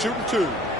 shooting 2.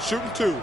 Shooting 2.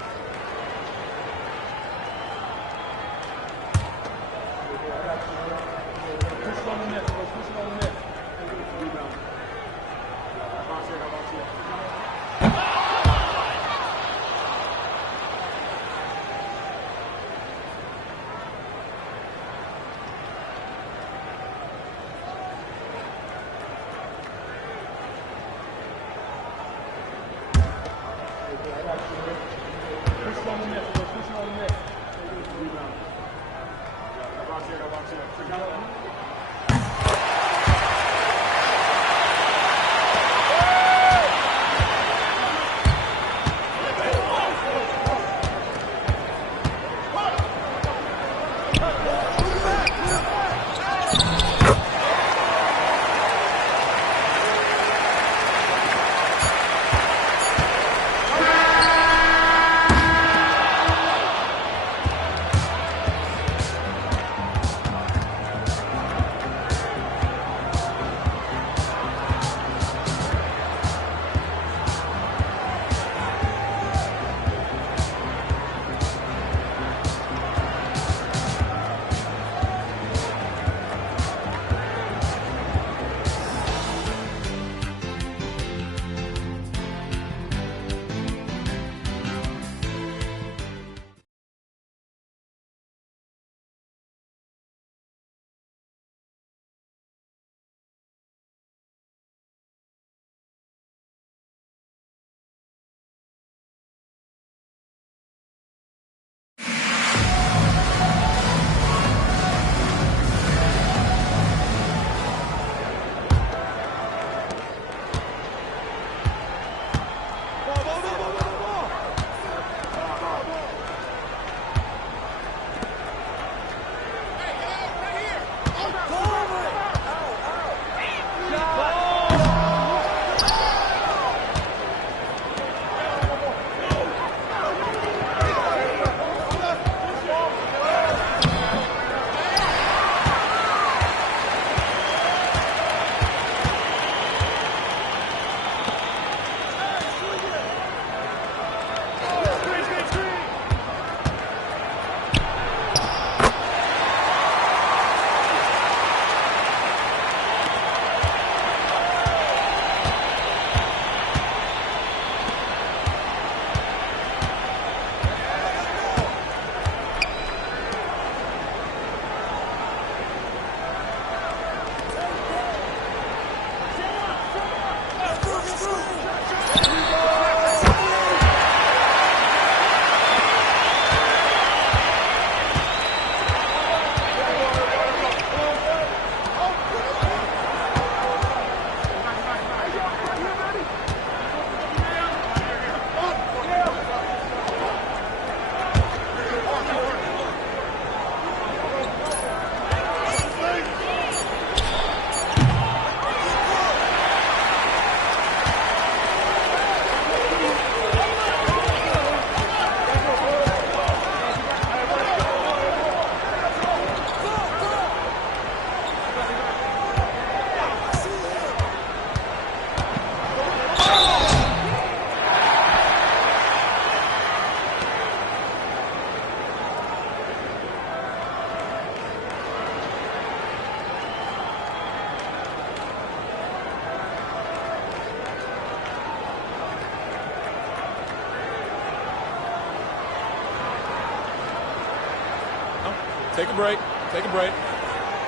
Take a break. Take a break.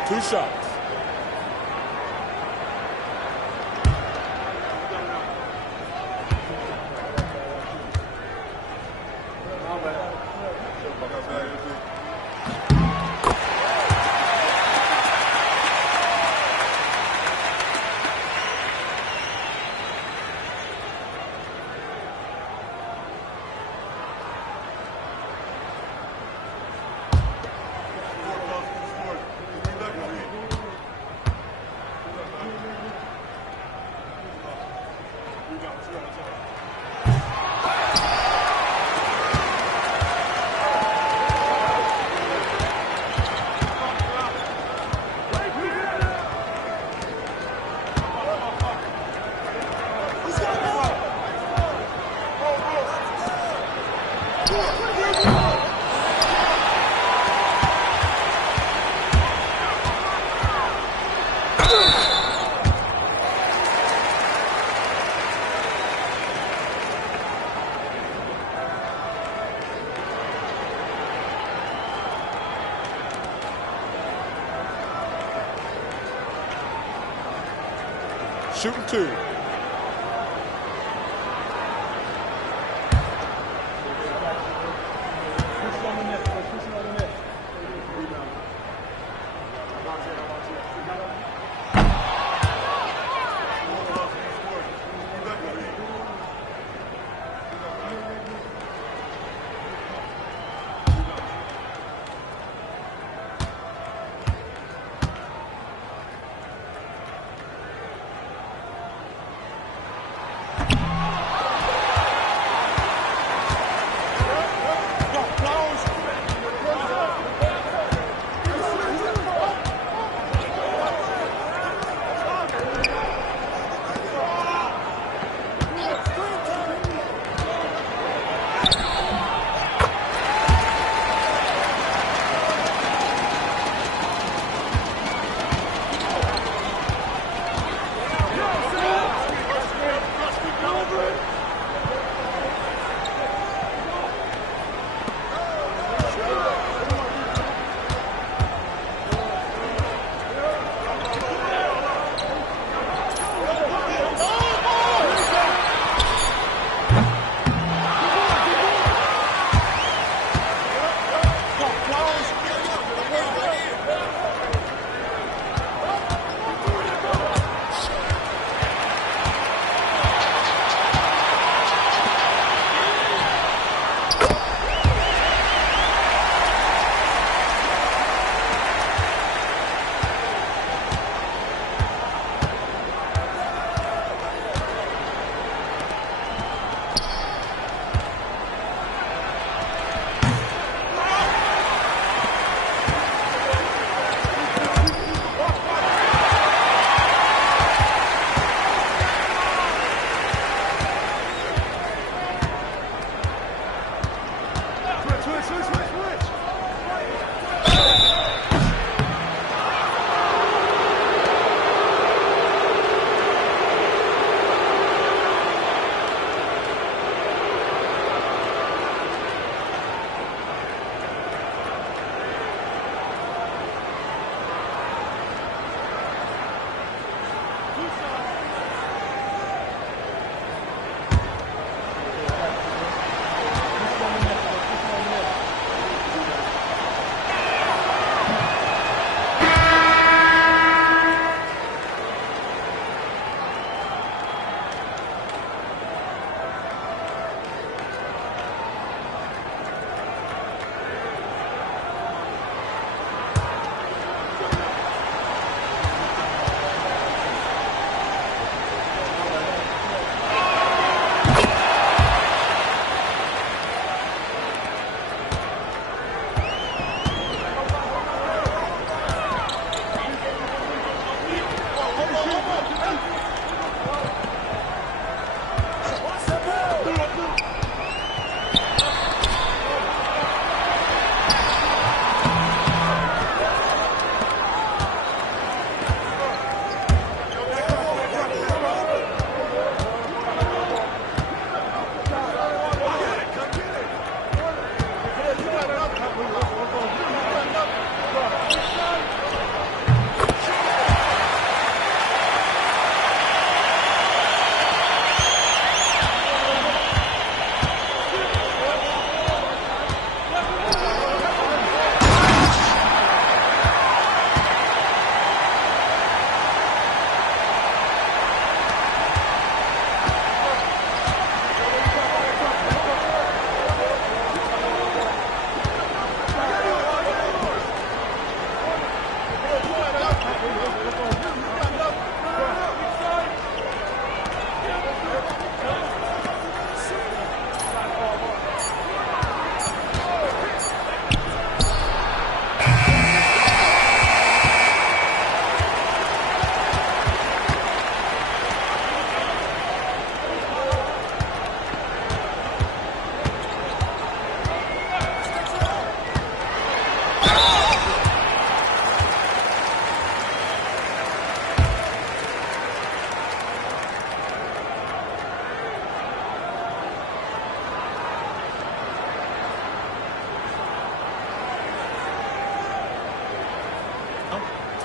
2 shots. Shooting 2.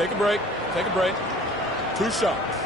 Take a break. Take a break. 2 shots.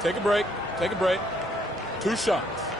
Take a break. Take a break. 2 shots.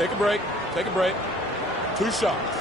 Take a break. Take a break. 2 shots.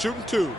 Shooting two.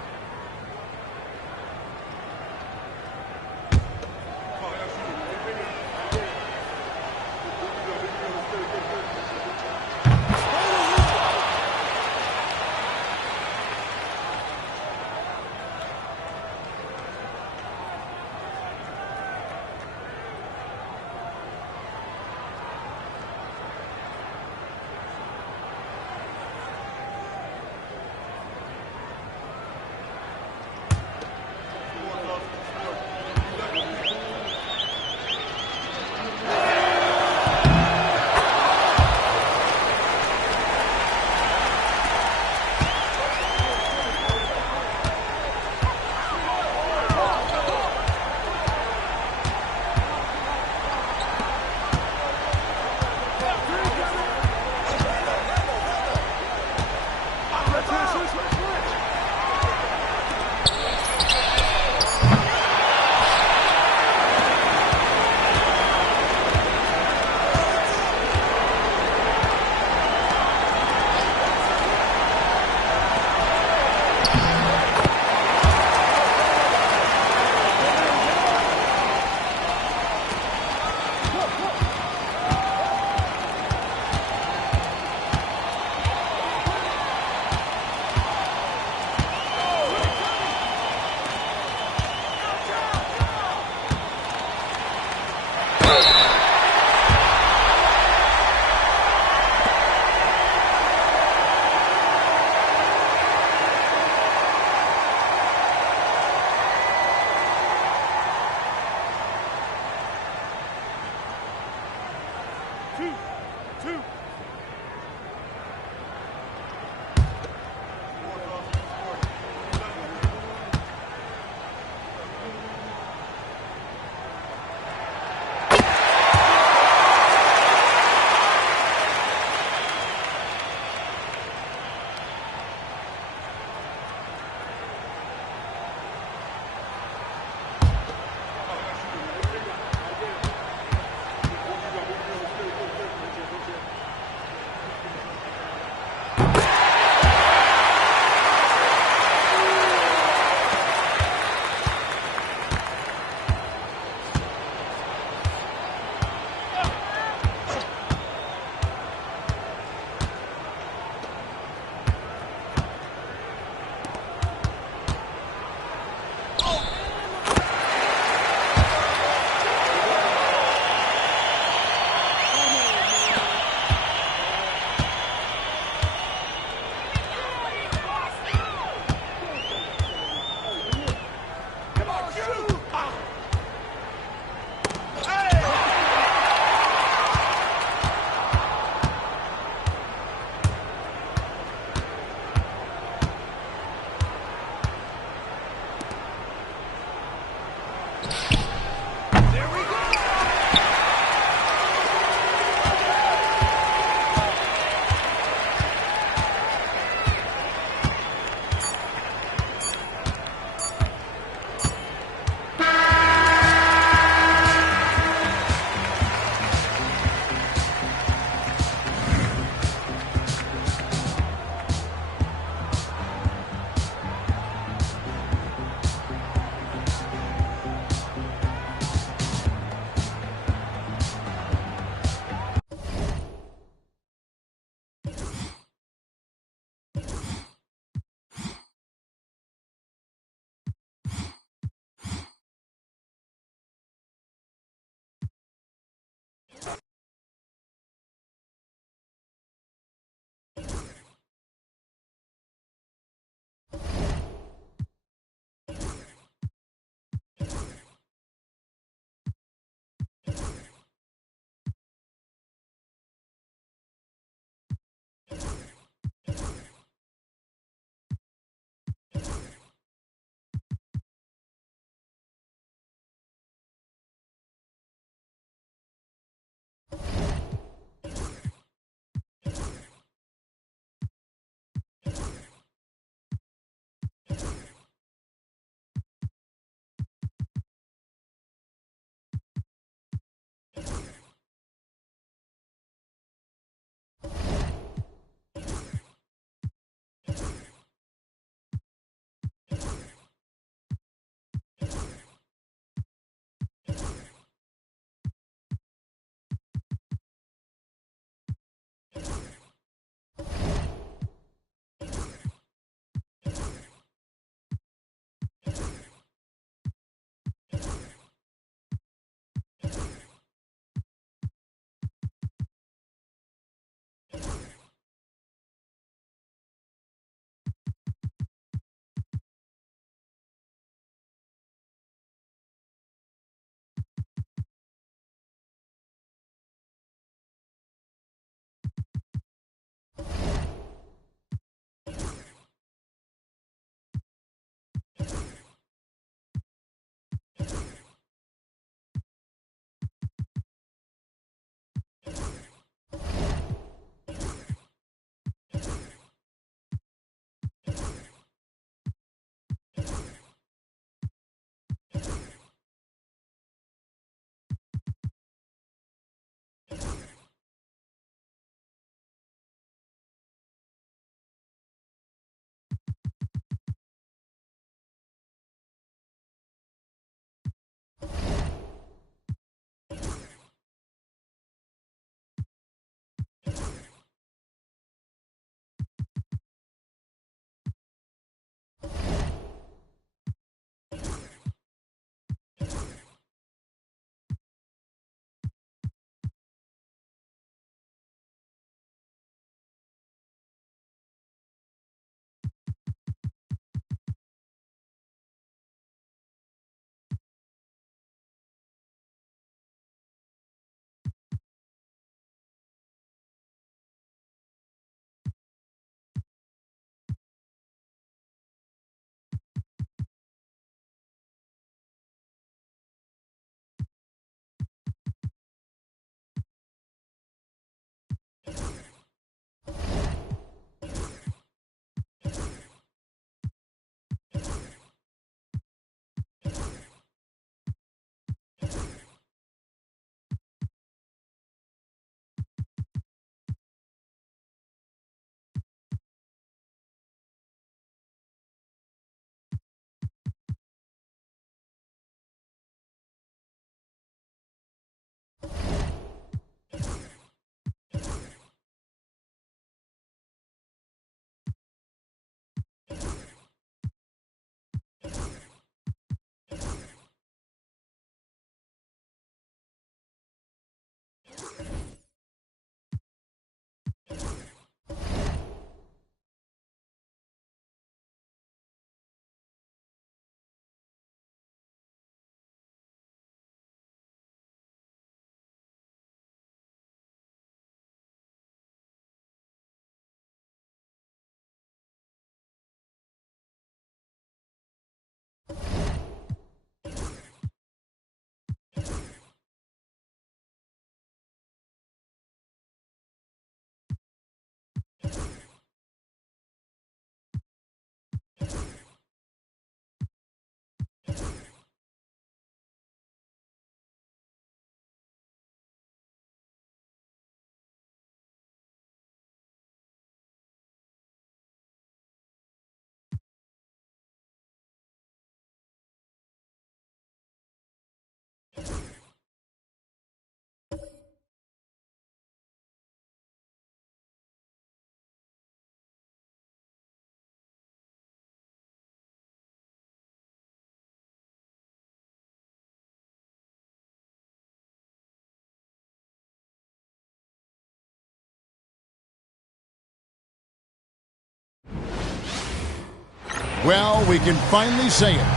Well, we can finally say it.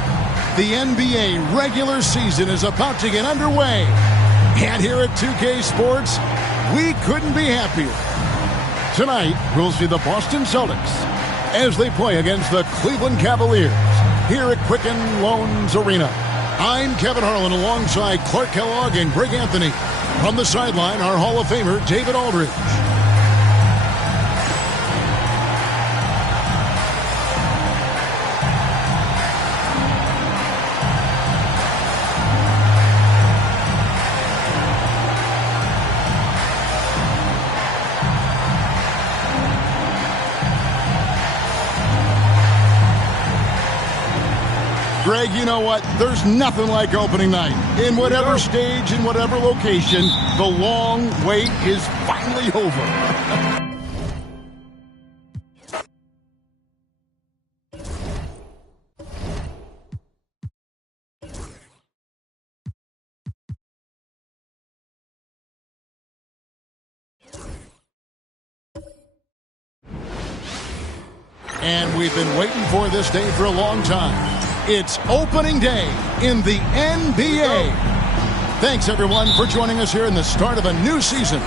The NBA regular season is about to get underway. And here at 2K Sports, we couldn't be happier. Tonight, we'll see the Boston Celtics as they play against the Cleveland Cavaliers here at Quicken Loans Arena. I'm Kevin Harlan alongside Clark Kellogg and Greg Anthony. From the sideline, our Hall of Famer, David Aldridge. Greg, you know what? There's nothing like opening night. In whatever stage, in whatever location, the long wait is finally over. And we've been waiting for this day for a long time. It's opening day in the NBA. Thanks, everyone, for joining us here in the start of a new season.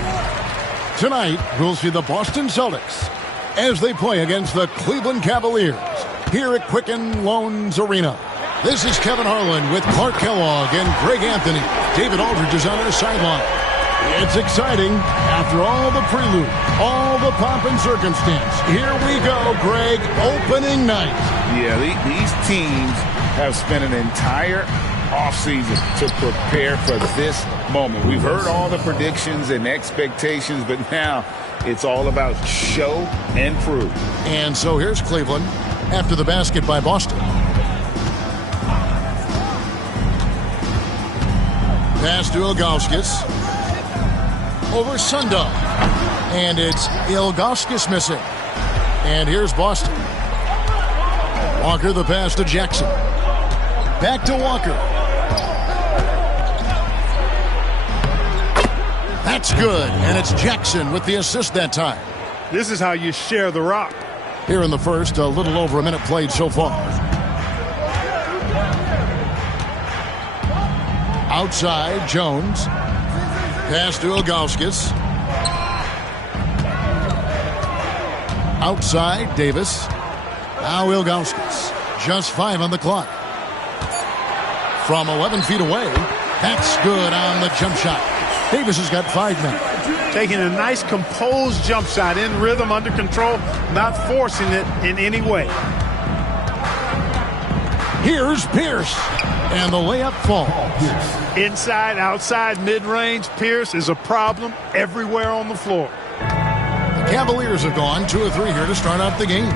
Tonight, we'll see the Boston Celtics as they play against the Cleveland Cavaliers here at Quicken Loans Arena. This is Kevin Harlan with Clark Kellogg and Greg Anthony. David Aldridge is on our sideline. It's exciting. After all the prelude, all the pomp and circumstance, here we go, Greg, opening night. Yeah, these teams have spent an entire offseason to prepare for this moment. We've heard all the predictions and expectations, but now it's all about show and prove. And so here's Cleveland after the basket by Boston. Pass to Ilgauskas. Over Sundar. And it's Ilgauskas missing. And here's Boston. Walker the pass to Jackson. Back to Walker. That's good. And it's Jackson with the assist that time. This is how you share the rock. Here in the first, a little over a minute played so far. Outside, Jones. Pass to Ilgauskas. Outside, Davis. Now Ilgauskas. Just 5 on the clock. From 11 feet away. That's good on the jump shot. Davis has got 5 now. Taking a nice composed jump shot in rhythm, under control, not forcing it in any way. Here's Pierce. And the layup falls. Inside, outside, mid-range, Pierce is a problem everywhere on the floor. The Cavaliers have gone 2 or 3 here to start out the game.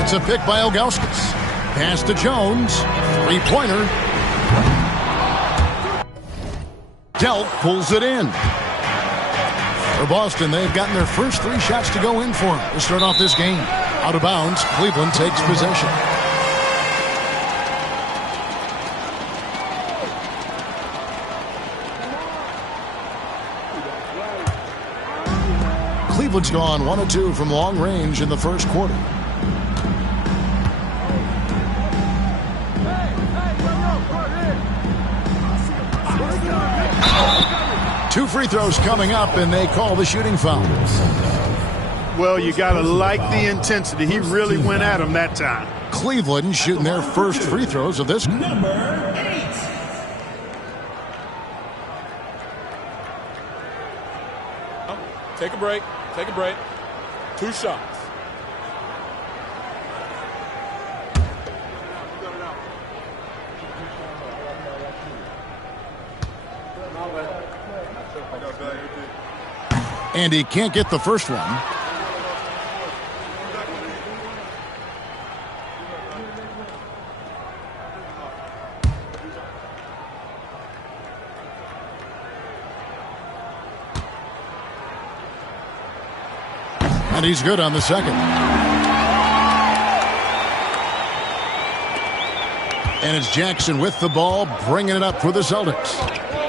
It's a pick by Ilgauskas. Pass to Jones. 3-pointer. Delk pulls it in. For Boston, they've gotten their first 3 shots to go in for them to start off this game. Out of bounds, Cleveland takes possession. Cleveland's gone 1 of 2 from long range in the first quarter. Two free throws coming up, and they call the shooting foul. Well, you got to like the intensity. He really went at him that time. Cleveland shooting their first free throws of this. Number 8. Take a break. Take a break. 2 shots. And he can't get the first one. And he's good on the second. And it's Jackson with the ball, bringing it up for the Celtics.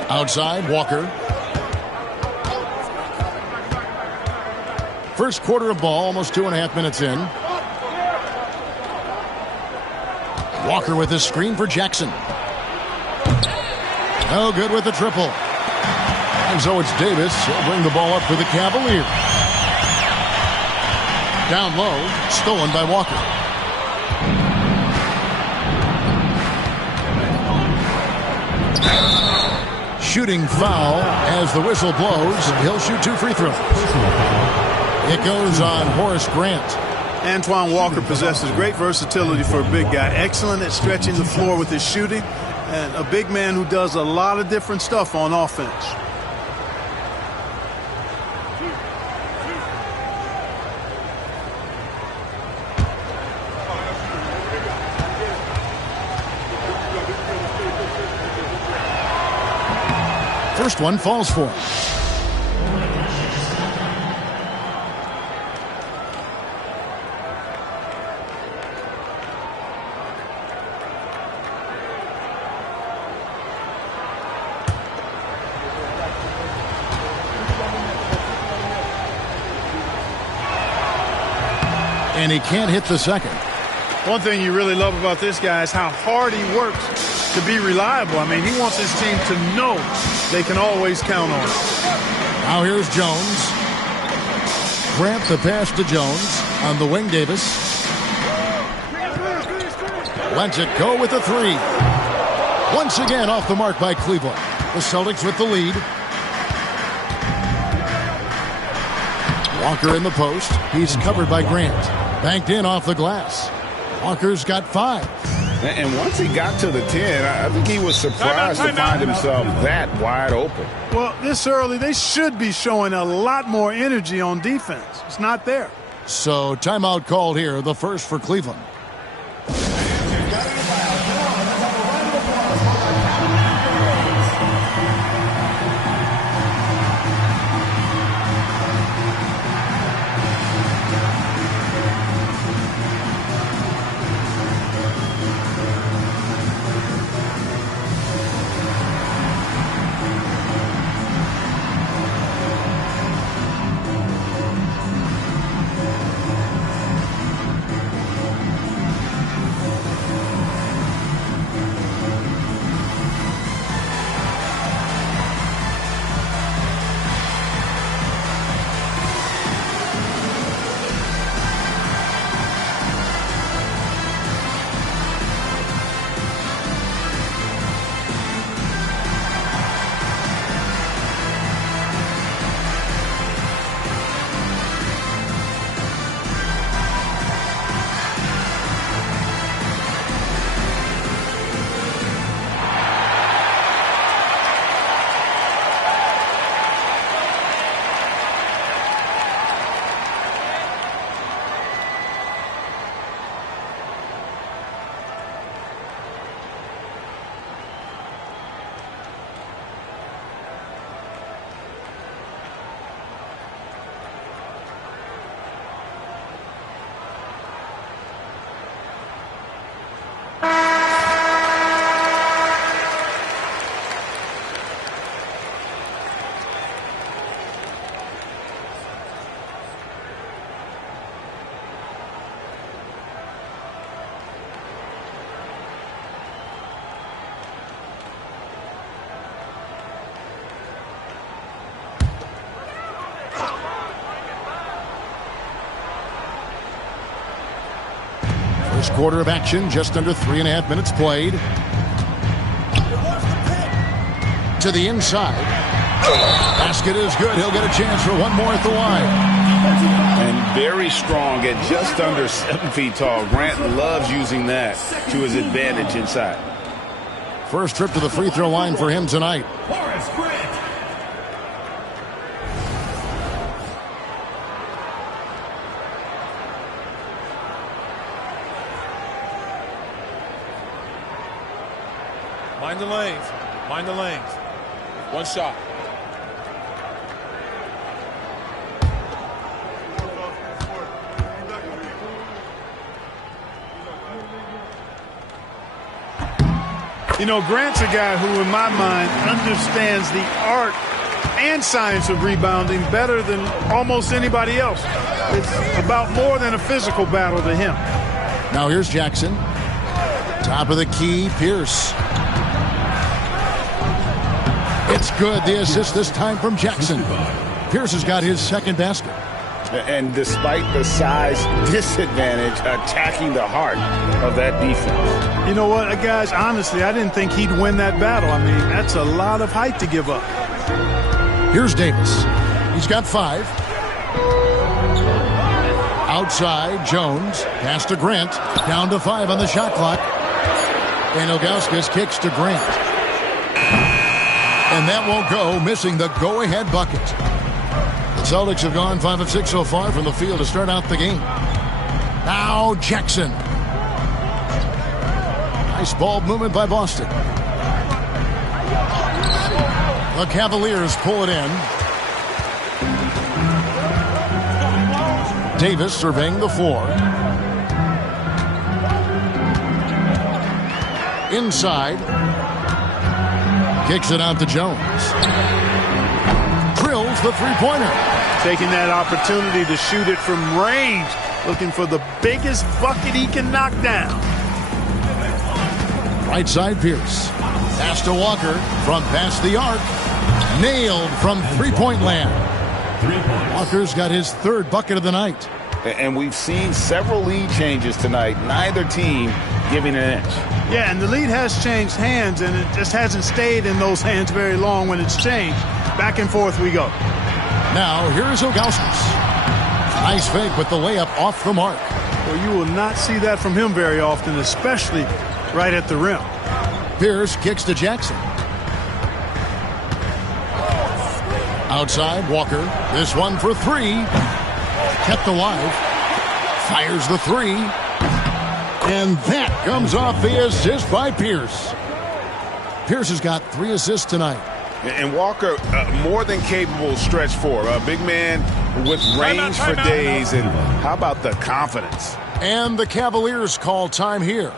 Outside, Walker. First quarter of ball, almost 2.5 minutes in. Walker with his screen for Jackson. No good with the triple. And so it's Davis. He'll bring the ball up for the Cavaliers. Down low, stolen by Walker. Shooting foul as the whistle blows. He'll shoot 2 free throws. It goes on Horace Grant. Antoine Walker possesses great versatility for a big guy. Excellent at stretching the floor with his shooting. And a big man who does a lot of different stuff on offense. First one falls for him. And he can't hit the second. One thing you really love about this guy is how hard he works to be reliable. I mean, he wants his team to know they can always count on him. Now here's Jones. Grant the pass to Jones. On the wing, Davis. Lets it go with the 3. Once again off the mark by Cleveland. The Celtics with the lead. Walker in the post. He's covered by Grant. Banked in off the glass. Walker's got 5. And once he got to the 10, I think he was surprised to find himself that wide open. Well, this early, they should be showing a lot more energy on defense. It's not there. So timeout called here, the first for Cleveland. First quarter of action, just under 3.5 minutes played. To the inside. Basket is good. He'll get a chance for one more at the line. And very strong at just under 7 feet tall. Grant loves using that to his advantage inside. First trip to the free throw line for him tonight. Mind the lanes. Mind the lanes. One shot. You know, Grant's a guy who, in my mind, understands the art and science of rebounding better than almost anybody else. It's about more than a physical battle to him. Now here's Jackson. Top of the key, Pierce. It's good. The assist this time from Jackson. Pierce has got his second basket. And despite the size disadvantage, attacking the heart of that defense. You know what, guys? Honestly, I didn't think he'd win that battle. I mean, that's a lot of height to give up. Here's Davis. He's got 5. Outside, Jones. Pass to Grant. Down to 5 on the shot clock. And Ilgauskas kicks to Grant. And that won't go, missing the go-ahead bucket. The Celtics have gone 5 of 6 so far from the field to start out the game. Now Jackson. Nice ball movement by Boston. The Cavaliers pull it in. Davis surveying the floor. Inside. Kicks it out to Jones. Drills the three-pointer. Taking that opportunity to shoot it from range. Looking for the biggest bucket he can knock down. Right side, Pierce. Pass to Walker from past the arc. Nailed from three-point land. Walker's got his third bucket of the night. And we've seen several lead changes tonight. Neither team giving an inch. Yeah, and the lead has changed hands, and it just hasn't stayed in those hands very long when it's changed. Back and forth we go. Now, here's Ilgauskas. Nice fake with the layup off the mark. Well, you will not see that from him very often, especially right at the rim. Pierce kicks to Jackson. Outside, Walker. This one for 3. Kept alive. Fires the 3. And that comes off the assist by Pierce. Pierce has got 3 assists tonight. And Walker, more than capable stretch 4. A big man with range for days. And how about the confidence? And the Cavaliers call time here.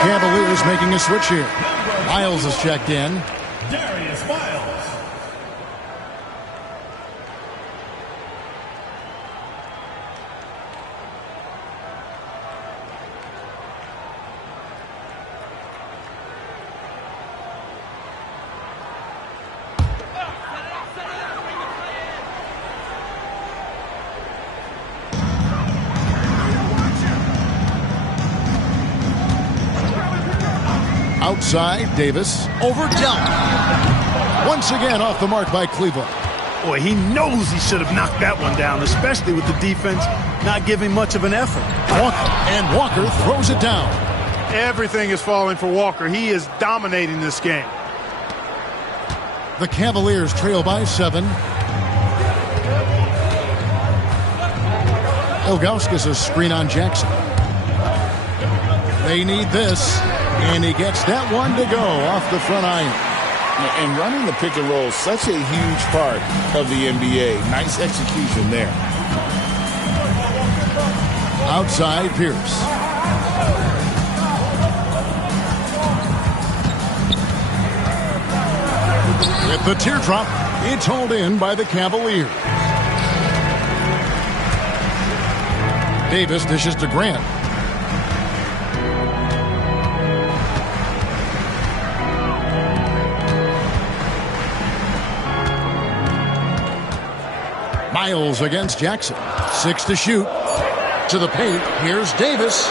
Cavaliers making a switch here. Miles is checked in. Darius Miles. Outside, Davis. Over Delk. Once again off the mark by Cleveland. Boy, he knows he should have knocked that one down, especially with the defense not giving much of an effort. Walker throws it down. Everything is falling for Walker. He is dominating this game. The Cavaliers trail by 7. Ilgauskas a screen on Jackson. They need this. And he gets that one to go off the front iron. And running the pick and roll is such a huge part of the NBA. Nice execution there. Outside Pierce. With the teardrop, it's hauled in by the Cavaliers. Davis dishes to Grant. Miles against Jackson. 6 to shoot. To the paint. Here's Davis.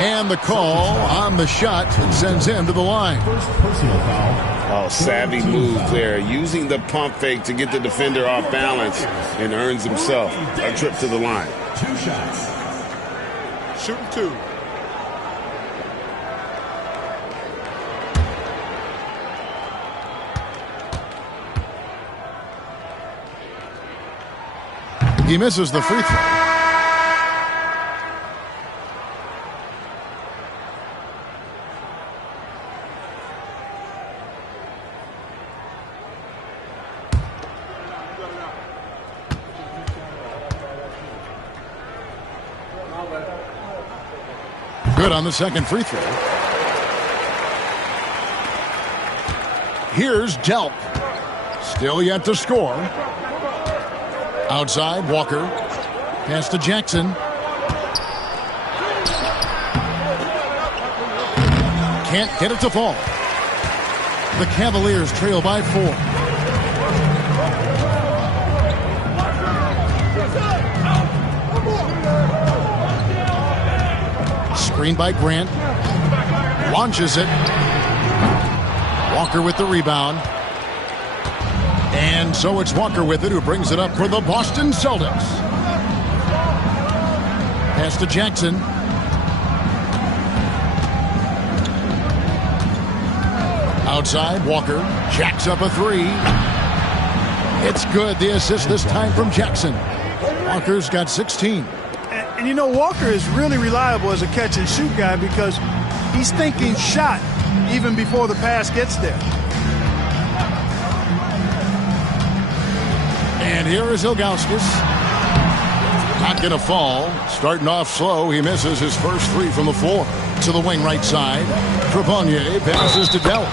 And the call on the shot sends him to the line. First personal foul. Oh, savvy move there. Using the pump fake to get the defender off balance and earns himself a trip to the line. 2 shots. Shooting 2. He misses the free throw. Good on the second free throw. Here's Delp. Still yet to score. Outside, Walker. Pass to Jackson. Can't get it to fall. The Cavaliers trail by 4. Screen by Grant. Launches it. Walker with the rebound. And so it's Walker with it, who brings it up for the Boston Celtics. Pass to Jackson. Outside, Walker jacks up a 3. It's good. The assist this time from Jackson. Walker's got 16. And you know, Walker is really reliable as a catch-and-shoot guy because he's thinking shot even before the pass gets there. And here is Ilgauskas. Not going to fall. Starting off slow, he misses his first 3 from the floor. To the wing right side. Trepanier passes to Delp.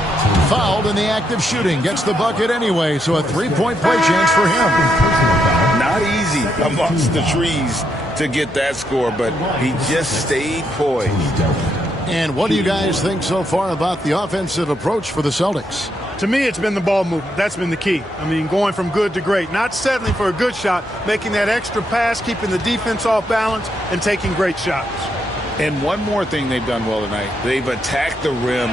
Fouled in the act of shooting. Gets the bucket anyway, so a 3-point play chance for him. Not easy amongst the trees to get that score, but he just stayed poised. And what do you guys think so far about the offensive approach for the Celtics? To me, it's been the ball movement. That's been the key. I mean, going from good to great. Not settling for a good shot, making that extra pass, keeping the defense off balance, and taking great shots. And one more thing they've done well tonight. They've attacked the rim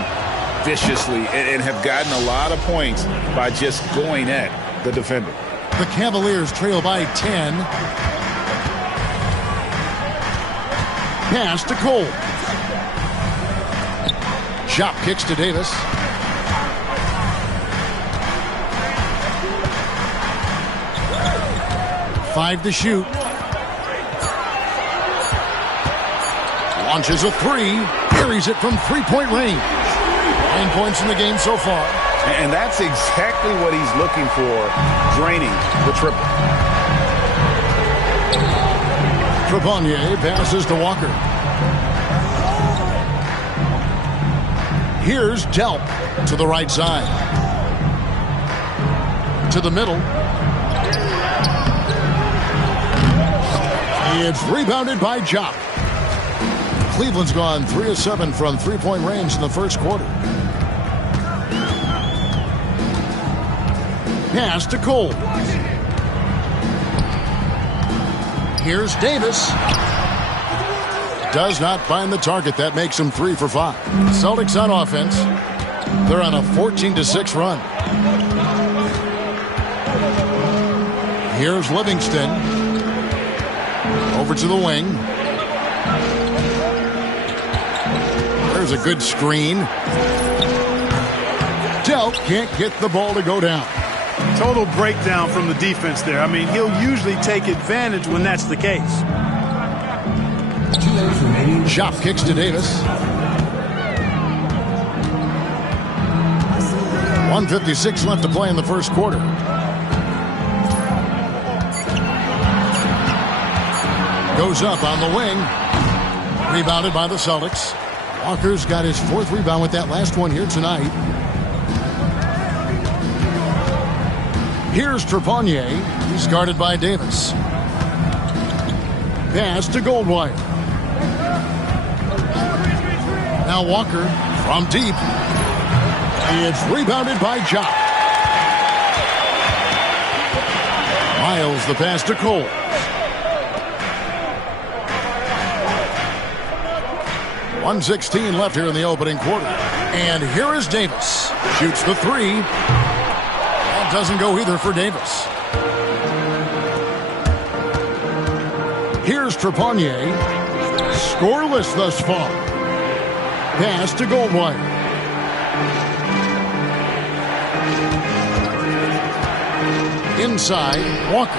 viciously and have gotten a lot of points by just going at the defender. The Cavaliers trail by 10. Pass to Cole. Shot kicks to Davis. Five to shoot. Launches a 3. Carries it from 3-point range. 9 points in the game so far. And that's exactly what he's looking for, draining the triple. Trepanier passes to Walker. Here's Delp to the right side. To the middle. It's rebounded by Jock. Cleveland's gone 3 of 7 from 3-point range in the first quarter. Pass to Cole. Here's Davis. Does not find the target. That makes him 3 for 5. Celtics on offense. They're on a 14-6 run. Here's Livingston. Over to the wing. There's a good screen. Delp can't get the ball to go down. Total breakdown from the defense there. I mean, he'll usually take advantage when that's the case. 2 minutes remaining. Shot kicks to Davis. 1:56 left to play in the first quarter. Goes up on the wing. Rebounded by the Celtics. Walker's got his 4th rebound with that last one here tonight. Here's Trepanier. He's guarded by Davis. Pass to Goldwire. Now Walker from deep. It's rebounded by Ja. Miles the pass to Cole. .116 left here in the opening quarter. And here is Davis. Shoots the 3. That doesn't go either for Davis. Here's Trepanier. Scoreless thus far. Pass to Goldwire. Inside, Walker.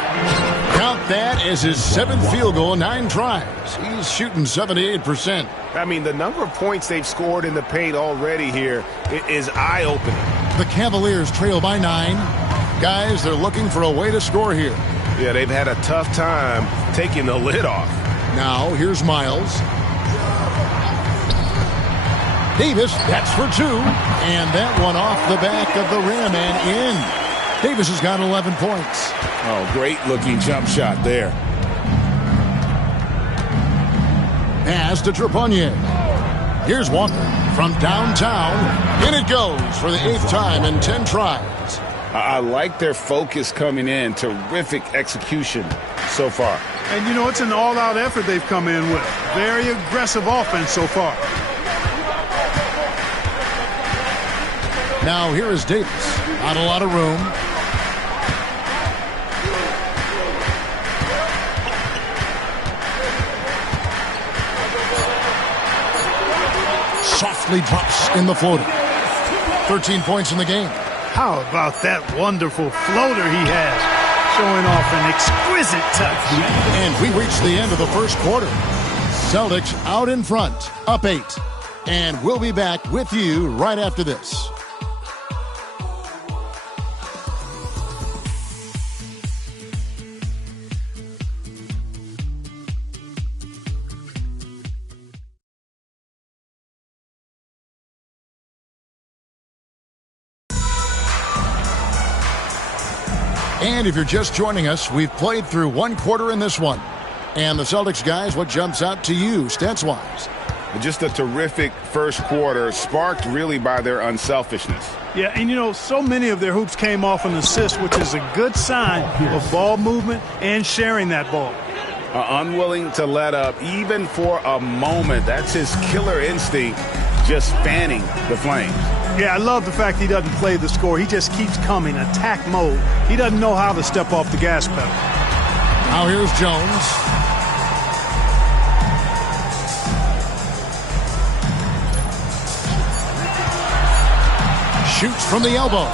Count that as his 7th field goal, 9 tries. He's shooting 78%. I mean, the number of points they've scored in the paint already here is eye-opening. The Cavaliers trail by 9. Guys, they're looking for a way to score here. Yeah, they've had a tough time taking the lid off. Now, here's Miles. Davis, that's for 2. And that one off the back of the rim and in. Davis has got 11 points. Oh, great-looking jump shot there. Pass to Trepanier. Here's Walker from downtown. In it goes for the 8th time in 10 tries. I like their focus coming in. Terrific execution so far. And, you know, it's an all-out effort they've come in with. Very aggressive offense so far. Now here is Davis. Not a lot of room. Softly drops in the floater. 13 points in the game. How about that wonderful floater he has? Showing off an exquisite touch. And we reach the end of the first quarter. Celtics out in front, up 8. And we'll be back with you right after this. And if you're just joining us, we've played through 1 quarter in this one. And the Celtics guys, what jumps out to you, stats-wise? Just a terrific first quarter, sparked really by their unselfishness. Yeah, and you know, so many of their hoops came off an assist, which is a good sign of ball movement and sharing that ball. Unwilling to let up, even for a moment. That's his killer instinct, just fanning the flames. Yeah, I love the fact he doesn't play the score. He just keeps coming, attack mode. He doesn't know how to step off the gas pedal. Now here's Jones. Shoots from the elbow.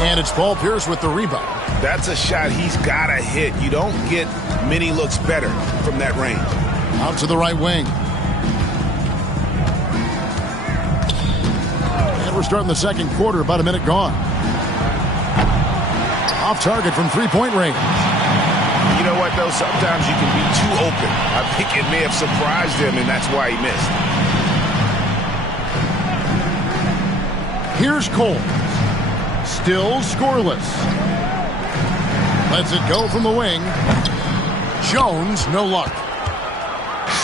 And it's Paul Pierce with the rebound. That's a shot he's got to hit. You don't get many looks better from that range. Out to the right wing. And we're starting the second quarter, about a minute gone. Off target from three-point range. You know what, though? Sometimes you can be too open. I think it may have surprised him, and that's why he missed. Here's Cole. Still scoreless. Lets it go from the wing. Jones, no luck.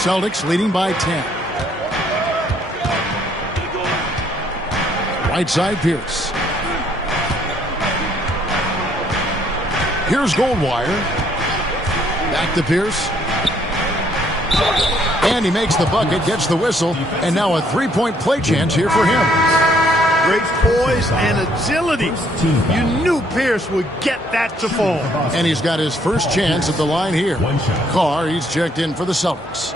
Celtics leading by 10. Right side, Pierce. Here's Goldwire. Back to Pierce. And he makes the bucket, gets the whistle, and now a three-point play chance here for him. Great poise and agility. You knew Pierce would get that to fall. And he's got his first chance at the line here. Carr, he's checked in for the Celtics.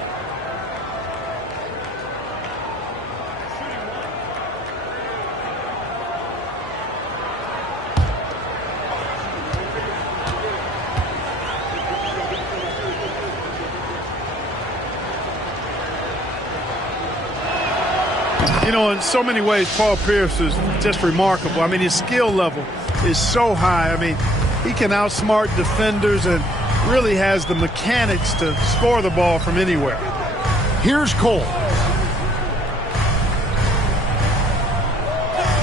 You know, in so many ways, Paul Pierce is just remarkable. I mean, his skill level is so high. I mean, he can outsmart defenders and really has the mechanics to score the ball from anywhere. Here's Cole.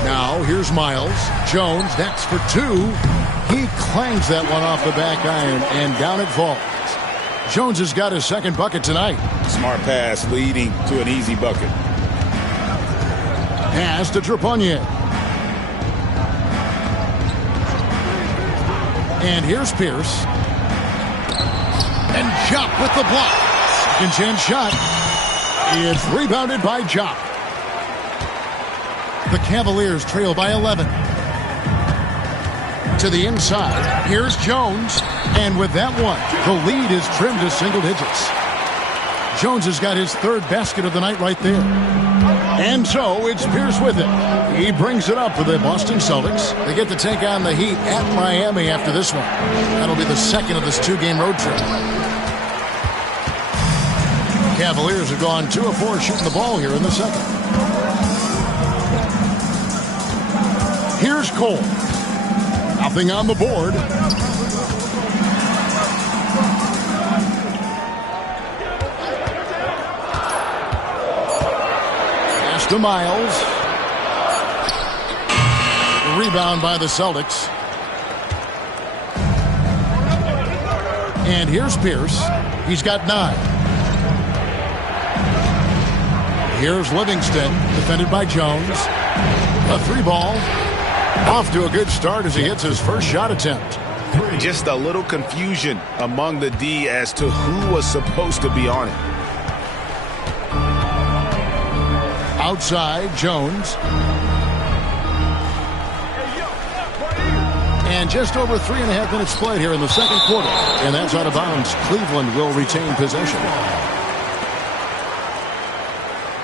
Now, here's Miles. Jones, that's for two. He clangs that one off the back iron, and down it falls. Jones has got his second bucket tonight. Smart pass leading to an easy bucket. Pass to Trepanier. And here's Pierce. And Jop with the block. Second chance shot. It's rebounded by Jop. The Cavaliers trail by 11. To the inside. Here's Jones. And with that one, the lead is trimmed to single digits. Jones has got his third basket of the night right there. And so it's Pierce with it. He brings it up for the Boston Celtics. They get to take on the Heat at Miami after this one. That'll be the second of this two-game road trip. Cavaliers have gone 2 of 4 shooting the ball here in the second. Here's Cole. Nothing on the board. Pass to Miles. Rebound by the Celtics. And here's Pierce. He's got 9. Here's Livingston, defended by Jones. A 3-ball. Off to a good start as he hits his first shot attempt. Just a little confusion among the D as to who was supposed to be on it. Outside, Jones. And just over 3.5 minutes played here in the second quarter. And that's out of bounds. Cleveland will retain possession.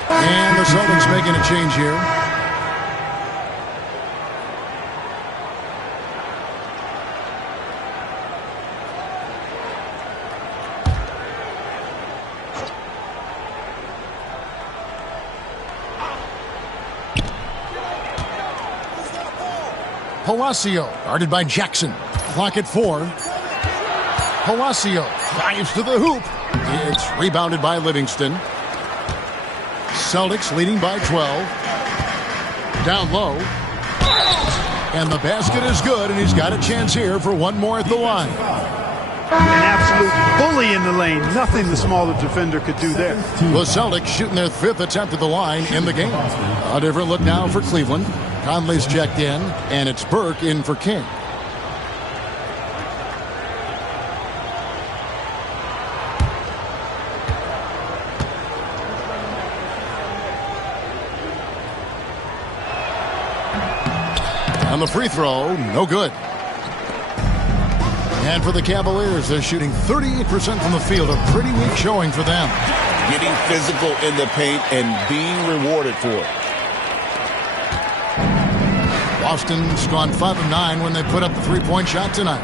And the Celtics making a change here. Palacio, guarded by Jackson. Clock at 4. Palacio dives to the hoop. It's rebounded by Livingston. Celtics leading by 12. Down low. And the basket is good, and he's got a chance here for one more at the line. An absolute bully in the lane. Nothing the smaller defender could do there. The Celtics shooting their 5th attempt at the line in the game. A different look now for Cleveland. Conley's checked in, and it's Burke in for King. On the free throw, no good. And for the Cavaliers, they're shooting 38% from the field. A pretty weak showing for them. Getting physical in the paint and being rewarded for it. Boston's gone 5 of 9 when they put up the three-point shot tonight.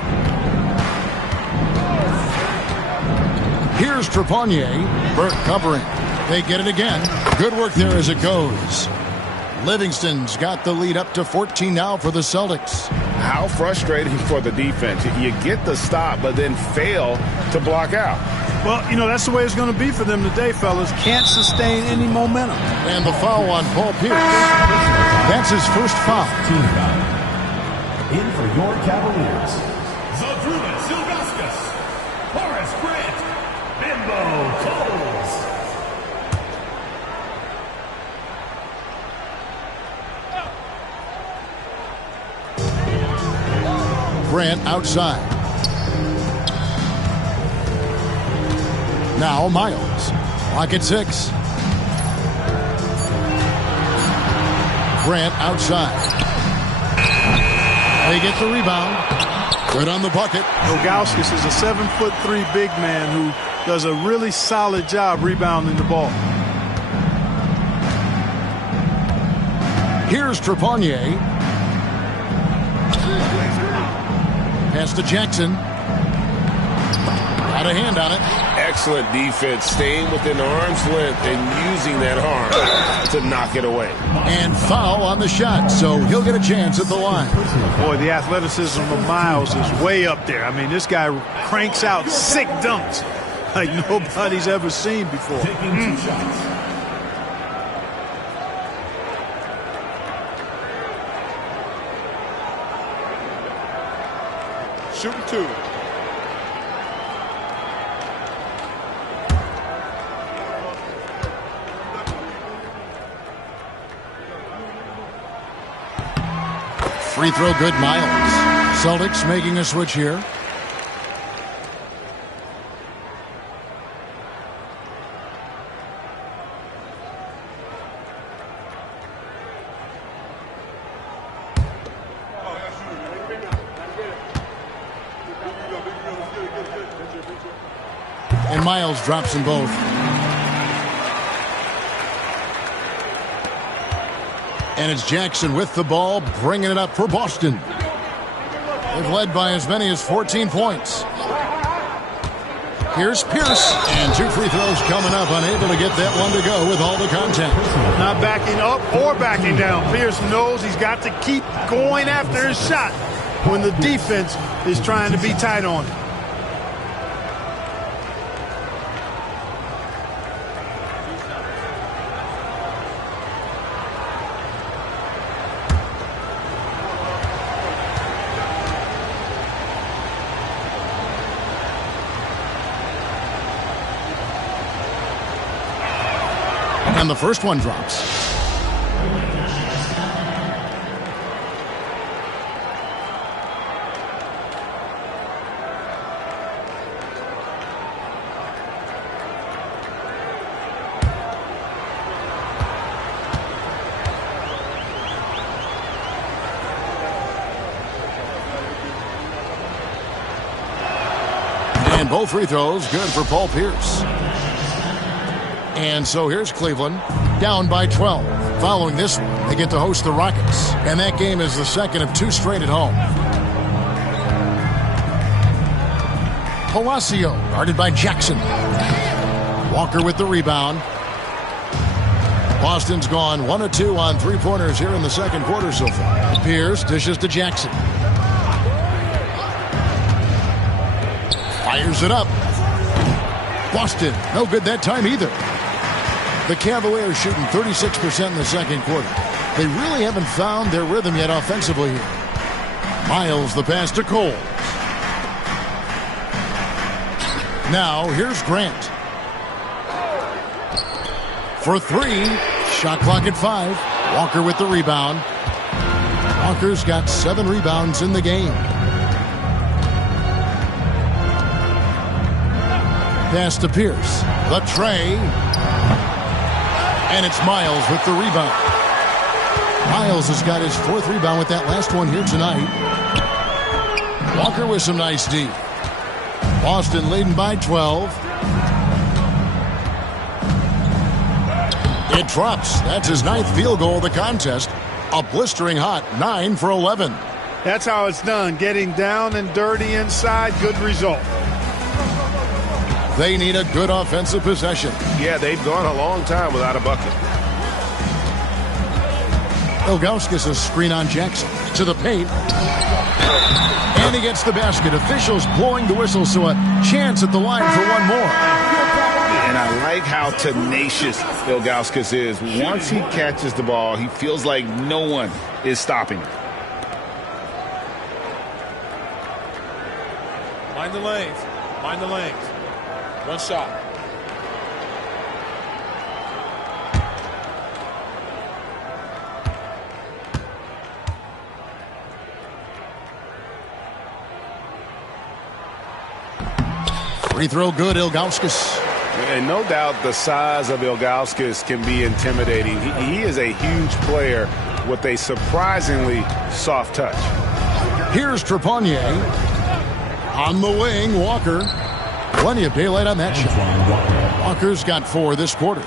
Here's Trepanier. Burke covering. They get it again. Good work there as it goes. Livingston's got the lead up to 14 now for the Celtics. How frustrating for the defense. You get the stop, but then fail to block out. Well, you know, that's the way it's going to be for them today, fellas. Can't sustain any momentum. And the foul on Paul Pierce. That's his first foul. Team foul. In for your Cavaliers. Zydrunas Ilgauskas, Horace Grant, Bimbo Coles. Grant outside. Now Miles. Clock at 6. Grant outside. They get the rebound. Good on the bucket. Ilgauskas is a 7'3" big man who does a really solid job rebounding the ball. Here's Trepanier. Pass to Jackson. Got a hand on it. Excellent defense, staying within arm's length and using that arm to knock it away. And foul on the shot, so he'll get a chance at the line. Boy, the athleticism of Miles is way up there. I mean, this guy cranks out sick dunks like nobody's ever seen before. Taking 2 shots. Shooting 2. Free throw good, Miles. Celtics making a switch here. And Miles drops them both. And it's Jackson with the ball, bringing it up for Boston. They've led by as many as 14 points. Here's Pierce, and 2 free throws coming up, unable to get that one to go with all the contact. Not backing up or backing down. Pierce knows he's got to keep going after his shot when the defense is trying to be tight on him. And the first one drops. And both free throws good for Paul Pierce. And so here's Cleveland, down by 12. Following this one, they get to host the Rockets. And that game is the second of 2 straight at home. Palacio, guarded by Jackson. Walker with the rebound. Boston's gone 1 of 2 on 3-pointers here in the second quarter so far. Pierce dishes to Jackson. Fires it up. Boston, no good that time either. The Cavaliers shooting 36% in the second quarter. They really haven't found their rhythm yet offensively here. Miles the pass to Cole. Now here's Grant. For 3. Shot clock at 5. Walker with the rebound. Walker's got 7 rebounds in the game. Pass to Pierce. The tray. And it's Miles with the rebound. Miles has got his 4th rebound with that last one here tonight. Walker with some nice D. Boston leading by 12. It drops. That's his 9th field goal of the contest. A blistering hot 9 for 11. That's how it's done. Getting down and dirty inside. Good result. They need a good offensive possession. Yeah, they've gone a long time without a bucket. Ilgauskas a screen on Jackson. To the paint. And he gets the basket. Officials blowing the whistle, so a chance at the line for one more. And I like how tenacious Ilgauskas is. Once he catches the ball, he feels like no one is stopping him. Mind the lanes. Mind the lanes. One shot. Free throw good, Ilgauskas. And no doubt the size of Ilgauskas can be intimidating. He is a huge player with a surprisingly soft touch. Here's Trepanier. On the wing, Walker. Plenty of daylight on that shot. Walker's got 4 this quarter.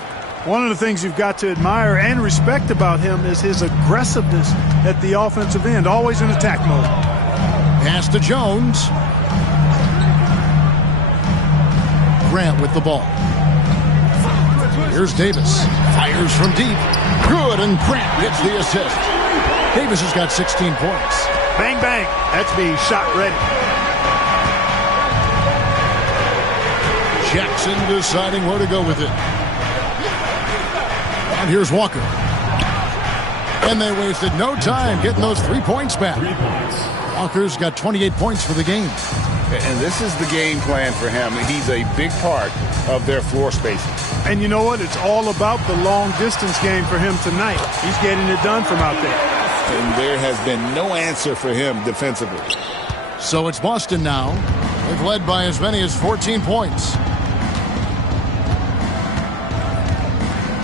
One of the things you've got to admire and respect about him is his aggressiveness at the offensive end, always in attack mode. Pass to Jones. Grant with the ball. Here's Davis. Fires from deep. Good, and Grant gets the assist. Davis has got 16 points. Bang, bang. That's being shot ready. Jackson deciding where to go with it. And here's Walker. And they wasted no time getting those 3 points back. Walker's got 28 points for the game. And this is the game plan for him. He's a big part of their floor spacing. And you know what? It's all about the long-distance game for him tonight. He's getting it done from out there. And there has been no answer for him defensively. So it's Boston now. They've led by as many as 14 points.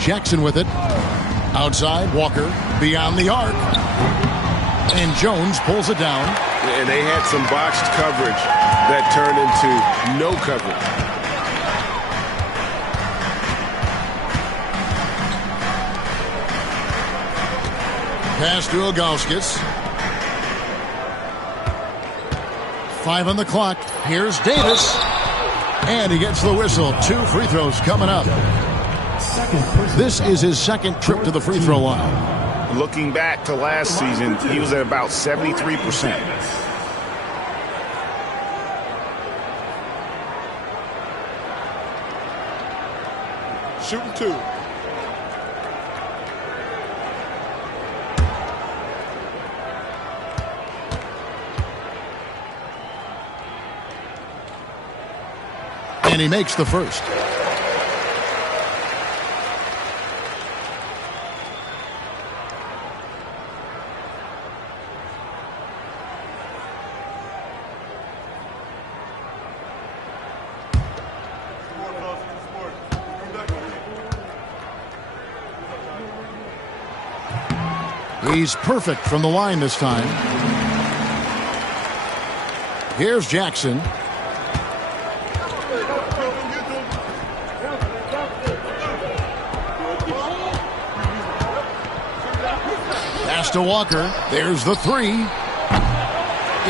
Jackson with it. Outside, Walker beyond the arc. And Jones pulls it down. And they had some botched coverage that turned into no coverage. Pass to Ilgauskas. 5 on the clock. Here's Davis. And he gets the whistle. 2 free throws coming up. This is his second trip to the free throw line. Looking back to last season, he was at about 73%. Shooting 2. And he makes the first. He's perfect from the line this time. Here's Jackson. Pass to Walker. There's the 3.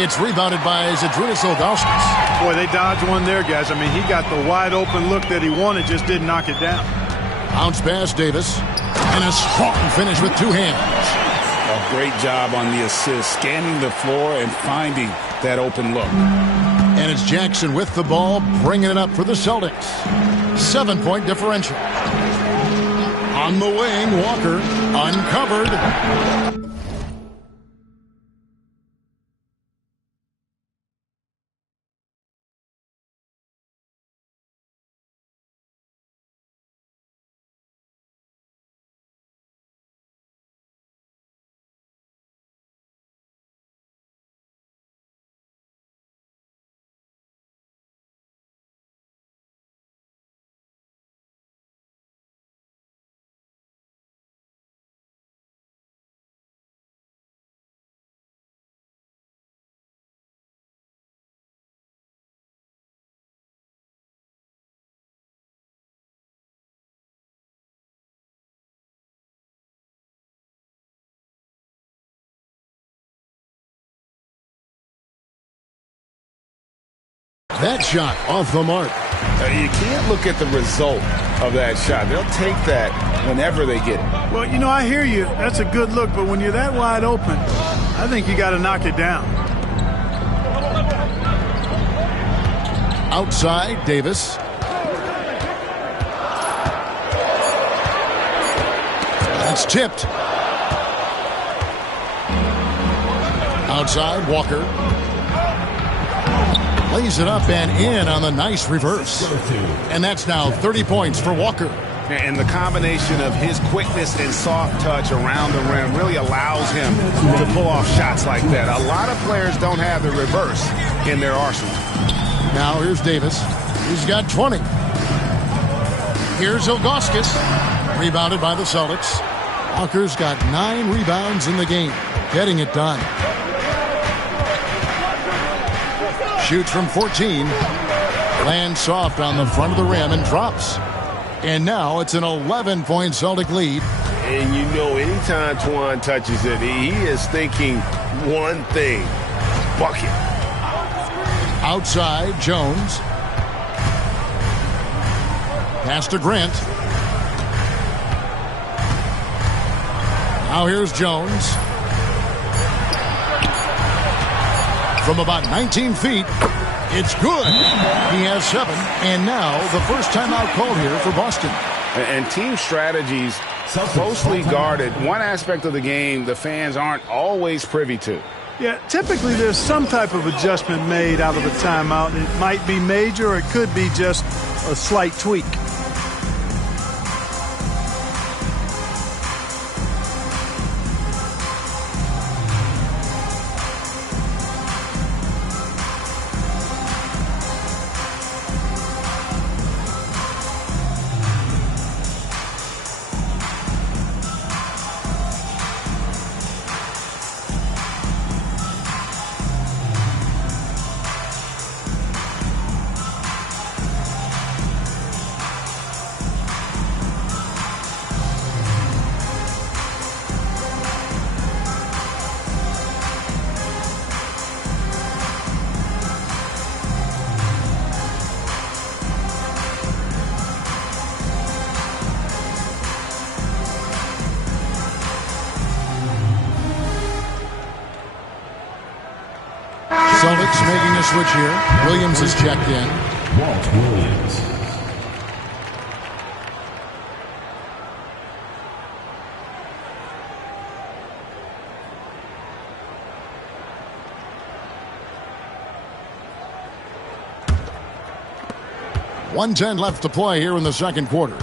It's rebounded by Zydrunas Ilgauskas. Boy, they dodged one there, guys. I mean, he got the wide open look that he wanted, just didn't knock it down. Bounce pass, Davis. And a strong finish with 2 hands. A great job on the assist, scanning the floor and finding that open look. And it's Jackson with the ball, bringing it up for the Celtics. 7-point differential. On the wing, Walker, uncovered. That shot off the mark. You can't look at the result of that shot. They'll take that whenever they get it. Well, you know, I hear you. That's a good look, but when you're that wide open, I think you got to knock it down. Outside, Davis. That's tipped. Outside, Walker. Lays it up and in on the nice reverse. And that's now 30 points for Walker. And the combination of his quickness and soft touch around the rim really allows him to pull off shots like that. A lot of players don't have the reverse in their arsenal. Now here's Davis. He's got 20. Here's Ilgauskas. Rebounded by the Celtics. Walker's got 9 rebounds in the game. Getting it done. Shoots from 14. Lands soft on the front of the rim and drops. And now it's an 11-point Celtic lead. And you know, anytime Twan touches it, he is thinking one thing: bucket. Outside, Jones. Pass to Grant. Now here's Jones. From about 19 feet, it's good. He has 7, and now the first timeout called here for Boston. And team strategies closely guarded. One aspect of the game the fans aren't always privy to. Yeah, typically there's some type of adjustment made out of a timeout. It might be major, or it could be just a slight tweak. Celtics making a switch here. Williams is checked in. Walt Williams. .110 left to play here in the second quarter.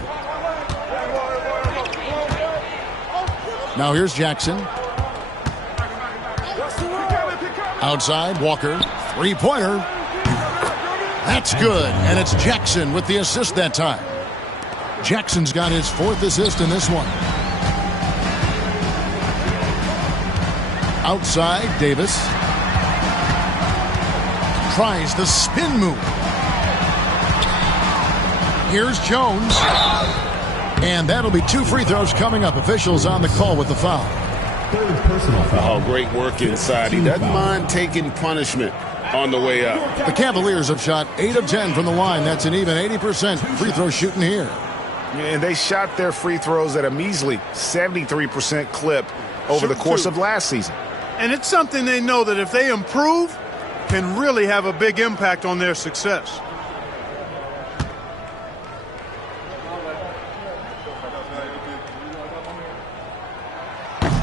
Now here's Jackson. Outside, Walker. Three-pointer. That's good. And it's Jackson with the assist that time. Jackson's got his 4th assist in this one. Outside, Davis. Tries the spin move. Here's Jones. And that'll be 2 free throws coming up. Officials on the call with the foul. Third personal foul. Oh, great work inside. He doesn't mind taking punishment on the way up. The Cavaliers have shot 8 of 10 from the line. That's an even 80% free throw shooting here. And they shot their free throws at a measly 73% clip over the course of last season. And it's something they know that if they improve, can really have a big impact on their success.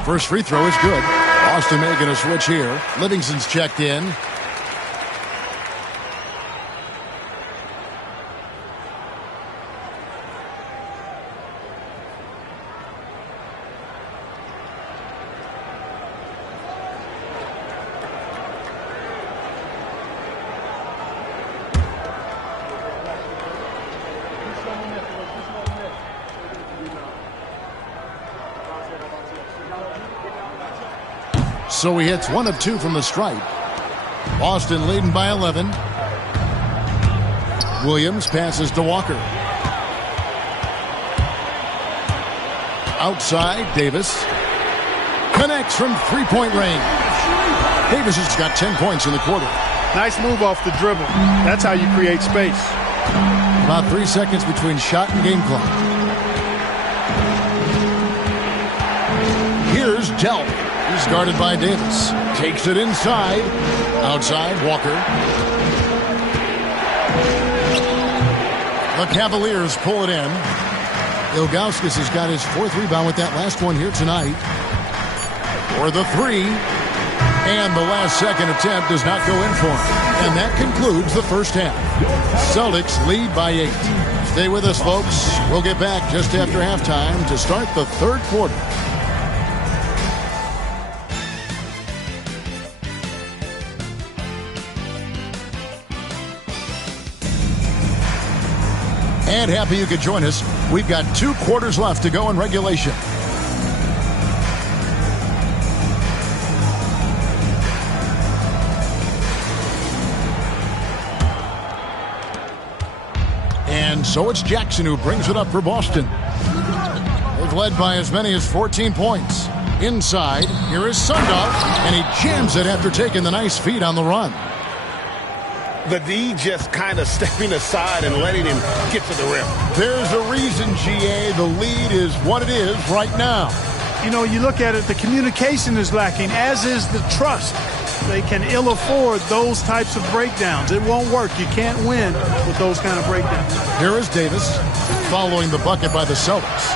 First free throw is good. Boston making a switch here. Livingston's checked in. So he hits 1 of 2 from the stripe. Boston leading by 11. Williams passes to Walker. Outside, Davis. Connects from three-point range. Davis has got 10 points in the quarter. Nice move off the dribble. That's how you create space. About 3 seconds between shot and game clock. Here's Delp. He's guarded by Davis. Takes it inside. Outside, Walker. The Cavaliers pull it in. Ilgauskas has got his 4th rebound with that last one here tonight. For the 3. And the last second attempt does not go in for him. And that concludes the first half. Celtics lead by 8. Stay with us, folks. We'll get back just after halftime to start the third quarter. And happy you could join us. We've got 2 quarters left to go in regulation. And so it's Jackson who brings it up for Boston. They've led by as many as 14 points. Inside, here is Sundar, and he jams it after taking the nice feed on the run. The D just kind of stepping aside and letting him get to the rim. There's a reason, GA, the lead is what it is right now. You know, you look at it, the communication is lacking, as is the trust. They can ill afford those types of breakdowns. It won't work. You can't win with those kind of breakdowns. Here is Davis following the bucket by the Celtics.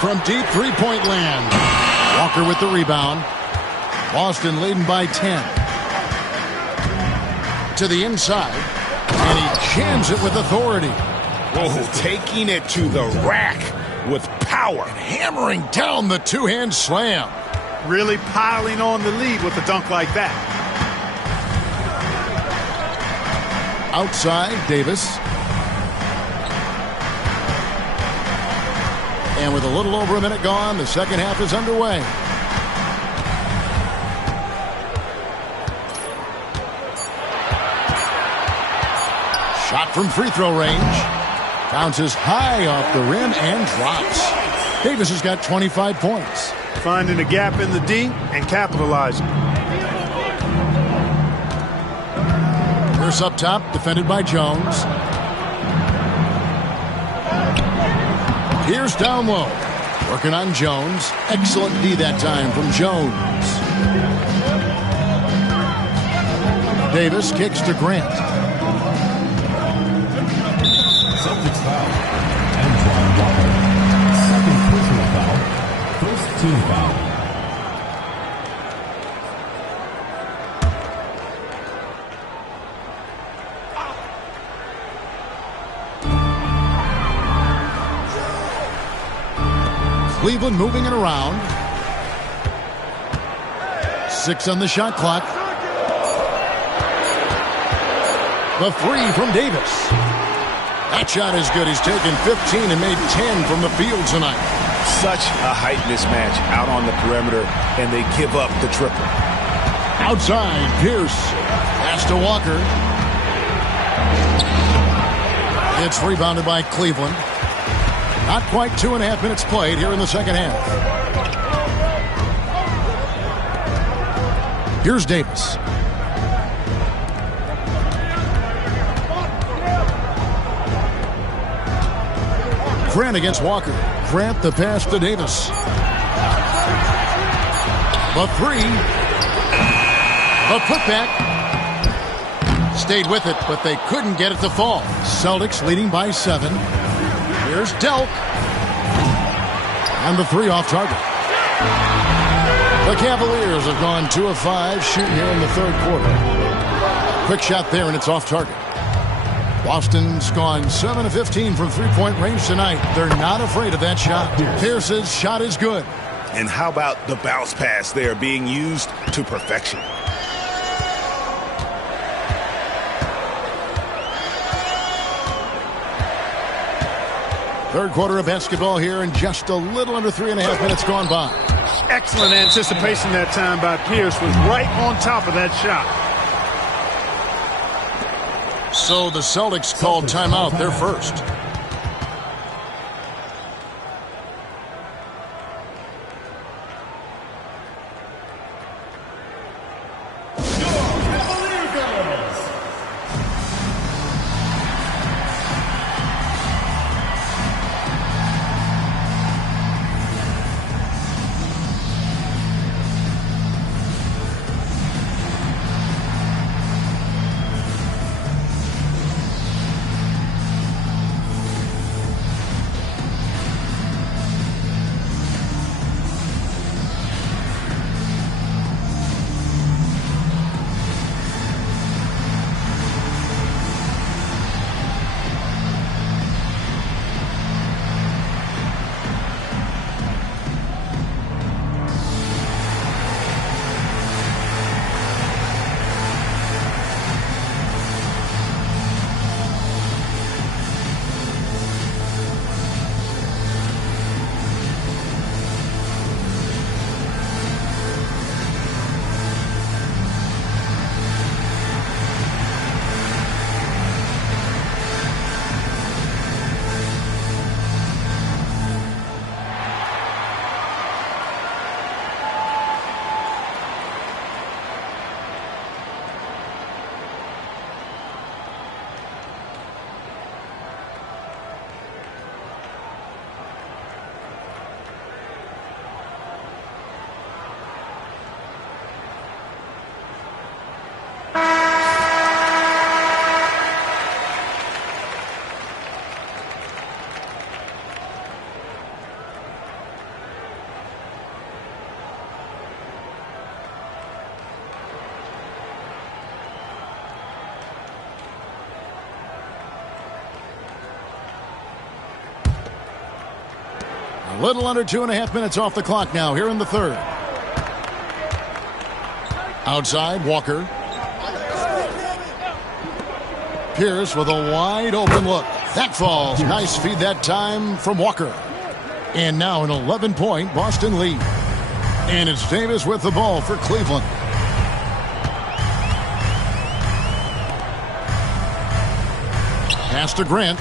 From deep three-point land, Walker with the rebound. Boston leading by 10. To the inside, and he jams it with authority. Oh, taking it to the rack with power. Hammering down the two-hand slam. Really piling on the lead with a dunk like that. Outside, Davis. And with a little over a minute gone, the second half is underway. Shot from free throw range. Bounces high off the rim and drops. Davis has got 25 points. Finding a gap in the D and capitalizing. Pierce up top, defended by Jones. Pierce down low. Working on Jones. Excellent D that time from Jones. Davis kicks to Grant. Celtics foul. Antoine Walker. Second personal foul. First team foul. Cleveland moving it around. 6 on the shot clock. The three from Davis. That shot is good. He's taken 15 and made 10 from the field tonight. Such a height mismatch out on the perimeter, and they give up the triple. Outside, Pierce. Pass to Walker. It's rebounded by Cleveland. Not quite 2.5 minutes played here in the second half. Here's Davis. Grant against Walker. Grant the pass to Davis. The three. The putback. Stayed with it, but they couldn't get it to fall. Celtics leading by 7. Here's Delk. And the three off target. The Cavaliers have gone 2 of 5 shooting here in the third quarter. Quick shot there, and it's off target. Boston's gone 7 of 15 from three-point range tonight. They're not afraid of that shot. Pierce's shot is good. And how about the bounce pass there being used to perfection? Third quarter of basketball here, and just a little under 3.5 minutes gone by. Excellent anticipation that time by Pierce. Was right on top of that shot. So the Celtics called timeout. They're first. A little under 2.5 minutes off the clock now here in the third. Outside, Walker. Pierce with a wide open look. That falls. Nice feed that time from Walker. And now an 11-point Boston lead. And it's Davis with the ball for Cleveland. Pass to Grant.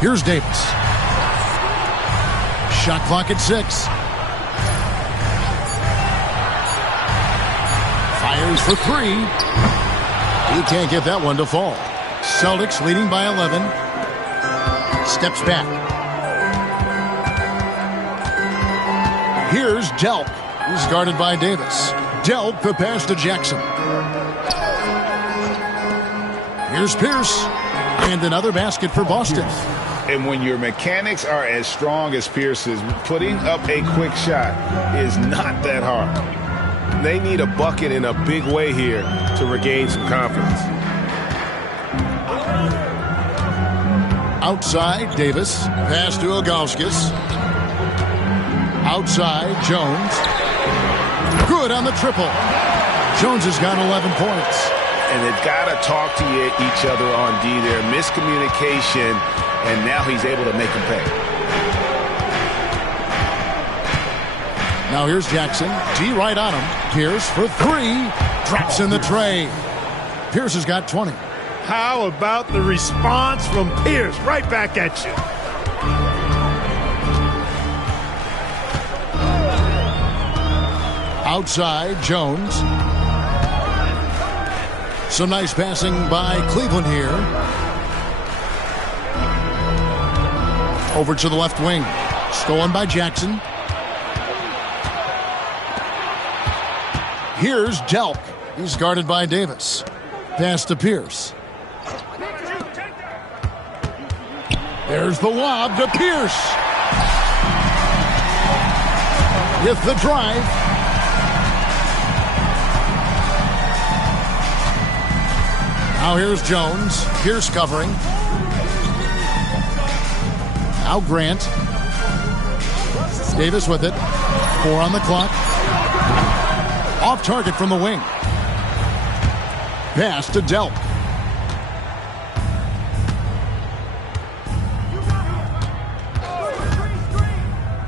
Here's Davis. Shot clock at 6. Fires for 3. He can't get that one to fall. Celtics leading by 11. Steps back. Here's Delk. He's guarded by Davis. Delk the pass to Jackson. Here's Pierce. And another basket for Boston. And when your mechanics are as strong as Pierce's, putting up a quick shot is not that hard. They need a bucket in a big way here to regain some confidence. Outside, Davis. Pass to Ilgauskas. Outside, Jones. Good on the triple. Jones has got 11 points. And they've got to talk to each other on D there. Miscommunication, and now he's able to make them pay. Now here's Jackson. D right on him. Pierce for 3. Drops in the tray. Pierce has got 20. How about the response from Pierce? Right back at you. Outside, Jones. Some nice passing by Cleveland here. Over to the left wing. Stolen by Jackson. Here's Delk. He's guarded by Davis. Pass to Pierce. There's the lob to Pierce. With the drive. Now here's Jones. Pierce covering. Now Grant. Davis with it. 4 on the clock. Off target from the wing. Pass to Delk.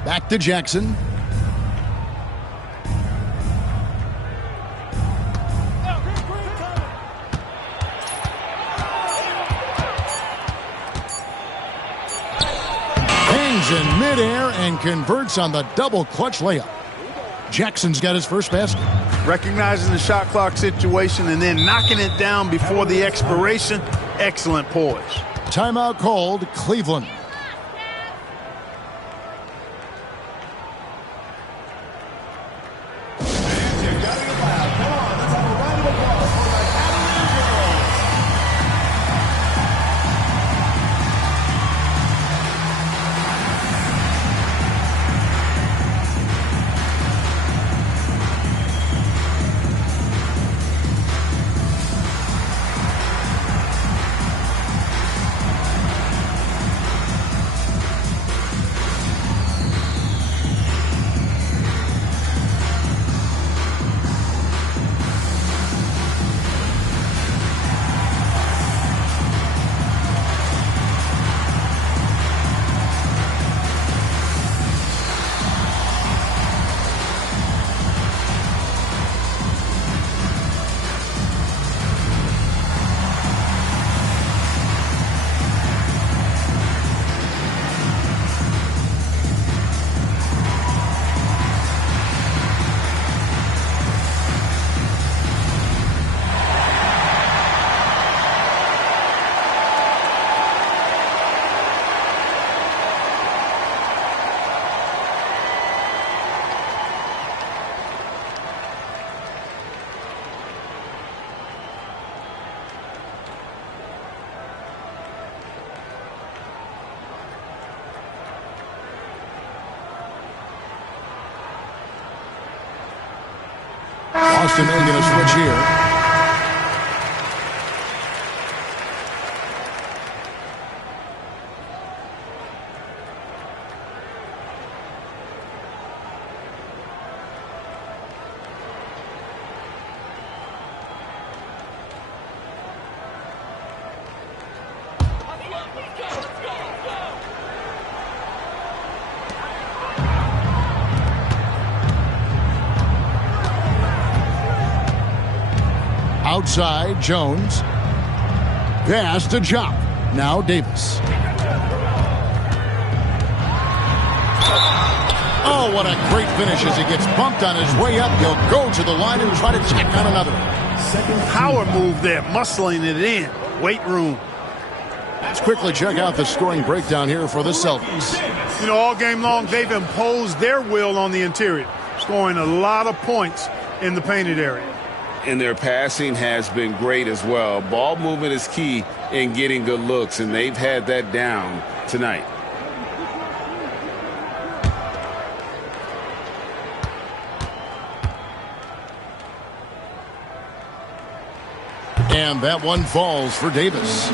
Back to Jackson. Hangs in midair and converts on the double clutch layup. Jackson's got his first basket. Recognizing the shot clock situation and then knocking it down before the expiration. Excellent poise. Timeout called, Cleveland. Boston is going to switch here. Outside, Jones. Pass to Chop. Now Davis. Oh, what a great finish as he gets bumped on his way up. He'll go to the line and try to tack on another. Power move there, muscling it in. Weight room. Let's quickly check out the scoring breakdown here for the Celtics. You know, all game long, they've imposed their will on the interior, scoring a lot of points in the painted area. And their passing has been great as well. Ball movement is key in getting good looks, and they've had that down tonight. And that one falls for Davis.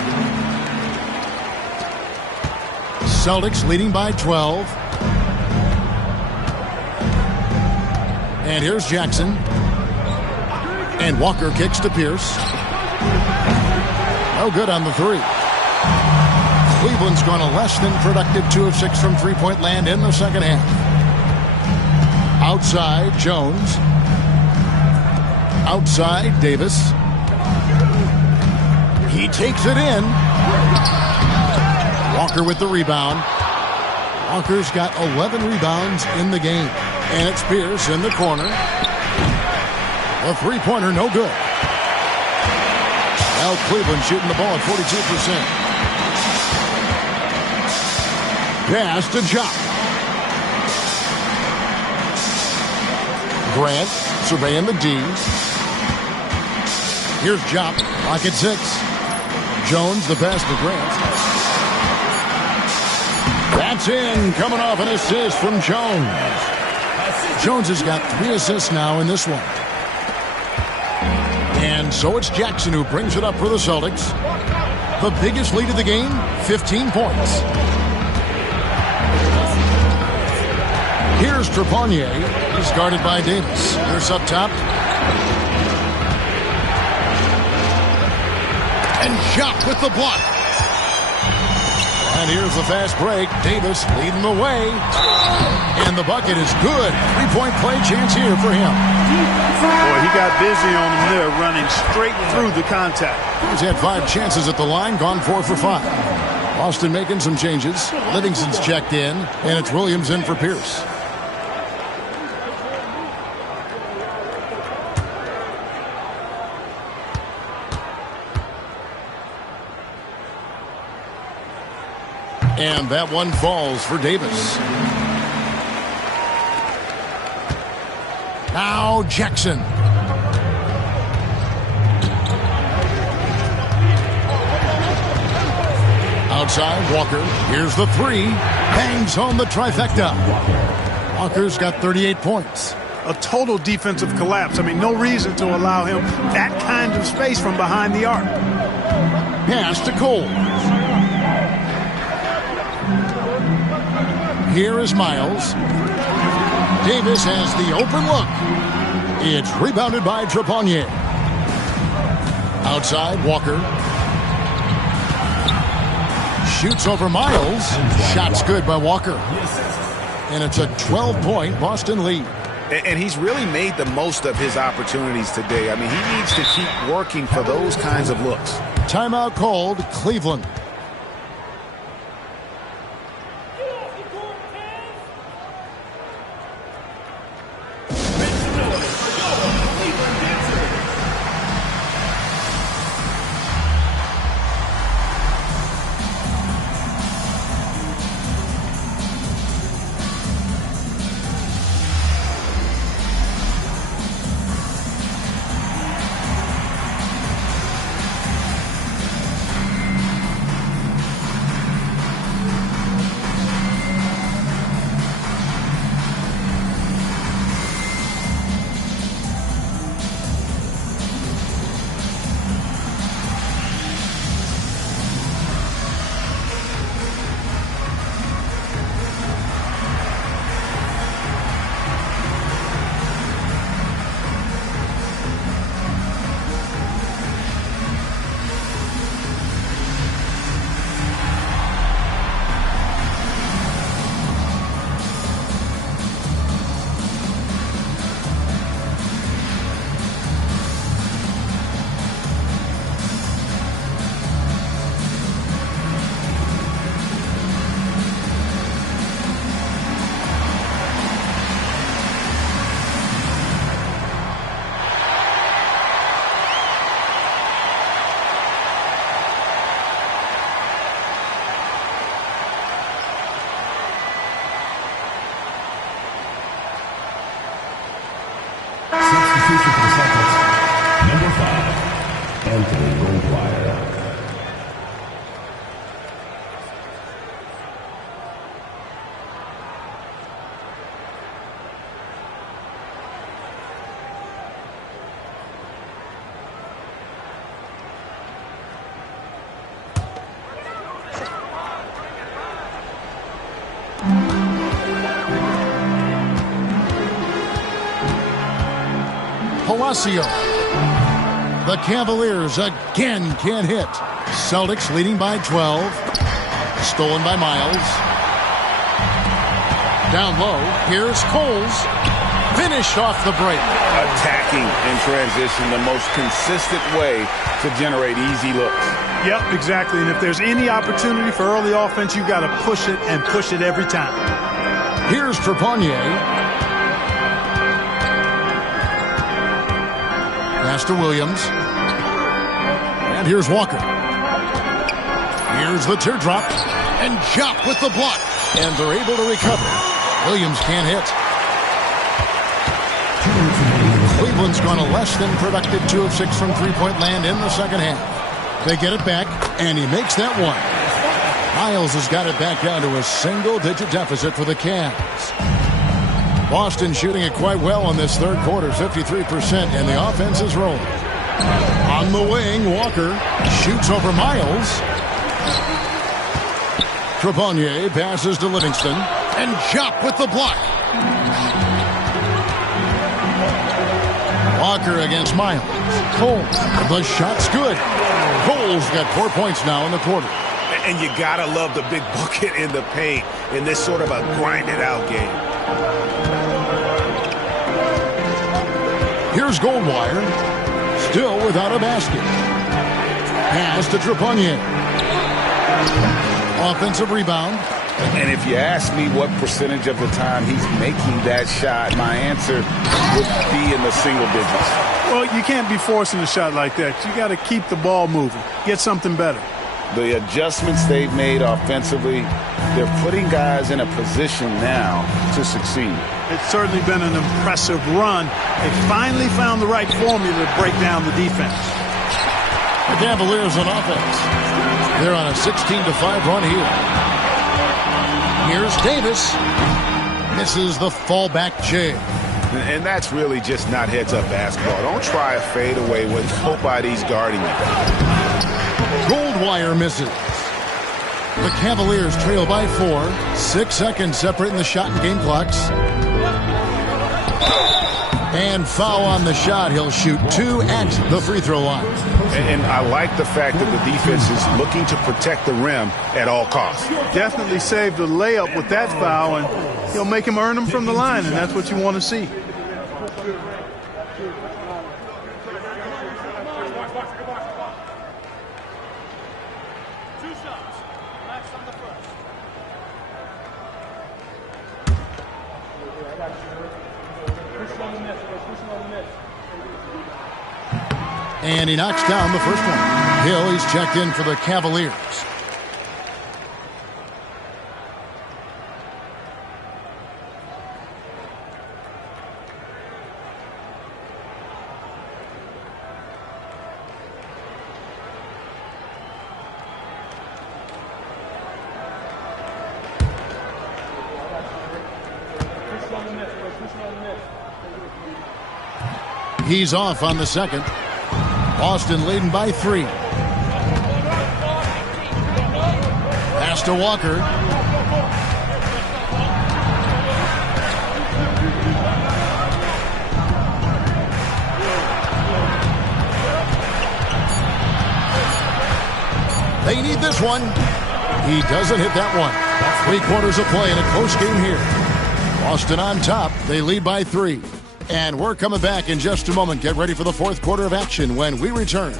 Celtics leading by 12. And here's Jackson. And Walker kicks to Pierce. No good on the three. Cleveland's gone a less than productive 2 of 6 from three-point land in the second half. Outside, Jones. Outside, Davis. He takes it in. Walker with the rebound. Walker's got 11 rebounds in the game. And it's Pierce in the corner. A three-pointer, no good. Now Cleveland shooting the ball at 42%. Pass to Chop. Grant surveying the D. Here's Chop. Clock at 6. Jones, the pass to Grant. That's in, coming off an assist from Jones. Jones has got 3 assists now in this one. And so it's Jackson who brings it up for the Celtics. The biggest lead of the game, 15 points. Here's Trepanier. He's guarded by Davis. Here's up top. And Chop with the block. And here's the fast break. Davis leading the way. And the bucket is good. 3-point play chance here for him. Boy, he got busy on him there, running straight through the contact. He's had 5 chances at the line, gone 4 for 5. Boston making some changes. Livingston's checked in, and it's Williams in for Pierce. And that one falls for Davis. Now Jackson. Outside, Walker. Here's the 3. Bangs home the trifecta. Walker's got 38 points. A total defensive collapse. I mean, no reason to allow him that kind of space from behind the arc. Pass to Cole. Here is Miles. Davis has the open look. It's rebounded by Trepanier. Outside, Walker. Shoots over Miles. Shot's good by Walker. And it's a 12-point Boston lead. And he's really made the most of his opportunities today. I mean, he needs to keep working for those kinds of looks. Timeout called, Cleveland. Palacio. The Cavaliers again can't hit. Celtics leading by 12. Stolen by Miles. Down low, here's Coles. Finished off the break. Attacking in transition, the most consistent way to generate easy looks. Yep, exactly. And if there's any opportunity for early offense, you've got to push it and push it every time. Here's Trepanier. Pass to Williams. And here's Walker. Here's the teardrop. And Jop with the block. And they're able to recover. Williams can't hit. Cleveland's gone a less than productive 2 of 6 from three-point land in the second half. They get it back, and he makes that one. Miles has got it back down to a single-digit deficit for the Cavs. Boston shooting it quite well in this third quarter, 53%, and the offense is rolling. On the wing, Walker shoots over Miles. Trepanier passes to Livingston, and Jop with the block. Walker against Miles. Coles, the shot's good. Coles got 4 points now in the quarter. And you got to love the big bucket in the paint in this sort of a grinded-out game. Here's Goldwire, still without a basket. Pass to Trepanier. Offensive rebound. And if you ask me what percentage of the time he's making that shot, my answer would be in the single digits. Well, you can't be forcing a shot like that. You got to keep the ball moving. Get something better. The adjustments they've made offensively, they're putting guys in a position now to succeed. It's certainly been an impressive run. They finally found the right formula to break down the defense. The Cavaliers on offense. They're on a 16-5 run here. Here's Davis. Misses the fallback jam. And that's really just not heads-up basketball. Don't try a fadeaway when nobody's guarding you. Goldwire misses. The Cavaliers trail by 4. 6 seconds separating the shot and game clocks. And foul on the shot. He'll shoot 2 at the free throw line. And I like the fact that the defense is looking to protect the rim at all costs. Definitely saved the layup with that foul, and he'll make him earn them from the line, and that's what you want to see. And he knocks down the first one. Hill, he's checked in for the Cavaliers. He's off on the second. Boston leading by 3. Pass to Walker. They need this one. He doesn't hit that one. 3 quarters of play in a close game here. Boston on top. They lead by 3. And we're coming back in just a moment. Get ready for the fourth quarter of action when we return.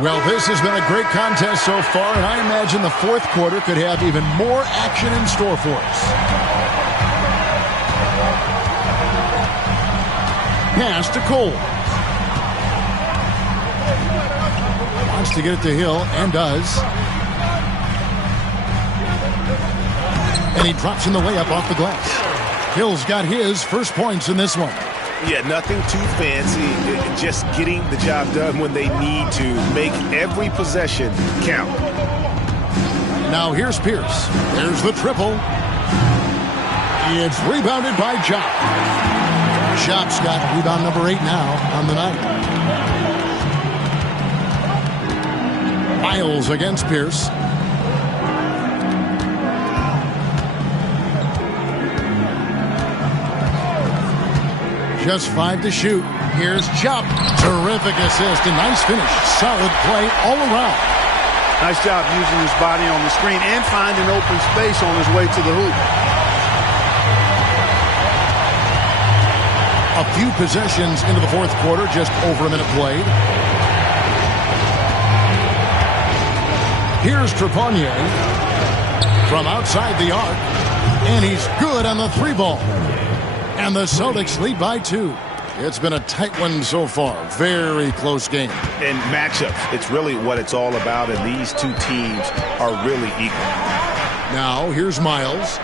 Well, this has been a great contest so far, and I imagine the fourth quarter could have even more action in store for us. Pass to Cole. Wants to get it to Hill, and does. And he drops in the layup off the glass. Hill's got his first points in this one. Yeah, nothing too fancy. Just getting the job done when they need to. Make every possession count. Now here's Pierce. There's the triple. It's rebounded by Jop. Shop's got rebound number 8 now on the night. Miles against Pierce. Just 5 to shoot. Here's Chop. Terrific assist and nice finish. Solid play all around. Nice job using his body on the screen and finding open space on his way to the hoop. A few possessions into the fourth quarter, just over a minute played. Here's Trepanier from outside the arc, and he's good on the 3-ball. And the Celtics lead by 2. It's been a tight one so far. Very close game. In matchups, it's really what it's all about, and these two teams are really equal. Now, here's Miles.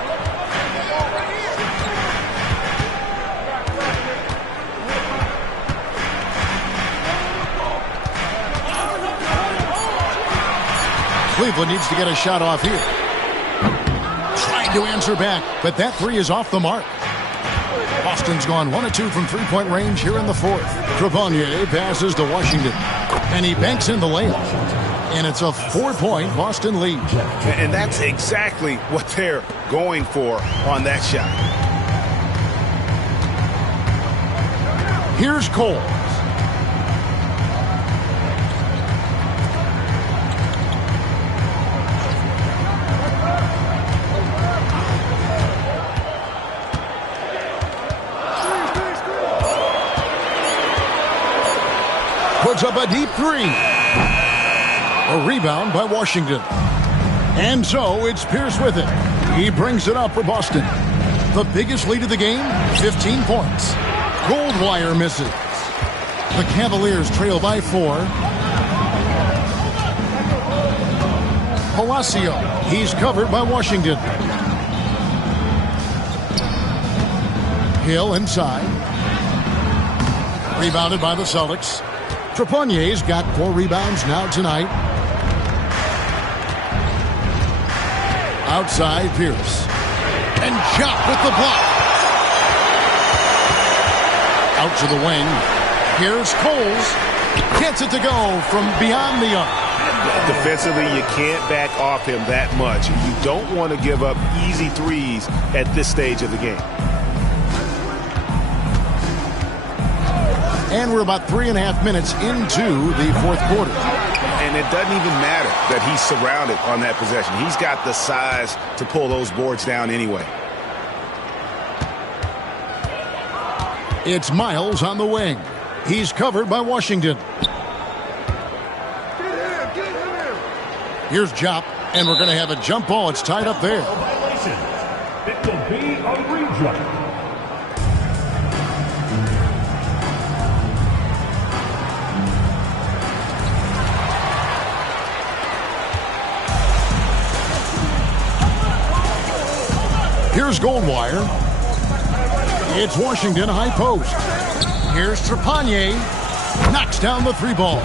Cleveland needs to get a shot off here. Trying to answer back, but that 3 is off the mark. Boston's gone 1 of 2 from three-point range here in the fourth. Trepanier passes to Washington, and he banks in the layup. And it's a 4-point Boston lead. And that's exactly what they're going for on that shot. Here's Cole. Puts up a deep 3. A rebound by Washington. And so it's Pierce with it. He brings it up for Boston. The biggest lead of the game, 15 points. Goldwire misses. The Cavaliers trail by 4. Palacio, he's covered by Washington. Hill inside. Rebounded by the Celtics. Trepanier's got 4 rebounds now tonight. Outside Pierce. And Chop with the block. Out to the wing. Here's Coles. Gets it to go from beyond the arc. Defensively, you can't back off him that much. You don't want to give up easy threes at this stage of the game. And we're about 3.5 minutes into the fourth quarter. And it doesn't even matter that he's surrounded on that possession. He's got the size to pull those boards down anyway. It's Miles on the wing. He's covered by Washington. Here's Jop, and we're going to have a jump ball. It's tied up there. It will be a rejump. Here's Goldwire. It's Washington high post. Here's Trepanier. Knocks down the 3-ball.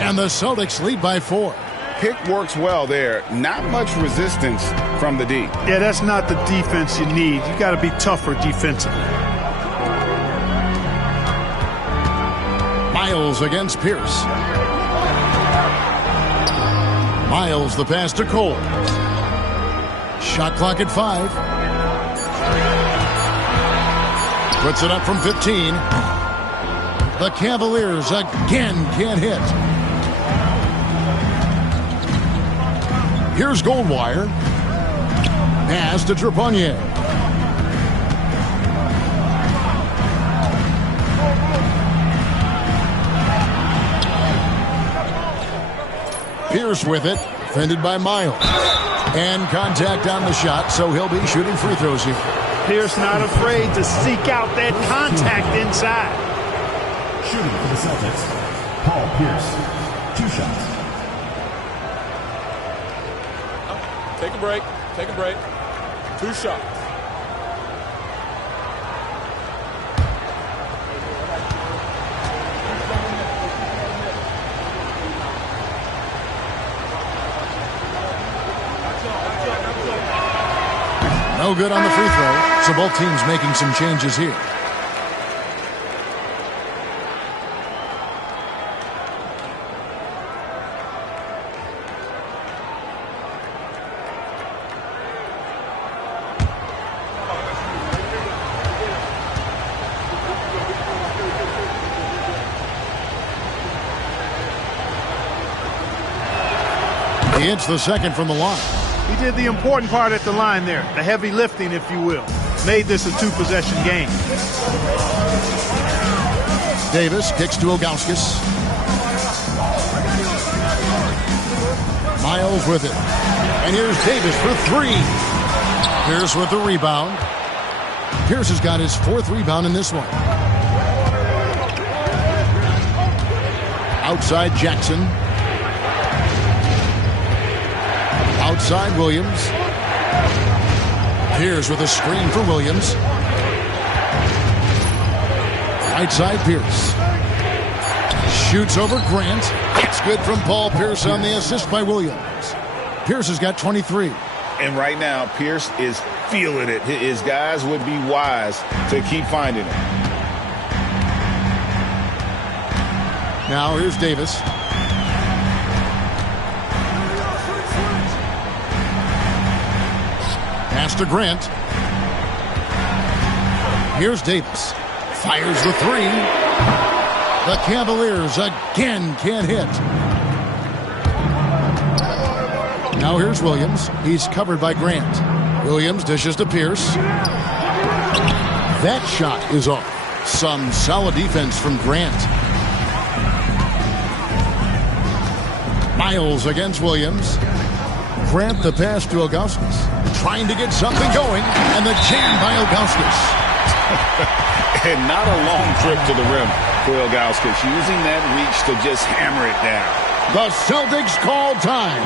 And the Celtics lead by 4. Pick works well there. Not much resistance from the D. Yeah, that's not the defense you need. You got to be tougher defensively. Miles against Pierce. Miles the pass to Cole. Shot clock at 5. Puts it up from 15. The Cavaliers again can't hit. Here's Goldwire. Pass to Trepanier. Pierce with it. Defended by Miles. And contact on the shot, so he'll be shooting free throws here. Pierce not afraid to seek out that contact inside. Shooting for the Celtics, Paul Pierce. 2 shots. Take a break. Take a break. 2 shots. No good on the free throw, so both teams making some changes here. He hits the second from the line. He did the important part at the line there, the heavy lifting, if you will. Made this a 2-possession game. Davis kicks to Ilgauskas. Miles with it. And here's Davis for 3. Pierce with the rebound. Pierce has got his 4th rebound in this one. Outside Jackson. Outside Williams. Pierce with a screen for Williams. Right side Pierce. Shoots over Grant. It's good from Paul Pierce on the assist by Williams. Pierce has got 23. And right now, Pierce is feeling it. His guys would be wise to keep finding it. Now here's Davis. Pass to Grant. Here's Davis. Fires the 3. The Cavaliers again can't hit. Now here's Williams. He's covered by Grant. Williams dishes to Pierce. That shot is off. Some solid defense from Grant. Miles against Williams. Grant the pass to Ilgauskas. Trying to get something going. And the jam by Ilgauskas. And not a long trip to the rim for Ilgauskas. Using that reach to just hammer it down. The Celtics call time.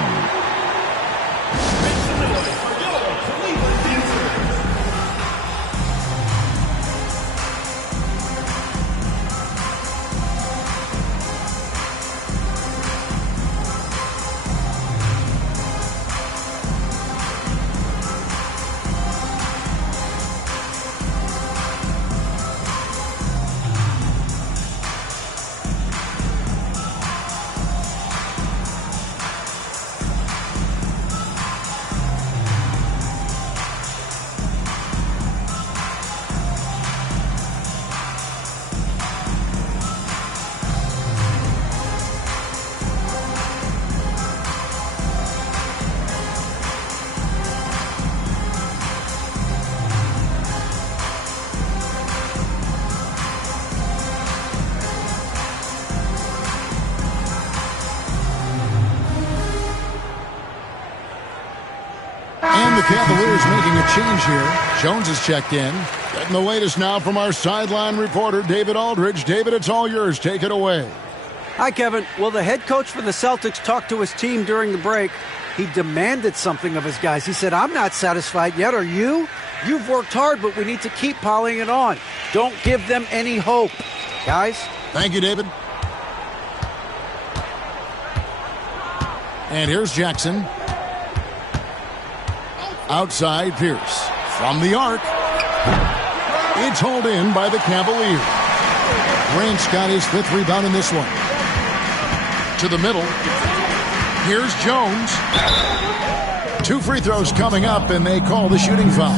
And the Cavaliers making a change here. Jones has checked in. Getting the latest now from our sideline reporter, David Aldridge. David, it's all yours. Take it away. Hi, Kevin. Well, the head coach for the Celtics talked to his team during the break. He demanded something of his guys. He said, I'm not satisfied yet. Are you? You've worked hard, but we need to keep piling it on. Don't give them any hope. Guys? Thank you, David. And here's Jackson. Outside Pierce. From the arc. It's hauled in by the Cavaliers. Grant's got his 5th rebound in this one. To the middle. Here's Jones. 2 free throws coming up, and they call the shooting foul.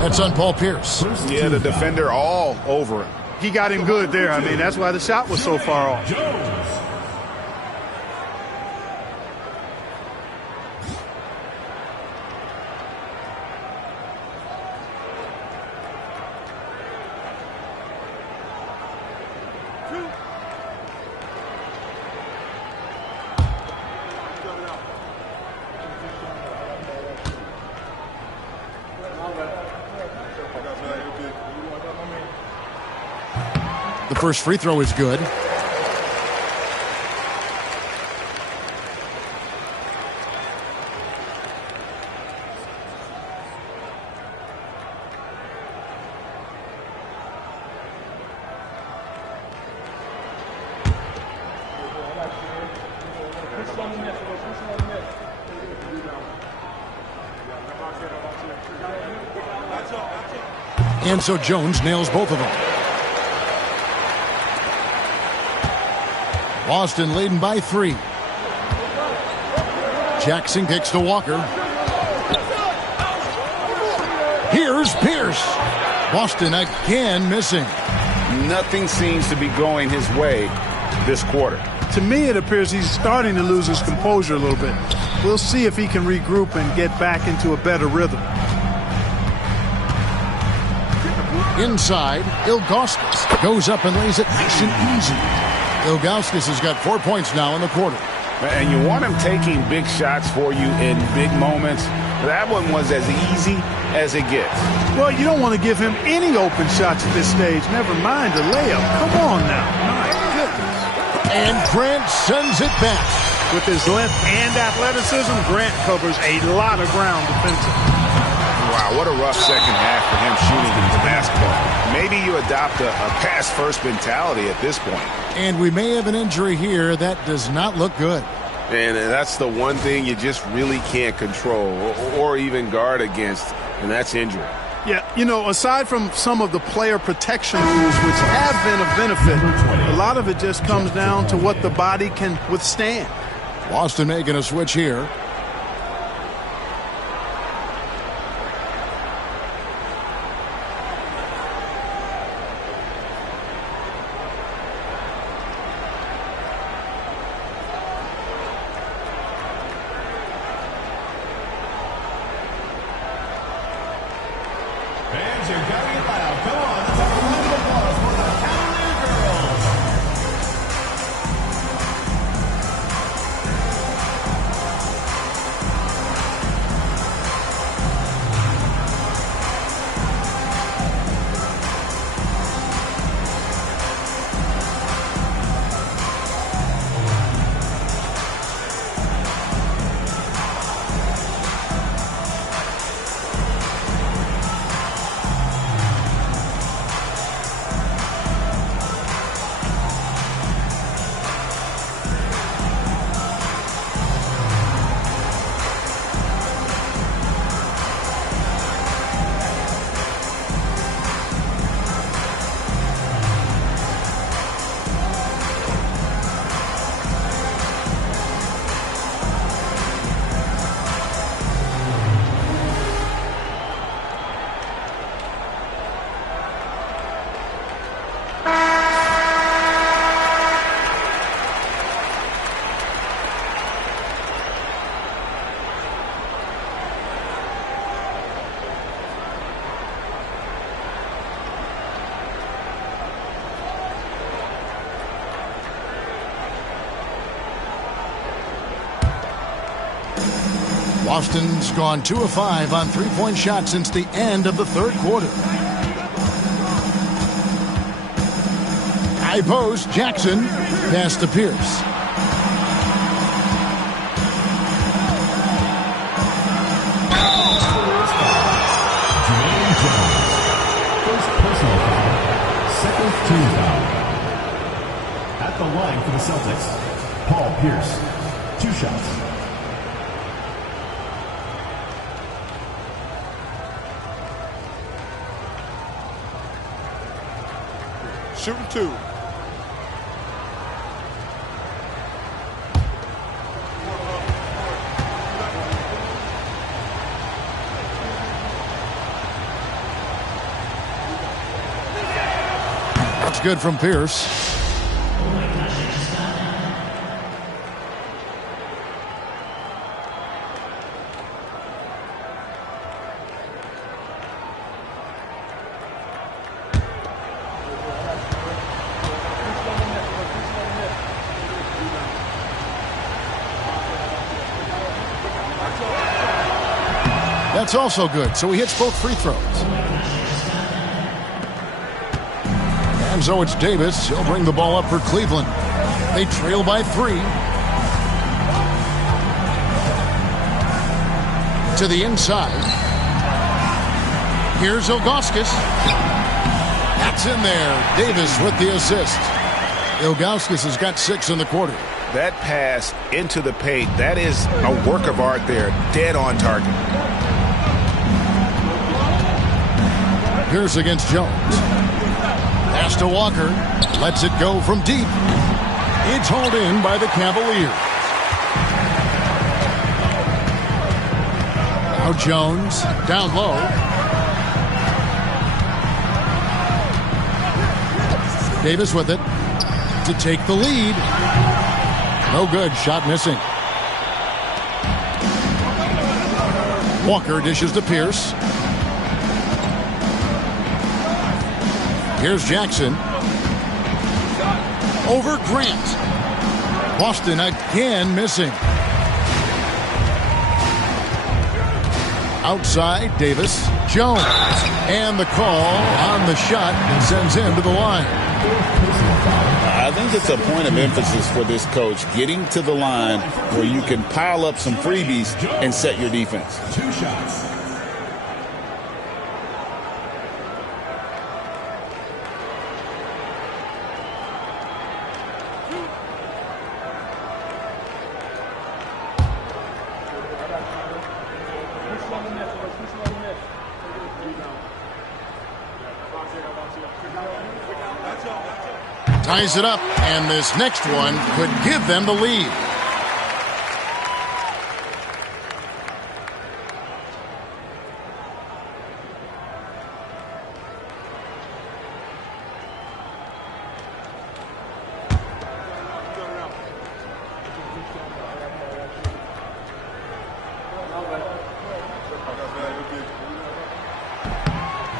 That's on Paul Pierce. Yeah, the defender all over him. He got him good there. I mean, that's why the shot was so far off. The first free throw is good. And so Jones nails both of them. Boston leading by 3. Jackson kicks to Walker. Here's Pierce. Boston again missing. Nothing seems to be going his way this quarter. to me, it appears he's starting to lose his composure a little bit. We'll see if he can regroup and get back into a better rhythm. Inside, Ilgauskas goes up and lays it nice and easy. Ilgauskas has got 4 points now in the quarter. And you want him taking big shots for you in big moments. That one was as easy as it gets. Well, you don't want to give him any open shots at this stage. Never mind a layup. Come on now. My goodness. And Grant sends it back. With his length and athleticism, Grant covers a lot of ground defensively. Wow, what a rough second half for him shooting the basketball. Maybe you adopt a pass-first mentality at this point. And we may have an injury here. That does not look good. And that's the one thing you just really can't control or even guard against, and that's injury. Yeah, you know, aside from some of the player protection rules, which have been of benefit, a lot of it just comes down to what the body can withstand. Boston making a switch here. Boston's gone 2 of 5 on three-point shots since the end of the third quarter. High post, Jackson. Pass to Pierce. First personal foul, second team foul. At the line for the Celtics, Paul Pierce. 2 shots. Shooting 2. That's good from Pierce. That's also good, so he hits both free throws. And so it's Davis. He'll bring the ball up for Cleveland. They trail by 3. To the inside. Here's Ilgauskas. That's in there. Davis with the assist. Ilgauskas has got 6 in the quarter. That pass into the paint, that is a work of art there. Dead on target. Pierce against Jones. Pass to Walker. Lets it go from deep. It's hauled in by the Cavaliers. Now Jones down low. Davis with it to take the lead. No good. Shot missing. Walker dishes to Pierce. Here's Jackson. Over Grant. Boston again missing. Outside, Davis. Jones. And the call on the shot sends him to the line. I think it's a point of emphasis for this coach, getting to the line where you can pile up some freebies and set your defense. 2 shots. Ties it up, and this next one could give them the lead.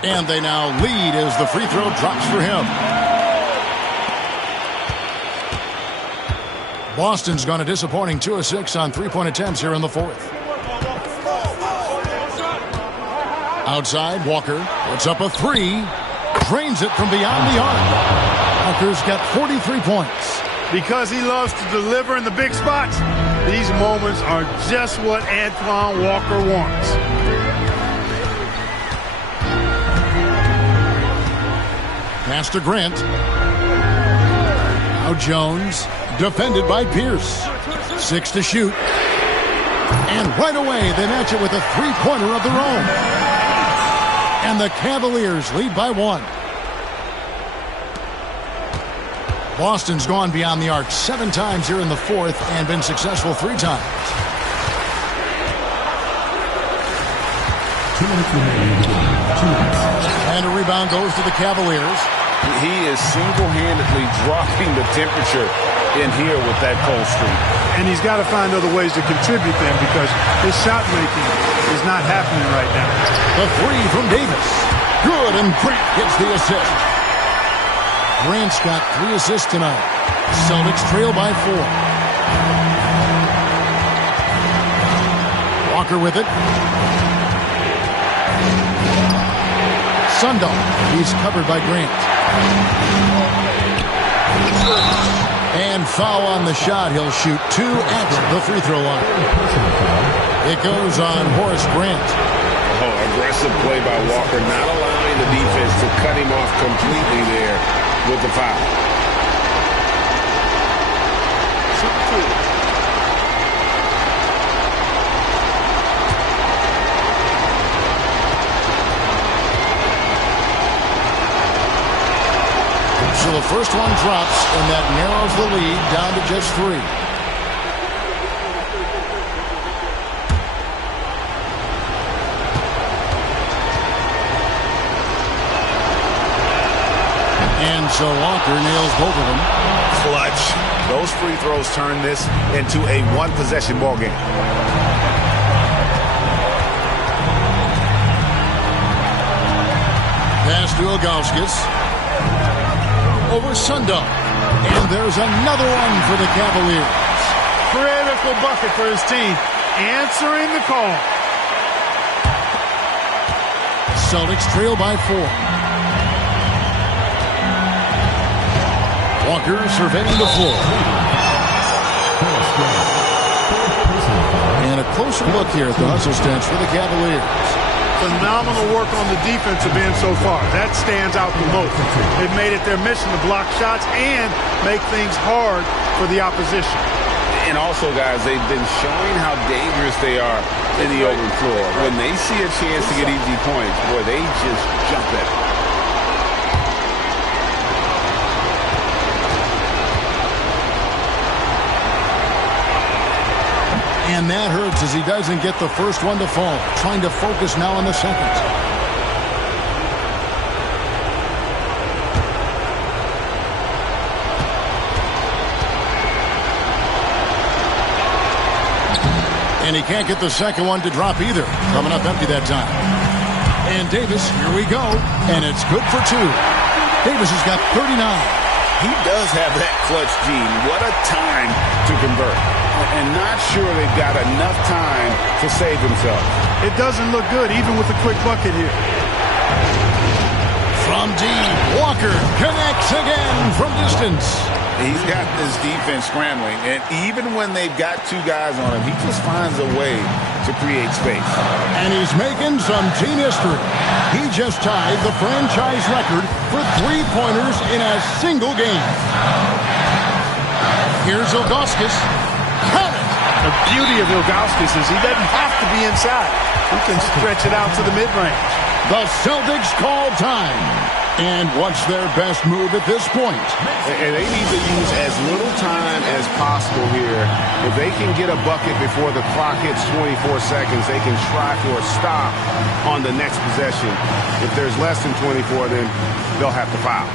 And they now lead as the free throw drops for him. Boston's gone a disappointing 2 of 6 on three-point attempts here in the fourth. Outside, Walker puts up a 3. Drains it from beyond the arc. Walker's got 43 points. Because he loves to deliver in the big spots, these moments are just what Antoine Walker wants. Pass to Grant. Now Jones. Defended by Pierce. 6 to shoot. And right away, they match it with a three-pointer of their own. And the Cavaliers lead by 1. Boston's gone beyond the arc 7 times here in the fourth and been successful 3 times. 2 minutes remaining. 2 minutes. And a rebound goes to the Cavaliers. He is single-handedly dropping the temperature in here with that cold streak. And he's got to find other ways to contribute them because his shot making is not happening right now. The 3 from Davis. Good, and Grant gets the assist. Grant's got 3 assists tonight. Celtics trail by 4. Walker with it. Sundar. He's covered by Grant. And foul on the shot. He'll shoot 2 at the free throw line. It goes on Horace Grant. Oh, aggressive play by Walker, not allowing the defense to cut him off completely there with the foul. So the first one drops, and that narrows the lead down to just 3. And so Walker nails both of them. Clutch. Those free throws turn this into a one-possession ball game. Pass to Ilgauskas. Over Sundar. And there's another one for the Cavaliers. Critical bucket for his team. Answering the call. Celtics trail by 4. Walker surveying the floor. And a closer look here at the hustle stance for the Cavaliers. Phenomenal work on the defensive end so far. That stands out the most. They've made it their mission to block shots and make things hard for the opposition. And also, guys, they've been showing how dangerous they are in the open floor. When they see a chance to get easy points, boy, they just jump at it. And that hurts as he doesn't get the first one to fall. Trying to focus now on the second. And he can't get the second one to drop either. Coming up empty that time. And Davis, here we go. And it's good for 2. Davis has got 39. He does have that clutch gene. What a time to convert. And not sure they've got enough time to save themselves. It doesn't look good, even with a quick bucket here. From deep, Walker connects again from distance. He's got this defense scrambling, and even when they've got 2 guys on him, he just finds a way to create space. And he's making some team history. He just tied the franchise record for 3-pointers in a single game. Here's Ilgauskas. Count it! The beauty of Ilgauskas is he doesn't have to be inside. He can stretch it out to the mid-range. The Celtics call time. And what's their best move at this point? And they need to use as little time as possible here. If they can get a bucket before the clock hits 24 seconds, they can try for a stop on the next possession. If there's less than 24, then they'll have to foul.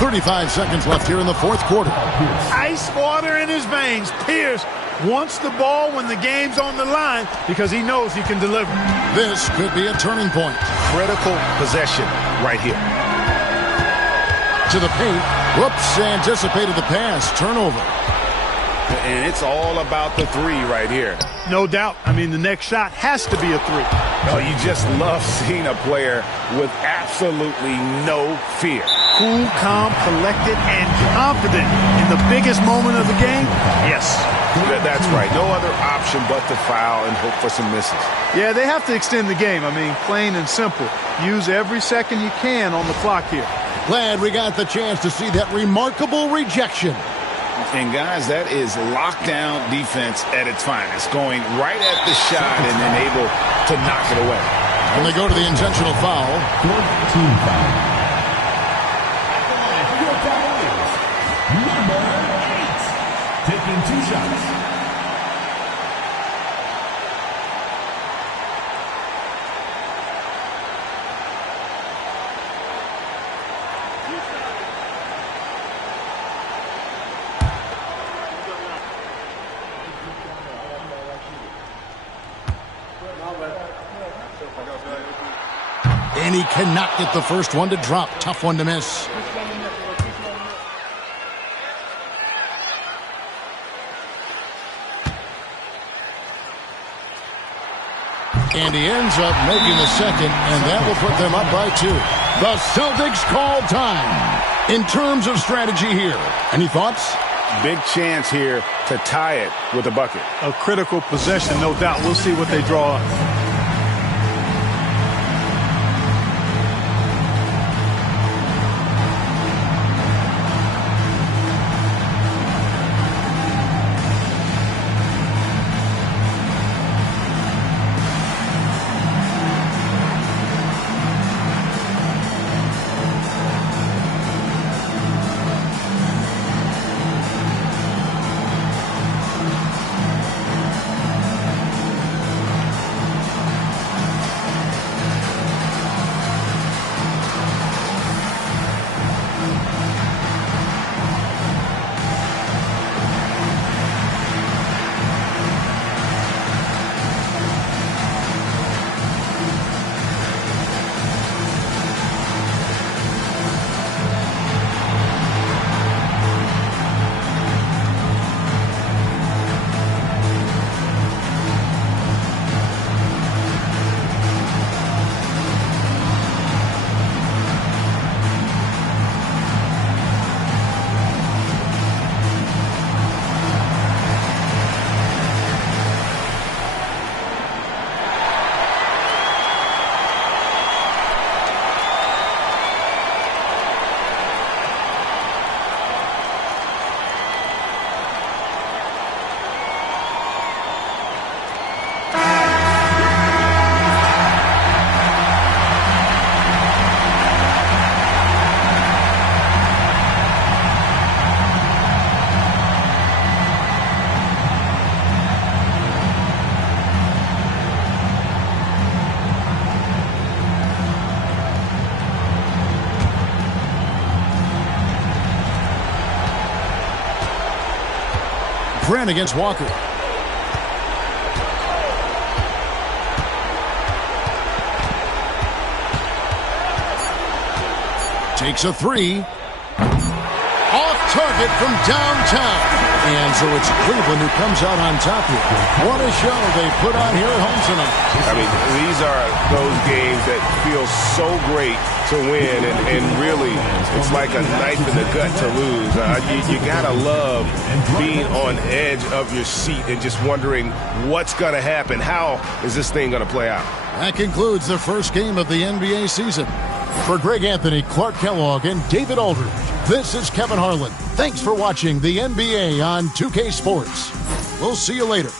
.35 seconds left here in the fourth quarter. Ice water in his veins. Pierce wants the ball when the game's on the line because he knows he can deliver. This could be a turning point. Critical possession right here. To the paint. Whoops, anticipated the pass. Turnover. And it's all about the 3 right here. No doubt. I mean, the next shot has to be a 3. Oh, you just love seeing a player with absolutely no fear. Cool, calm, collected, and confident in the biggest moment of the game? Yes. That's right. No other option but to foul and hope for some misses. Yeah, they have to extend the game. I mean, plain and simple. Use every second you can on the clock here. Glad we got the chance to see that remarkable rejection. And, guys, that is lockdown defense at its finest, going right at the shot and then able to knock it away. And they go to the intentional foul. Team foul. At the line for your Cavaliers, number 8, taking 2 shots. And he cannot get the first one to drop. Tough one to miss. And he ends up making the second, and that will put them up by 2. The Celtics call time. In terms of strategy here, any thoughts? Big chance here to tie it with a bucket. A critical possession, no doubt. We'll see what they draw up. Grant against Walker. Takes a three. Off target from downtown. And so it's Cleveland who comes out on top here. What a show they put on here at home tonight. I mean, these are those games that feel so great to win, and really, it's like a knife in the gut to lose. You gotta love being on edge of your seat and just wondering what's gonna happen. How is this thing gonna play out? That concludes the first game of the NBA season. For Greg Anthony, Clark Kellogg, and David Aldridge, this is Kevin Harlan. Thanks for watching the NBA on 2K Sports. We'll see you later.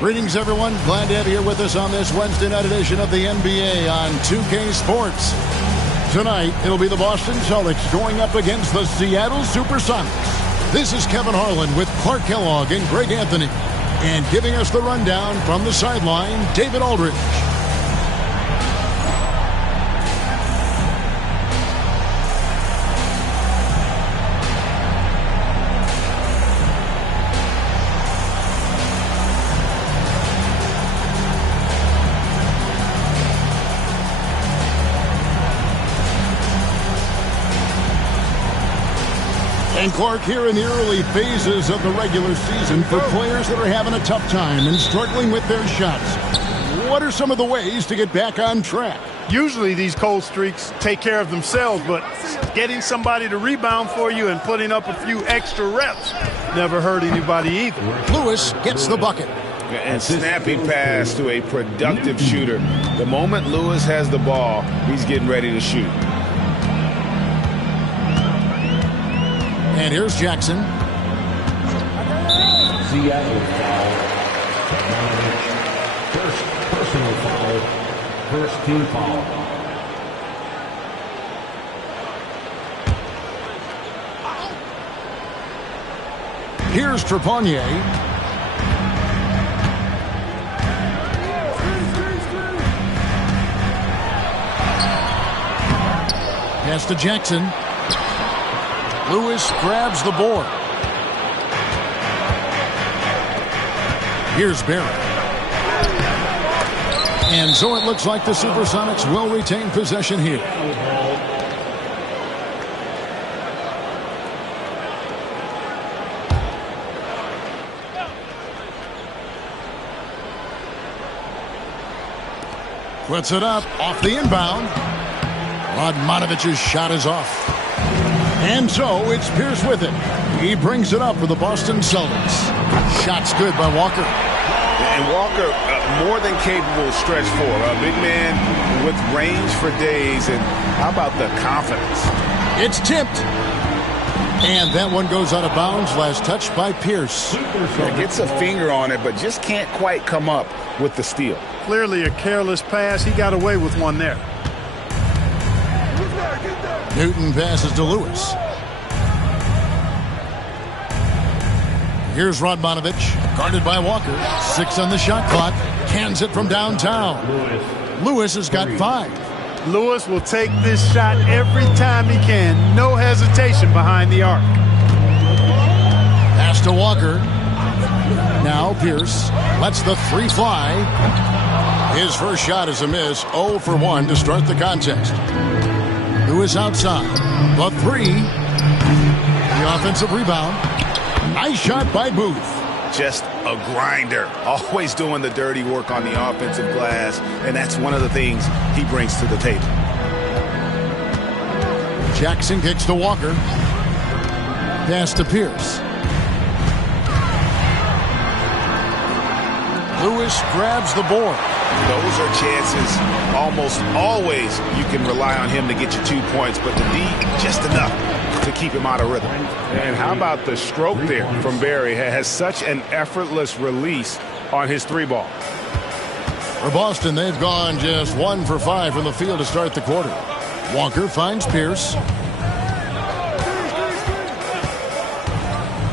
Greetings, everyone. Glad to have you here with us on this Wednesday night edition of the NBA on 2K Sports. Tonight, it'll be the Boston Celtics going up against the Seattle Supersonics. This is Kevin Harlan with Clark Kellogg and Greg Anthony. And giving us the rundown from the sideline, David Aldridge. And Clark, here in the early phases of the regular season, for players that are having a tough time and struggling with their shots, what are some of the ways to get back on track? Usually these cold streaks take care of themselves, but getting somebody to rebound for you and putting up a few extra reps never hurt anybody either. Lewis gets the bucket. And snappy pass to a productive shooter. The moment Lewis has the ball, he's getting ready to shoot. And here's Jackson. Seattle foul. First personal foul. First team foul. Here's Trepanier. Pass to Jackson. Lewis grabs the board. Here's Barry. And so it looks like the Supersonics will retain possession here. Puts it up off the inbound. Radmanovich's shot is off. And so it's Pierce with it. He brings it up for the Boston Celtics. Shot's good by Walker. And Walker, more than capable stretch four. A big man with range for days. And how about the confidence? It's tipped. And that one goes out of bounds. Last touch by Pierce. Gets a finger on it, but just can't quite come up with the steal. Clearly a careless pass. He got away with one there. Newton passes to Lewis. Here's Radmanovich, guarded by Walker. 6 on the shot clock. Cans it from downtown. Lewis has got 5. Lewis will take this shot every time he can. No hesitation behind the arc. Pass to Walker. Now Pierce lets the 3 fly. His first shot is a miss. 0 for 1 to start the contest. Lewis outside. The 3. The offensive rebound. Nice shot by Booth. Just a grinder. Always doing the dirty work on the offensive glass. And that's one of the things he brings to the table. Jackson kicks to Walker. Pass to Pierce. Lewis grabs the board. Those are chances almost always you can rely on him to get you 2 points, but the D, just enough to keep him out of rhythm. And how about the stroke there from Barry? Has such an effortless release on his 3-ball. For Boston, they've gone just 1 for 5 from the field to start the quarter. Walker finds Pierce.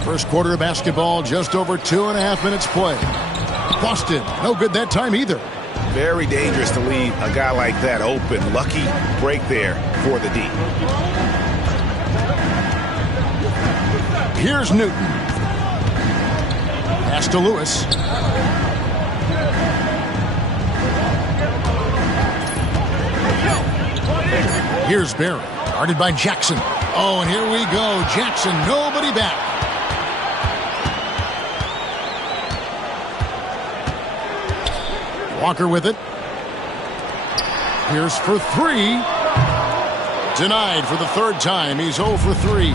First quarter of basketball, just over 2.5 minutes play. Boston, no good that time either. Very dangerous to leave a guy like that open. Lucky break there for the D. Here's Newton. Pass to Lewis. Here's Barry, guarded by Jackson. Oh, and here we go. Jackson, nobody back. Walker with it. Pierce for 3. Denied for the 3rd time. He's 0 for 3.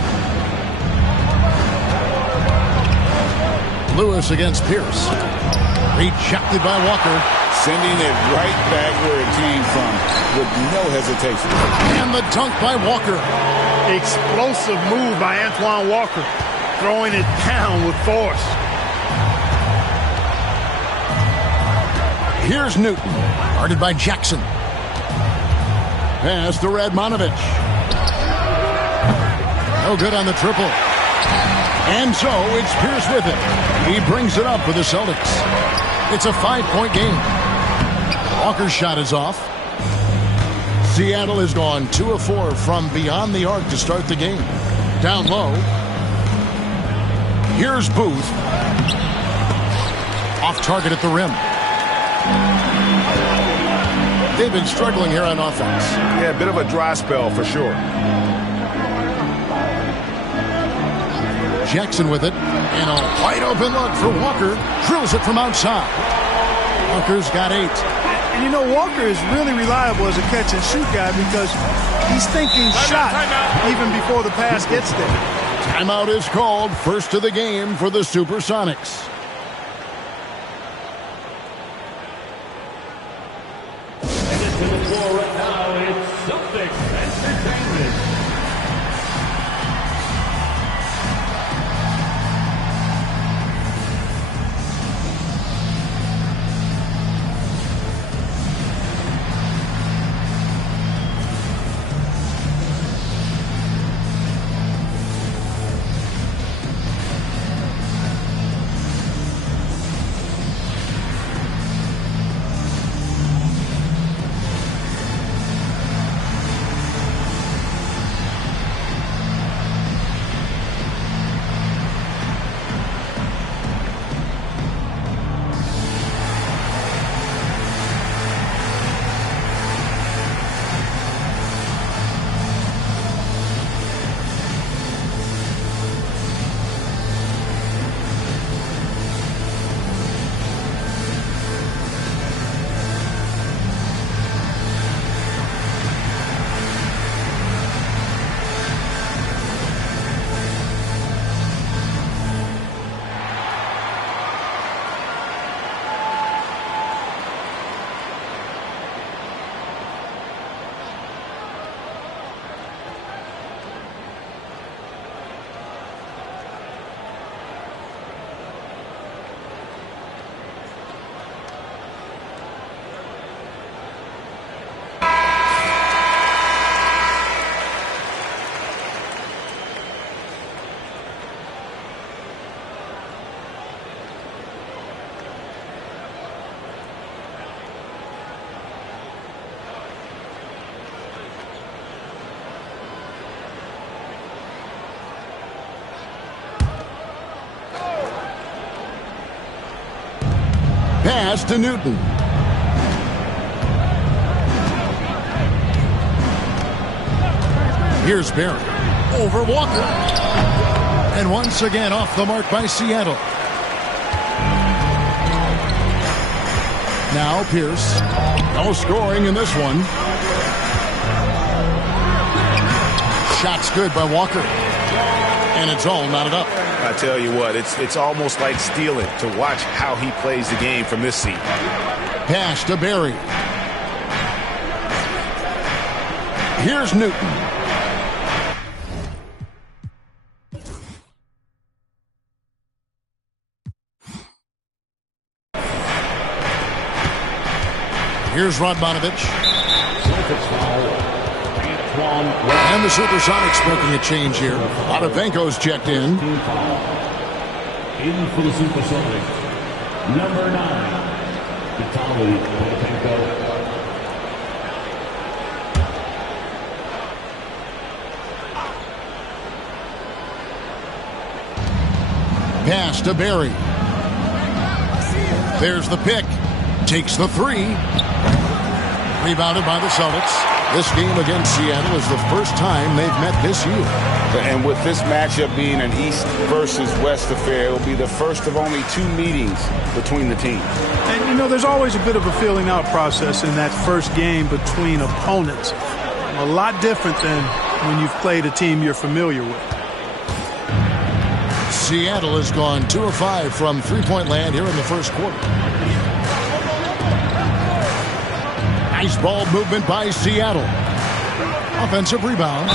Lewis against Pierce. Rejected by Walker. Sending it right back where it came from with no hesitation. And the dunk by Walker. Explosive move by Antoine Walker. Throwing it down with force. Here's Newton, guarded by Jackson. Pass to Radmanovich. No good on the triple. And so it's Pierce with it. He brings it up for the Celtics. It's a 5-point game. Walker's shot is off. Seattle has gone 2 of 4 from beyond the arc to start the game. Down low. Here's Booth. Off target at the rim. They've been struggling here on offense. Yeah, a bit of a dry spell for sure. Jackson with it. And a wide open look for Walker. Drills it from outside. Walker's got 8. And you know, Walker is really reliable as a catch and shoot guy because he's thinking shot even before the pass gets there. Timeout is called. First of the game for the Supersonics. To the floor right now, it's Celtics Entertainment. pass to Newton. Here's Barry. Over Walker. And once again off the mark by Seattle. Now Pierce. No scoring in this one. Shot's good by Walker. And it's all knotted up. I tell you what, it's almost like stealing to watch how he plays the game from this seat. Pass to Barry. Here's Newton. Here's Radmanovich. And the Supersonics making a change here. Ottavenko's checked in. In for the Supersonics, number 9, Vitaly Potapenko. Pass to Barry. There's the pick. Takes the 3. Rebounded by the Celtics. This game against Seattle is the first time they've met this year. And with this matchup being an East versus West affair, it will be the first of only 2 meetings between the teams. And, you know, there's always a bit of a feeling out process in that first game between opponents. A lot different than when you've played a team you're familiar with. Seattle has gone 2 of 5 from three-point land here in the first quarter. Nice ball movement by Seattle. Offensive rebound.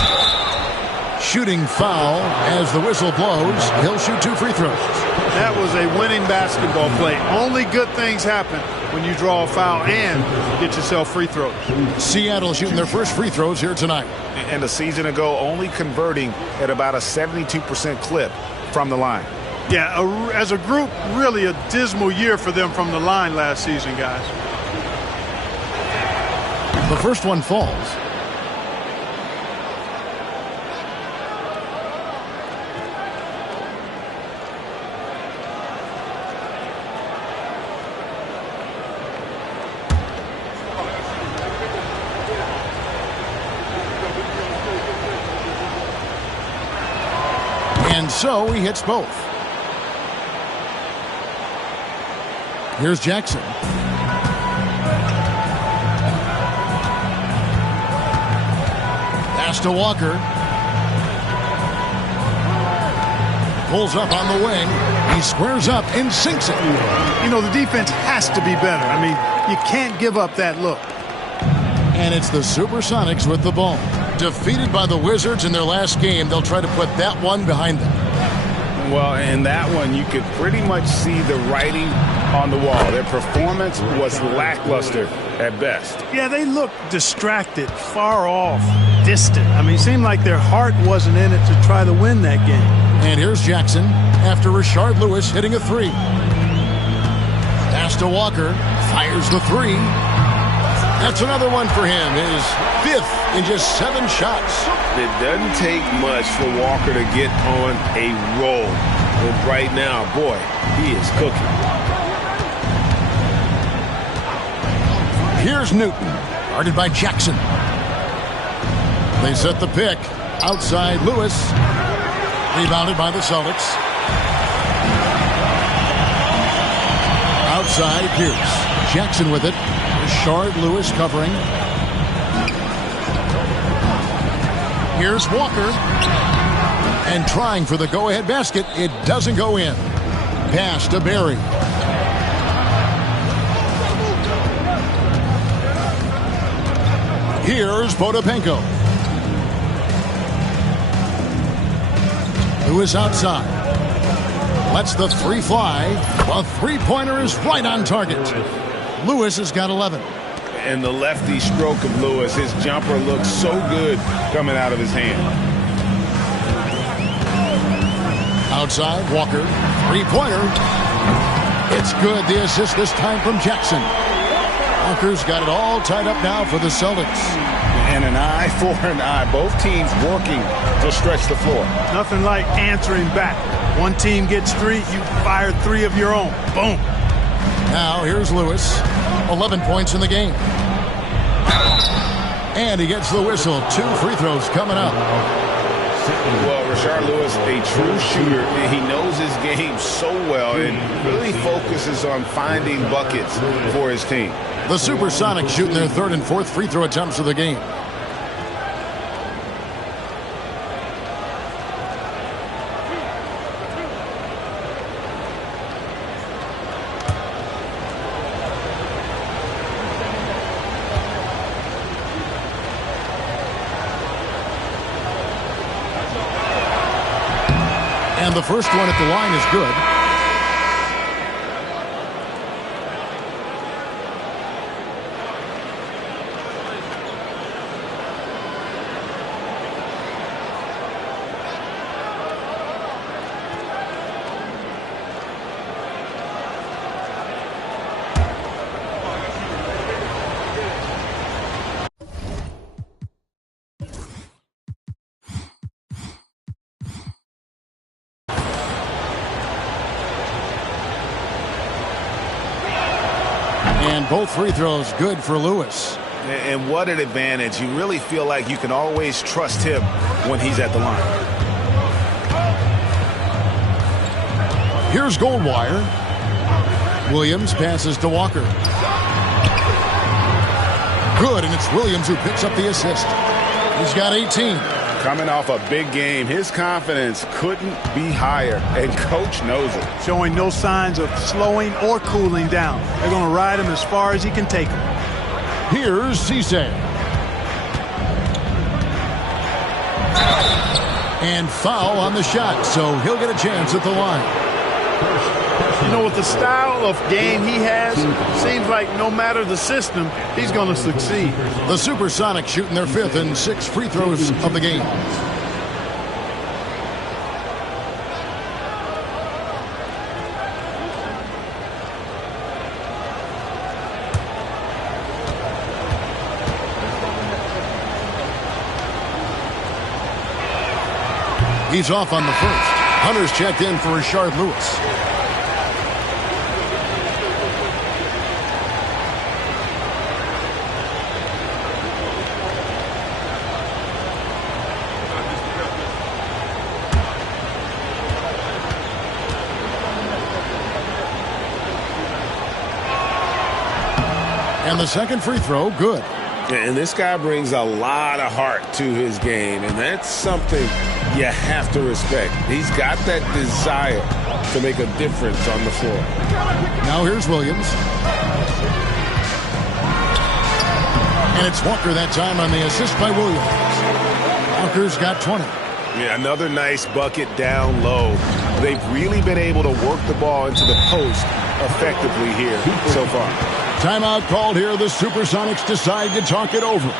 Shooting foul as the whistle blows. He'll shoot 2 free throws. That was a winning basketball play. Only good things happen when you draw a foul and get yourself free throws. Seattle shooting their first free throws here tonight. And a season ago, only converting at about a 72% clip from the line. Yeah, as a group, really a dismal year for them from the line last season, guys. The first one falls. And so he hits both. Here's Jackson. Pass to Walker. Pulls up on the wing. He squares up and sinks it. You know, the defense has to be better. I mean, you can't give up that look. And it's the Supersonics with the ball. Defeated by the Wizards in their last game, they'll try to put that one behind them. Well, in that one, you could pretty much see the writing on the wall. Their performance was lackluster at best. Yeah, they looked distracted, far off, distant. I mean, it seemed like their heart wasn't in it to try to win that game. And here's Jackson after Rashard Lewis hitting a 3. Pass to Walker. Fires the 3. That's another one for him. His 5th in just 7 shots. It doesn't take much for Walker to get on a roll. And right now, boy, he is cooking. Here's Newton, guarded by Jackson. They set the pick. Outside Lewis. Rebounded by the Celtics. Outside Pierce. Jackson with it. Rashard Lewis covering. Here's Walker. And trying for the go-ahead basket. It doesn't go in. Pass to Barry. Here's Potapenko. Lewis outside. Lets the 3 fly. The three-pointer is right on target. Lewis has got 11. And the lefty stroke of Lewis, his jumper looks so good coming out of his hand. Outside, Walker. Three-pointer. It's good. The assist this time from Jackson. Walker's got it all tied up now for the Celtics. And an eye for an eye. Both teams working to stretch the floor. Nothing like answering back. One team gets 3, you fire 3 of your own. Boom. Now here's Lewis. 11 points in the game. And he gets the whistle. 2 free throws coming up. Well, Rashard Lewis, a true shooter. He knows his game so well and really focuses on finding buckets for his team. The Supersonics shooting their 3rd and 4th free throw attempts of the game. And the first one at the line is good. And both free throws good for Lewis. And what an advantage. You really feel like you can always trust him when he's at the line. Here's Goldwire. Williams passes to Walker. Good, and it's Williams who picks up the assist. He's got 18. Coming off a big game, his confidence couldn't be higher, and Coach knows it. Showing no signs of slowing or cooling down. They're going to ride him as far as he can take him. Here's Cisse. And foul on the shot, so he'll get a chance at the line. You know, with the style of game he has, seems like no matter the system, he's going to succeed. The Supersonics shooting their 5th and 6th free throws of the game. He's off on the first. Hunter's checked in for Rashard Lewis. And the second free throw, good. And this guy brings a lot of heart to his game, and that's something you have to respect. He's got that desire to make a difference on the floor. Now here's Williams. And it's Walker that time on the assist by Williams. Walker's got 20. Yeah, another nice bucket down low. They've really been able to work the ball into the post effectively here so far. Timeout called here. The Supersonics decide to talk it over.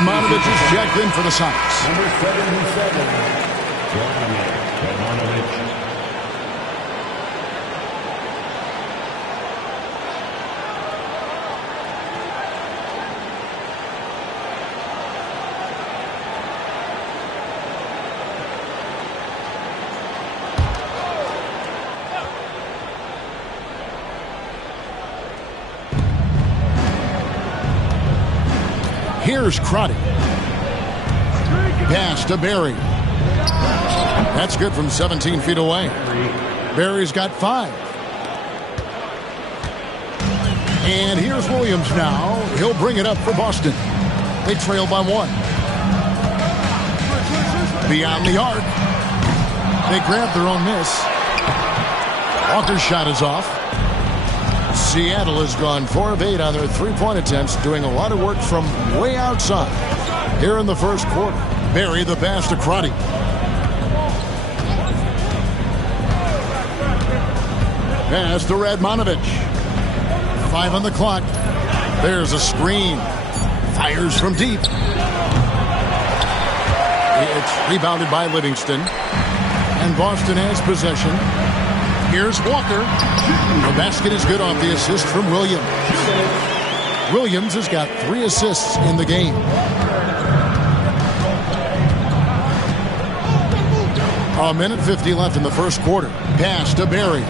Montovich is checked in for the Sonics. Number 77, Radmanovich. Here's Crotty. Pass to Barry. That's good from 17 feet away. Barry's got 5. And here's Williams now. He'll bring it up for Boston. They trail by 1. Beyond the arc. They grab their own miss. Walker's shot is off. Seattle has gone 4 of 8 on their 3-point attempts, doing a lot of work from way outside. Here in the first quarter, Barry the pass to Crotty. Pass to Radmanovich. 5 on the clock. There's a screen. Fires from deep. It's rebounded by Livingston. And Boston has possession. Here's Walker. The basket is good off the assist from Williams. Williams has got 3 assists in the game. A minute 50 left in the first quarter. Pass to Barry.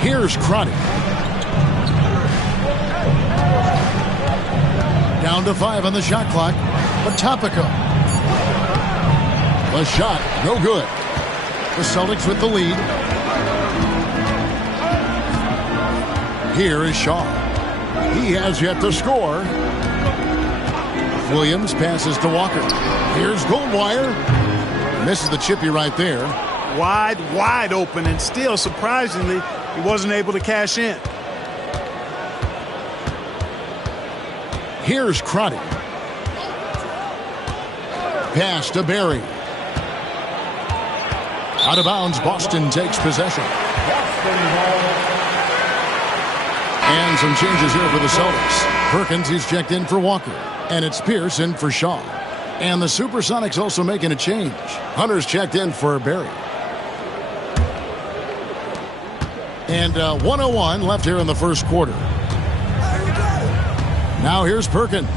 Here's Crotty. Down to 5 on the shot clock. Potapico. The shot, no good. The Celtics with the lead. Here is Shaw. He has yet to score. Williams passes to Walker. Here's Goldwire. Misses the chippy right there. Wide open, and still, surprisingly, he wasn't able to cash in. Here's Crotty. Pass to Barry. Out of bounds, Boston takes possession. And some changes here for the Celtics. Perkins is checked in for Walker. And it's Pierce in for Shaw. And the Supersonics also making a change. Hunter's checked in for Barry. And 1:01 left here in the first quarter. Now here's Perkins.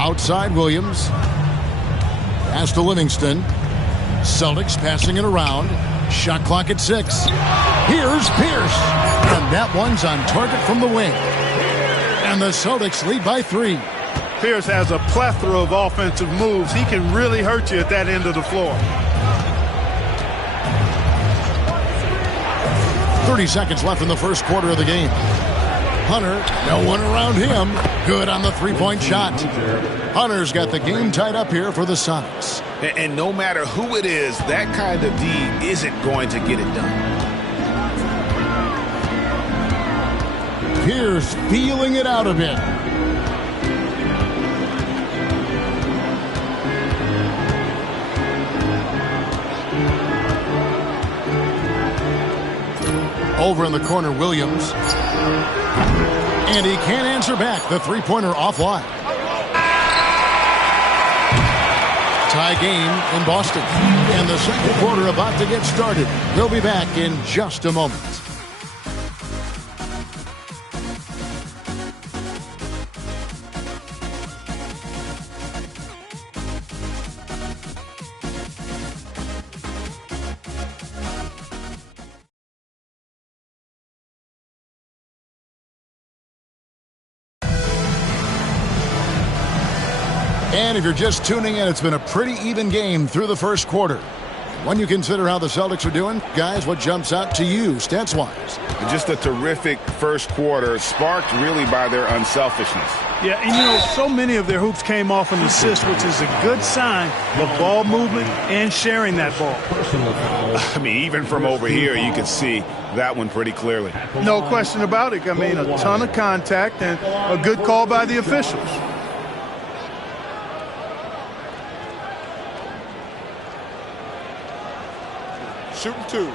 Outside Williams. Pass to Livingston. Celtics passing it around. Shot clock at 6. Here's Pierce. And that one's on target from the wing. And the Celtics lead by 3. Pierce has a plethora of offensive moves. He can really hurt you at that end of the floor. 30 seconds left in the first quarter of the game. Hunter, no one around him. Good on the 3-point shot. Hunter's got the game tied up here for the Sonics. And no matter who it is, that kind of D isn't going to get it done. Pierce feeling it out a bit. Over in the corner, Williams. And he can't answer back. The 3-pointer offline. Tie game in Boston. And the second quarter about to get started. We'll be back in just a moment. And if you're just tuning in, it's been a pretty even game through the first quarter. When you consider how the Celtics are doing, guys, what jumps out to you stats-wise? Just a terrific first quarter, sparked really by their unselfishness. Yeah, and you know, so many of their hoops came off an assist, which is a good sign of ball movement and sharing that ball. I mean, even from over here, you can see that one pretty clearly. No question about it. I mean, a ton of contact and a good call by the officials. Shooting 2.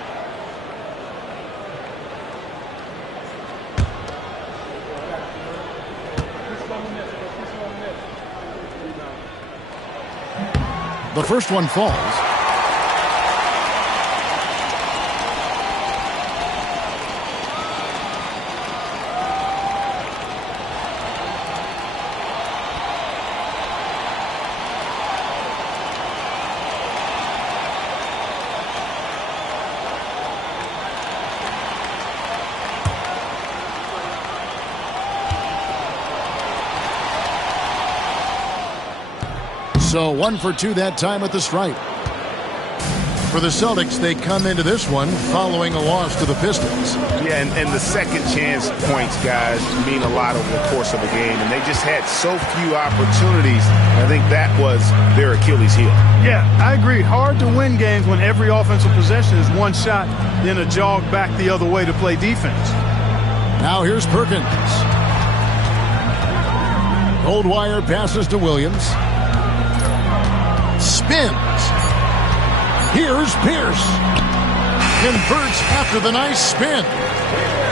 The first one falls. So 1 for 2 that time at the stripe. For the Celtics, they come into this one following a loss to the Pistons. Yeah, and the second chance points, guys, mean a lot over the course of a game. And they just had so few opportunities. I think that was their Achilles heel. Yeah, I agree. Hard to win games when every offensive possession is one shot, then a jog back the other way to play defense. Now here's Perkins. Goldwire passes to Williams. Spins. Here's Pierce. Converts after the nice spin.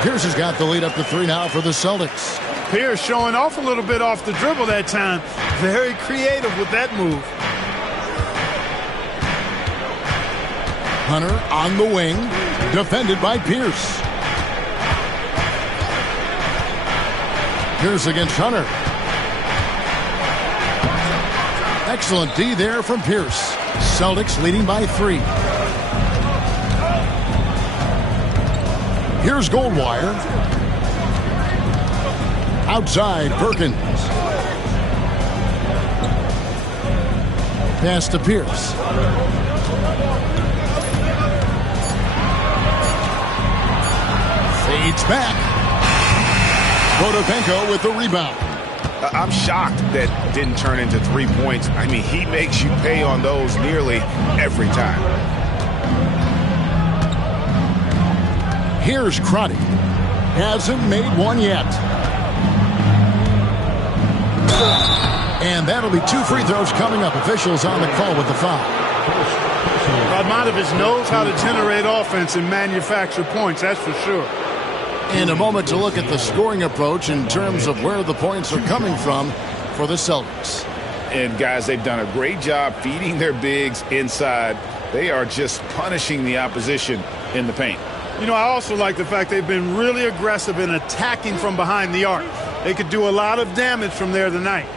Pierce has got the lead up to 3 now for the Celtics. Pierce showing off a little bit off the dribble that time. Very creative with that move. Hunter on the wing. Defended by Pierce. Pierce against Hunter. Excellent D there from Pierce. Celtics leading by 3. Here's Goldwire. Outside, Perkins. Pass to Pierce. Fades back. Potapenko with the rebound. I'm shocked that didn't turn into 3 points. I mean, he makes you pay on those nearly every time. Here's Crotty. Hasn't made one yet. And that'll be 2 free throws coming up. Officials on the call with the foul. Radmanovich knows how to generate offense and manufacture points, that's for sure. In a moment to look at the scoring approach in terms of where the points are coming from for the Celtics. And, guys, they've done a great job feeding their bigs inside. They are just punishing the opposition in the paint. You know, I also like the fact they've been really aggressive in attacking from behind the arc. They could do a lot of damage from there tonight.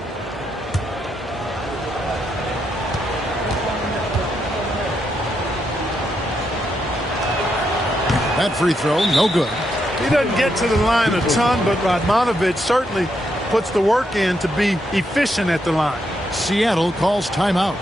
That free throw, no good. He doesn't get to the line a ton, but Radmanovich certainly puts the work in to be efficient at the line. Seattle calls timeout.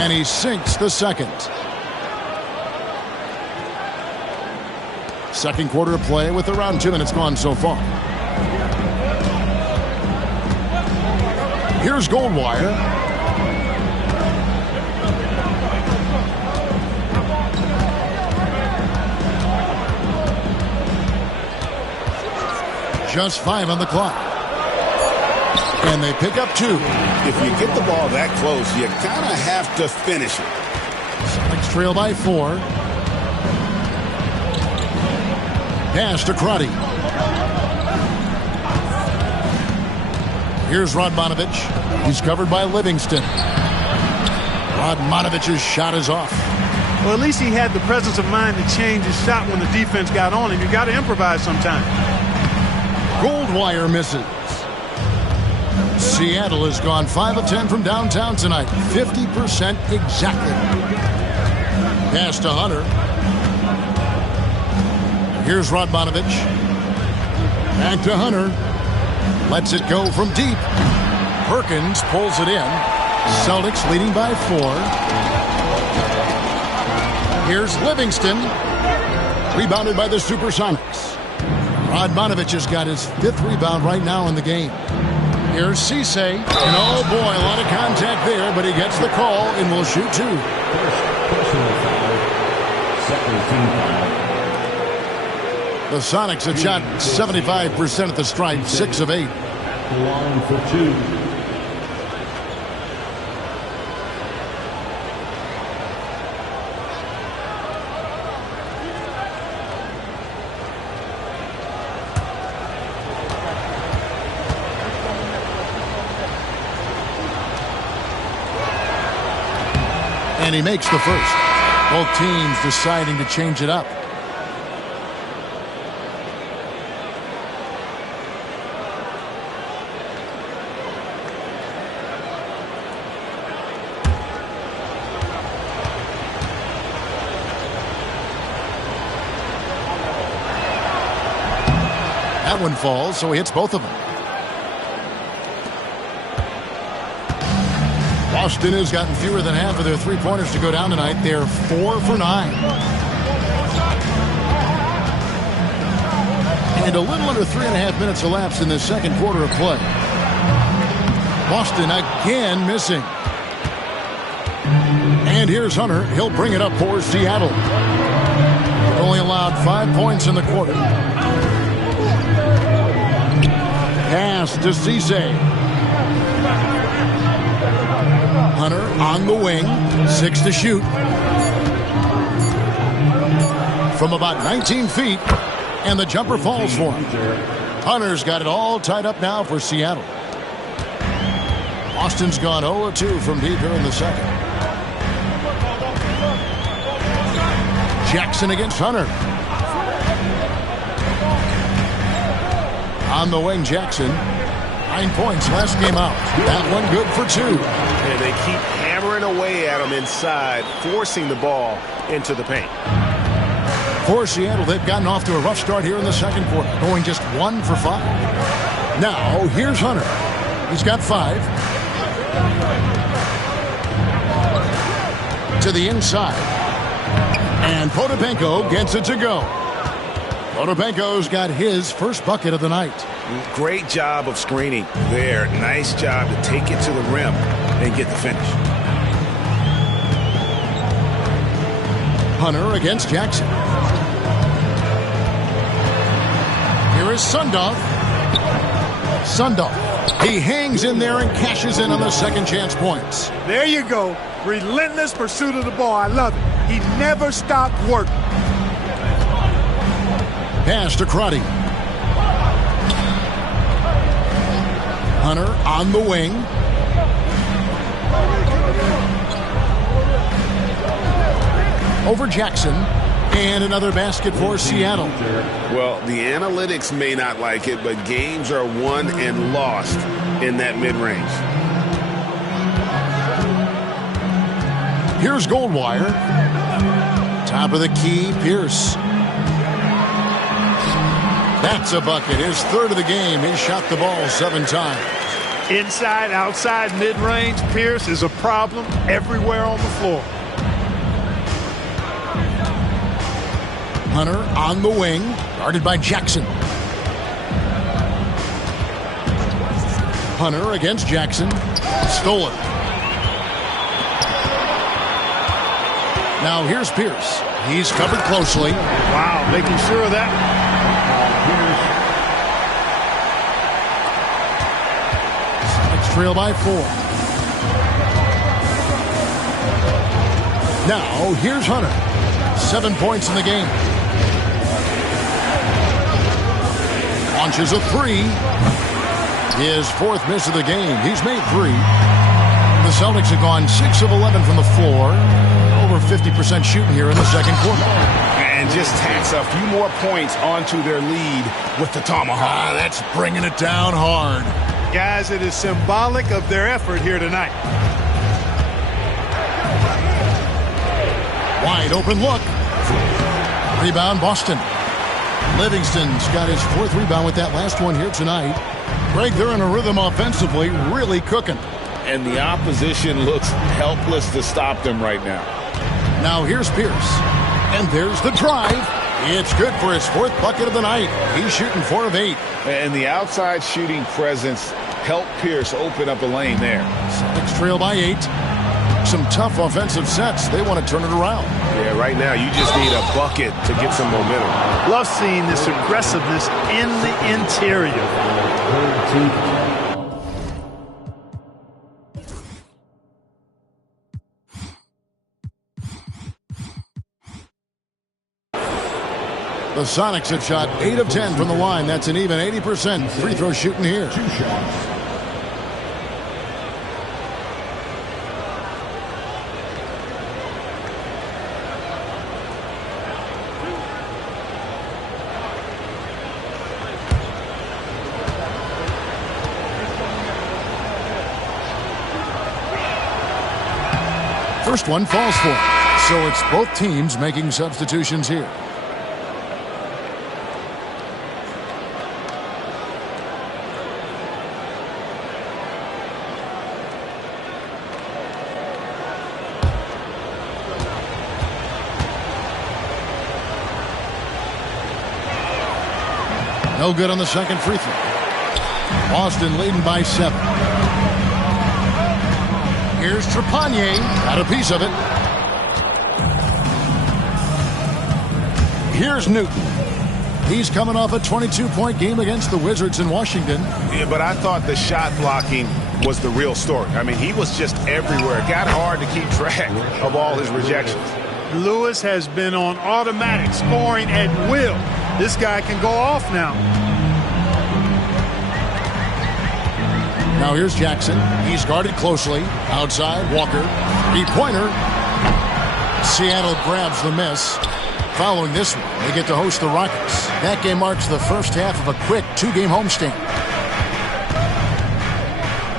And he sinks the second. Second quarter of play with around 2 minutes gone so far. Here's Goldwire. Just 5 on the clock. And they pick up 2. If you get the ball that close, you kind of have to finish it. Celtics trail by 4. Pass to Crotty. Here's Radmanovich. He's covered by Livingston. Radmanovich's shot is off. Well, at least he had the presence of mind to change his shot when the defense got on him. You got to improvise sometimes. Goldwire misses. Seattle has gone 5 of 10 from downtown tonight. 50% exactly. Pass to Hunter. Here's Radmanovich. Back to Hunter. Lets it go from deep. Perkins pulls it in. Celtics leading by 4. Here's Livingston. Rebounded by the Supersonics. Radmanovich has got his 5th rebound right now in the game. Here's Cisse. And oh boy, a lot of contact there, but he gets the call and will shoot 2. Personal foul. Second team foul. The Sonics have shot 75% at the stripe, 6 of 8. Line for 2. And he makes the first. Both teams deciding to change it up. That one falls, so he hits both of them. Boston has gotten fewer than half of their three-pointers to go down tonight. They're 4 for 9. And a little under 3.5 minutes elapsed in the second quarter of play. Boston again missing. And here's Hunter. He'll bring it up for Seattle. Only allowed 5 points in the quarter. Pass to Cisse. Hunter on the wing. 6 to shoot. From about 19 feet. And the jumper falls for him. Hunter's got it all tied up now for Seattle. Boston's gone 0-2 from deep here in the second. Jackson against Hunter. On the wing, Jackson. 9 points last game out. That one good for 2. And they keep hammering away at him inside, forcing the ball into the paint. For Seattle, they've gotten off to a rough start here in the second quarter, going just 1 for 5. Now, here's Hunter. He's got 5. To the inside. And Potapenko gets it to go. Potapenko's got his first bucket of the night. Great job of screening there. Nice job to take it to the rim and get the finish. Hunter against Jackson. Here is Sundov. Sundov. He hangs in there and cashes in on the second chance points. There you go. Relentless pursuit of the ball. I love it. He never stopped working. Pass to Crotty. Hunter on the wing. Over Jackson. And another basket for Seattle. Well, the analytics may not like it, but games are won and lost in that mid-range. Here's Goldwire. Top of the key, Pierce. That's a bucket. His third of the game. He shot the ball 7 times. Inside, outside, mid-range, Pierce is a problem everywhere on the floor. Hunter on the wing, guarded by Jackson. Hunter against Jackson. Stolen. Now here's Pierce. He's covered closely. Wow, making sure of that. Sonics trail by 4. Now here's Hunter. 7 points in the game. Launches a 3. His 4th miss of the game. He's made 3. The Celtics have gone 6 of 11 from the floor. Over 50% shooting here in the second quarter. And just tacks a few more points onto their lead with the tomahawk. That's bringing it down hard. Guys, it is symbolic of their effort here tonight. Wide open look. Rebound, Boston. Livingston's got his 4th rebound with that last one here tonight. Greg, they're in a rhythm offensively, really cooking. And the opposition looks helpless to stop them right now. Now here's Pierce. And there's the drive. It's good for his 4th bucket of the night. He's shooting 4 of 8. And the outside shooting presence helped Pierce open up a lane there. Celtics trail by 8. Some tough offensive sets. They want to turn it around. Yeah, right now you just need a bucket to get some momentum. Love seeing this aggressiveness in the interior. The Sonics have shot 8 of 10 from the line. That's an even 80% free throw shooting here. 2 shots. First one falls for it. So it's both teams making substitutions here. No good on the second free throw. Boston leading by 7. Here's Trepanier. Got a piece of it. Here's Newton. He's coming off a 22-point game against the Wizards in Washington. Yeah, but I thought the shot blocking was the real story. I mean, he was just everywhere. It got hard to keep track of all his rejections. Lewis has been on automatic scoring at will. This guy can go off now. Now here's Jackson. He's guarded closely. Outside, Walker. 3-pointer. Seattle grabs the miss. Following this one, they get to host the Rockets. That game marks the first half of a quick 2-game homestand.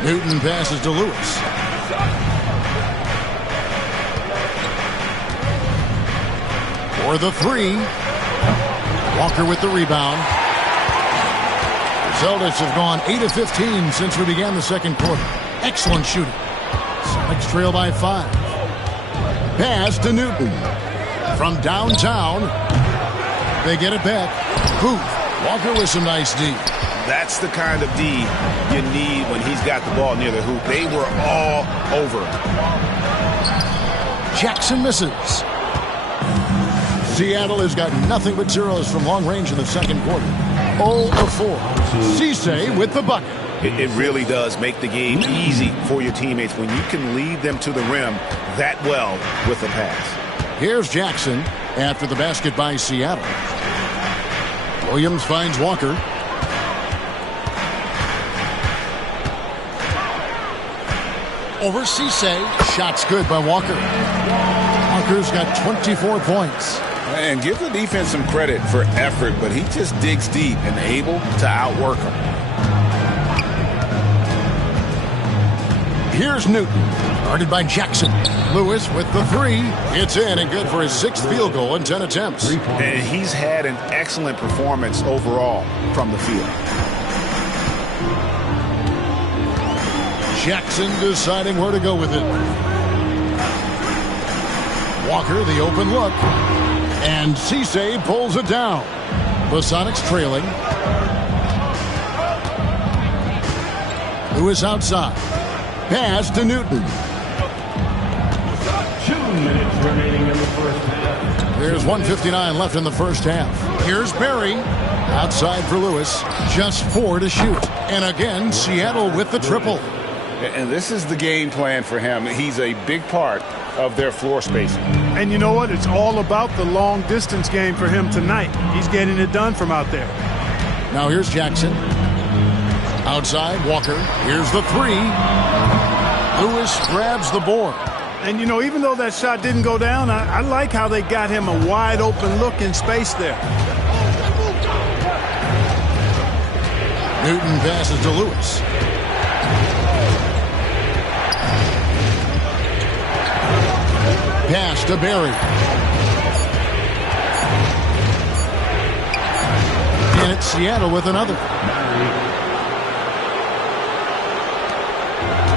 Newton passes to Lewis. For the 3. Walker with the rebound. The Celtics have gone 8 of 15 since we began the second quarter. Excellent shooting. Celtics trail by 5. Pass to Newton. From downtown, they get it back. Booth. Walker with some nice D. That's the kind of D you need when he's got the ball near the hoop. They were all over him. Jackson misses. Seattle has got nothing but zeros from long range in the second quarter. 0 of 4. Cisse with the bucket. It really does make the game easy for your teammates when you can lead them to the rim that well with a pass. Here's Jackson after the basket by Seattle. Williams finds Walker. Over Cisse. Shots good by Walker. Walker's got 24 points. And give the defense some credit for effort, but he just digs deep and able to outwork them. Here's Newton, guarded by Jackson. Lewis with the 3. It's in and good for his 6th field goal in 10 attempts. And he's had an excellent performance overall from the field. Jackson deciding where to go with it. Walker, the open look. And Cisse pulls it down. The Sonics trailing. Lewis outside. Pass to Newton. 2 minutes remaining in the first half. There's 1:59 left in the first half. Here's Berry. Outside for Lewis. Just 4 to shoot. And again, Seattle with the triple. And this is the game plan for him. He's a big part of their floor spacing. And you know what? It's all about the long distance game for him tonight. He's getting it done from out there. Now here's Jackson. Outside, Walker. Here's the 3. Lewis grabs the board. And, you know, even though that shot didn't go down, I like how they got him a wide open look in space there. Newton passes to Lewis. Pass to Berry. And it's Seattle with another.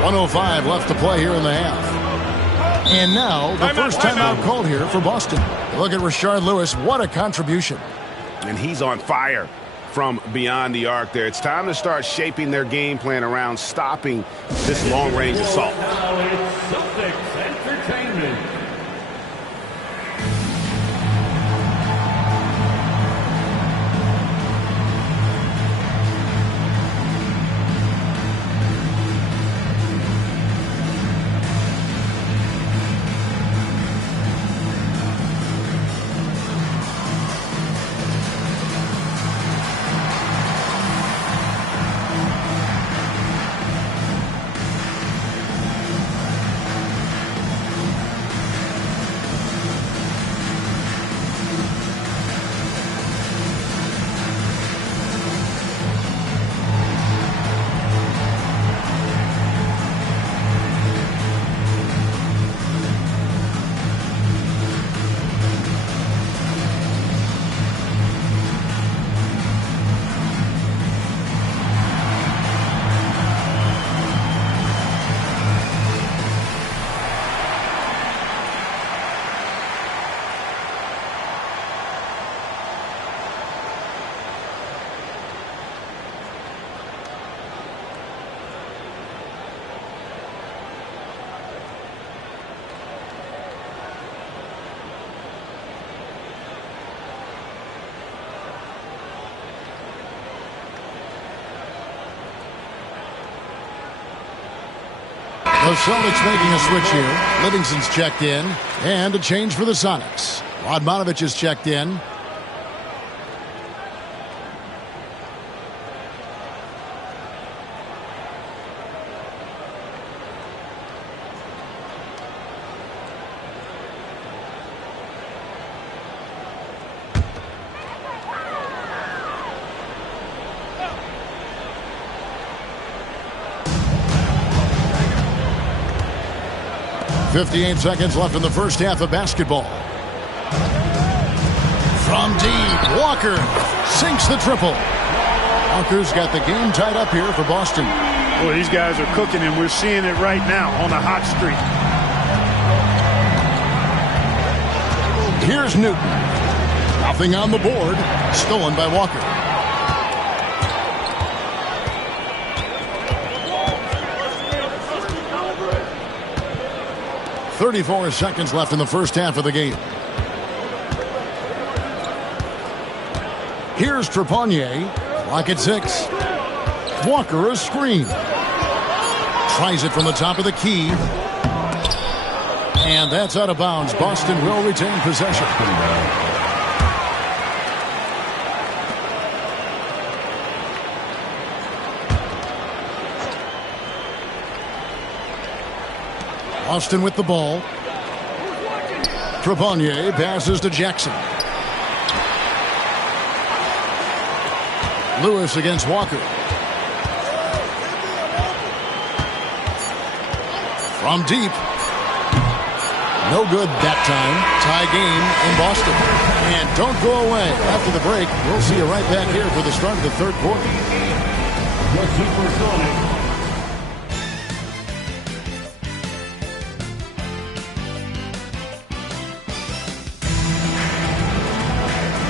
1:05 left to play here in the half. And now the first timeout called here for Boston. Look at Rashard Lewis. What a contribution. And he's on fire from beyond the arc there. It's time to start shaping their game plan around stopping this long-range assault. Now it's Celtics Entertainment. The Celtics making a switch here. Livingston's checked in. And a change for the Sonics. Radmanovich is checked in. .58 seconds left in the first half of basketball. From deep, Walker sinks the triple. Walker's got the game tied up here for Boston. Well, these guys are cooking, and we're seeing it right now on a hot streak. Here's Newton. Nothing on the board. Stolen by Walker. .34 seconds left in the first half of the game. Here's Trepanier. Clock at 6. Walker a screen. Tries it from the top of the key. And that's out of bounds. Boston will retain possession. Austin with the ball. Trepanier passes to Jackson. Lewis against Walker. From deep. No good that time. Tie game in Boston. And don't go away. After the break, we'll see you right back here for the start of the third quarter. The Supersonics.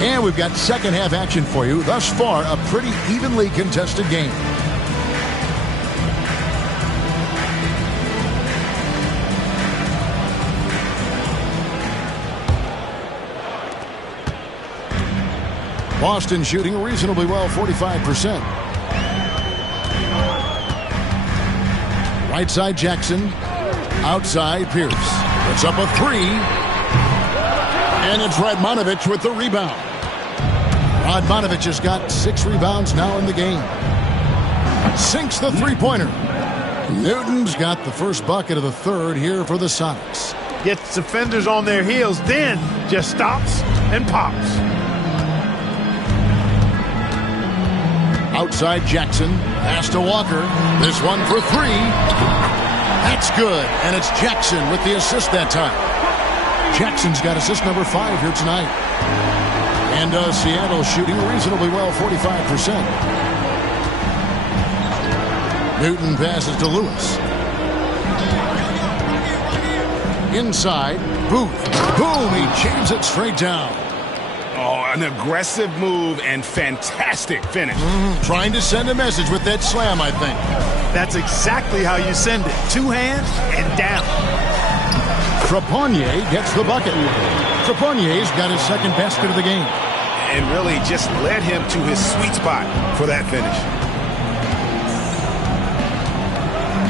And we've got second half action for you. Thus far, a pretty evenly contested game. Boston shooting reasonably well, 45%. Right side Jackson. Outside Pierce. Puts up a three. And it's Radmanovich with the rebound. Radmanovich has got 6 rebounds now in the game. Sinks the three-pointer. Newton's got the first bucket of the third here for the Sonics. Gets defenders on their heels, then just stops and pops. Outside Jackson. Pass to Walker. This one for 3. That's good. And it's Jackson with the assist that time. Jackson's got assist number 5 here tonight. And Seattle shooting reasonably well, 45%. Newton passes to Lewis. Inside, Booth. Boom, he jams it straight down. Oh, an aggressive move and fantastic finish. Trying to send a message with that slam, I think. That's exactly how you send it. 2 hands and down. Trepanier gets the bucket. Trepanier's got his second basket of the game. And really just led him to his sweet spot for that finish.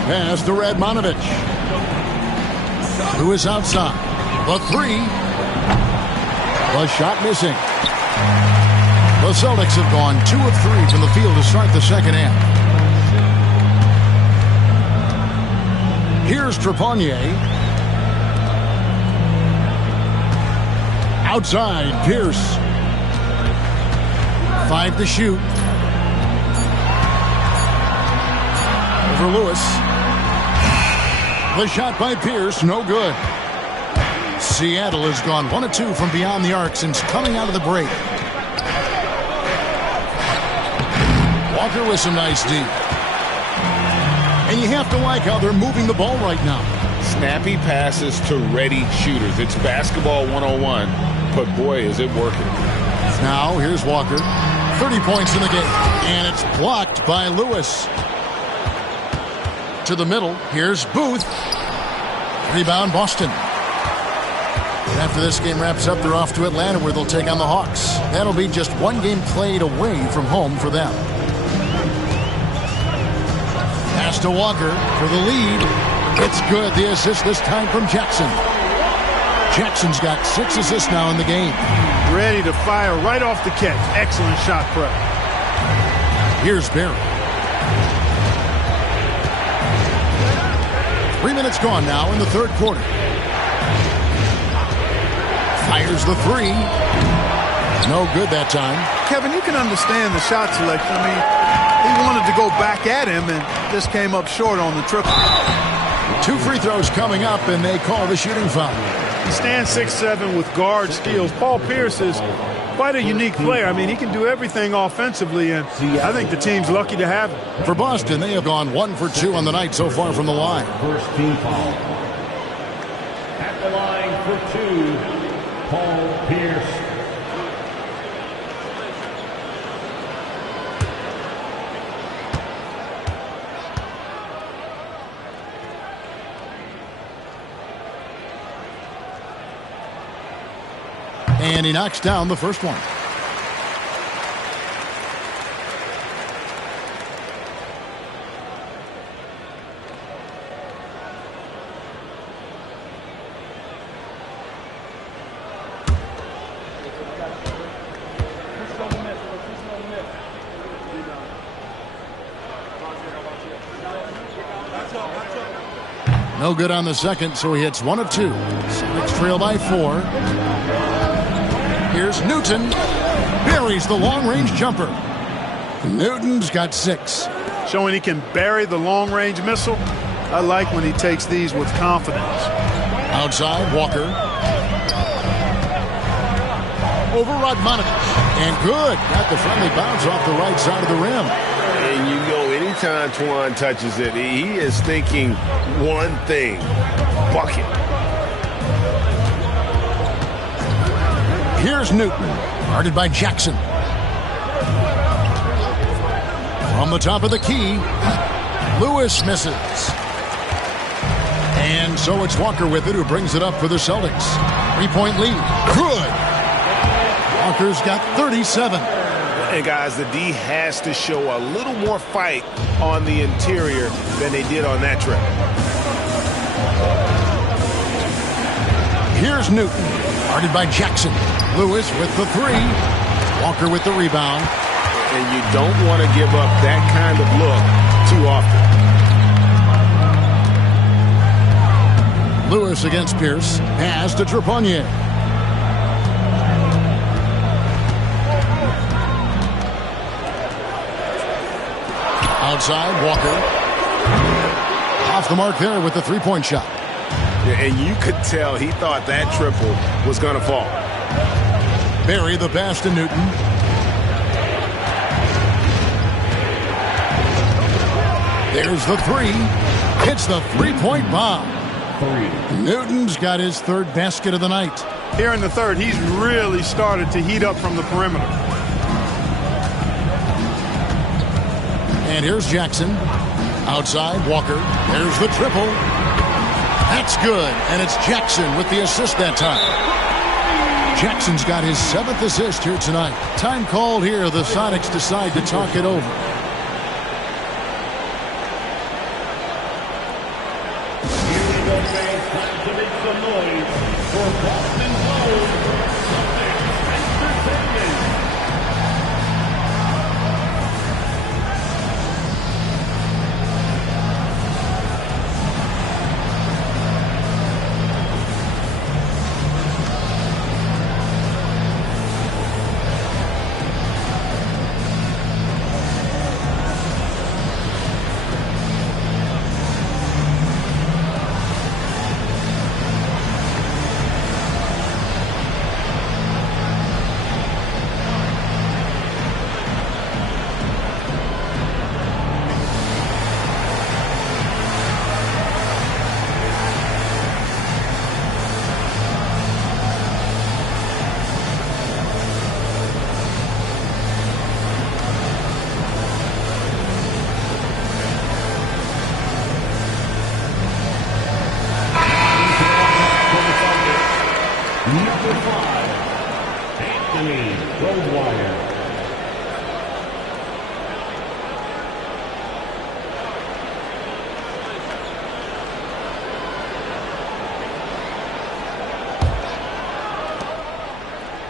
Pass to Radmanovich. Who is outside. The 3. The shot missing. The Celtics have gone 2 of 3 from the field to start the second half. Here's Trepanier. Outside, Pierce. 5 to shoot. Over Lewis. The shot by Pierce, no good. Seattle has gone 1 of 2 from beyond the arc since coming out of the break. Walker with some nice D. And you have to like how they're moving the ball right now. Snappy passes to ready shooters. It's basketball 101, but boy, is it working. Now, here's Walker. 30 points in the game. And it's blocked by Lewis. To the middle, here's Booth. Rebound, Boston. And after this game wraps up, they're off to Atlanta where they'll take on the Hawks. That'll be just 1 game played away from home for them. Pass to Walker for the lead. It's good. The assist this time from Jackson. Jackson's got 6 assists now in the game. Ready to fire right off the catch. Excellent shot prep. Here's Barry. 3 minutes gone now in the third quarter. Fires the 3. No good that time. Kevin, you can understand the shot selection. I mean, he wanted to go back at him and just came up short on the triple. 2 free throws coming up, and they call the shooting foul. He stands 6'7" with guard skills. Paul Pierce is quite a unique player. I mean, he can do everything offensively, and I think the team's lucky to have him. For Boston, they have gone 1 for 2 on the night so far from the line. First team foul. At the line for 2, Paul Pierce. And he knocks down the first one. No good on the second, so he hits 1 of 2. Celtics trail by 4. Here's Newton. Buries the long-range jumper. Newton's got 6. Showing he can bury the long-range missile. I like when he takes these with confidence. Outside, Walker. Over Radmanovich. And good. Got the friendly bounce off the right side of the rim. And you know, anytime Twan touches it, he is thinking one thing: bucket. Here's Newton. Guarded by Jackson. From the top of the key, Lewis misses. And so it's Walker with it, who brings it up for the Celtics. 3-point lead. Good. Walker's got 37. And guys, the D has to show a little more fight on the interior than they did on that trip. Here's Newton, guarded by Jackson. Lewis with the three. Walker with the rebound. And you don't want to give up that kind of look too often. Lewis against Pierce. Pass to Trepanier. Outside, Walker. Off the mark there with the three-point shot. And you could tell he thought that triple was going to fall. Barry the pass to Newton. There's the three. Hits the three-point bomb. Newton's got his third basket of the night. Here in the third, he's really started to heat up from the perimeter. And here's Jackson. Outside, Walker. There's the triple. That's good. And it's Jackson with the assist that time. Jackson's got his 7th assist here tonight. Time called here. The Sonics decide to talk it over.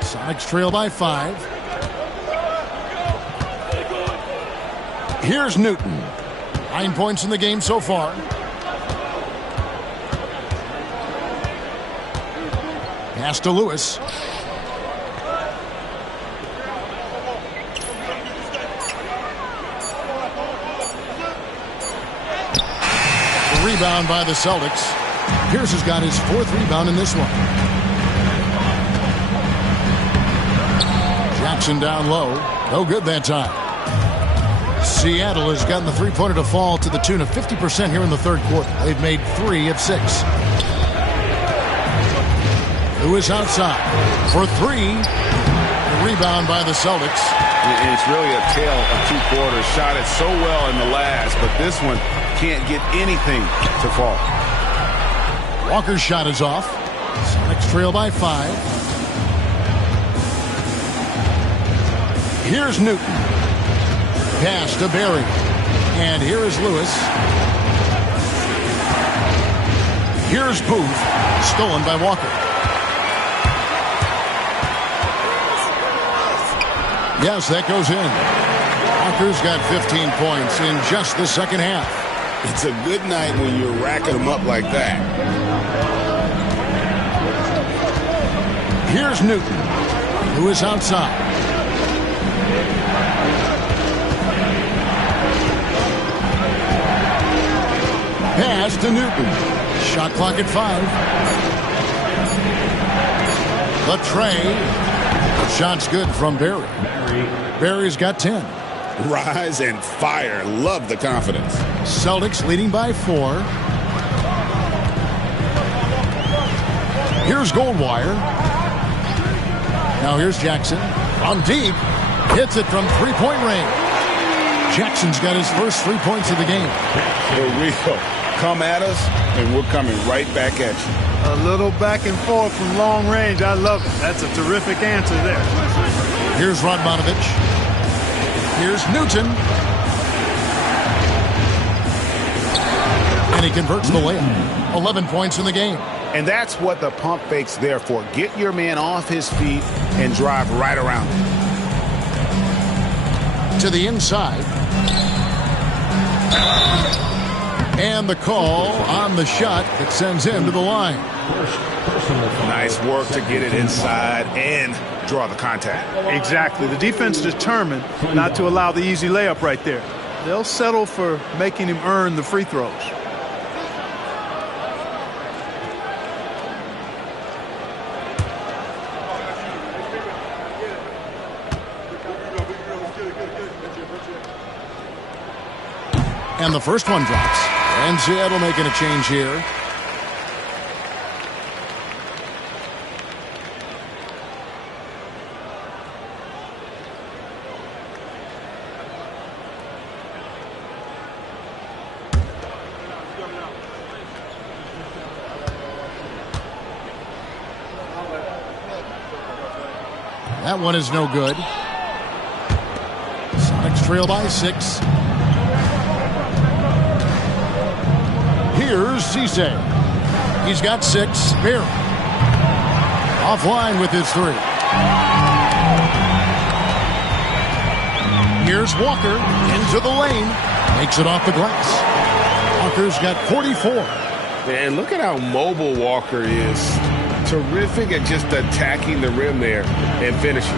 Sonics trail by 5. Here's Newton. 9 points in the game so far. Pass to Lewis. Rebound by the Celtics. Pierce has got his 4th rebound in this one. Jackson down low. No good that time. Seattle has gotten the three-pointer to fall to the tune of 50% here in the third quarter. They've made 3 of 6. Lewis outside for 3. The rebound by the Celtics. And it's really a tale of 2 quarters. Shot it so well in the last, but this one can't get anything to fall. Walker's shot is off. Sonics trail by 5. Here's Newton. Pass to Barry. And here is Lewis. Here's Booth. Stolen by Walker. Yes, that goes in. Walker's got 15 points in just the second half. It's a good night when you're racking them up like that. Here's Newton. Lewis outside. Pass to Newton. Shot clock at 5. The tray. Shot's good from Barry. Barry's got 10. Rise and fire. Love the confidence. Celtics leading by 4. Here's Goldwire. Now here's Jackson. From deep, hits it from three-point range. Jackson's got his first 3 points of the game. Here we go. Come at us, and we're coming right back at you. A little back and forth from long range. I love it. That's a terrific answer there. Here's Radmanovich. Here's Newton. And he converts the layup. 11 points in the game. And that's what the pump fake's there for. Get your man off his feet and drive right around him. To the inside. And the call on the shot that sends him to the line. Nice work to get it inside and draw the contact. Exactly. The defense determined not to allow the easy layup right there. They'll settle for making him earn the free throws. And the first one drops. And Seattle making a change here. That one is no good. Sonics trail by 6. Here's Cisse. He's got 6. Spear. Offline with his 3. Here's Walker into the lane. Makes it off the glass. Walker's got 44. And look at how mobile Walker is. Terrific at just attacking the rim there and finishing.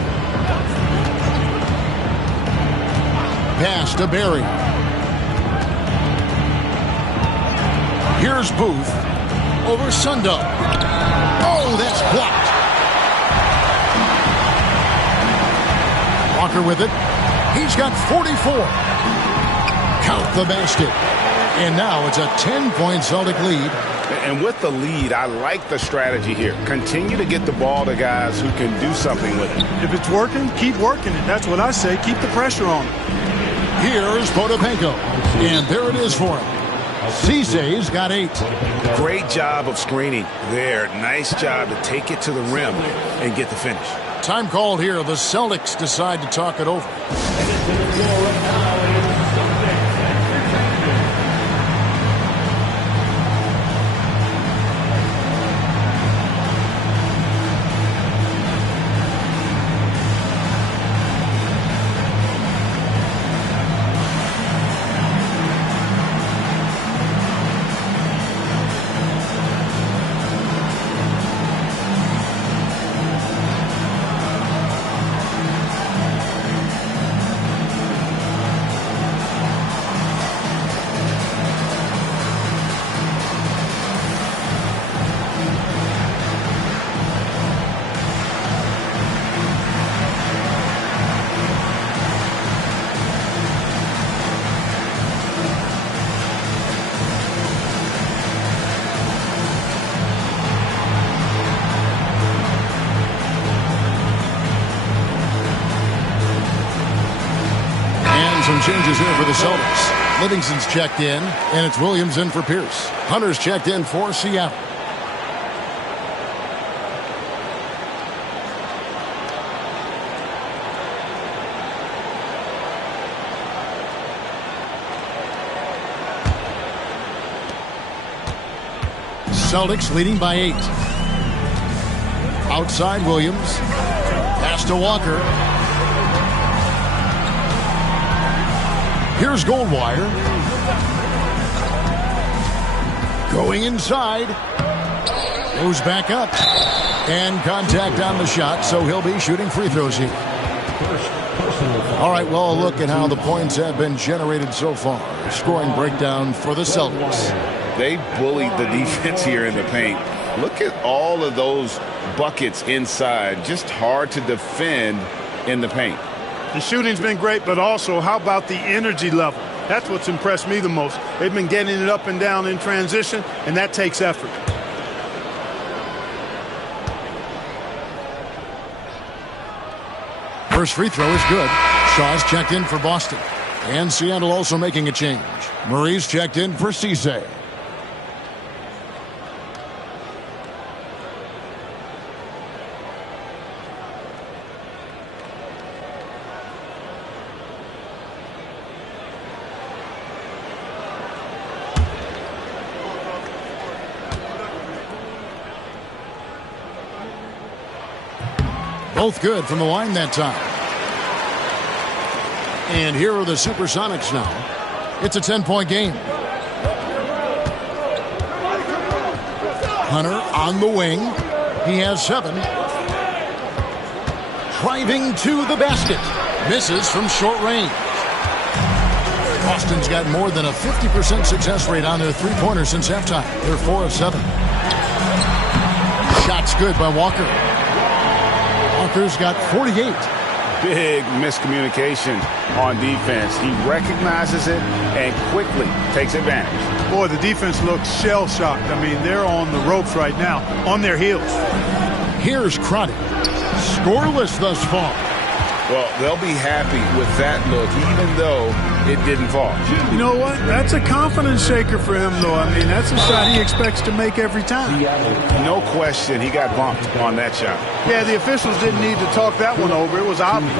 Pass to Barry. Here's Booth over Sundell. Oh, that's blocked. Walker with it. He's got 44. Count the basket. And now it's a 10-point Celtic lead. And with the lead, I like the strategy here. Continue to get the ball to guys who can do something with it. If it's working, keep working it. That's what I say. Keep the pressure on. Here's Potapenko. And there it is for him. Cisse's got 8. Great job of screening there. Nice job to take it to the rim and get the finish. Time called here. The Celtics decide to talk it over. Some changes here for the Celtics. Livingston's checked in, and it's Williams in for Pierce. Hunter's checked in for Seattle. Celtics leading by 8. Outside Williams. Pass to Walker. Here's Goldwire. Going inside. Goes back up. And contact on the shot, so he'll be shooting free throws here. All right, well, a look at how the points have been generated so far. Scoring breakdown for the Celtics. They bullied the defense here in the paint. Look at all of those buckets inside. Just hard to defend in the paint. The shooting's been great, but also how about the energy level? That's what's impressed me the most. They've been getting it up and down in transition, and that takes effort. First free throw is good. Shaw's checked in for Boston. And Seattle also making a change. Murray's checked in for Cisse. Both good from the line that time. And here are the Supersonics now. It's a 10-point game. Hunter on the wing. He has 7. Driving to the basket. Misses from short range. Boston's got more than a 50% success rate on their three-pointers since halftime. They're 4 of 7. Shot's good by Walker. Walker's got 48. Big miscommunication on defense. He recognizes it and quickly takes advantage. Boy, the defense looks shell-shocked. I mean, they're on the ropes right now, on their heels. Here's Crotty. Scoreless thus far. Well, they'll be happy with that look, even though it didn't fall. You know what? That's a confidence shaker for him, though. I mean, that's a shot he expects to make every time. No question, he got bumped on that shot. Yeah, the officials didn't need to talk that one over. It was obvious.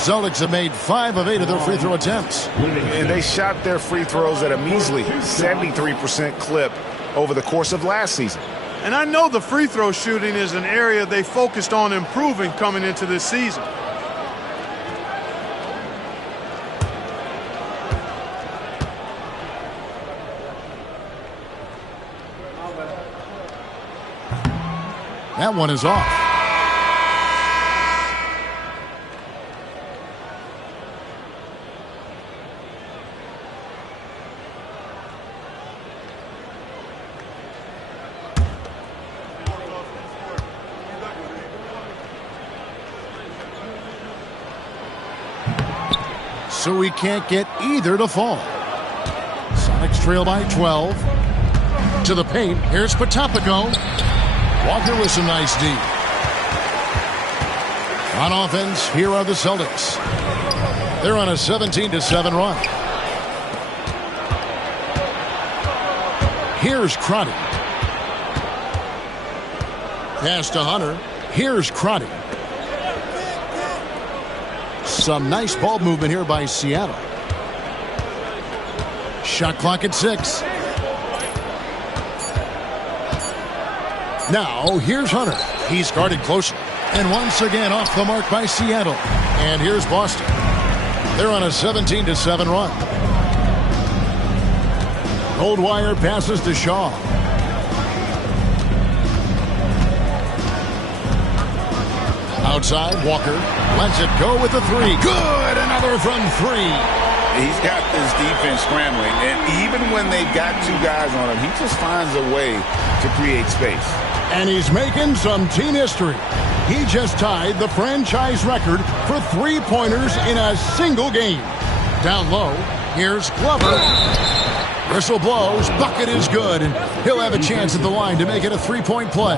Celtics have made 5 of 8 of their free throw attempts. And they shot their free throws at a measly 73% clip over the course of last season. And I know the free throw shooting is an area they focused on improving coming into this season. That one is off. So we can't get either to fall. Sonics trail by 12. To the paint. Here's Potapico. Walker with some nice D. On offense, here are the Celtics. They're on a 17-7 run. Here's Crotty. Pass to Hunter. Here's Crotty. Some nice ball movement here by Seattle. Shot clock at 6. Now, here's Hunter. He's guarded closely. And once again off the mark by Seattle. And here's Boston. They're on a 17-7 run. Goldwire passes to Shaw. Outside, Walker lets it go with the 3. Good! Another from 3. He's got this defense scrambling, and even when they've got 2 guys on him, he just finds a way to create space. And he's making some team history. He just tied the franchise record for three-pointers in a single game. Down low, here's Glover. Whistle blows, bucket is good, and he'll have a chance at the line to make it a three-point play.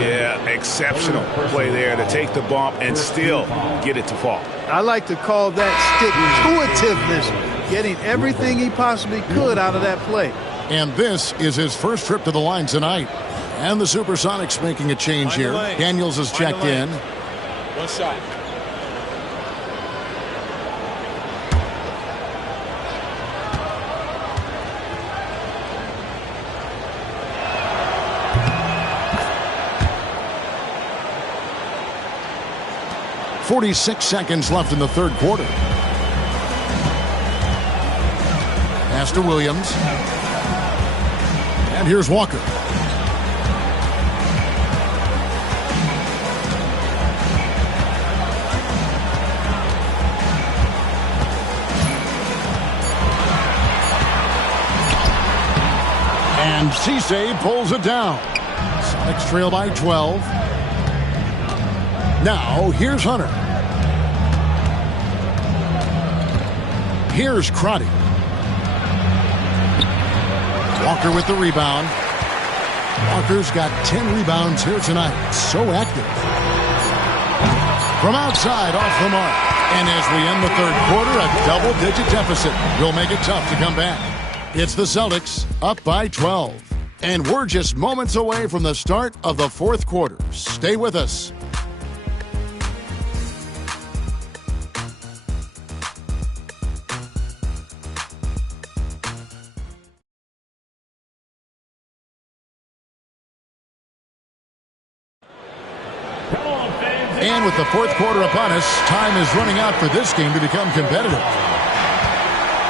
Yeah, exceptional play there to take the bump and still get it to fall. I like to call that stick-to-itiveness, getting everything he possibly could out of that play. And this is his first trip to the line tonight. And the Supersonics making a change here. Daniels has checked in. One shot. .46 seconds left in the third quarter. Pass to Williams. And here's Walker. And Cisse pulls it down. Sonics trail by 12. Now, here's Hunter. Here's Crotty. Walker with the rebound. Walker's got 10 rebounds here tonight. So active. From outside, off the mark. And as we end the third quarter, a double-digit deficit will make it tough to come back. It's the Celtics up by 12. And we're just moments away from the start of the fourth quarter. Stay with us. And with the fourth quarter upon us, time is running out for this game to become competitive.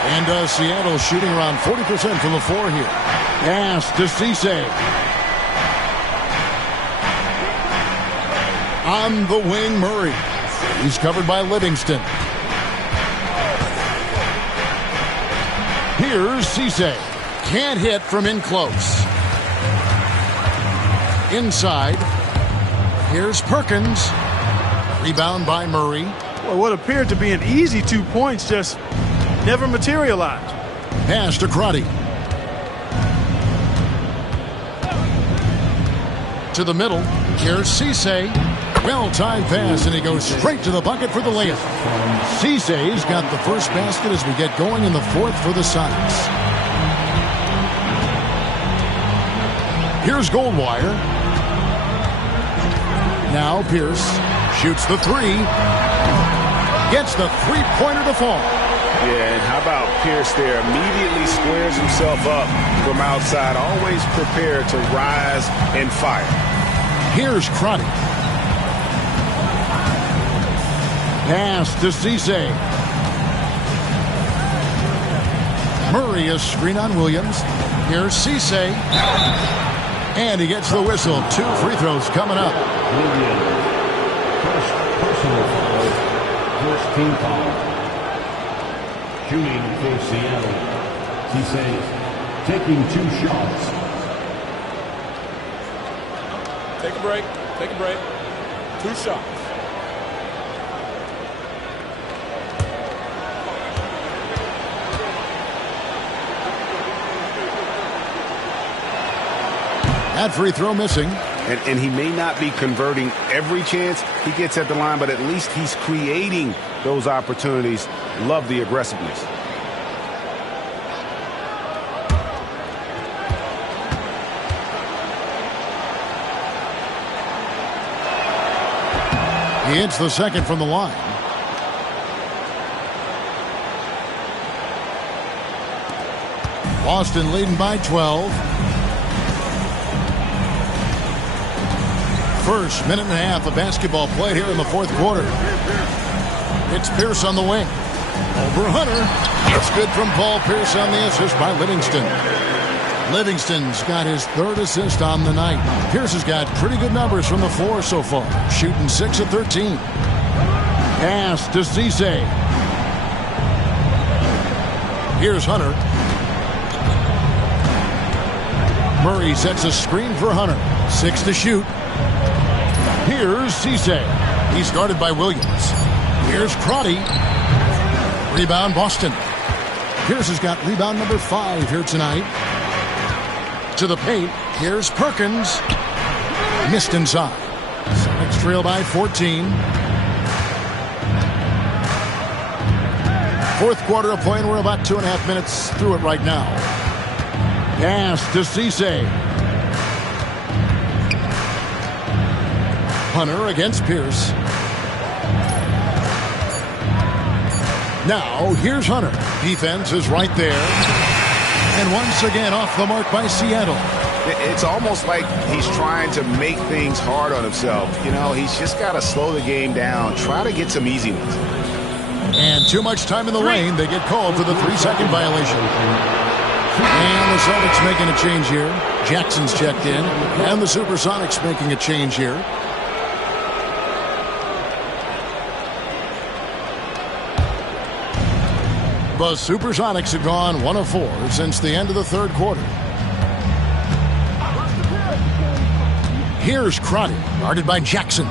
And Seattle shooting around 40% from the floor here. Pass to Cisse. On the wing, Murray. He's covered by Livingston. Here's Cisse. Can't hit from in close. Inside. Here's Perkins. Rebound by Murray. Well, what appeared to be an easy 2 points just never materialized. Pass to Crotty. To the middle. Here's Cisse. Well-timed pass, and he goes straight to the bucket for the layup. Cisse's got the first basket as we get going in the fourth for the Sonics. Here's Goldwire. Now Pierce shoots the three. Gets the three-pointer to fall. Yeah, and how about Pierce there? Immediately squares himself up from outside. Always prepared to rise and fire. Here's Crotty. Pass to Cisse. Murray is screen on Williams. Here's Cisse. And he gets the whistle. 2 free throws coming up. First personal foul. First team foul. Shooting for Seattle. Cisse taking 2 shots. Take a break. Take a break. 2 shots. That free throw missing. And he may not be converting every chance he gets at the line, but at least he's creating those opportunities. Love the aggressiveness. He hits the second from the line. Boston leading by 12. First minute and a half of basketball played here in the fourth quarter. It's Pierce on the wing. Over Hunter. It's good from Paul Pierce on the assist by Livingston. Livingston's got his 3rd assist on the night. Pierce has got pretty good numbers from the floor so far. Shooting 6 of 13. Pass to Cisse. Here's Hunter. Murray sets a screen for Hunter. 6 to shoot. Here's Cisse. He's guarded by Williams. Here's Crotty. Rebound Boston. Pierce has got rebound number 5 here tonight. To the paint. Here's Perkins. Missed inside. Sonics trail by 14. Fourth quarter of play, and we're about 2.5 minutes through it right now. Pass to Cisse. Hunter against Pierce. Now, here's Hunter. Defense is right there. And once again, off the mark by Seattle. It's almost like he's trying to make things hard on himself. You know, he's just got to slow the game down, try to get some easy ones. And too much time in the lane. They get called for the 3-second violation. And the Celtics making a change here. Jackson's checked in. And the Supersonics making a change here. The Supersonics have gone 1 of 4 since the end of the third quarter. Here's Crotty, guarded by Jackson.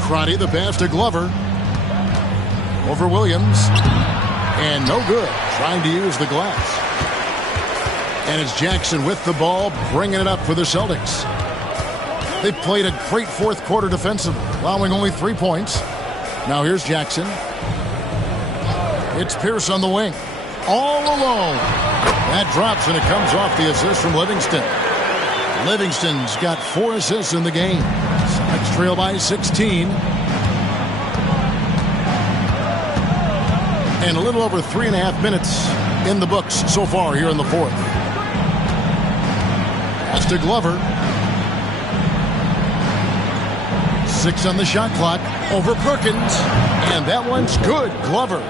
Crotty, the pass to Glover. Over Williams. And no good, trying to use the glass. And it's Jackson with the ball, bringing it up for the Celtics. They played a great fourth quarter defensively, allowing only 3 points. Now here's Jackson. It's Pierce on the wing. All alone. That drops, and it comes off the assist from Livingston. Livingston's got 4 assists in the game. Sonics trail by 16. And a little over 3.5 minutes in the books so far here in the fourth. Pass to Glover. 6 on the shot clock. Over Perkins. And that one's good. Glover.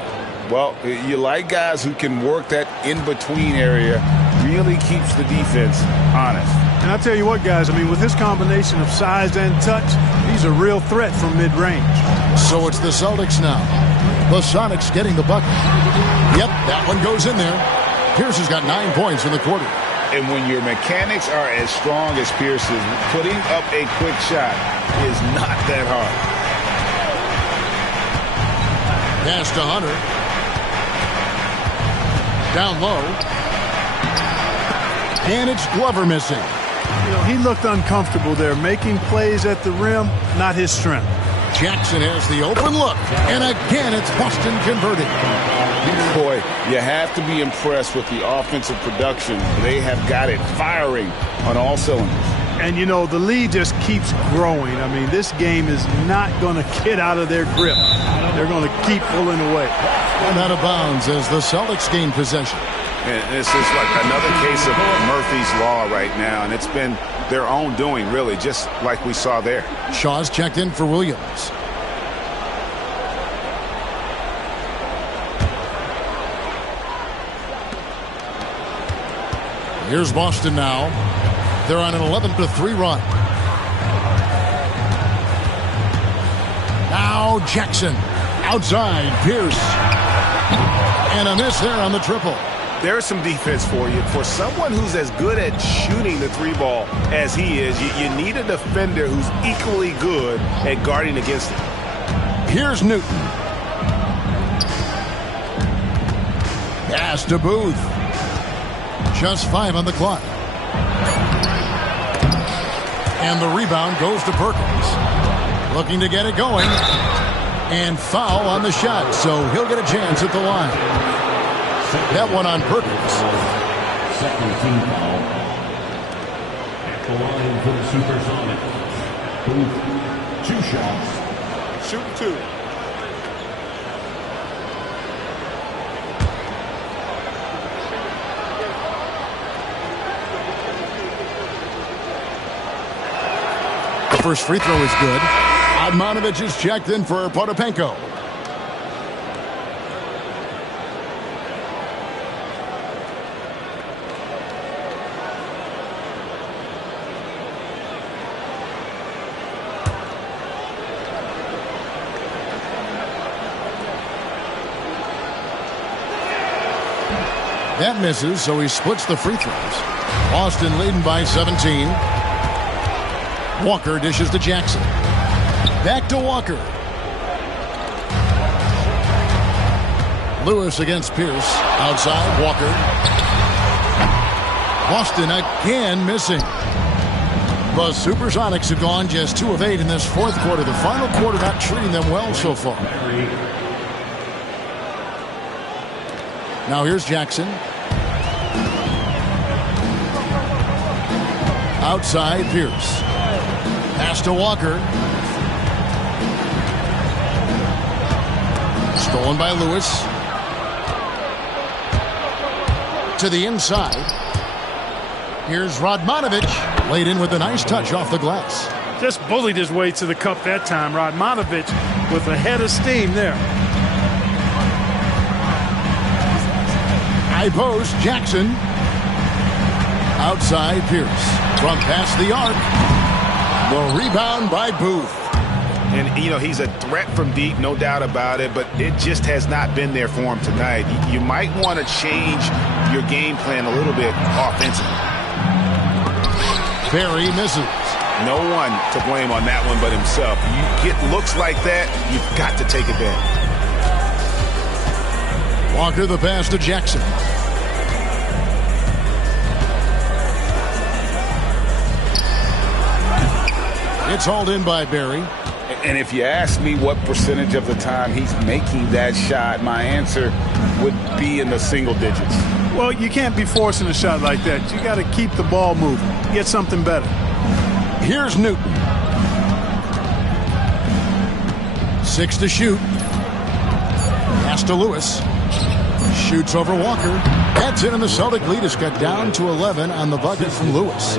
Well, you like guys who can work that in-between area. Really keeps the defense honest. And I'll tell you what, guys, I mean, with his combination of size and touch, he's a real threat from mid-range. So it's the Celtics now. The Sonics getting the bucket. Yep, that one goes in there. Pierce has got 9 points in the quarter. And when your mechanics are as strong as Pierce's, putting up a quick shot is not that hard. Pass to Hunter. Down low. And it's Glover missing. You know, he looked uncomfortable there. Making plays at the rim, not his strength. Jackson has the open look. And again, it's Boston converted. Boy, you have to be impressed with the offensive production. They have got it firing on all cylinders. And, you know, the lead just keeps growing. I mean, this game is not going to get out of their grip. They're going to keep pulling away. And out of bounds as the Celtics gain possession. And this is like another case of Murphy's Law right now, and it's been their own doing, really, just like we saw there. Shaw's checked in for Williams. Here's Boston now. They're on an 11-3 run. Now Jackson. Outside, Pierce. And a miss there on the triple. There's some defense for you. For someone who's as good at shooting the 3-ball as he is, you need a defender who's equally good at guarding against it. Here's Newton. Pass to Booth. Just 5 on the clock. And the rebound goes to Perkins. Looking to get it going. And foul on the shot, so he'll get a chance at the line. That one on Perkins. Second team foul. At the line for the Supersonics. Booth, 2 shots. Shooting 2. The first free throw is good. Admonovich is checked in for Potapenko. That misses, so he splits the free throws. Boston leading by 17. Walker dishes to Jackson. Back to Walker. Lewis against Pierce. Outside, Walker. Boston again missing. The Supersonics have gone just 2 of 8 in this fourth quarter. The final quarter not treating them well so far. Now here's Jackson. Outside, Pierce. Pass to Walker. Stolen by Lewis. To the inside. Here's Radmanovich. Laid in with a nice touch off the glass. Just bullied his way to the cup that time. Radmanovich with a head of steam there. High post, Jackson. Outside, Pierce. From past the arc. The rebound by Booth. And, you know, he's a threat from deep, no doubt about it, but it just has not been there for him tonight. You might want to change your game plan a little bit offensively. Barry misses. No one to blame on that one but himself. You get looks like that, you've got to take advantage. Walker the pass to Jackson. It's hauled in by Barry. And if you ask me what percentage of the time he's making that shot, my answer would be in the single digits. Well, you can't be forcing a shot like that. You got to keep the ball moving. Get something better. Here's Newton. 6 to shoot. Pass to Lewis. Shoots over Walker. That's in, and the Celtic lead has got down to 11 on the bucket from Lewis.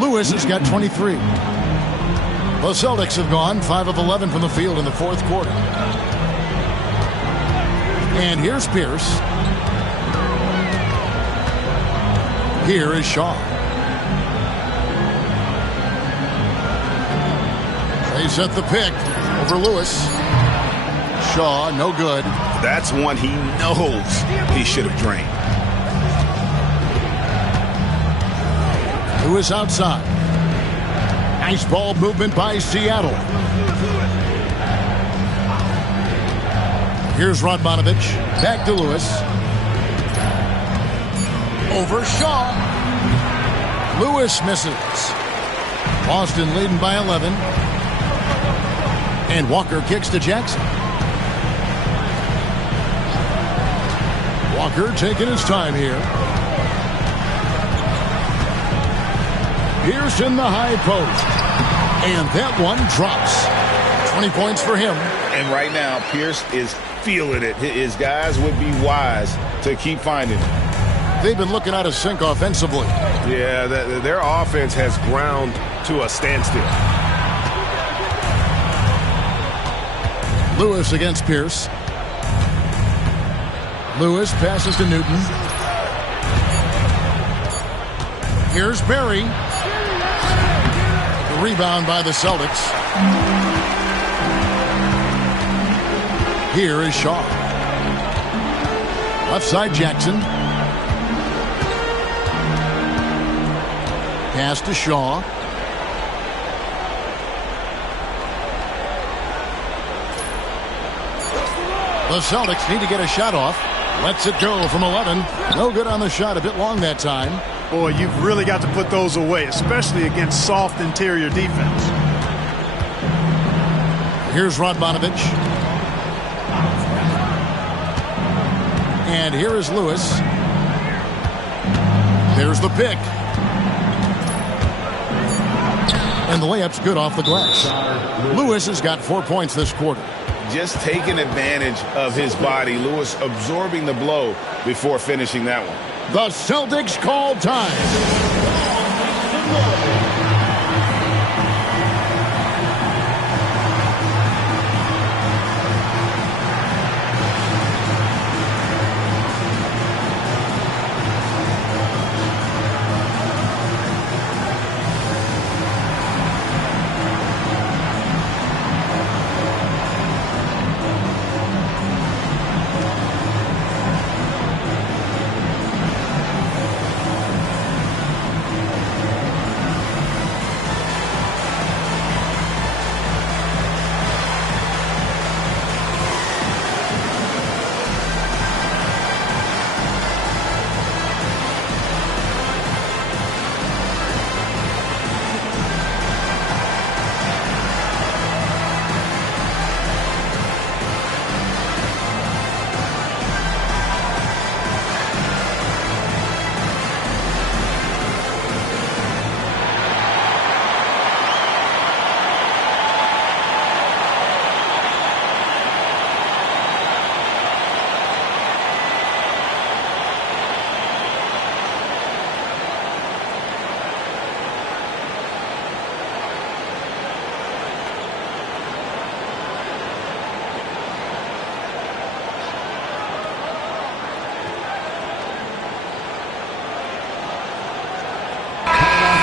Lewis has got 23. The Celtics have gone 5 of 11 from the field in the fourth quarter. And here's Pierce. Here is Shaw. They set the pick over Lewis. Shaw, no good. That's one he knows he should have drained. Lewis outside. Nice ball movement by Seattle. Here's Radmanovich. Back to Lewis. Over Shaw. Lewis misses. Boston leading by 11. And Walker kicks to Jackson. Walker taking his time here. Pierce in the high post. And that one drops. 20 points for him. And right now, Pierce is feeling it. His guys would be wise to keep finding it. They've been looking out of sync offensively. Yeah, their offense has ground to a standstill. Lewis against Pierce. Lewis passes to Newton. Here's Barry. The rebound by the Celtics. Here is Shaw. Left side Jackson. Pass to Shaw. The Celtics need to get a shot off. Lets it go from 11. No good on the shot. A bit long that time. Boy, you've really got to put those away, especially against soft interior defense. Here's Radmanovich. And here is Lewis. There's the pick. And the layup's good off the glass. Lewis has got 4 points this quarter. Just taking advantage of his body. Lewis absorbing the blow before finishing that one. The Celtics call time.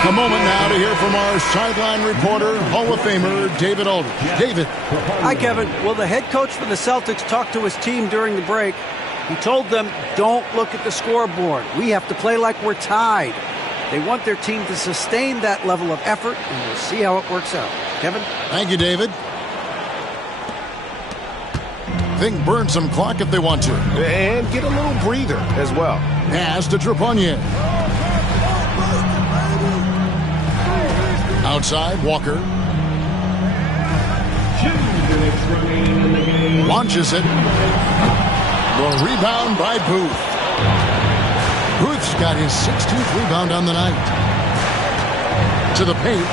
A moment now to hear from our sideline reporter, Hall of Famer David Aldridge. David. Hi, Kevin. Well, the head coach for the Celtics talked to his team during the break. He told them, don't look at the scoreboard. We have to play like we're tied. They want their team to sustain that level of effort, and we'll see how it works out. Kevin? Thank you, David. Think burn some clock if they want to. And get a little breather as well. Pass to Trepanier. Outside, Walker. Launches it. The rebound by Booth. Booth's got his 16th rebound on the night. To the paint.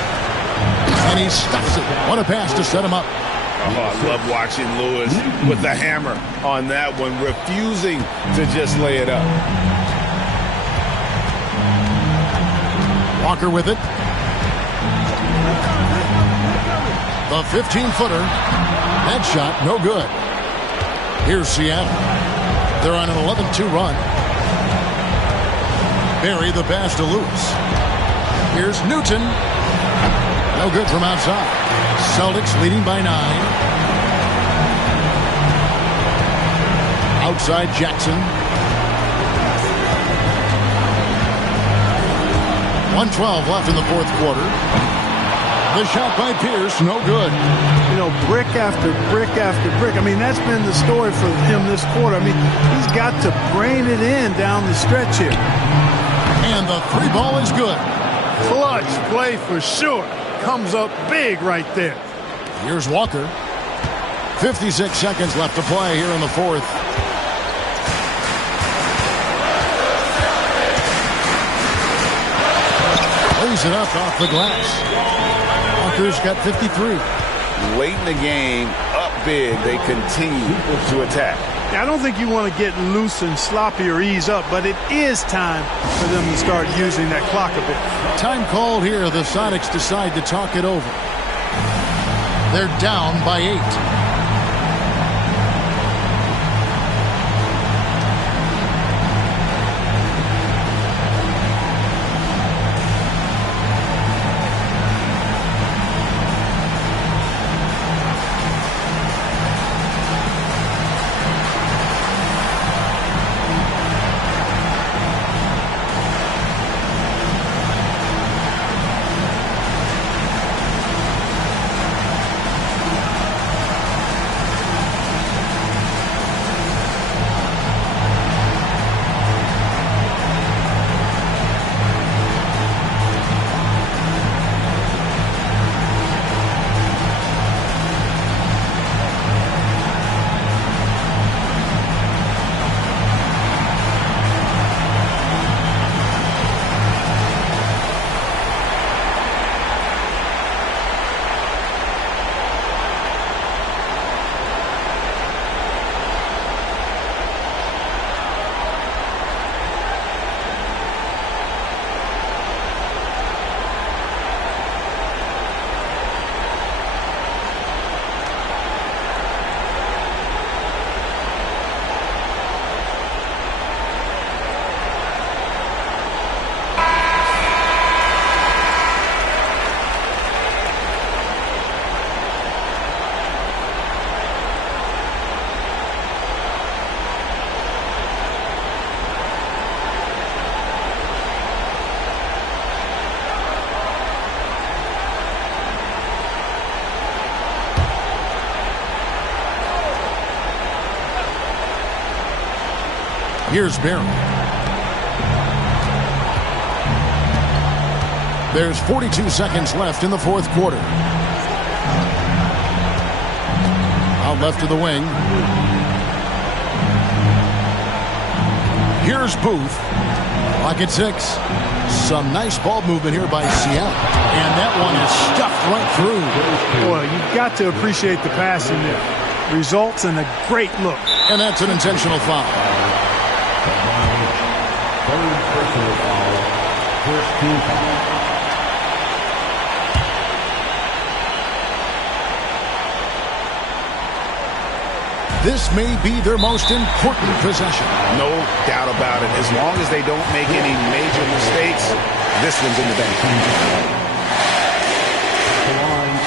And he stuffs it. What a pass to set him up. Oh, I love watching Lewis with the hammer on that one, refusing to just lay it up. Walker with it. The 15-footer. That shot, no good. Here's Seattle. They're on an 11-2 run. Barry the pass to Lewis. Here's Newton. No good from outside. Celtics leading by 9. Outside Jackson. 1:12 left in the fourth quarter. The shot by Pierce, no good. You know, brick after brick after brick. I mean, that's been the story for him this quarter. I mean, he's got to brain it in down the stretch here. And the 3 ball is good. Clutch play for sure. Comes up big right there. Here's Walker. 56 seconds left to play here in the fourth. Lays it up off the glass. Walker's got 53. Late in the game, up big, they continue to attack. I don't think you want to get loose and sloppy or ease up, but it is time for them to start using that clock a bit. Time called here. The Sonics decide to talk it over. They're down by 8. Here's Barry. There's 42 seconds left in the fourth quarter. Out left to the wing. Here's Booth. Clock at 6. Some nice ball movement here by Seattle. And that one is stuffed right through. Boy, you've got to appreciate the passing there. Results in a great look. And that's an intentional foul. Third personal foul. First team foul. This may be their most important possession. No doubt about it. As long as they don't make any major mistakes, this one's in the bank. The line,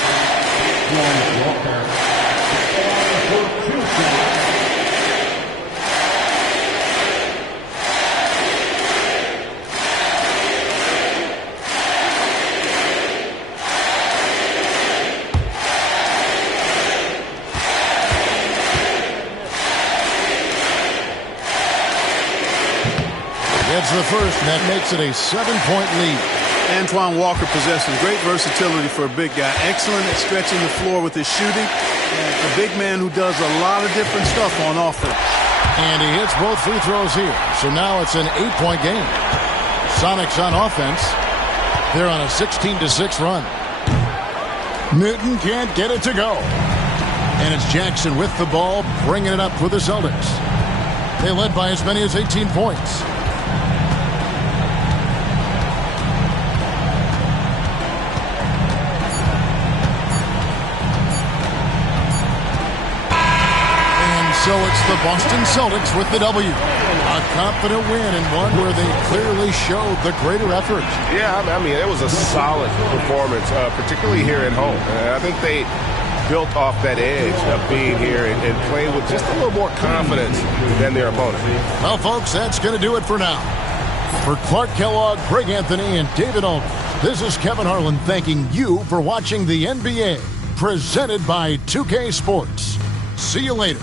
Walker. For 2 shots. the first, and that makes it a 7-point lead. Antoine Walker possesses great versatility for a big guy. Excellent at stretching the floor with his shooting. A big man who does a lot of different stuff on offense. And he hits both free throws here. So now it's an 8-point game. Sonics on offense. They're on a 16-6 run. Newton can't get it to go. And it's Jackson with the ball, bringing it up for the Celtics. They led by as many as 18 points. So it's the Boston Celtics with the W. A confident win and one where they clearly showed the greater effort. Yeah, I mean, it was a solid performance, particularly here at home. I think they built off that edge of being here and playing with just a little more confidence than their opponent. Well, folks, that's going to do it for now. For Clark Kellogg, Greg Anthony, and David Aldridge, this is Kevin Harlan thanking you for watching the NBA, presented by 2K Sports. See you later.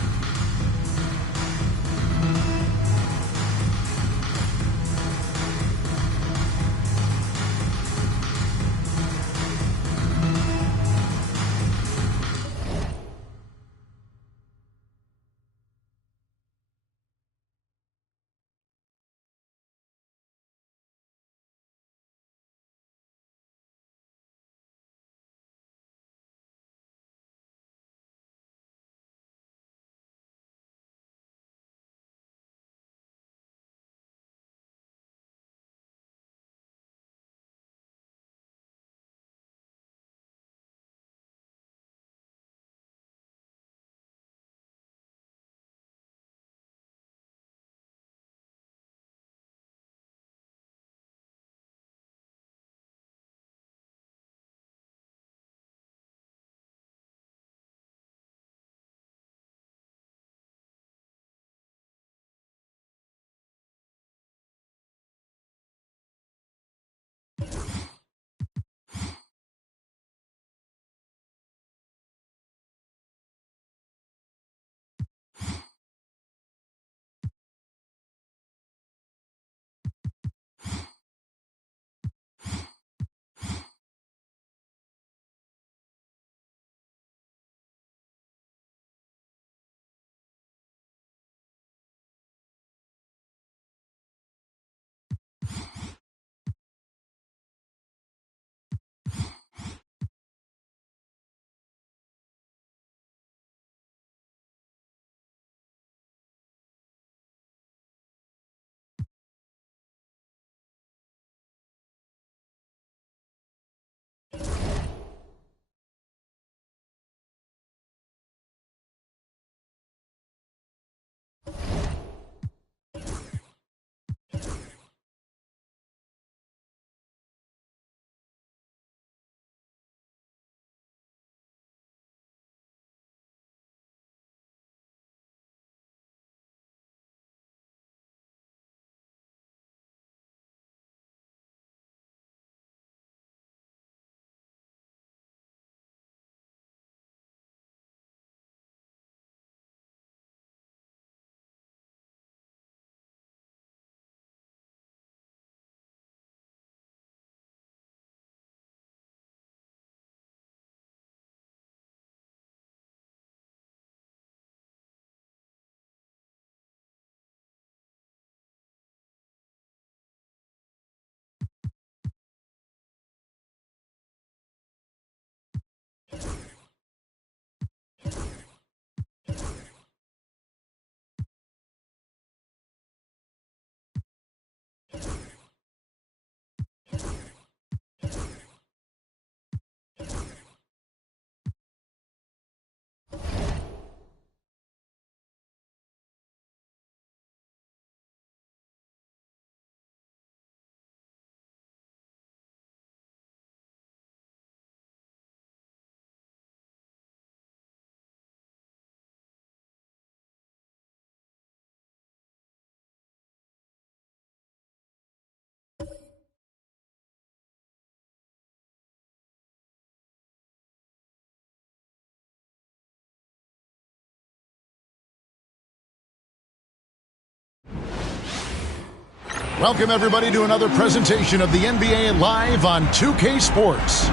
Welcome, everybody, to another presentation of the NBA live on 2K Sports.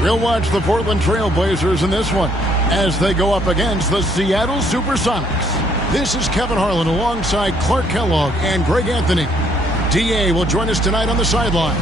We'll watch the Portland Trail Blazers in this one as they go up against the Seattle Supersonics. This is Kevin Harlan alongside Clark Kellogg and Greg Anthony. D.A. will join us tonight on the sideline.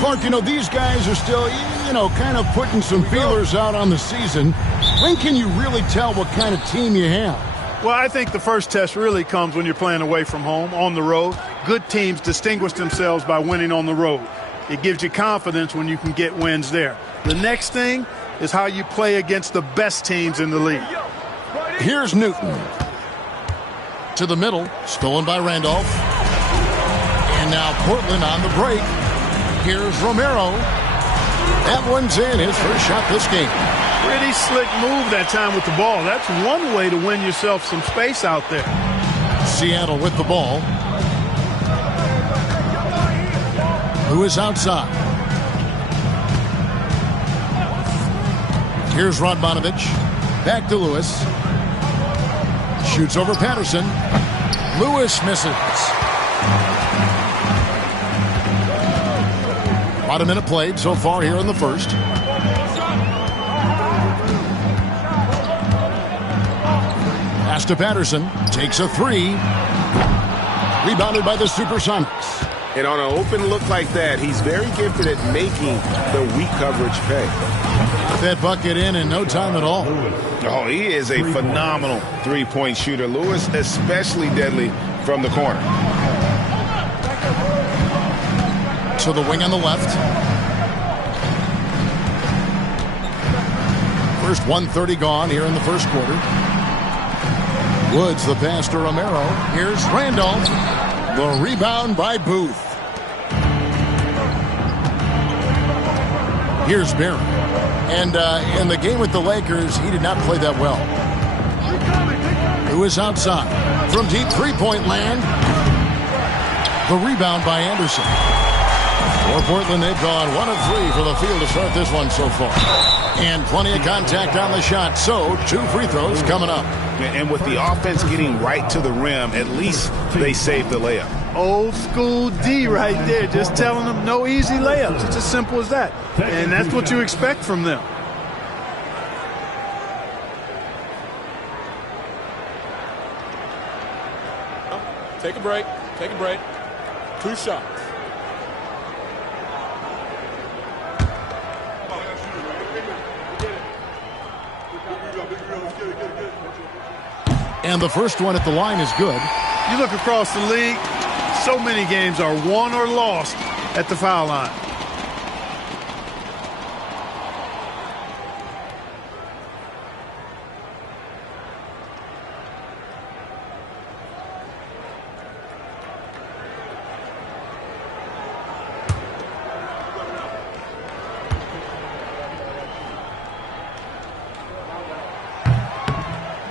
Clark, these guys are still, kind of putting some feelers out on the season. When can you really tell what kind of team you have? Well, I think the first test really comes when you're playing away from home, on the road. Good teams distinguish themselves by winning on the road. It gives you confidence when you can get wins there. The next thing is how you play against the best teams in the league. Here's Newton. To the middle, stolen by Randolph. And now Portland on the break. Here's Romero. That one's in, his first shot this game. Pretty slick move that time with the ball. That's one way to win yourself some space out there. Seattle with the ball. Lewis outside. Here's Radmanovich. Back to Lewis. Shoots over Patterson. Lewis misses. About a minute played so far here in the first. Pass to Patterson. Takes a three. Rebounded by the Supersonics. And on an open look like that, he's very gifted at making the weak coverage pay. That bucket in no time at all. Oh, he is a phenomenal three-point shooter. Lewis especially deadly from the corner. To the wing on the left. First 1:30 gone here in the first quarter. Woods the pass to Romero. Here's Randolph. The rebound by Booth. Here's Barron. And in the game with the Lakers, he did not play that well. Lewis outside. From deep three-point land. The rebound by Anderson. For Portland, they've gone 1 of 3 for the field to start this one so far. And plenty of contact on the shot, so 2 free throws coming up. And with the offense getting right to the rim, at least they saved the layup. Old school D right there, just telling them no easy layups. It's as simple as that. And that's what you expect from them. Take a break. Take a break. 2 shots. And the first one at the line is good. You look across the league, so many games are won or lost at the foul line.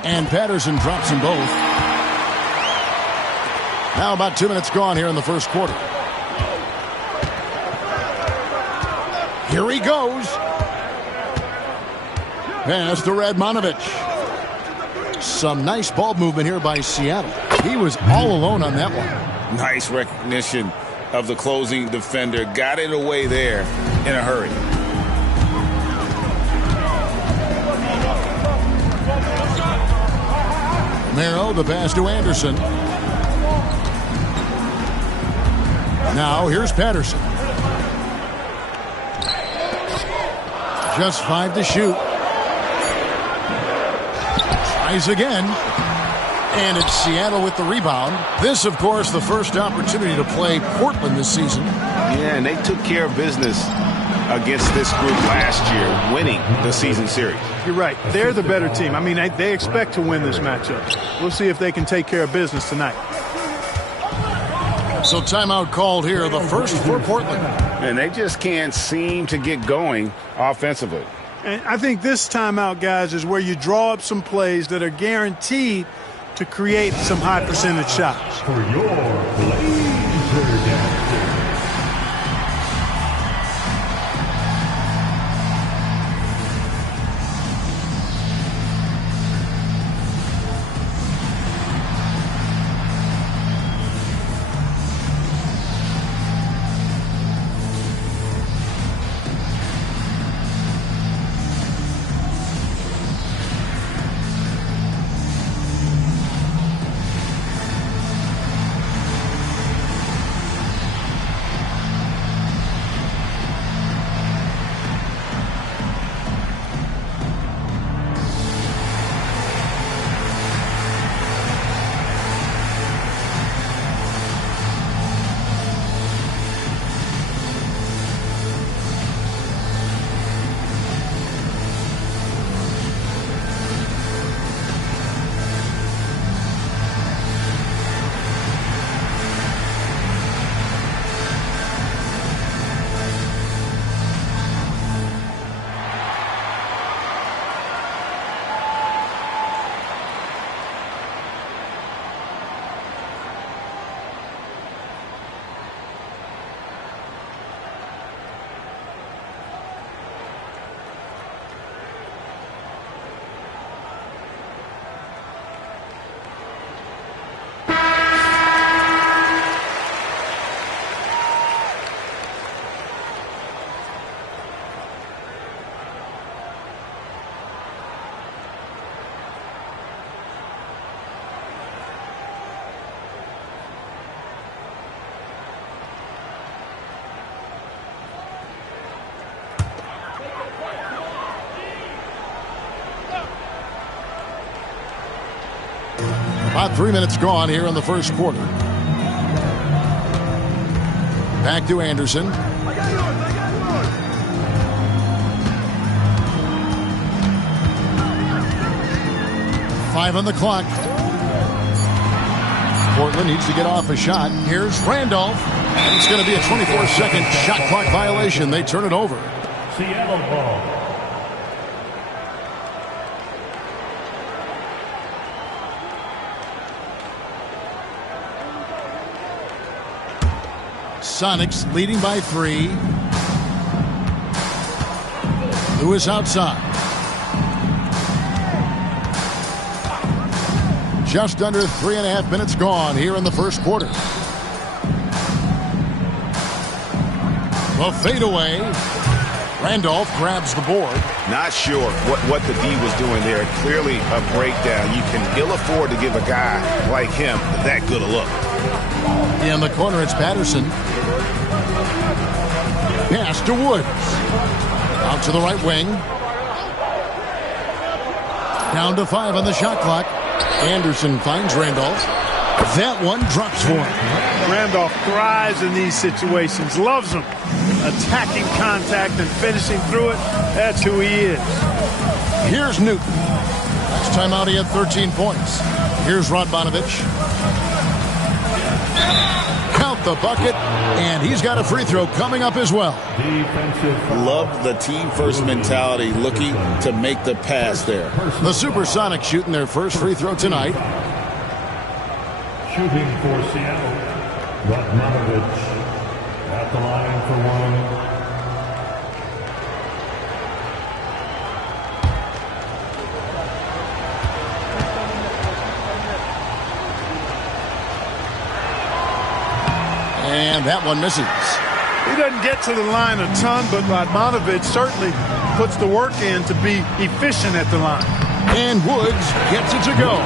And Patterson drops them both. Now about 2 minutes gone here in the first quarter. Here he goes. Pass to Radmanovich. Some nice ball movement here by Seattle. He was all alone on that one. Nice recognition of the closing defender. Got it away there in a hurry. Romero, the pass to Anderson. Now here's Patterson. Just 5 to shoot. Tries again. And it's Seattle with the rebound. This, of course, the first opportunity to play Portland this season. Yeah, and they took care of business against this group last year, winning the season series. You're right. They're the better team. I mean, they expect to win this matchup. We'll see if they can take care of business tonight. So timeout called here, the first for Portland. And they just can't seem to get going offensively. And I think this timeout, guys, is where you draw up some plays that are guaranteed to create some high percentage shots. For your Blazer Dance. About 3 minutes gone here in the first quarter. Back to Anderson. Five on the clock. Portland needs to get off a shot. Here's Randolph. And it's going to be a 24-second shot clock violation. They turn it over. Seattle ball. Sonics leading by 3. Lewis outside. Just under 3.5 minutes gone here in the first quarter. The fadeaway. Randolph grabs the board. Not sure what the D was doing there. Clearly a breakdown. You can ill afford to give a guy like him that good a look. In the corner, it's Patterson. Pass to Woods. Out to the right wing. Down to 5 on the shot clock. Anderson finds Randolph. That one drops for him. Randolph thrives in these situations. Loves them. Attacking contact and finishing through it. That's who he is. Here's Newton. Last time out, he had 13 points. Here's Radmanovich. Count the bucket, and he's got a free throw coming up as well. Love the team-first mentality, looking to make the pass there. The Supersonics shooting their first free throw tonight. Shooting for Seattle, Radmanovich at the line for one. And that one misses. He doesn't get to the line a ton, but Radmanovich certainly puts the work in to be efficient at the line. And Woods gets it to go.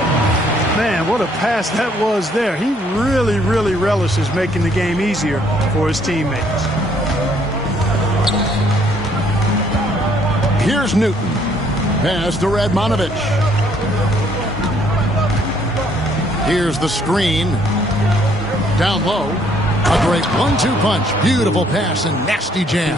Man, what a pass that was there. He really, really relishes making the game easier for his teammates. Here's Newton. Pass to Radmanovich. Here's the screen. Down low. A great 1-2 punch. Beautiful pass and nasty jam.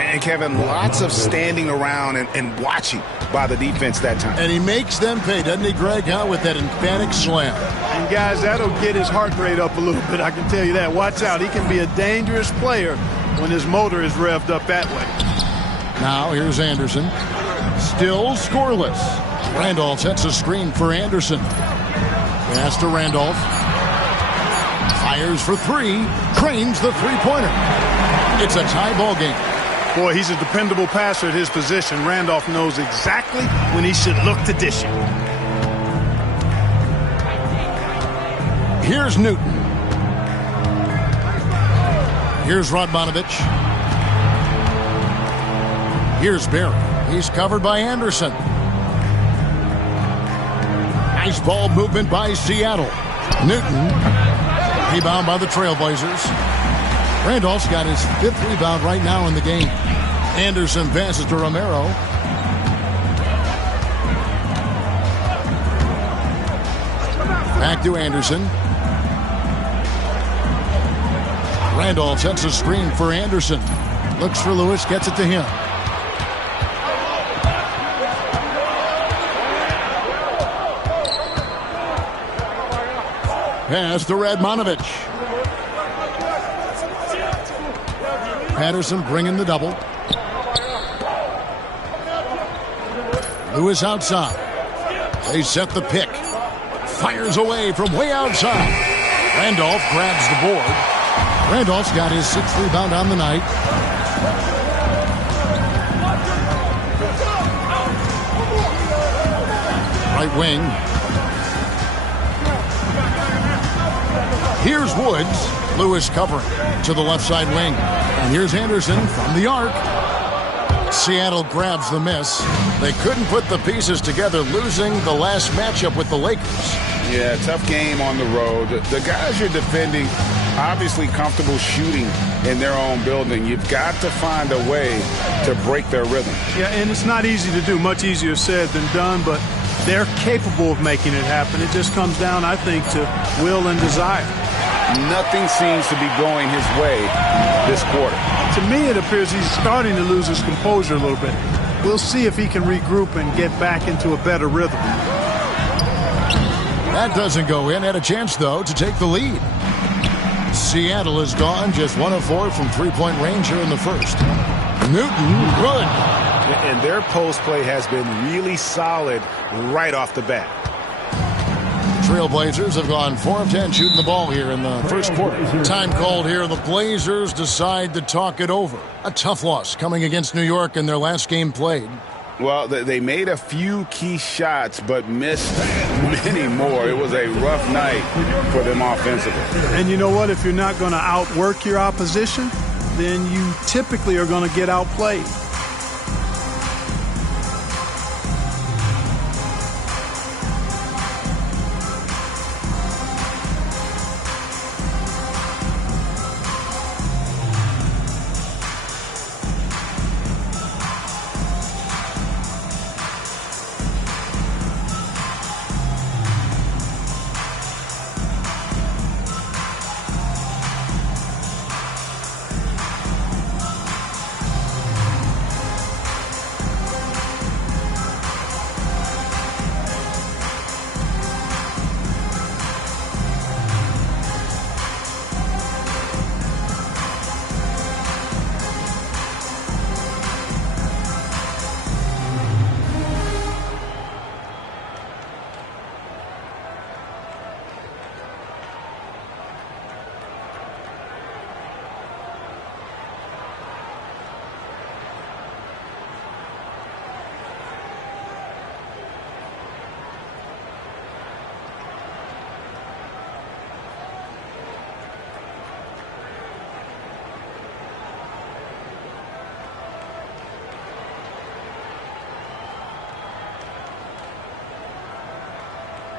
And Kevin, lots of standing around and watching by the defense that time. And he makes them pay, doesn't he, Greg, with that emphatic slam. And, guys, that'll get his heart rate up a little bit. I can tell you that. Watch out. He can be a dangerous player when his motor is revved up that way. Now here's Anderson. Still scoreless. Randolph sets a screen for Anderson. Pass to Randolph. Fires for three. Cranes the three-pointer. It's a tie ball game. Boy, he's a dependable passer at his position. Randolph knows exactly when he should look to dish it. Here's Newton. Here's Radmanovich. Here's Barry. He's covered by Anderson. Nice ball movement by Seattle. Newton. Rebound by the Trailblazers. Randolph's got his 5th rebound right now in the game. Anderson passes to Romero. Back to Anderson. Randolph sets a screen for Anderson. Looks for Lewis, gets it to him. Pass to Radmanovich. Patterson bringing the double. Lewis outside. They set the pick. Fires away from way outside. Randolph grabs the board. Randolph's got his 6th rebound on the night. Right wing. Here's Woods. Lewis covering to the left side wing. And here's Anderson from the arc. Seattle grabs the miss. They couldn't put the pieces together, losing the last matchup with the Lakers. Yeah, tough game on the road. The guys you're defending, obviously comfortable shooting in their own building. You've got to find a way to break their rhythm. Yeah, and it's not easy to do. Much easier said than done, but they're capable of making it happen. It just comes down, I think, to will and desire. Nothing seems to be going his way this quarter. To me, it appears he's starting to lose his composure a little bit. We'll see if he can regroup and get back into a better rhythm. That doesn't go in. Had a chance, though, to take the lead. Seattle is gone just 1 of 4 from three-point range here in the first. Newton, good. And their post play has been really solid right off the bat. Trailblazers have gone 4 of 10 shooting the ball here in the first quarter. Time called here. The Blazers decide to talk it over. A tough loss coming against New York in their last game played. Well, they made a few key shots, but missed many more. It was a rough night for them offensively. And you know what? If you're not going to outwork your opposition, then you typically are going to get outplayed.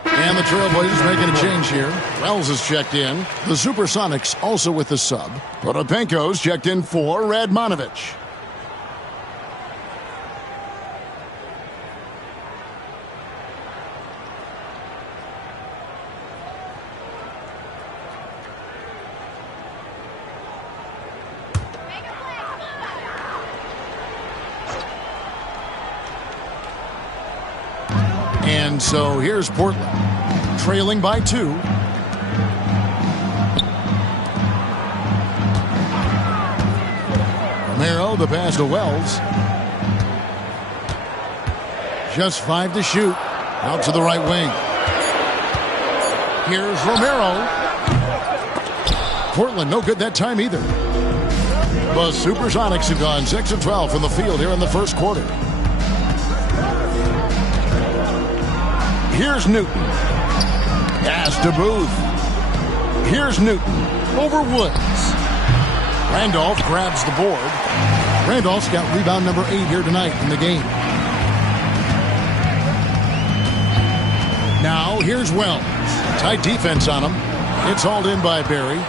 And the Trailblazers making a change here. Wells is checked in. The Supersonics also with the sub. Potapenko's checked in for Radmanovich. And so here's Portland, trailing by 2. Romero, the pass to Wells. Just 5 to shoot. Out to the right wing. Here's Romero. Portland no good that time either. The Supersonics have gone 6 of 12 from the field here in the first quarter. Here's Newton. Pass to Booth. Here's Newton. Over Woods. Randolph grabs the board. Randolph's got rebound number 8 here tonight in the game. Now here's Wells. Tight defense on him. It's hauled in by Barry.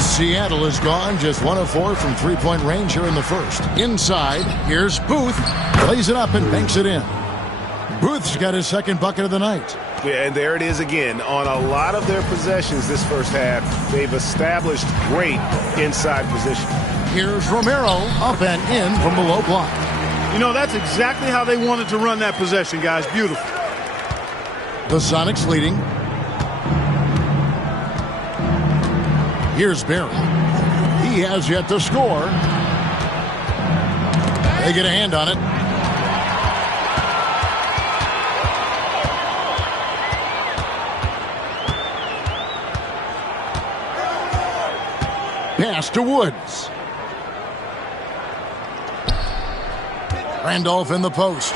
Seattle is gone, just 1 of 4 from three-point range here in the first. Inside, here's Booth. Plays it up and banks it in. Booth's got his second bucket of the night. Yeah, and there it is again. On a lot of their possessions this first half, they've established great inside position. Here's Romero, up and in from the low block. You know, that's exactly how they wanted to run that possession, guys. Beautiful. The Sonics leading. Here's Barry. He has yet to score. They get a hand on it. Pass to Woods. Randolph in the post.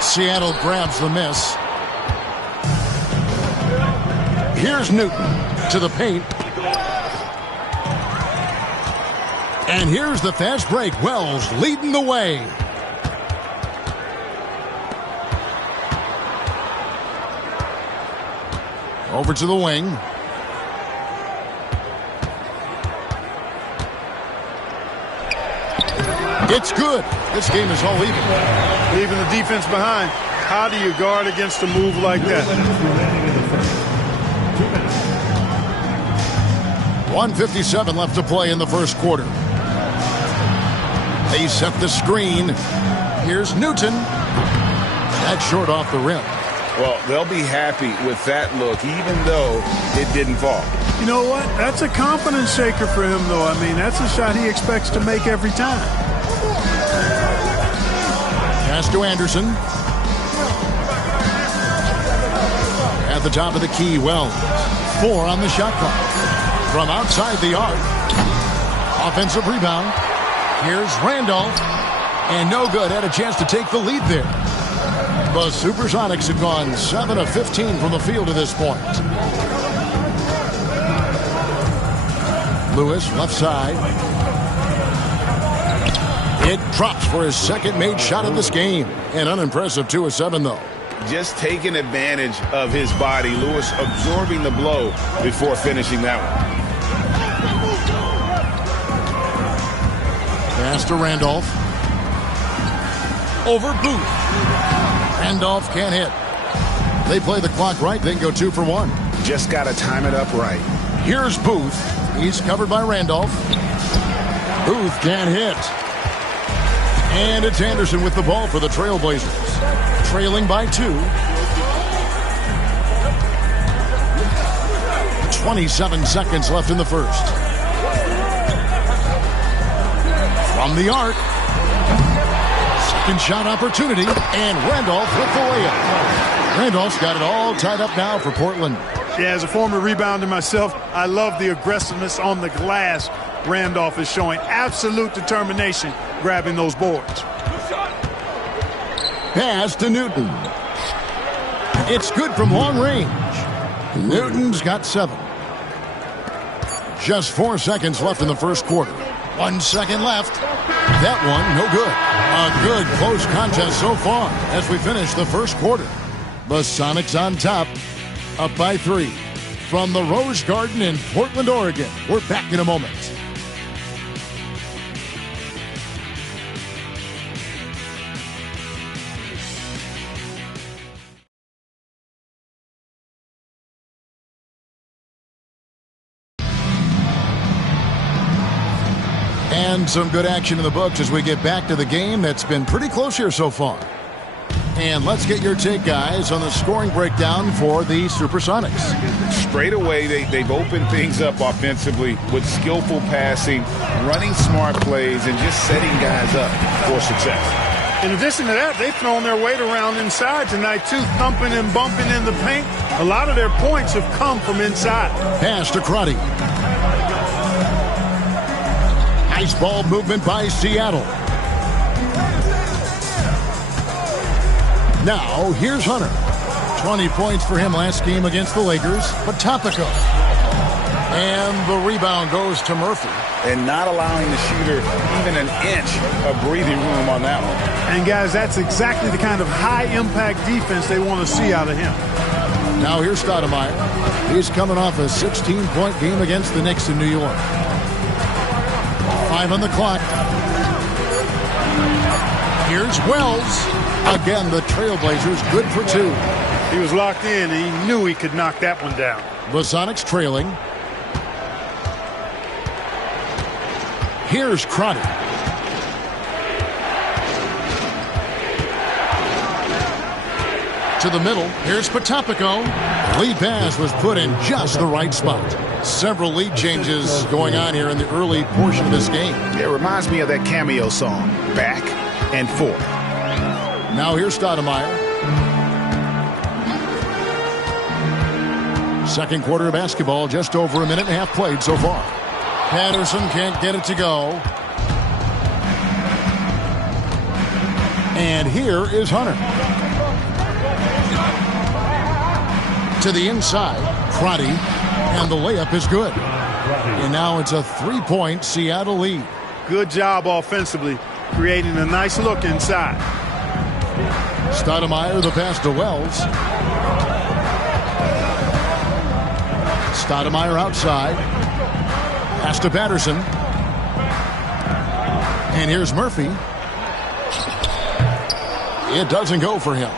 Seattle grabs the miss. Here's Newton to the paint. And here's the fast break. Wells leading the way. Over to the wing. It's good. This game is all even. Leaving the defense behind. How do you guard against a move like that? 1:57 left to play in the first quarter. They set the screen. Here's Newton. That's short off the rim. Well, they'll be happy with that look, even though it didn't fall. You know what? That's a confidence shaker for him, though. I mean, that's a shot he expects to make every time. Pass to Anderson. At the top of the key, Wells. 4 on the shot clock. From outside the arc. Offensive rebound. Here's Randolph. And no good. Had a chance to take the lead there. The Supersonics have gone 7 of 15 from the field to this point. Lewis, left side. It drops for his second made shot of this game. An unimpressive 2 of 7, though. Just taking advantage of his body. Lewis absorbing the blow before finishing that one. Pass to Randolph. Over Booth. Randolph can't hit. They play the clock right, they can go 2 for 1. Just got to time it up right. Here's Booth. He's covered by Randolph. Booth can't hit. And it's Anderson with the ball for the Trailblazers. Trailing by 2. 27 seconds left in the first. From the arc. Second shot opportunity. And Randolph with the layup. Randolph's got it all tied up now for Portland. Yeah, as a former rebounder myself, I love the aggressiveness on the glass. Randolph is showing absolute determination grabbing those boards. Pass to Newton. It's good from long range. Newton's got 7. Just 4 seconds left in the first quarter. 1 second left. That one, no good. A good close contest so far as we finish the first quarter. The Sonics on top, up by 3. From the Rose Garden in Portland, Oregon. We're back in a moment. And some good action in the books as we get back to the game that's been pretty close here so far. And let's get your take, guys, on the scoring breakdown for the Supersonics. Straight away, they've opened things up offensively with skillful passing, running smart plays, and just setting guys up for success. In addition to that, they've thrown their weight around inside tonight, too, thumping and bumping in the paint. A lot of their points have come from inside. Pass to Crotty. Nice ball movement by Seattle. Now, here's Hunter. 20 points for him last game against the Lakers. Potapico. And the rebound goes to Murphy. And not allowing the shooter even an inch of breathing room on that one. And, guys, that's exactly the kind of high-impact defense they want to see out of him. Now here's Stoudemire. He's coming off a 16-point game against the Knicks in New York. 5 on the clock. Here's Wells. Again, the Trailblazers good for 2. He was locked in, and he knew he could knock that one down. The Sonics trailing. Here's Crotty. To the middle. Here's Potapico. Lead pass was put in just the right spot. Several lead changes going on here in the early portion of this game. It reminds me of that Cameo song, Back and Forth. Now here's Stoudemire. Second quarter of basketball, just over a minute and a half played so far. Patterson can't get it to go. And here is Hunter. To the inside, Crotty, and the layup is good. And now it's a 3-point Seattle lead. Good job offensively, creating a nice look inside. Stoudemire, the pass to Wells. Stoudemire outside. Pass to Patterson. And here's Murphy. It doesn't go for him.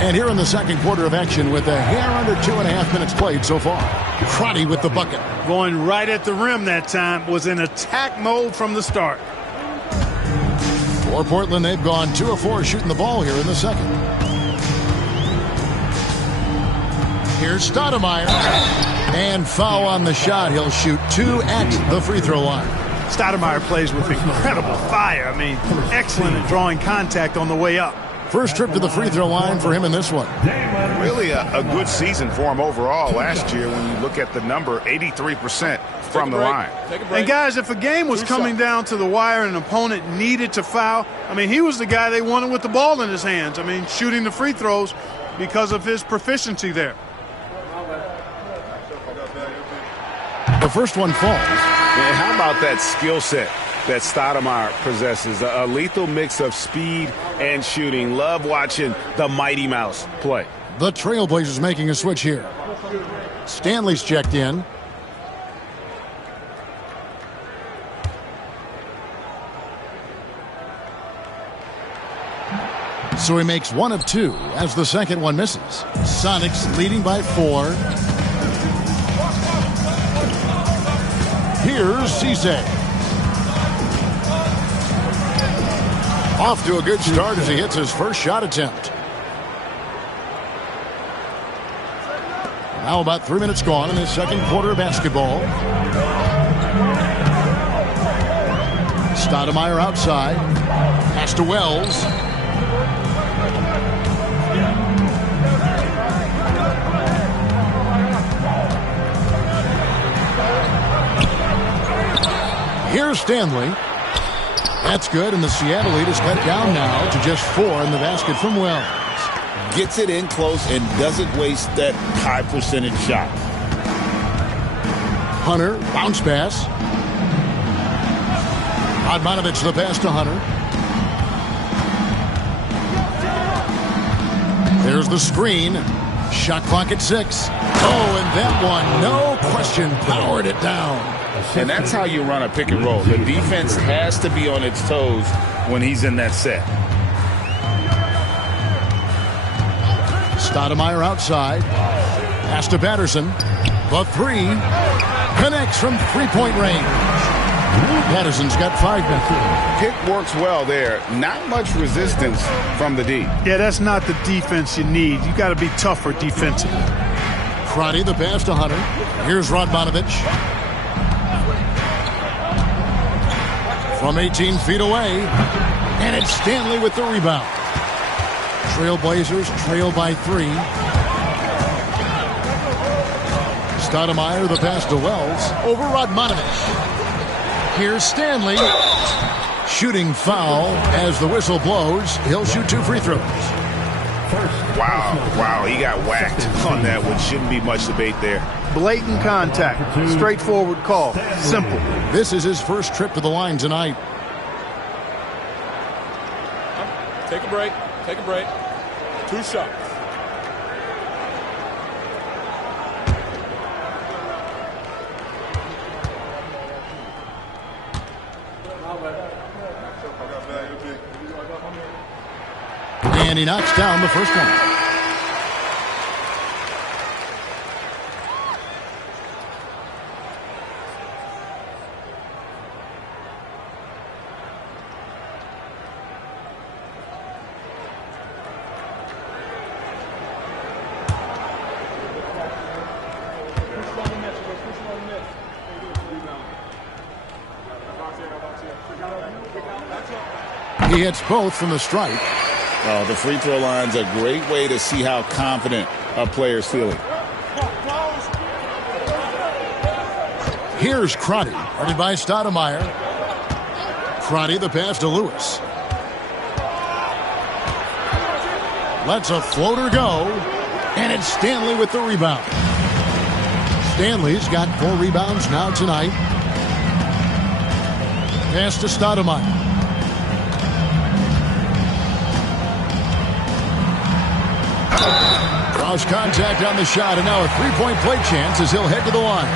And here in the second quarter of action with a hair under 2.5 minutes played so far. Crotty with the bucket. Going right at the rim that time. Was in attack mode from the start. For Portland, they've gone 2 of 4 shooting the ball here in the second. Here's Stoudemire. And foul on the shot. He'll shoot 2 at the free throw line. Stoudemire plays with incredible fire. I mean, excellent at drawing contact on the way up. First trip to the free throw line for him in this one. Really a good season for him overall last year when you look at the number, 83% from the line. And, guys, if a game was coming down to the wire and an opponent needed to foul, I mean, he was the guy they wanted with the ball in his hands. I mean, shooting the free throws because of his proficiency there. The first one falls. And how about that skill set that Stoudemire possesses? A lethal mix of speed and shooting. Love watching the Mighty Mouse play. The Trailblazers making a switch here. Stanley's checked in. So he makes 1 of 2 as the second one misses. Sonics leading by 4. Here's Cisse. Off to a good start as he hits his first shot attempt. Now about 3 minutes gone in the second quarter of basketball. Stoudemire outside. Pass to Wells. Here's Stanley. That's good, and the Seattle lead is cut down now to just 4 in the basket from Wells. Gets it in close and doesn't waste that high percentage shot. Hunter, bounce pass. Radmanovich the pass to Hunter. There's the screen. Shot clock at 6. Oh, and that one, no question, powered it down. And that's how you run a pick and roll. The defense has to be on its toes when he's in that set. Stoudemire outside. Pass to Patterson. The 3 connects from 3-point range. Patterson's got 5 now. Pick works well there. Not much resistance from the D. Yeah, that's not the defense you need. You got to be tougher defensively. Crotty the pass to Hunter. Here's Radmanovich. From 18 feet away. And it's Stanley with the rebound. Trailblazers trail by 3. Stoudemire, the pass to Wells. Over Radmanovich. Here's Stanley. Shooting foul as the whistle blows. He'll shoot 2 free throws. Wow, he got whacked on that one. Shouldn't be much debate there. Blatant contact. Straightforward call. Simple. This is his first trip to the line tonight. Take a break. Take a break. 2 shots. And he knocks down the first one. He hits both from the stripe. The free throw line's a great way to see how confident a player's feeling. Here's Crotty, guarded by Stoudemire. Crotty, the pass to Lewis. Lets a floater go, and it's Stanley with the rebound. Stanley's got 4 rebounds now tonight. Pass to Stoudemire. Draws contact on the shot, and now a 3-point play chance as he'll head to the line.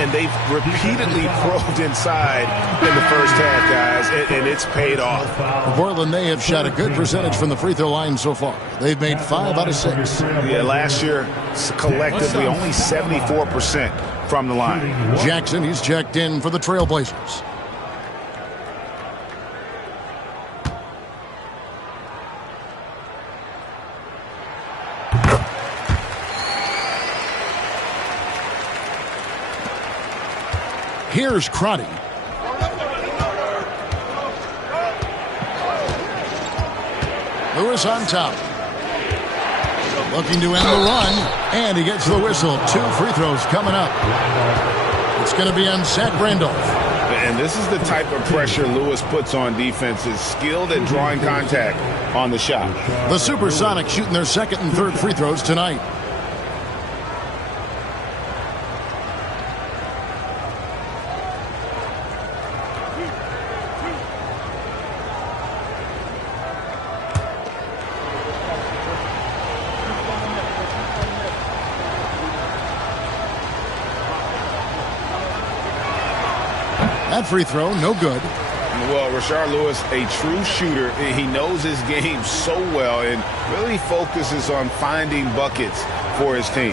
And they've repeatedly probed inside in the first half, guys, and it's paid off. For Portland, they have shot a good percentage from the free throw line so far. They've made 5 out of 6. Yeah, last year, collectively, only 74% from the line. Jackson, he's checked in for the Trailblazers. Here's Crotty. Lewis on top. Looking to end the run, and he gets the whistle. 2 free throws coming up. It's going to be on Zach Randolph. And this is the type of pressure Lewis puts on defenses, skilled at drawing contact on the shot. The Supersonics shooting their 2nd and 3rd free throws tonight. That free throw, no good. Well, Rashard Lewis, a true shooter. He knows his game so well and really focuses on finding buckets for his team.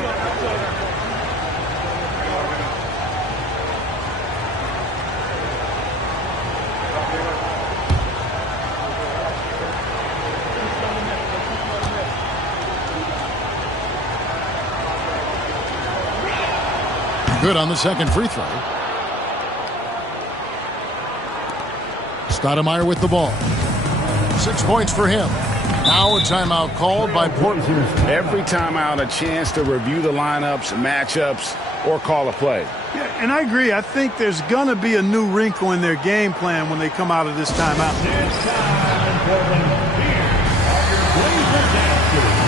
Good on the 2nd free throw. Stoudemire with the ball. 6 points for him. Now a timeout called by Portland. Every timeout, a chance to review the lineups, matchups, or call a play. Yeah, and I agree. I think there's going to be a new wrinkle in their game plan when they come out of this timeout. It's time, Portland. Here are your Blazers dancers.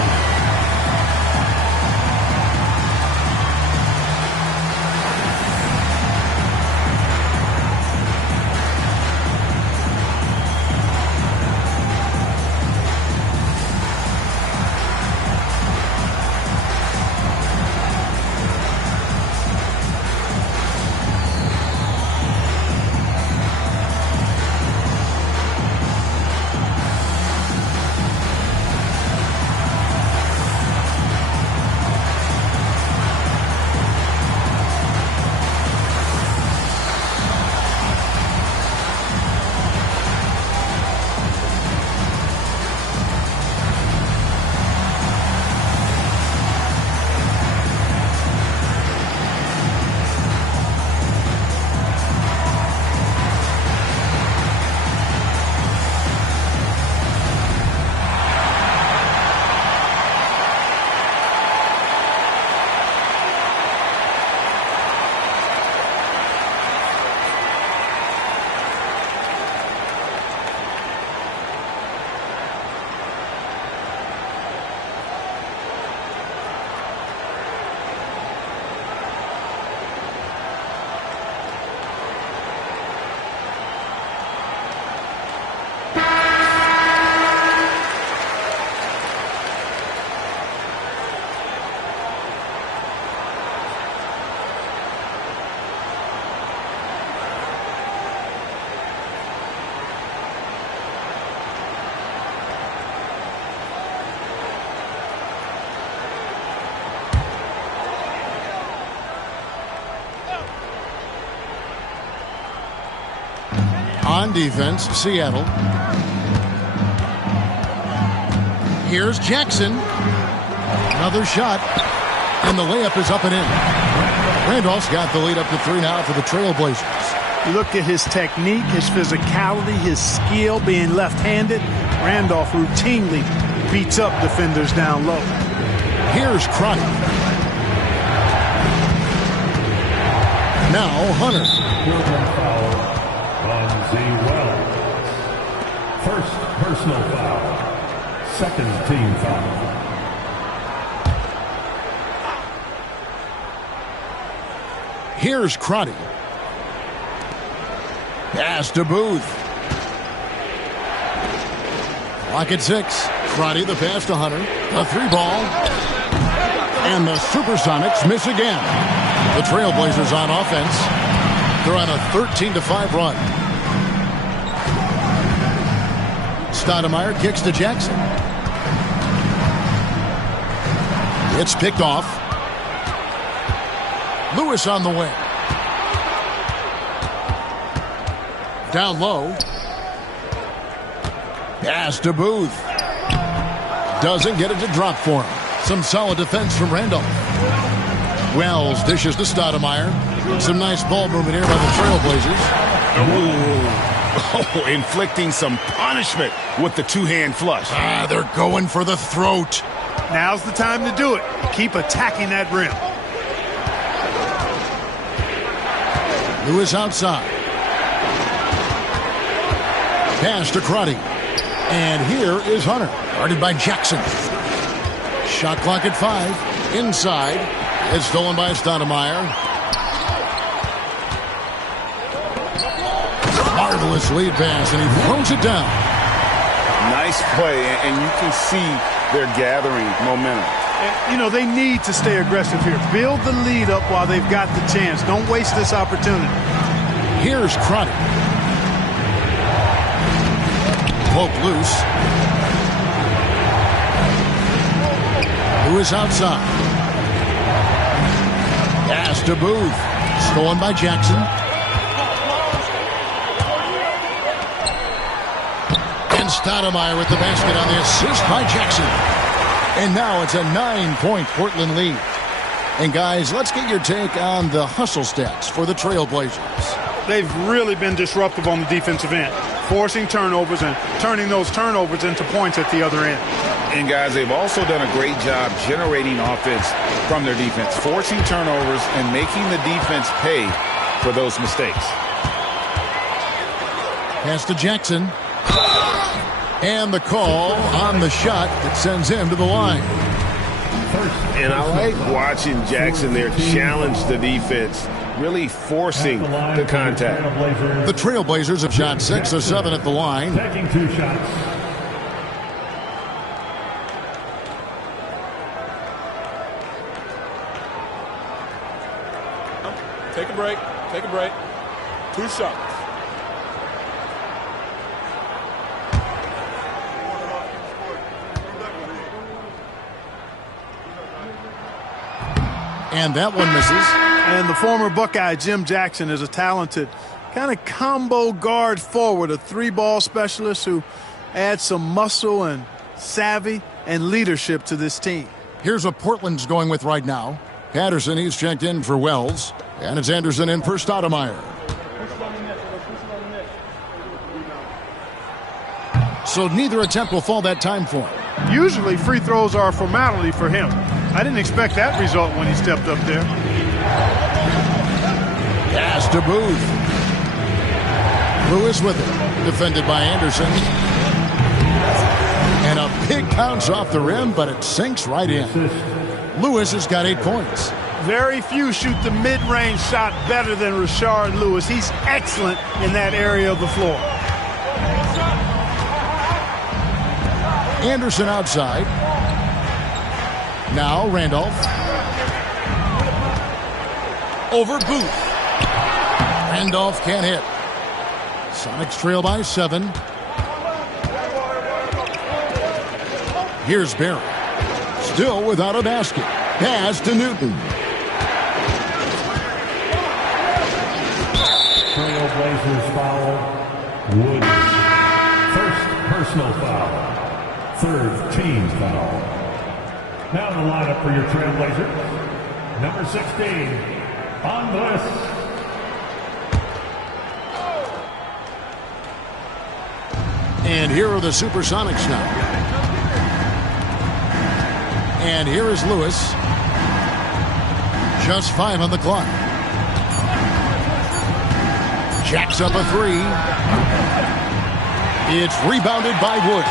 On defense, Seattle. Here's Jackson. Another shot. And the layup is up and in. Randolph's got the lead up to 3 now for the Trailblazers. You look at his technique, his physicality, his skill being left-handed. Randolph routinely beats up defenders down low. Here's Crotty. Now Hunter. Foul on Z. Wells. First personal foul. Second team foul. Here's Crotty. Pass to Booth. Clock at 6. Crotty the pass to Hunter. The 3-ball. And the Supersonics miss again. The Trailblazers on offense. They're on a 13-5 run. Stoudemire kicks to Jackson. It's picked off. Lewis on the wing. Down low. Pass to Booth. Doesn't get it to drop for him. Some solid defense from Randolph. Wells dishes to Stoudemire. Some nice ball movement here by the Trailblazers. Oh, inflicting some punishment with the two-hand flush. They're going for the throat. Now's the time to do it. Keep attacking that rim. Lewis outside. Pass to Crotty. And here is Hunter. Guarded by Jackson. Shot clock at 5. Inside. It's stolen by Stoudemire. Marvelous lead pass, and he throws it down. Nice play, and you can see they're gathering momentum. And, you know, they need to stay aggressive here. Build the lead up while they've got the chance. Don't waste this opportunity. Here's Crotty. Poke loose. Lewis outside. Pass to Booth. Stolen by Jackson. And Stoudemire with the basket on the assist by Jackson. And now it's a 9-point Portland lead. And guys, let's get your take on the hustle stats for the Trailblazers. They've really been disruptive on the defensive end, forcing turnovers and turning those turnovers into points at the other end. And guys, they've also done a great job generating offense from their defense, forcing turnovers and making the defense pay for those mistakes. Pass to Jackson. And the call on the shot that sends him to the line. And I like watching Jackson there challenge the defense, really forcing the contact. The Trailblazers have shot 6 of 7 at the line. Taking 2 shots. Take a break. Take a break. 2 shots. And that one misses. And the former Buckeye Jim Jackson is a talented kind of combo guard forward, a 3-ball specialist who adds some muscle and savvy and leadership to this team. Here's what Portland's going with right now. Patterson, he's checked in for Wells. And it's Anderson in for Stoudemire. So neither attempt will fall that time for him. Usually free throws are a formality for him. I didn't expect that result when he stepped up there. Pass to Booth. Lewis with it. Defended by Anderson. And a big bounce off the rim, but it sinks right in. Lewis has got 8 points. Very few shoot the mid-range shot better than Rashard Lewis. He's excellent in that area of the floor. Anderson outside. Now Randolph. Over Booth. Randolph can't hit. Sonics trail by 7. Here's Barry. Still without a basket. Pass to Newton. Trailblazers foul Wood. First personal foul. Third team foul. Now the lineup for your Trailblazers. Number 16, Andres. And here are the Supersonics now. And here is Lewis. Just 5 on the clock. Jacks up a 3. It's rebounded by Wood.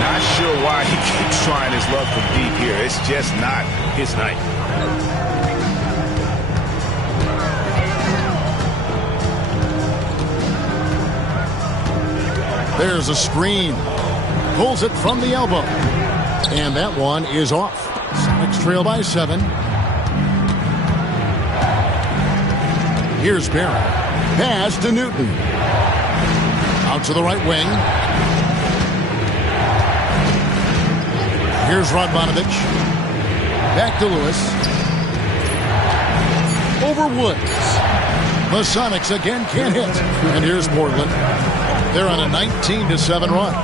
Not sure why he keeps trying his luck from deep here. It's just not his night. There's a screen. Pulls it from the elbow. And that one is off. Sonics trail by 7. Here's Barry. Pass to Newton. Out to the right wing. Here's Radmanovich. Back to Lewis. Over Woods. The Sonics again can't hit. And here's Portland. They're on a 19-7 run.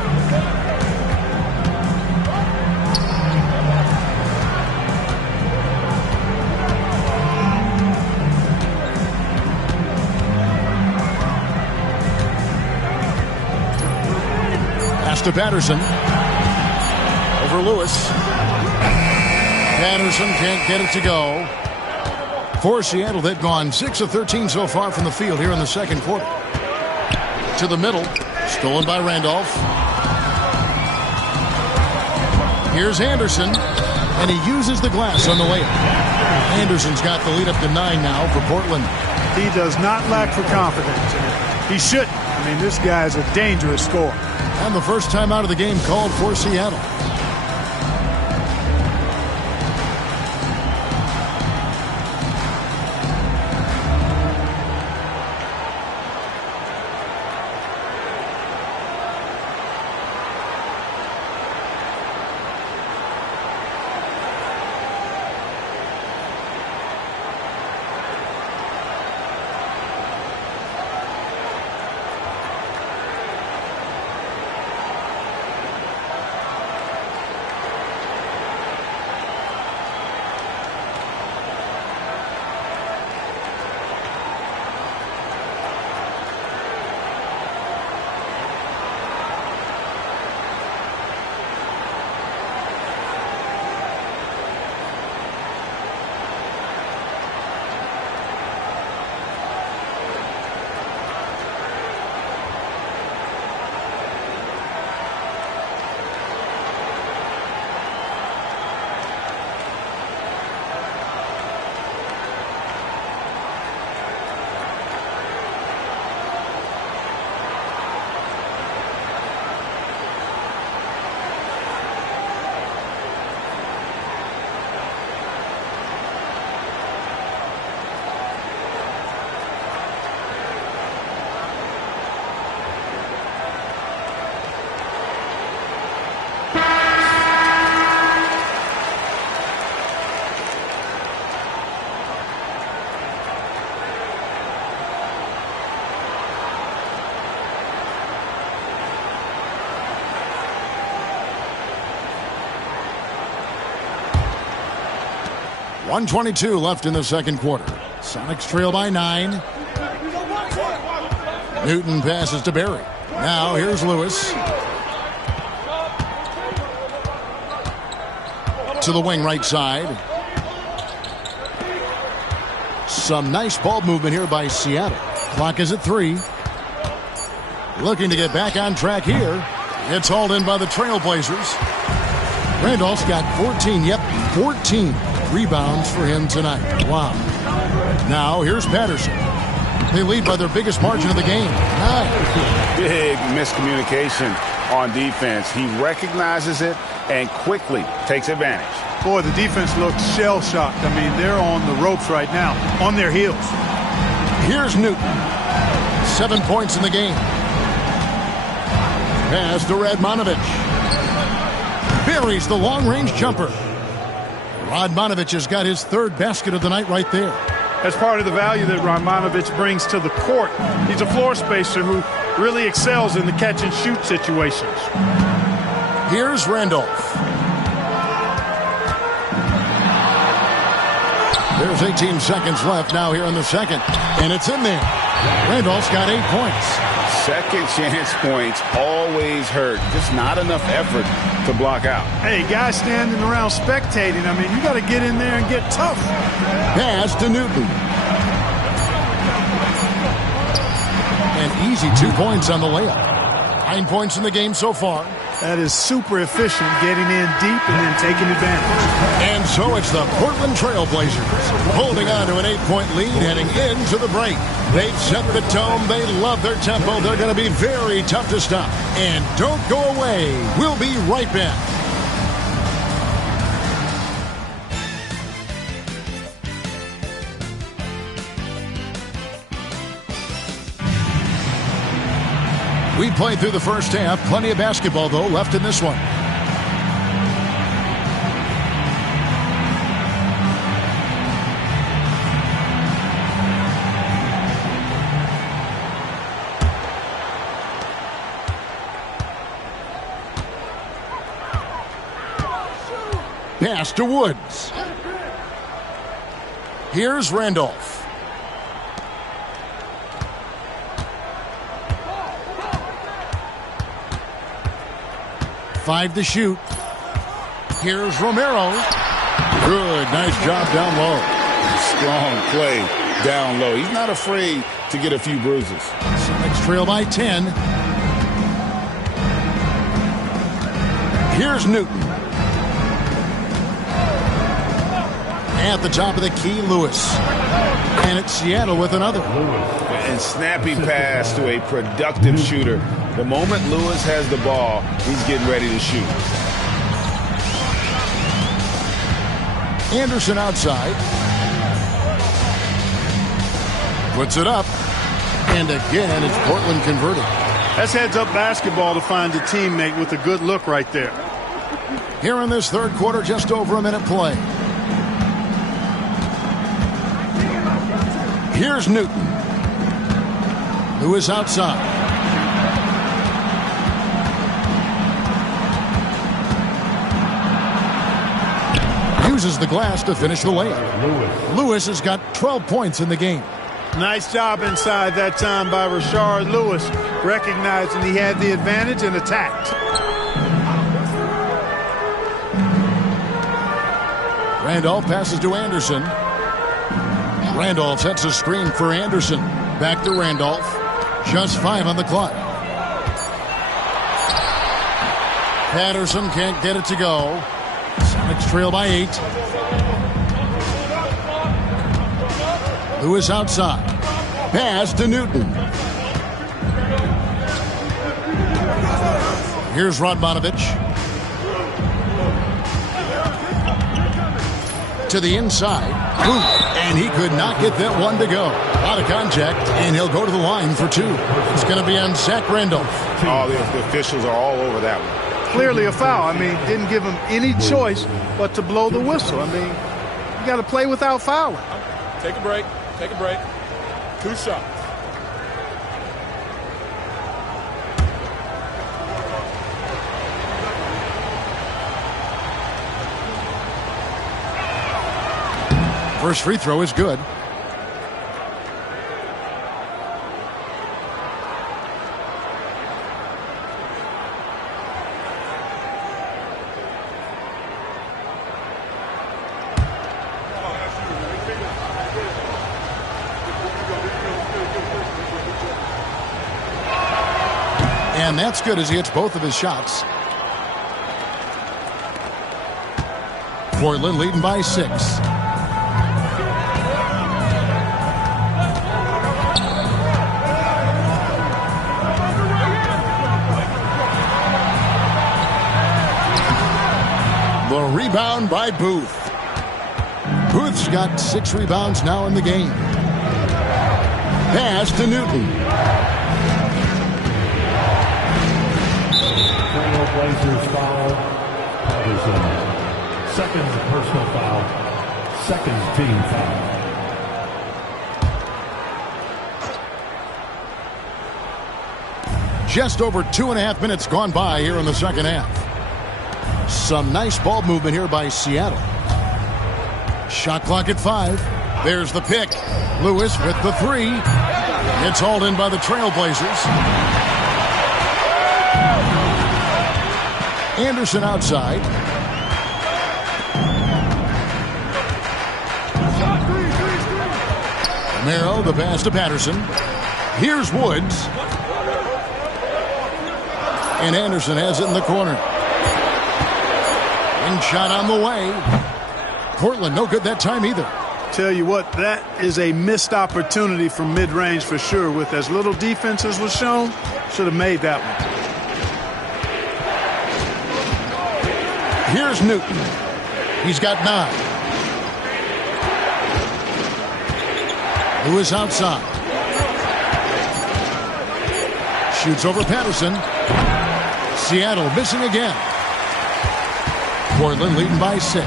Pass to Patterson. Over Lewis. Patterson can't get it to go. For Seattle, they've gone 6 of 13 so far from the field here in the second quarter. To the middle. Stolen by Randolph. Here's Anderson. And he uses the glass on the way. Anderson's got the lead up to 9 now for Portland. He does not lack for confidence. He shouldn't. I mean, this guy's a dangerous scorer. And the first time out of the game called for Seattle. .122 left in the second quarter. Sonics trail by 9. Newton passes to Barry. Now here's Lewis. To the wing right side. Some nice ball movement here by Seattle. Clock is at 3. Looking to get back on track here. It's hauled in by the Trailblazers. Randolph's got 14. Yep, 14 rebounds for him tonight. Wow. Now here's Patterson. They lead by their biggest margin of the game. 9. Big miscommunication on defense. He recognizes it and quickly takes advantage. Boy, the defense looks shell-shocked. I mean, they're on the ropes right now, on their heels. Here's Newton. 7 points in the game. Pass to Radmanovich. Buries the long-range jumper. Radmanovich has got his 3rd basket of the night right there. That's part of the value that Radmanovich brings to the court. He's a floor spacer who really excels in the catch-and-shoot situations. Here's Randolph. There's 18 seconds left now here in the second, and it's in there. Randolph's got 8 points. Second chance points always hurt. Just not enough effort to block out. Hey, guys standing around spectating, I mean, you got to get in there and get tough. Pass to Newton. An easy 2 points on the layup. 9 points in the game so far. That is super efficient, getting in deep and then taking advantage. And so it's the Portland Trail Blazers holding on to an 8-point lead heading into the break. They've set the tone. They love their tempo. They're going to be very tough to stop. And don't go away. We'll be right back. We played through the first half. Plenty of basketball, though, left in this one. Pass to Woods. Here's Randolph. Five to shoot. Here's Romero. Good, nice job down low. Strong play down low. He's not afraid to get a few bruises. Celtics trail by 10. Here's Newton. At the top of the key, Lewis. And it's Seattle with another. And snappy pass to a productive shooter. The moment Lewis has the ball, he's getting ready to shoot. Anderson outside. Puts it up. And again, it's Portland converted. That's heads-up basketball to find a teammate with a good look right there. Here in this third quarter, just over a minute play. Here's Newton. Lewis outside. Uses the glass to finish the layup. Lewis has got 12 points in the game. Nice job inside that time by Rashard Lewis, recognizing he had the advantage and attacked. Randolph passes to Anderson. Randolph sets a screen for Anderson. Back to Randolph. Just 5 on the clock. Patterson can't get it to go. Celtics trail by 8. Lewis outside. Pass to Newton. Here's Radmanovich. To the inside. And he could not get that one to go. A lot of contact, and he'll go to the line for 2. It's going to be on Zach Randolph. Oh, the officials are all over that one. Clearly a foul. I mean, didn't give him any choice but to blow the whistle. I mean, you got to play without fouling. Take a break. Take a break. 2 shots. First free throw is good. And that's good as he hits both of his shots. Portland leading by 6. The rebound by Booth. Booth's got 6 rebounds now in the game. Pass to Newton. Blazers foul. Patterson. Second personal foul. Second team foul. Just over 2.5 minutes gone by here in the second half. Some nice ball movement here by Seattle. Shot clock at 5. There's the pick. Lewis with the 3. It's hauled in by the Trailblazers. Anderson outside. Romero, the pass to Patterson. Here's Woods. And Anderson has it in the corner. And shot on the way. Portland, no good that time either. Tell you what, that is a missed opportunity from mid-range for sure. With as little defense as was shown, should have made that one. Here's Newton. He's got 9. Lewis outside. Shoots over Patterson. Seattle missing again. Portland leading by 6.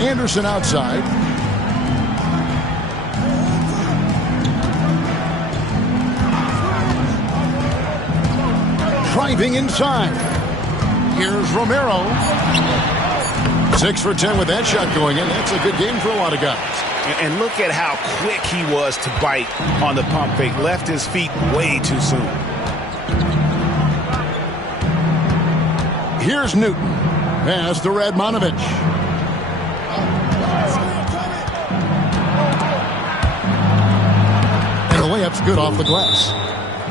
Anderson outside. Driving inside. Here's Romero. 6 for 10 with that shot going in. That's a good game for a lot of guys. And look at how quick he was to bite on the pump fake. Left his feet way too soon. Here's Newton. Pass to Radmanovich. And the layup's good off the glass.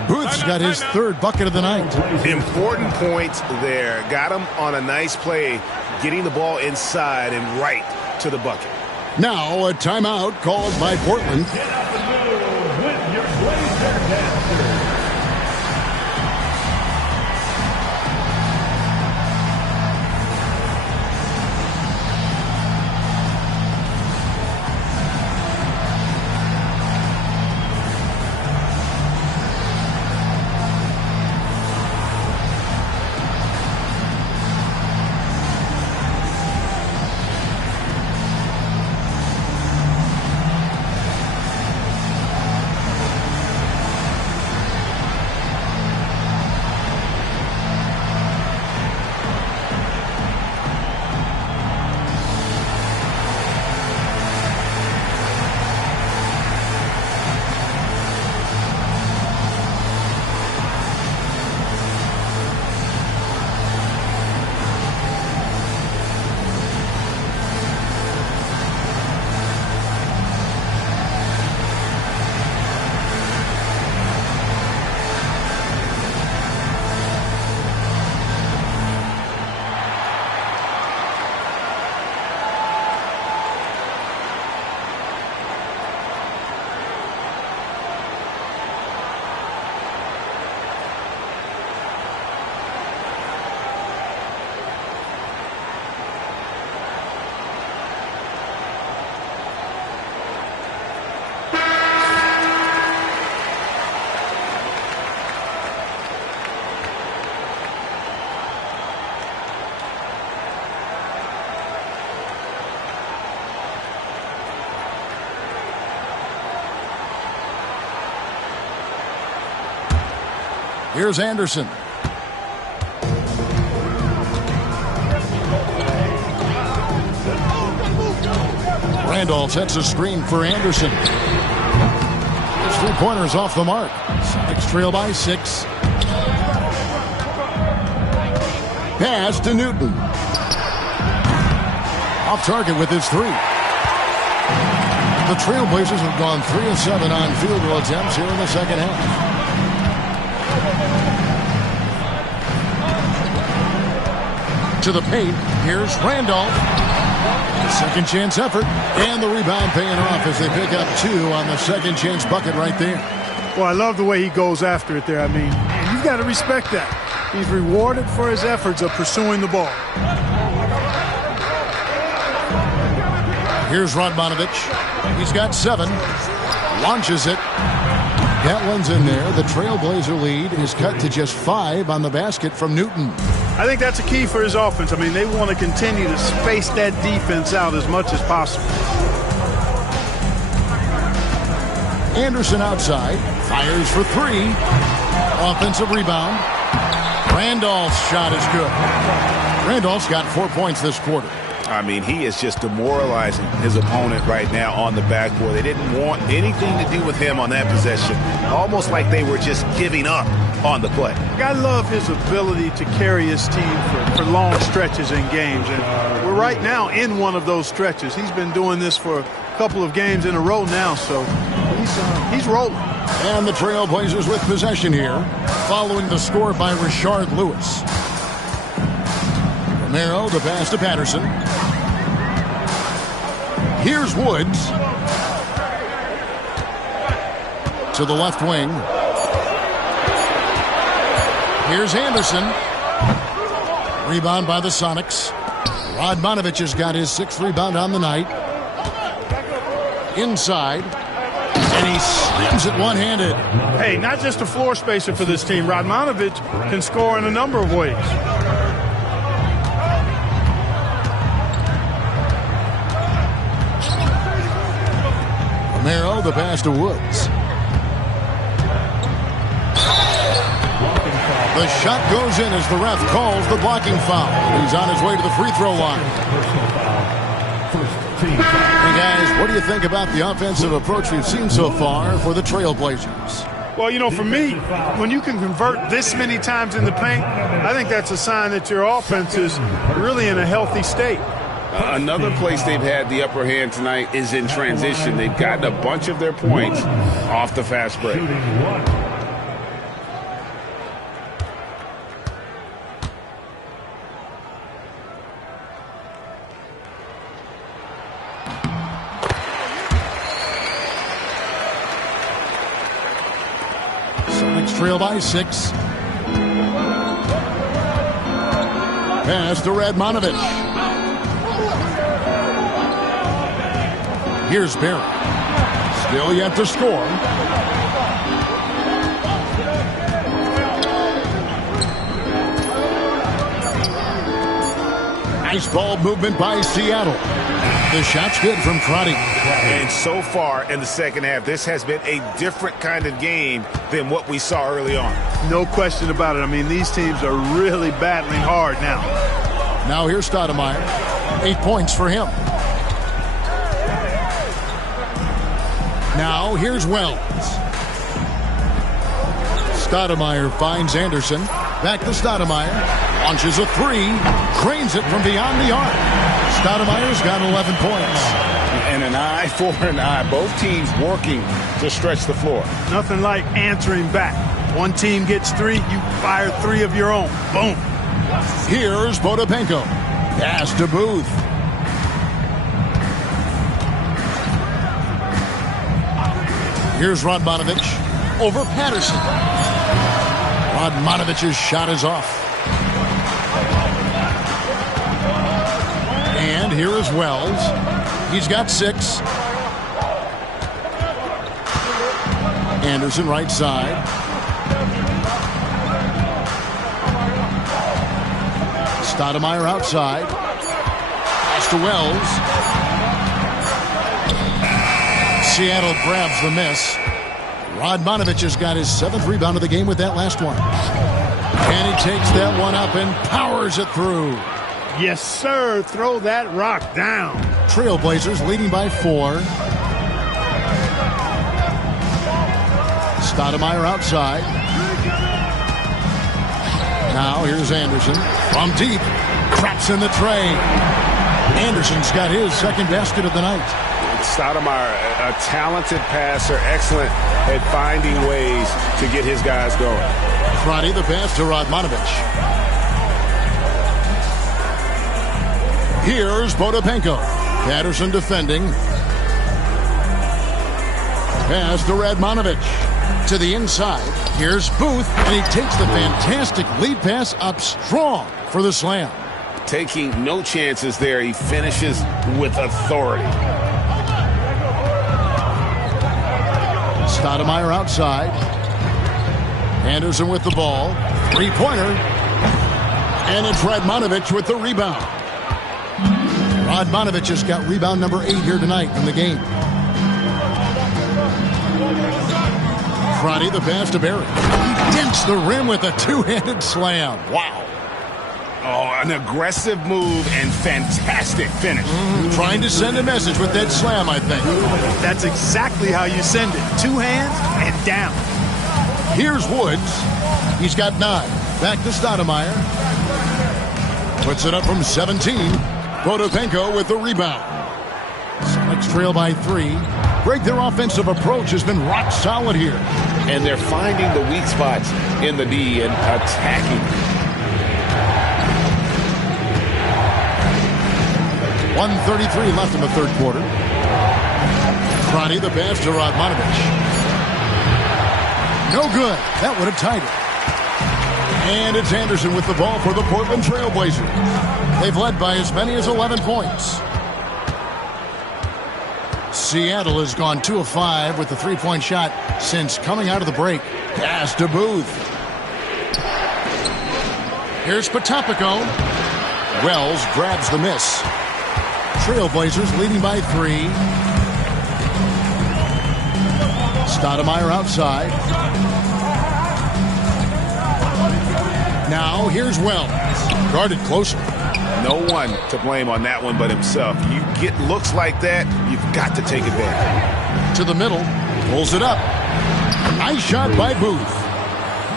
Booth's got his 3rd bucket of the night. Important points there. Got him on a nice play, getting the ball inside and right to the bucket. Now a timeout called by Portland. Get up and move with your Blazer Casters. Here's Anderson. Randolph sets a screen for Anderson. His 3-pointers off the mark. Sonics trail by 6. Pass to Newton. Off target with his 3. The Trailblazers have gone 3 of 7 on field goal attempts here in the second half. To the paint. Here's Randolph. Second chance effort. And the rebound paying off as they pick up 2 on the second chance bucket right there. Well, I love the way he goes after it there. I mean, you've got to respect that. He's rewarded for his efforts of pursuing the ball. Here's Radmanovich. He's got 7. Launches it. That one's in there. The Trailblazer lead is cut to just 5 on the basket from Newton. I think that's a key for his offense. I mean, they want to continue to space that defense out as much as possible. Anderson outside. Fires for three. Offensive rebound. Randolph's shot is good. Randolph's got 4 points this quarter. I mean, he is just demoralizing his opponent right now on the backboard. They didn't want anything to do with him on that possession. Almost like they were just giving up on the play. I love his ability to carry his team for long stretches in games. And we're right now in one of those stretches. He's been doing this for a couple of games in a row now, so he's rolling. And the Trailblazers with possession here, following the score by Rashard Lewis. Romero, the pass to Patterson. Here's Woods. To the left wing. Here's Anderson. Rebound by the Sonics. Radmanovich has got his 6th rebound on the night. Inside. And he slams it one-handed. Hey, not just a floor spacer for this team. Radmanovich can score in a number of ways. Romero, the pass to Woods. The shot goes in as the ref calls the blocking foul. He's on his way to the free throw line. Hey guys, what do you think about the offensive approach we've seen so far for the Trailblazers? Well, you know, for me, when you can convert this many times in the paint, I think that's a sign that your offense is really in a healthy state. Another place they've had the upper hand tonight is in transition. They've gotten a bunch of their points off the fast break. Sonics trail by 6. Pass to Radmanovich. Here's Barry. Still yet to score. Nice ball movement by Seattle. The shot's good from Crotty. And so far in the second half, this has been a different kind of game than what we saw early on. No question about it. I mean, these teams are really battling hard now. Now here's Stoudemire. 8 points for him. Now here's Wells. Stoudemire finds Anderson. Back to Stoudemire. Launches a three. Cranes it from beyond the arc. Stoudemire's got 11 points. And an eye for an eye. Both teams working to stretch the floor. Nothing like answering back. One team gets 3, you fire 3 of your own. Boom. Here's Potapenko. Pass to Booth. Here's Radmanovich over Patterson. Radmanovich's shot is off. And here is Wells. He's got 6. Anderson right side. Stoudemire outside. Pass to Wells. Seattle grabs the miss. Radmanovich has got his 7th rebound of the game with that last one. And he takes that one up and powers it through. Yes, sir. Throw that rock down. Trailblazers leading by 4. Stoudemire outside. Now here's Anderson. From deep. Craps in the tray. Anderson's got his 2nd basket of the night. Stoudemire, a talented passer, excellent at finding ways to get his guys going. Crotty, the pass to Radmanovich. Here's Potapenko. Patterson defending. Pass to Radmanovich. To the inside. Here's Booth, and he takes the fantastic lead pass up strong for the slam. Taking no chances there. He finishes with authority. Stoudemire outside. Anderson with the ball. 3-pointer. And it's Radmanovich with the rebound. Radmanovich has got rebound number 8 here tonight in the game. Crotty, the pass to Barry. He dinks the rim with a two-handed slam. Wow. Oh, an aggressive move and fantastic finish. Trying to send a message with that slam, I think. That's exactly how you send it. Two hands and down. Here's Woods. He's got 9. Back to Stoudemire. Puts it up from 17. Potapenko with the rebound. Sonics trail by 3. Greg, their offensive approach has been rock solid here. And they're finding the weak spots in the D and attacking. 1:33 left in the third quarter. Crotty, the pass to Radmanovic. No good. That would have tied it. And it's Anderson with the ball for the Portland Trail Blazers. They've led by as many as 11 points. Seattle has gone 2 of 5 with the three-point shot since coming out of the break. Pass to Booth. Here's Potapenko. Wells grabs the miss. Trailblazers leading by 3. Stoudemire outside. Now here's Wells. Guarded closer. No one to blame on that one but himself. You get looks like that, you've got to take advantage. To the middle. Pulls it up. Nice shot by Booth.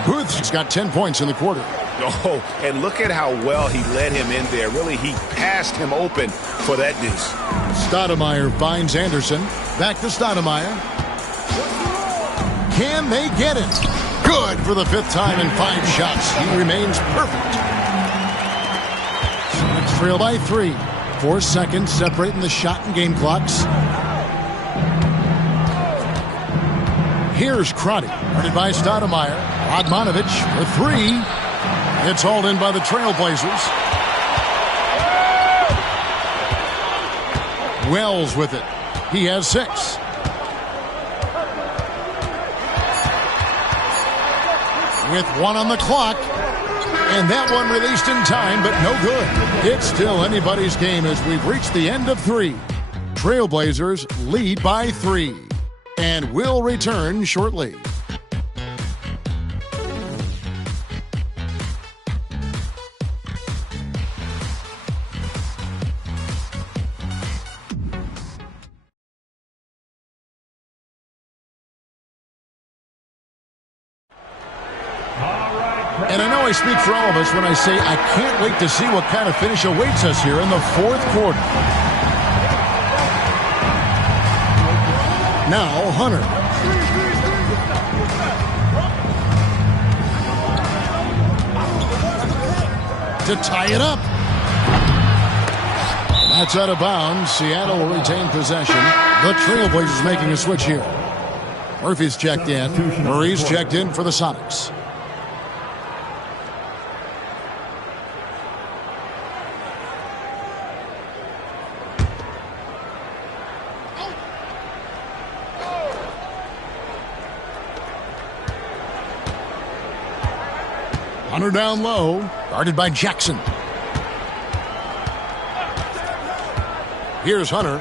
Booth's got 10 points in the quarter. Oh, and look at how well he led him in there. Really, he passed him open for that deuce. Stoudemire finds Anderson. Back to Stoudemire. Can they get it? Good for the 5th time in 5 shots. He remains perfect. Sonics trail by 3. 4 seconds separating the shot and game clocks. Here's Crotty. Guarded by Stoudemire. Radmanovic for 3. It's hauled in by the Trailblazers. Wells with it. He has 6. With 1 on the clock. And that one released in time, but no good. It's still anybody's game as we've reached the end of 3. Trailblazers lead by 3. And will return shortly. And I know I speak for all of us when I say I can't wait to see what kind of finish awaits us here in the 4th quarter. Now, Hunter. To tie it up. That's out of bounds. Seattle will retain possession. The Trailblazers making a switch here. Murphy's checked in. Murray's checked in for the Sonics. Hunter down low, guarded by Jackson. Here's Hunter.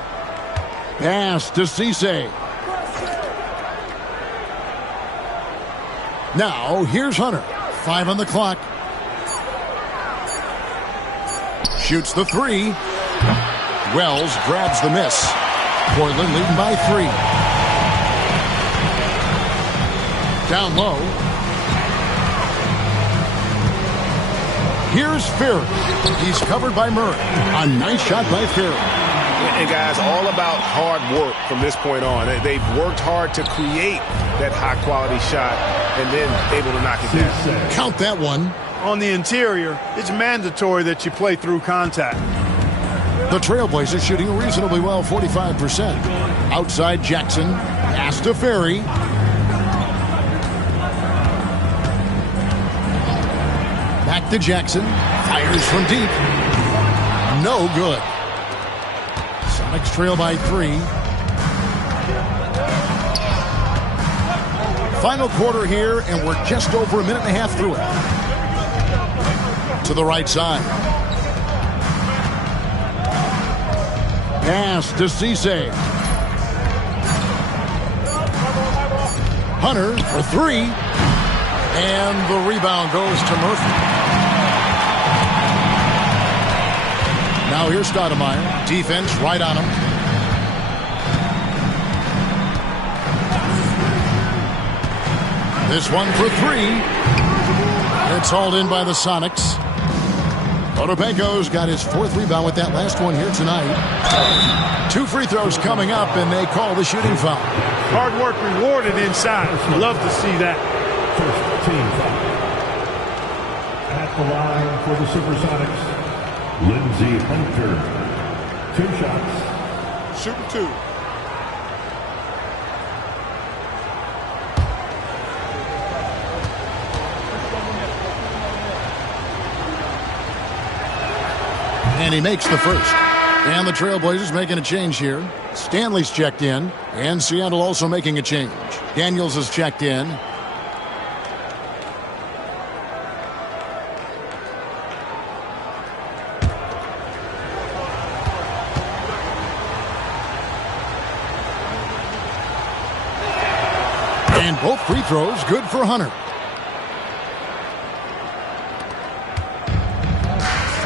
Pass to Cisse. Now, here's Hunter. 5 on the clock. Shoots the 3. Wells grabs the miss. Portland leading by 3. Down low. Here's Ferry. He's covered by Murray. A nice shot by Ferry. And guys, all about hard work from this point on. They've worked hard to create that high-quality shot and then able to knock it down. Count that one. On the interior, it's mandatory that you play through contact. The Trailblazers shooting reasonably well, 45%. Outside Jackson. Pass to Ferry. Back to Jackson. Fires from deep. No good. Sonics trail by 3. Final quarter here, and we're just over a minute and a half through it. To the right side. Pass to Cisse. Hunter for three. And the rebound goes to Murphy. Now here's Stoudemire. Defense right on him. This one for three. It's hauled in by the Sonics. Odopenko's got his fourth rebound with that last one here tonight. 2 free throws coming up, and they call the shooting foul. Hard work rewarded inside. Love to see that. First team foul. At the line for the Supersonics, Lindsey Hunter. 2 shots. Shooting 2. And he makes the first. And the Trailblazers making a change here. Stanley's checked in. And Seattle also making a change. Daniels is checked in. And both free throws good for Hunter.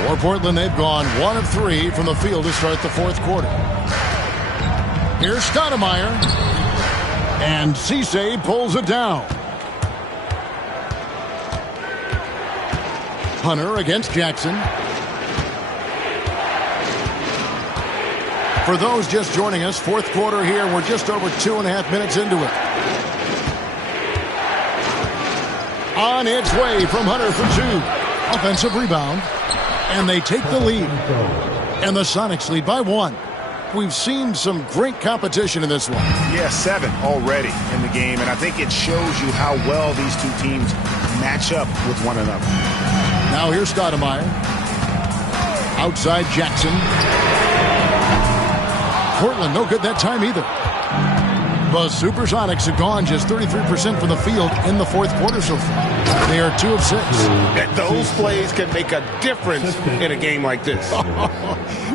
For Portland, they've gone 1 of 3 from the field to start the fourth quarter. Here's Stoudemire. And Cisse pulls it down. Hunter against Jackson. For those just joining us, fourth quarter here. We're just over 2.5 minutes into it. On its way from Hunter for 2. Offensive rebound. And they take the lead. And the Sonics lead by 1. We've seen some great competition in this one. Yeah, 7 already in the game, and I think it shows you how well these two teams match up with one another. Now here's Stoudemire. Outside Jackson. Portland no good that time either. The Supersonics have gone just 33% from the field in the fourth quarter so far. They are 2 of 6. And those plays can make a difference in a game like this.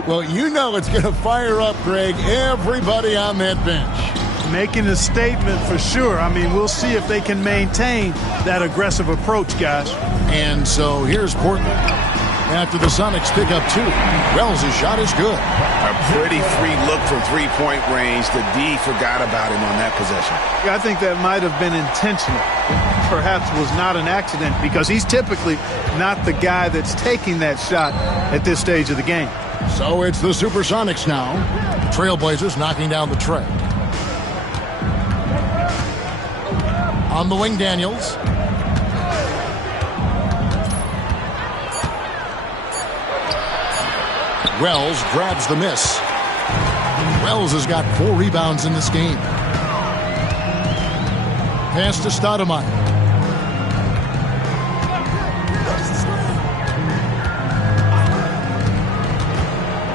Well, you know it's going to fire up, Greg, everybody on that bench. Making a statement for sure. I mean, we'll see if they can maintain that aggressive approach, guys. And so here's Portland. After the Sonics pick up 2, Wells' shot is good. A pretty free look from three-point range. The D forgot about him on that possession. I think that might have been intentional. Perhaps was not an accident because he's typically not the guy that's taking that shot at this stage of the game. So it's the Supersonics now. Trailblazers knocking down the tray. On the wing, Daniels. Wells grabs the miss. Wells has got 4 rebounds in this game. Pass to Stoudemire.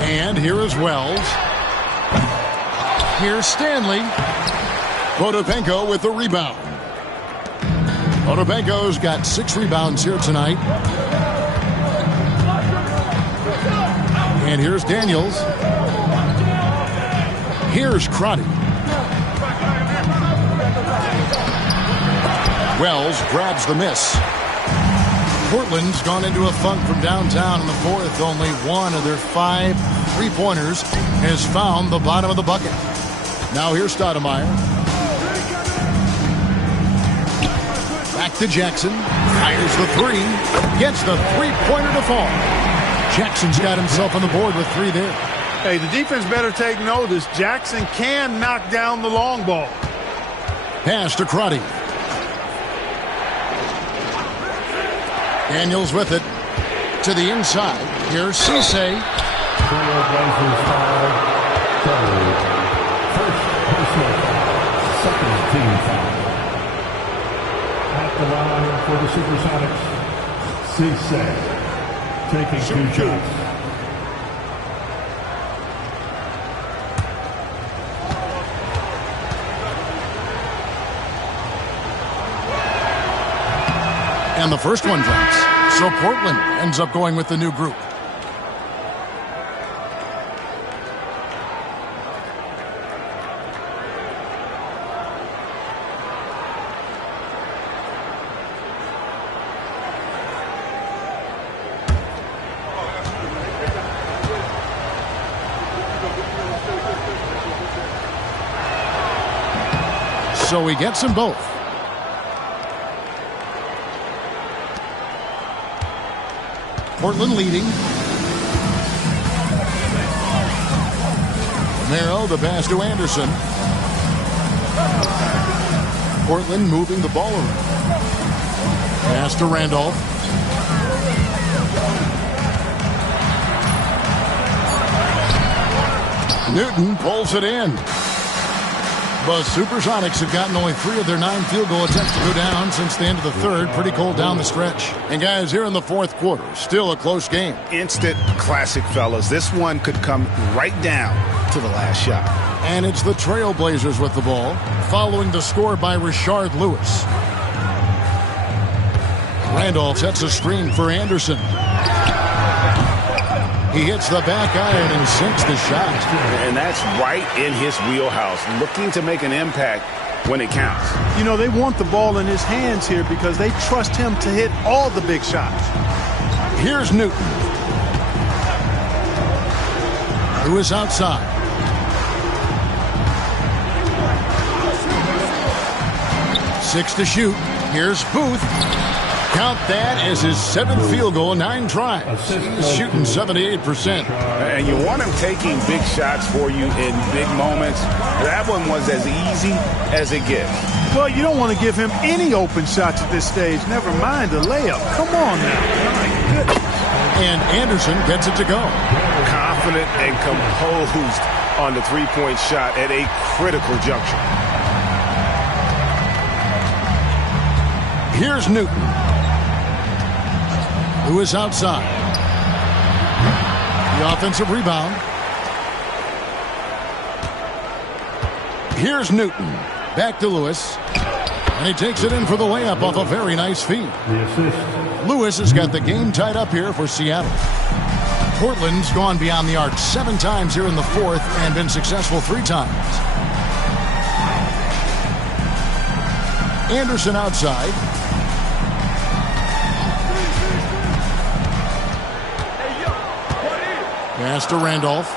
And here is Wells. Here's Stanley. Odopenko with the rebound. Odopenko's got 6 rebounds here tonight. And here's Daniels. Here's Crotty. Wells grabs the miss. Portland's gone into a funk from downtown in the fourth. Only 1 of their 5 3-pointers has found the bottom of the bucket. Now here's Stoudemire. Back to Jackson. Fires the 3. Gets the 3-pointer to fall. Jackson's got himself on the board with 3 there. Hey, the defense better take notice. Jackson can knock down the long ball. Pass to Crotty. Daniels with it to the inside. Here's Cisse. Trailblazers foul. First personal foul. Second team foul. At the line for the Supersonics, Cisse. Taking 2 shots. And the first one drops. So Portland ends up going with the new group. So he gets them both. Portland leading. Romero, the pass to Anderson. Portland moving the ball around. Pass to Randolph. Newton pulls it in. The Supersonics have gotten only 3 of their 9 field goal attempts to go down since the end of the third. Pretty cold down the stretch. And guys, here in the fourth quarter, still a close game. Instant classic, fellas. This one could come right down to the last shot. And it's the Trailblazers with the ball, following the score by Rashard Lewis. Randolph sets a screen for Anderson. He hits the back iron and sinks the shot. And that's right in his wheelhouse, looking to make an impact when it counts. You know, they want the ball in his hands here because they trust him to hit all the big shots. Here's Newton, who is outside. Six to shoot. Here's Booth. Count that as his 7th field goal, 9 tries. He's shooting 78%. And you want him taking big shots for you in big moments. That one was as easy as it gets. Well, you don't want to give him any open shots at this stage. Never mind a layup. Come on now. My goodness. And Anderson gets it to go. Confident and composed on the three-point shot at a critical juncture. Here's Newton, who is outside. The offensive rebound. Here's Newton. Back to Lewis. And he takes it in for the layup off a very nice feed. Lewis has got the game tied up here for Seattle. Portland's gone beyond the arc 7 times here in the fourth and been successful 3 times. Anderson outside. Pass to Randolph.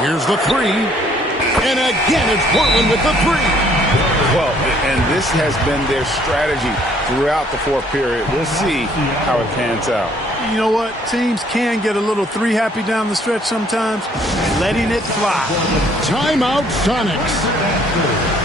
Here's the 3. And again, it's Portland with the 3. Well, and this has been their strategy throughout the fourth period. We'll see how it pans out. You know what? Teams can get a little 3 happy down the stretch sometimes. Letting it fly. Timeout, Sonics.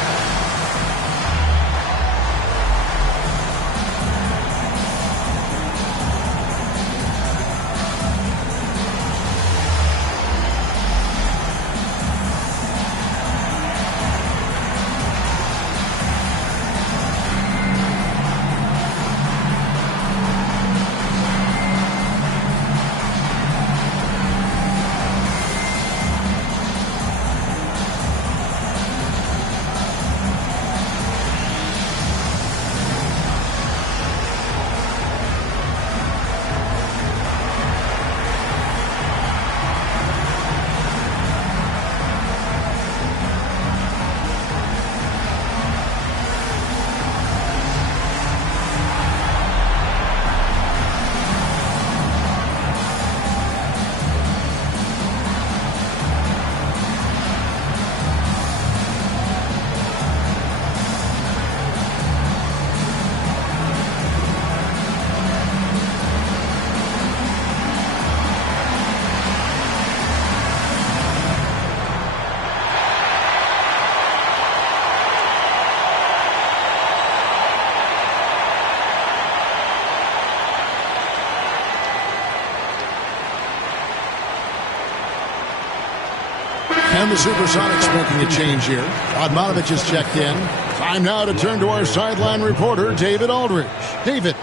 And the Supersonics making a change here. Radmanovich has checked in. Time now to turn to our sideline reporter, David Aldridge. David.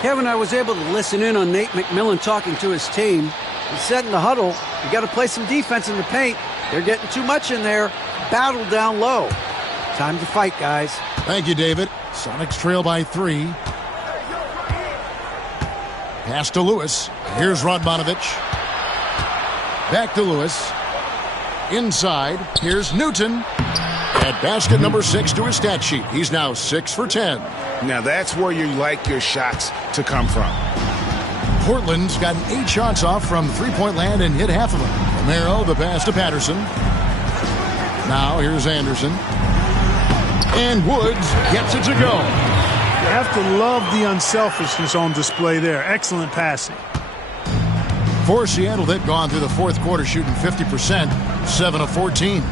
Kevin, I was able to listen in on Nate McMillan talking to his team. He said in the huddle, you got to play some defense in the paint. They're getting too much in there. Battle down low. Time to fight, guys. Thank you, David. Sonics trail by 3. Pass to Lewis. Here's Radmanovich. Back to Lewis. Inside, here's Newton. At basket number 6 to his stat sheet. He's now 6 for 10. Now that's where you like your shots to come from. Portland's gotten 8 shots off from 3-point land and hit half of them. Romero, the pass to Patterson. Now here's Anderson. And Woods gets it to go. You have to love the unselfishness on display there. Excellent passing. For Seattle, they've gone through the fourth quarter shooting 50%, 7 of 14.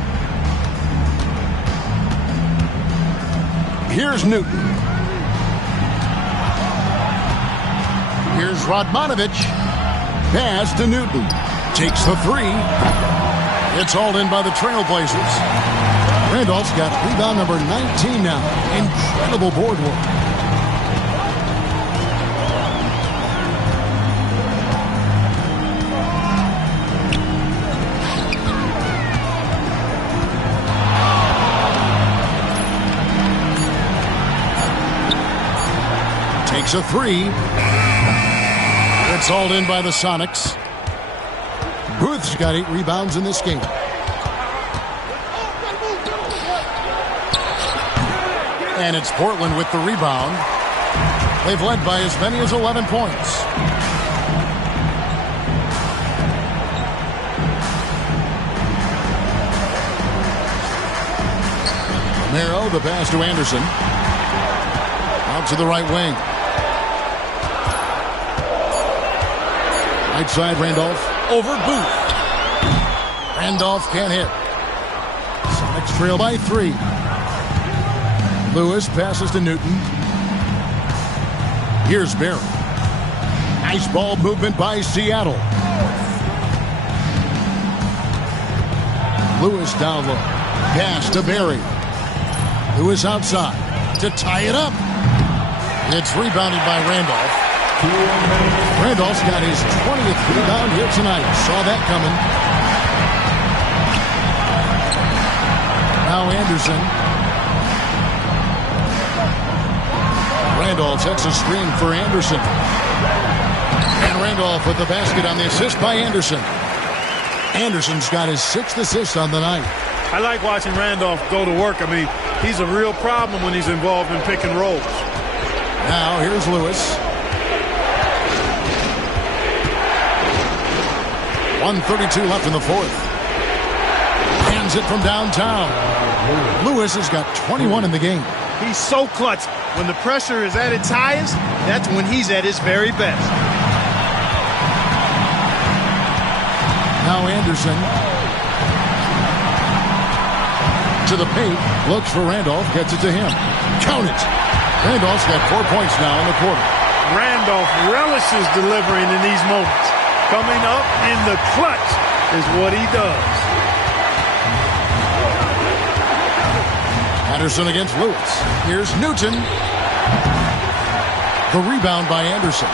Here's Newton. Here's Radmanovic. Pass to Newton. Takes the three. It's hauled in by the Trailblazers. Randolph's got rebound number 19 now. Incredible board work. Takes a three. It's hauled in by the Sonics. Booth's got 8 rebounds in this game. And it's Portland with the rebound. They've led by as many as 11 points. Romero, the pass to Anderson. Out to the right wing. Right side, Randolph. Over Booth. Randolph can't hit. Sonics trail by 3. Lewis passes to Newton. Here's Barry. Nice ball movement by Seattle. Lewis down low. Pass to Barry. Lewis outside to tie it up. It's rebounded by Randolph. Randolph's got his 20th rebound here tonight. Saw that coming. Now Anderson. Randolph sets a screen for Anderson. And Randolph with the basket on the assist by Anderson. Anderson's got his 6th assist on the night. I like watching Randolph go to work. I mean, he's a real problem when he's involved in pick and rolls. Now here's Lewis. 1:32 left in the fourth. Hands it from downtown. Lewis has got 21 in the game. He's so clutch. When the pressure is at its highest, that's when he's at his very best. Now Anderson. To the paint. Looks for Randolph. Gets it to him. Count it. Randolph's got 4 points now in the quarter. Randolph relishes delivering in these moments. Coming up in the clutch is what he does. Anderson against Lewis. Here's Newton. The rebound by Anderson.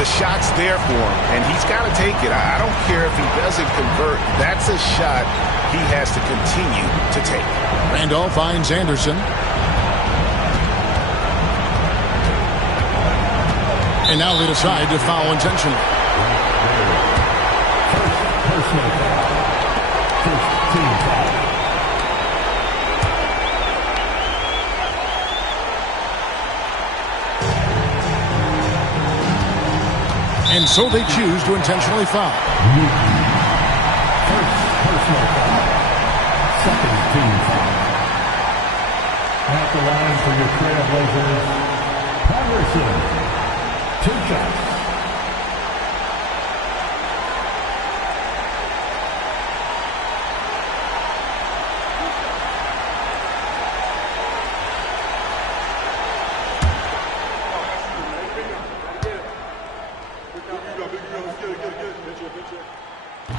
The shot's there for him, and he's got to take it. I don't care if he doesn't convert. That's a shot he has to continue to take. Randolph finds Anderson. And now they decide to foul intentionally. Personal foul. First team foul. And so they choose to intentionally foul. First personal foul. Second team foul. At the line for your Trailblazers, Patterson. 2 shots.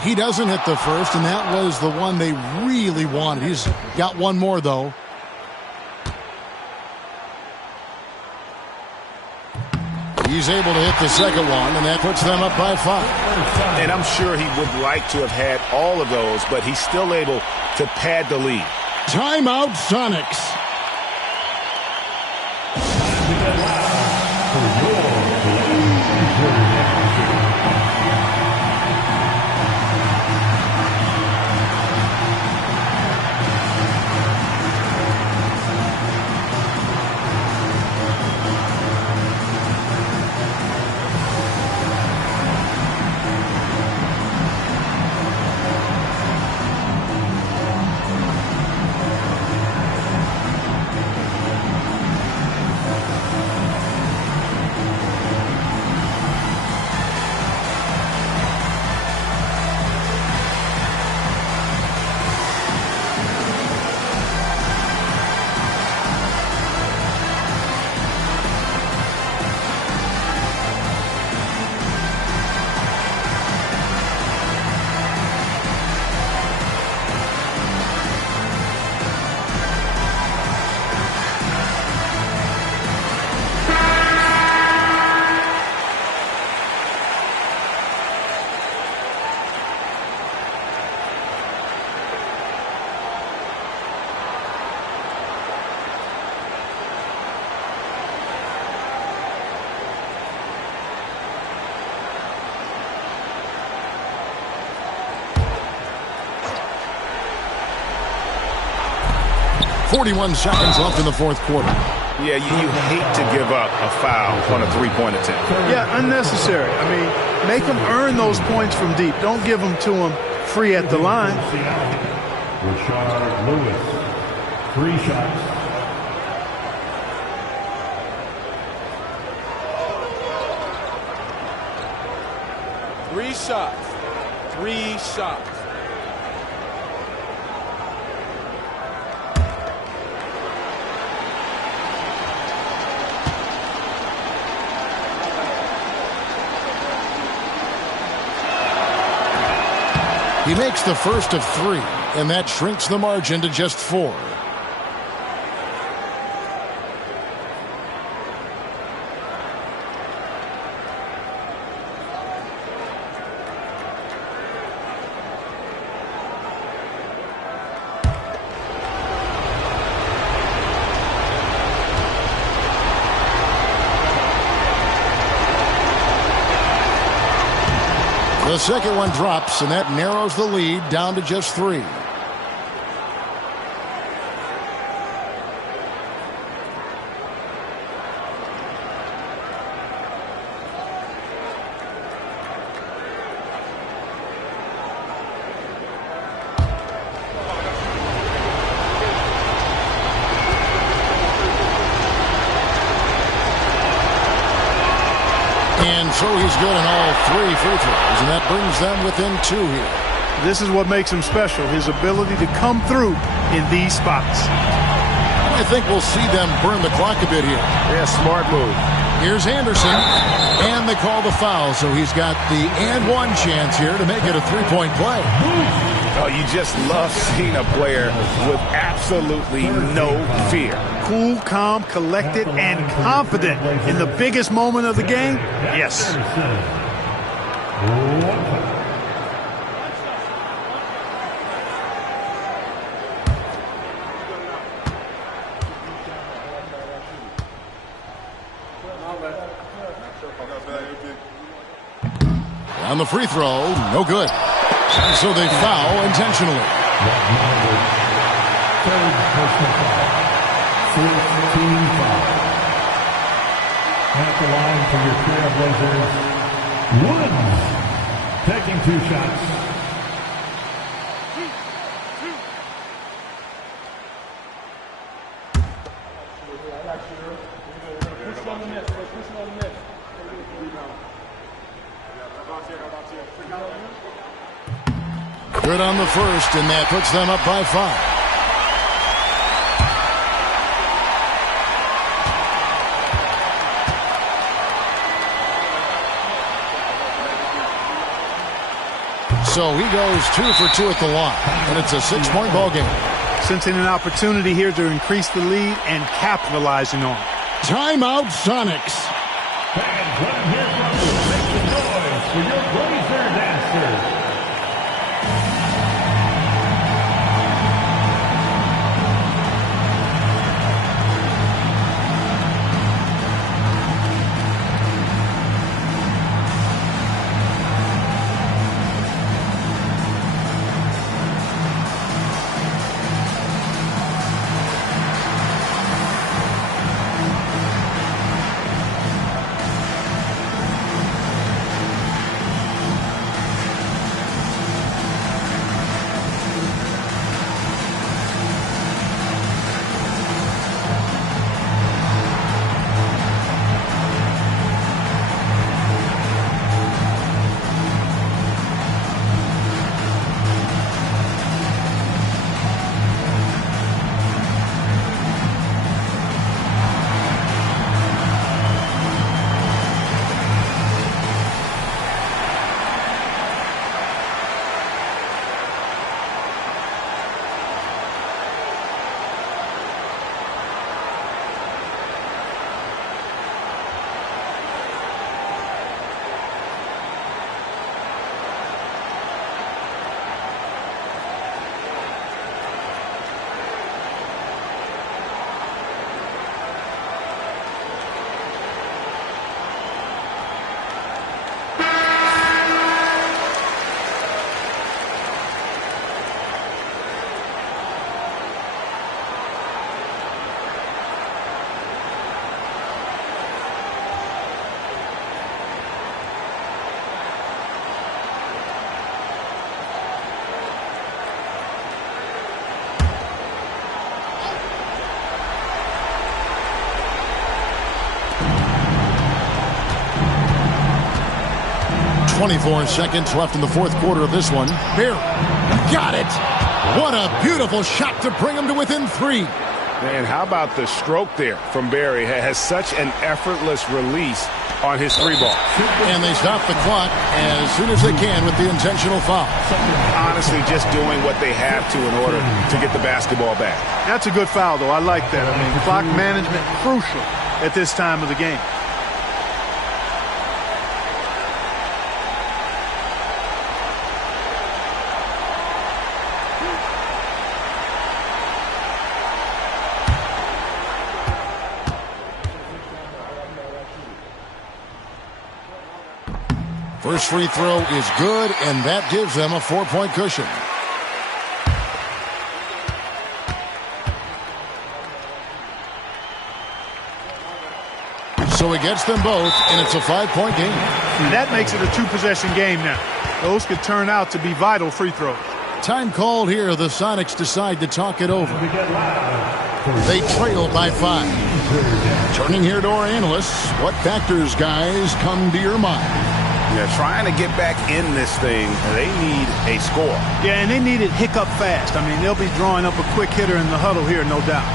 He doesn't hit the first, and that was the one they really wanted. He's got one more, though. He's able to hit the second one, and that puts them up by 5. And I'm sure he would like to have had all of those, but he's still able to pad the lead. Timeout, Sonics. 41 seconds left in the fourth quarter. Yeah, you hate to give up a foul on a three-point attempt. Yeah, unnecessary. I mean, make them earn those points from deep. Don't give them to them free at the line. Rashard Lewis, 3 shots. Three shots. 3 shots. He makes the first of 3, and that shrinks the margin to just 4. The second one drops, and that narrows the lead down to just 3. And so he's good on all 3 free throws, and that brings them within 2 here. This is what makes him special, his ability to come through in these spots. I think we'll see them burn the clock a bit here. Yeah, smart move. Here's Anderson, and they call the foul, so he's got the and one chance here to make it a 3-point play. Oh, you just love seeing a player with absolutely no fear. Cool, calm, collected, and confident in the biggest moment of the game? Yes. On the free throw, no good. And so they foul intentionally. Third personal foul. 14 foul. At the line for your Trailblazers, Woods taking 2 shots. Good on the first, and that puts them up by 5. So he goes 2 for 2 at the line, and it's a 6-point ball game. Sensing an opportunity here to increase the lead and capitalizing on it. Timeout, Sonics. Fans, let him hear from you. Make some noise for your Blazer dancers. 24 seconds left in the fourth quarter of this one. Barry got it. What a beautiful shot to bring him to within 3. Man, how about the stroke there from Barry? Has such an effortless release on his 3-ball. And they stop the clock as soon as they can with the intentional foul. Honestly, just doing what they have to in order to get the basketball back. That's a good foul, though. I like that. I mean, clock management crucial at this time of the game. First free throw is good, and that gives them a 4-point cushion. So he gets them both, and it's a 5-point game. And that makes it a 2-possession game now. Those could turn out to be vital free throws. Time called here. The Sonics decide to talk it over. They trail by 5. Turning here to our analysts, what factors, guys, come to your mind? Yeah, trying to get back in this thing, they need a score. Yeah, and they need it hiccup fast. I mean, they'll be drawing up a quick hitter in the huddle here, no doubt.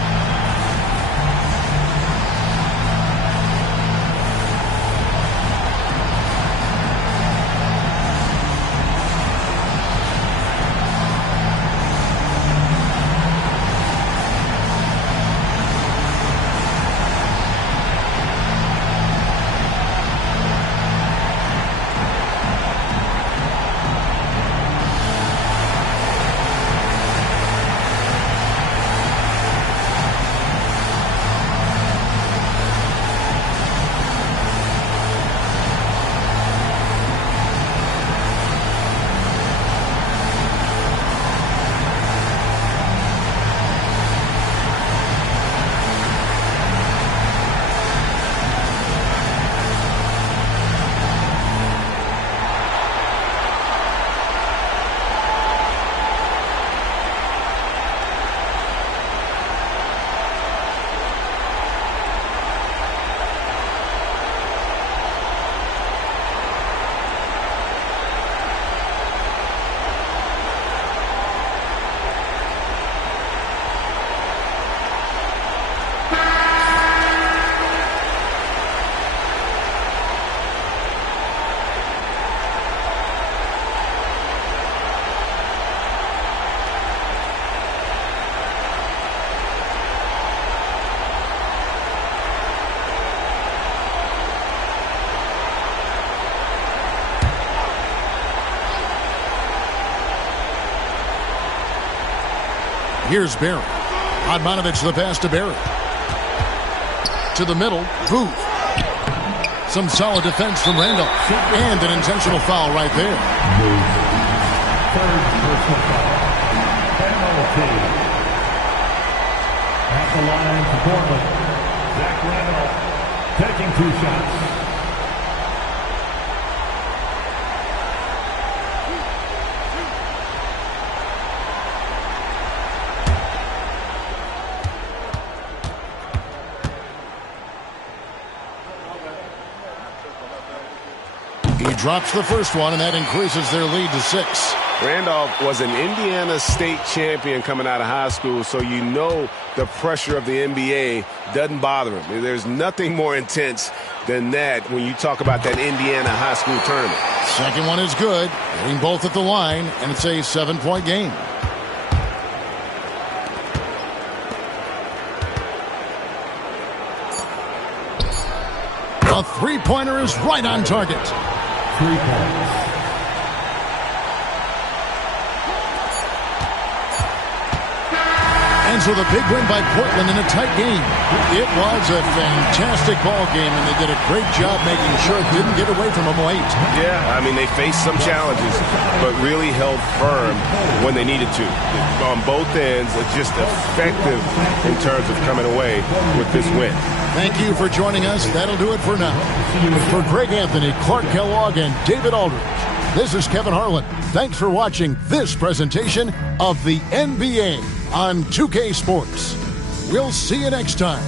Here's Barry. Odmanovich the pass to Barry. To the middle, Booth. Some solid defense from Randolph. And an intentional foul right there. Third personal foul. Penalty. At the line for Portland. Zach Randolph taking 2 shots. He drops the first one, and that increases their lead to 6. Randolph was an Indiana State champion coming out of high school, so you know the pressure of the NBA doesn't bother him. There's nothing more intense than that when you talk about that Indiana high school tournament. Second one is good, hitting both at the line, and it's a 7-point game. A three-pointer is right on target. 3 points. And so the big win by Portland in a tight game. It was a fantastic ball game, and they did a great job making sure it didn't get away from them late. Yeah, I mean, they faced some challenges, but really held firm when they needed to. On both ends, just effective in terms of coming away with this win. Thank you for joining us. That'll do it for now. For Greg Anthony, Clark Kellogg, and David Aldridge, this is Kevin Harlan. Thanks for watching this presentation of the NBA on 2K Sports. We'll see you next time.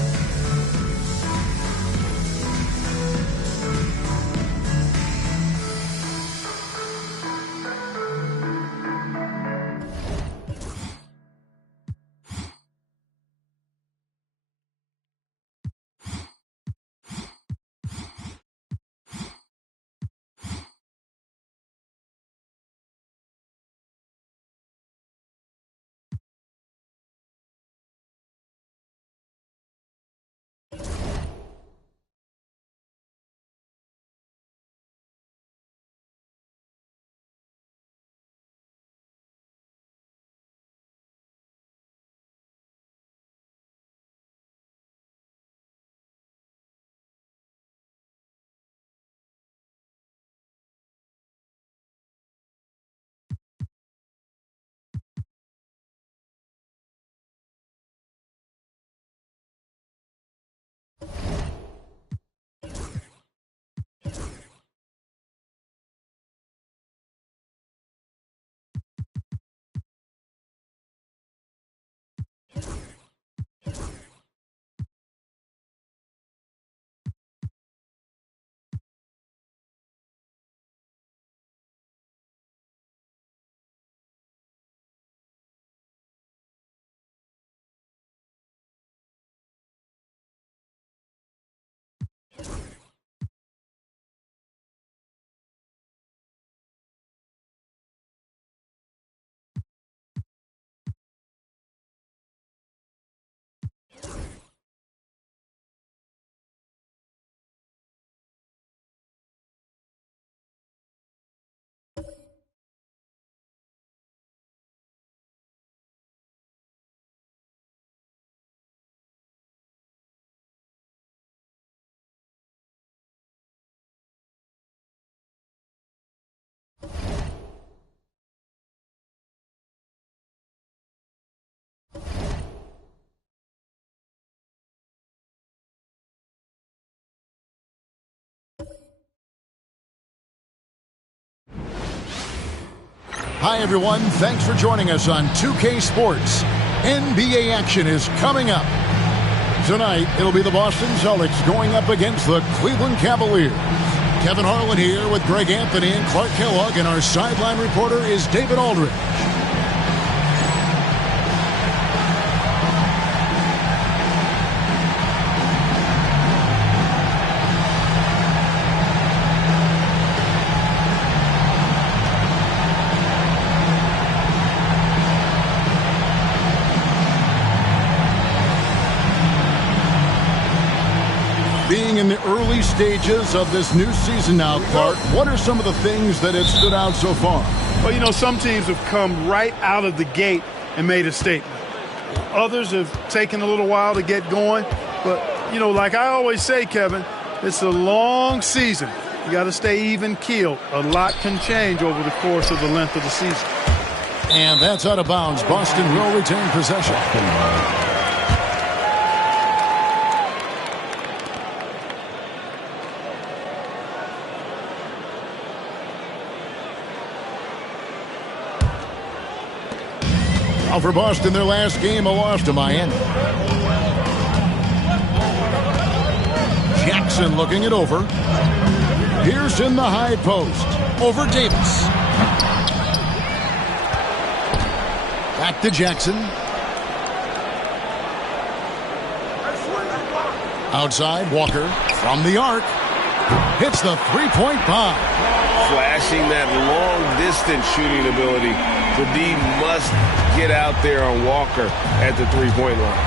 Hi, everyone. Thanks for joining us on 2K Sports. NBA action is coming up. Tonight, it'll be the Boston Celtics going up against the Cleveland Cavaliers. Kevin Harlan here with Greg Anthony and Clark Kellogg, and our sideline reporter is David Aldridge. Being in the early stages of this new season now, Clark, what are some of the things that have stood out so far? Well, you know, some teams have come right out of the gate and made a statement. Others have taken a little while to get going. But, you know, like I always say, Kevin, it's a long season. You got to stay even-keeled. A lot can change over the course of the length of the season. And that's out of bounds. Boston will retain possession. Now for Boston, their last game, a loss to Miami. Jackson looking it over. Pierce in the high post. Over Davis. Back to Jackson. Outside, Walker from the arc. Hits the three-point bomb. Flashing that long-distance shooting ability. Khabib must get out there on Walker at the three-point line.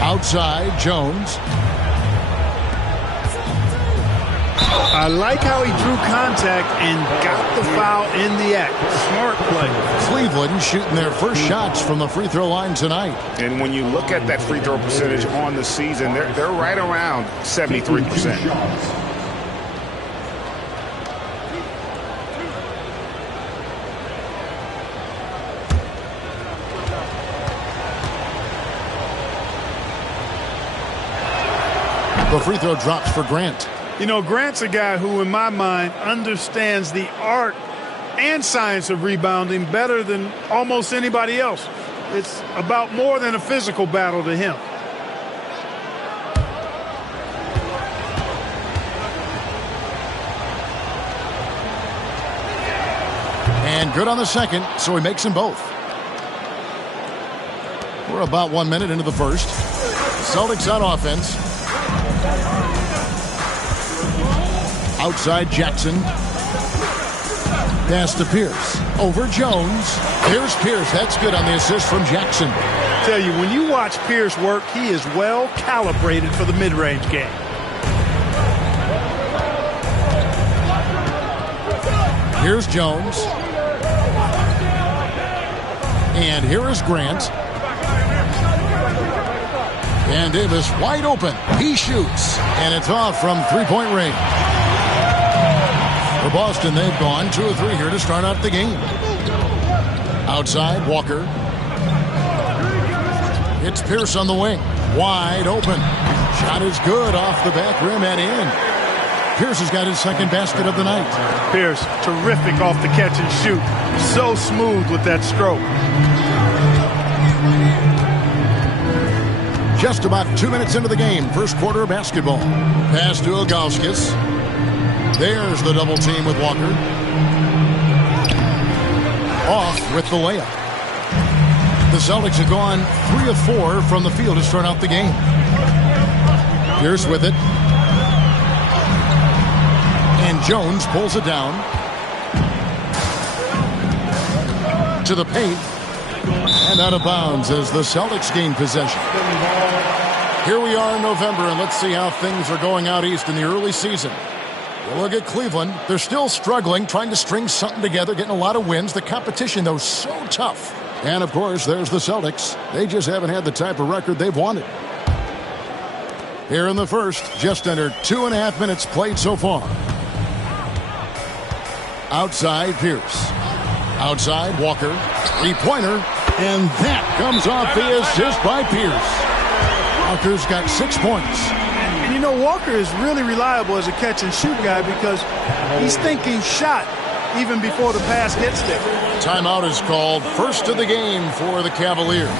Outside, Jones. I like how he drew contact and got the foul in the act. Smart play. Cleveland shooting their first shots from the free throw line tonight. And when you look at that free throw percentage on the season, they're right around 73%. The free throw drops for Grant. You know, Grant's a guy who, in my mind, understands the art and science of rebounding better than almost anybody else. It's about more than a physical battle to him. And good on the second, so he makes them both. We're about 1 minute into the first. Celtics on offense. Outside Jackson. Pass to Pierce. Over Jones. Here's Pierce. That's good on the assist from Jackson. Tell you, when you watch Pierce work, he is well calibrated for the mid-range game. Here's Jones. And here is Grant. And Davis wide open. He shoots. And it's off from three-point range. For Boston, they've gone 2 of 3 here to start out the game. Outside, Walker. It's Pierce on the wing. Wide open. Shot is good off the back rim and in. Pierce has got his second basket of the night. Pierce, terrific off the catch and shoot. So smooth with that stroke. Just about 2 minutes into the game. First quarter of basketball. Pass to Ilgauskas. There's the double team with Walker. Off with the layup. The Celtics have gone 3 of 4 from the field to start out the game. Pierce with it. And Jones pulls it down. To the paint. And out of bounds as the Celtics gain possession. Here we are in November, and let's see how things are going out east in the early season. You look at Cleveland. They're still struggling, trying to string something together, getting a lot of wins. The competition, though, so tough. And, of course, there's the Celtics. They just haven't had the type of record they've wanted. Here in the first, just under 2.5 minutes played so far. Outside, Pierce. Outside, Walker. Three-pointer. And that comes off the assist by Pierce. Walker's got 6 points. And And, you know, Walker is really reliable as a catch-and-shoot guy because he's thinking shot even before the pass gets there. Timeout is called. First of the game for the Cavaliers.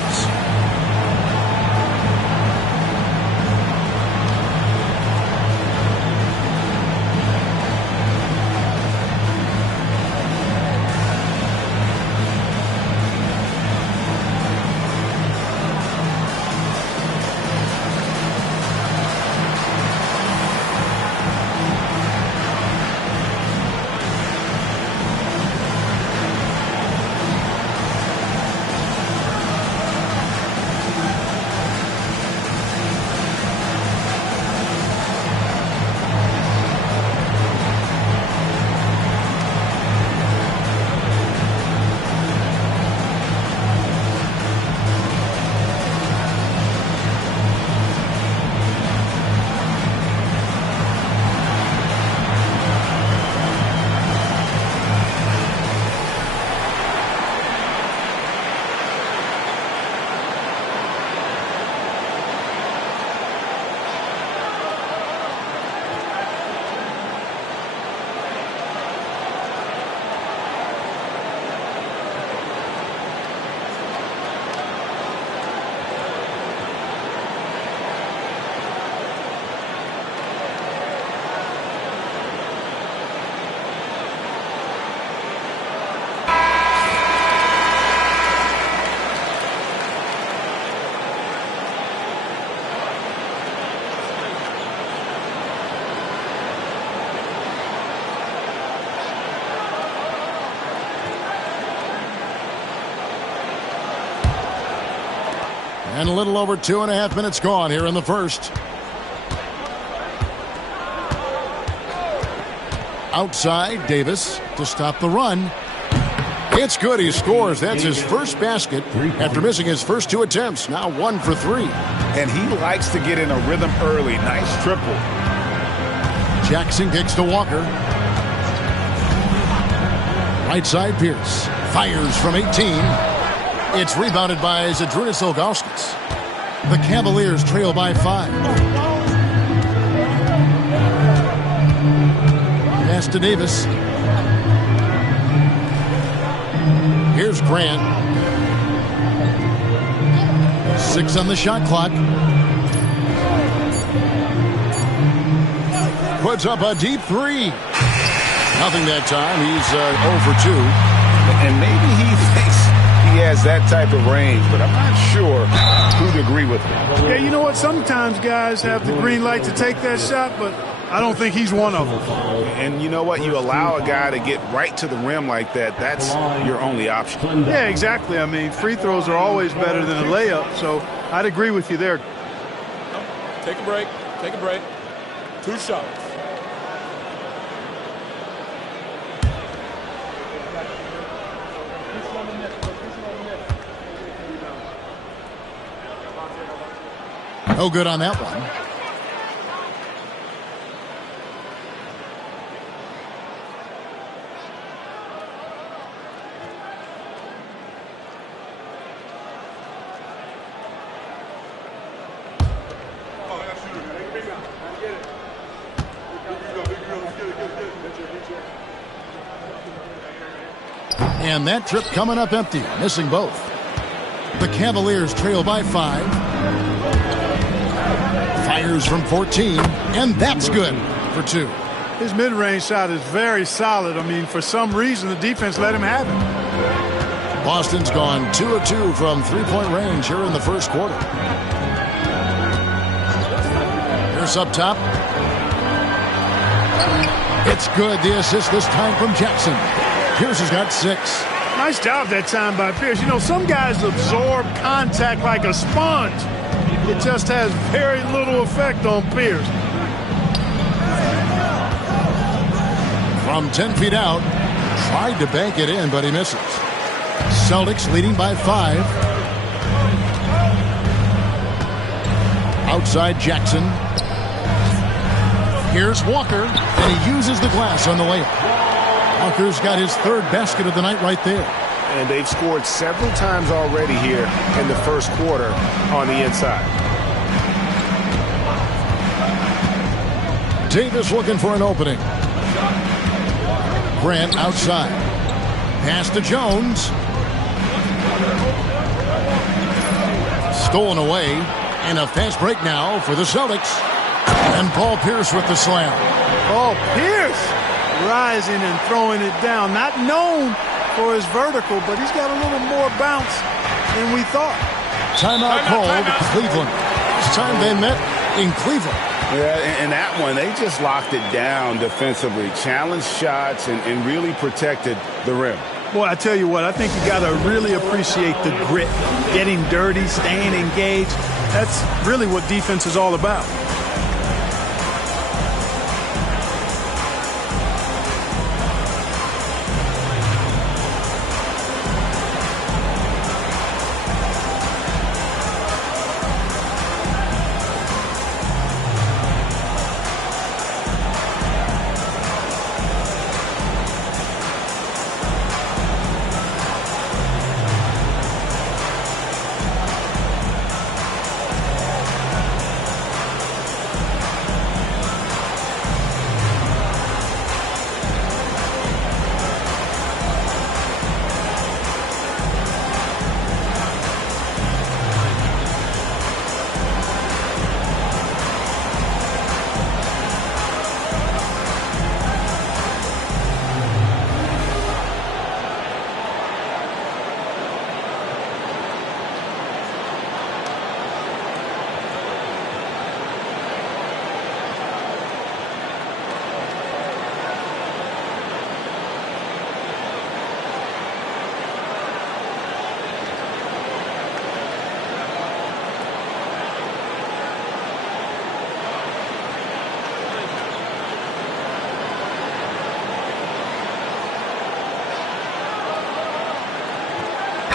And a little over 2.5 minutes gone here in the first. Outside, Davis to stop the run. It's good. He scores. That's his first basket after missing his first 2 attempts. Now 1 for 3. And he likes to get in a rhythm early. Nice triple. Jackson kicks to Walker. Right side, Pierce. Fires from 18. It's rebounded by Zydrunas Ilgauskas. The Cavaliers trail by 5. Pass to Davis. Here's Grant. 6 on the shot clock. Puts up a deep 3. Nothing that time. He's 0 for 2. And maybe he thinks he has that type of range, but I'm not sure who'd agree with him. Yeah, you know what? Sometimes guys have the green light to take that shot, but I don't think he's one of them. And you know what? You allow a guy to get right to the rim like that, that's your only option. Yeah, exactly. I mean, free throws are always better than a layup, so I'd agree with you there. Take a break. Take a break. 2 shots. No good on that one. And that trip coming up empty, missing both. The Cavaliers trail by 5. Fires from 14, and that's good for 2. His mid-range shot is very solid. I mean, for some reason, the defense let him have it. Boston's gone 2 of 2 from three-point range here in the first quarter. Pierce up top. It's good. The assist this time from Jackson. Pierce has got 6. Nice job that time by Pierce. You know, some guys absorb contact like a sponge. It just has very little effect on Pierce. From 10 feet out, tried to bank it in, but he misses. Celtics leading by 5. Outside Jackson. Here's Walker, and he uses the glass on the layup. Walker's got his 3rd basket of the night right there. And they've scored several times already here in the first quarter on the inside. Davis looking for an opening. Grant outside. Pass to Jones. Stolen away. And a fast break now for the Celtics. And Paul Pierce with the slam. Oh, Pierce rising and throwing it down. Not known for his vertical, but he's got a little more bounce than we thought. Timeout called Cleveland. This time they met in Cleveland. Yeah, and that one, they just locked it down defensively. Challenged shots and really protected the rim. Boy, I tell you what, I think you got to really appreciate the grit. Getting dirty, staying engaged. That's really what defense is all about.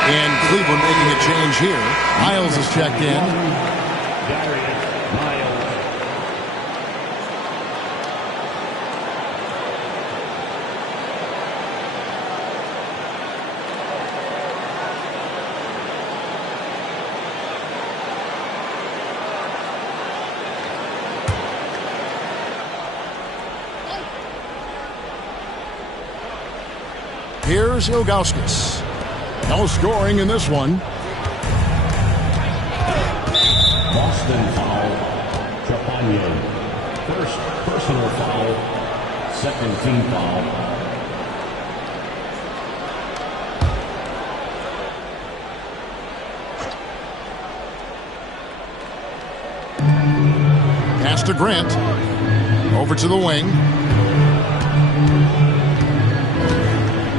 And Cleveland making a change here. Miles is checked in. Darius Miles. Here's Ilgauskas. No scoring in this one. Boston foul. Trepanier. First personal foul. Second team foul. Pass to Grant. Over to the wing.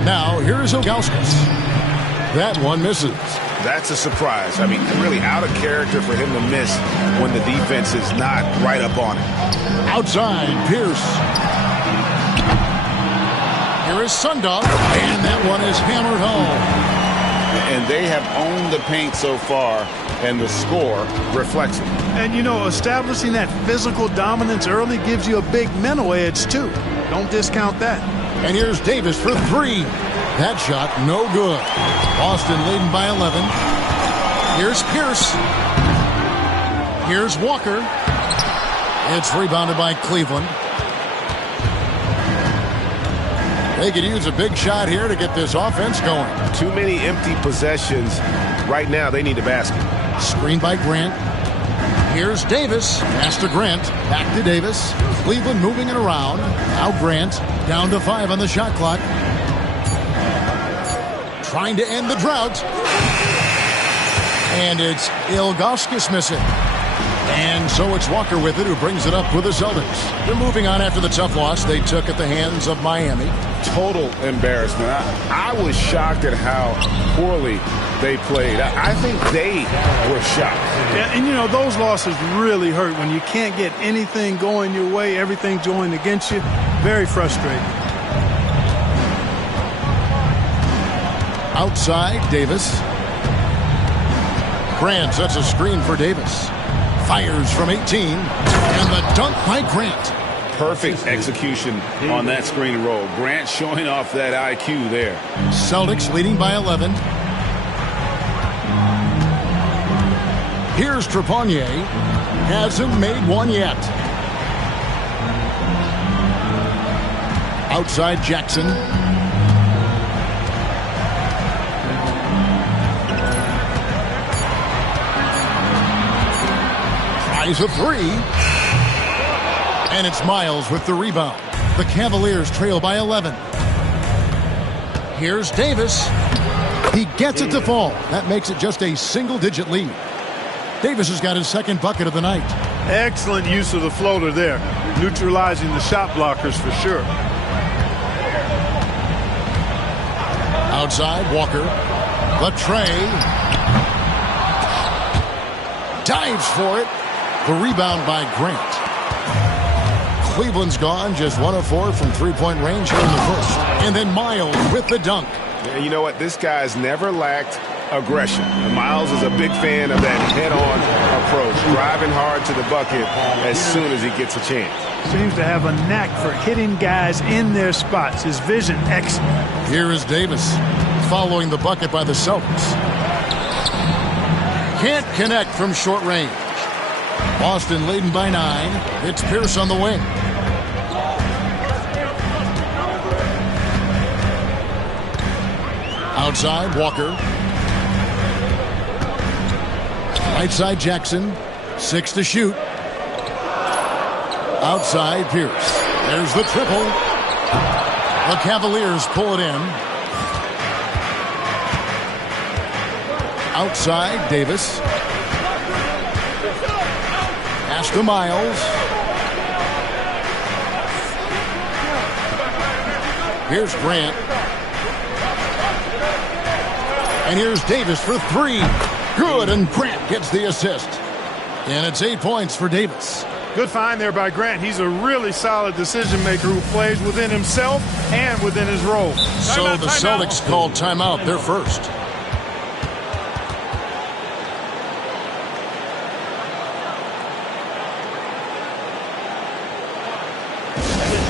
Now here's Ilgauskas. That one misses. That's a surprise. I mean, really out of character for him to miss when the defense is not right up on it. Outside, Pierce. Here is Sundog, and that one is hammered home. And they have owned the paint so far, and the score reflects it. And, you know, establishing that physical dominance early gives you a big mental edge, too. Don't discount that. And here's Davis for three. That shot, no good. Boston leading by 11. Here's Pierce. Here's Walker. It's rebounded by Cleveland. They could use a big shot here to get this offense going. Too many empty possessions. Right now, they need a basket. Screen by Grant. Here's Davis. Pass to Grant. Back to Davis. Cleveland moving it around. Now Grant down to 5 on the shot clock. Trying to end the drought. And it's Ilgauskas missing. And so it's Walker with it, who brings it up with the Celtics. They're moving on after the tough loss they took at the hands of Miami. Total embarrassment. I was shocked at how poorly they played. I think they were shocked. Yeah, and, you know, those losses really hurt when you can't get anything going your way, everything's going against you. Very frustrating. Outside, Davis. Grant sets a screen for Davis. Fires from 18. And the dunk by Grant. Perfect execution on that screen and roll. Grant showing off that IQ there. Celtics leading by 11. Here's Trepanier. Hasn't made one yet. Outside Jackson. Tries a three. And it's Miles with the rebound. The Cavaliers trail by 11. Here's Davis. He gets it to fall. That makes it just a single-digit lead. Davis has got his second bucket of the night. Excellent use of the floater there, neutralizing the shot blockers for sure. Outside, Walker. Latrey dives for it. The rebound by Grant. Cleveland's gone just 1 of 4 from three-point range here in the first. And then Miles with the dunk. And you know what? This guy's never lacked aggression. And Miles is a big fan of that head-on approach, driving hard to the bucket as soon as he gets a chance. Seems to have a knack for hitting guys in their spots. His vision, excellent. Here is Davis following the bucket by the Celtics. Can't connect from short range. Boston leading by 9. It's Pierce on the wing. Outside, Walker. Right side, Jackson. 6 to shoot. Outside, Pierce. There's the triple. The Cavaliers pull it in. Outside, Davis. Pass to Miles. Here's Grant. And here's Davis for 3. Good, and Grant gets the assist. And it's 8 points for Davis. Good find there by Grant. He's a really solid decision maker who plays within himself and within his role. So the Celtics called timeout. They're first.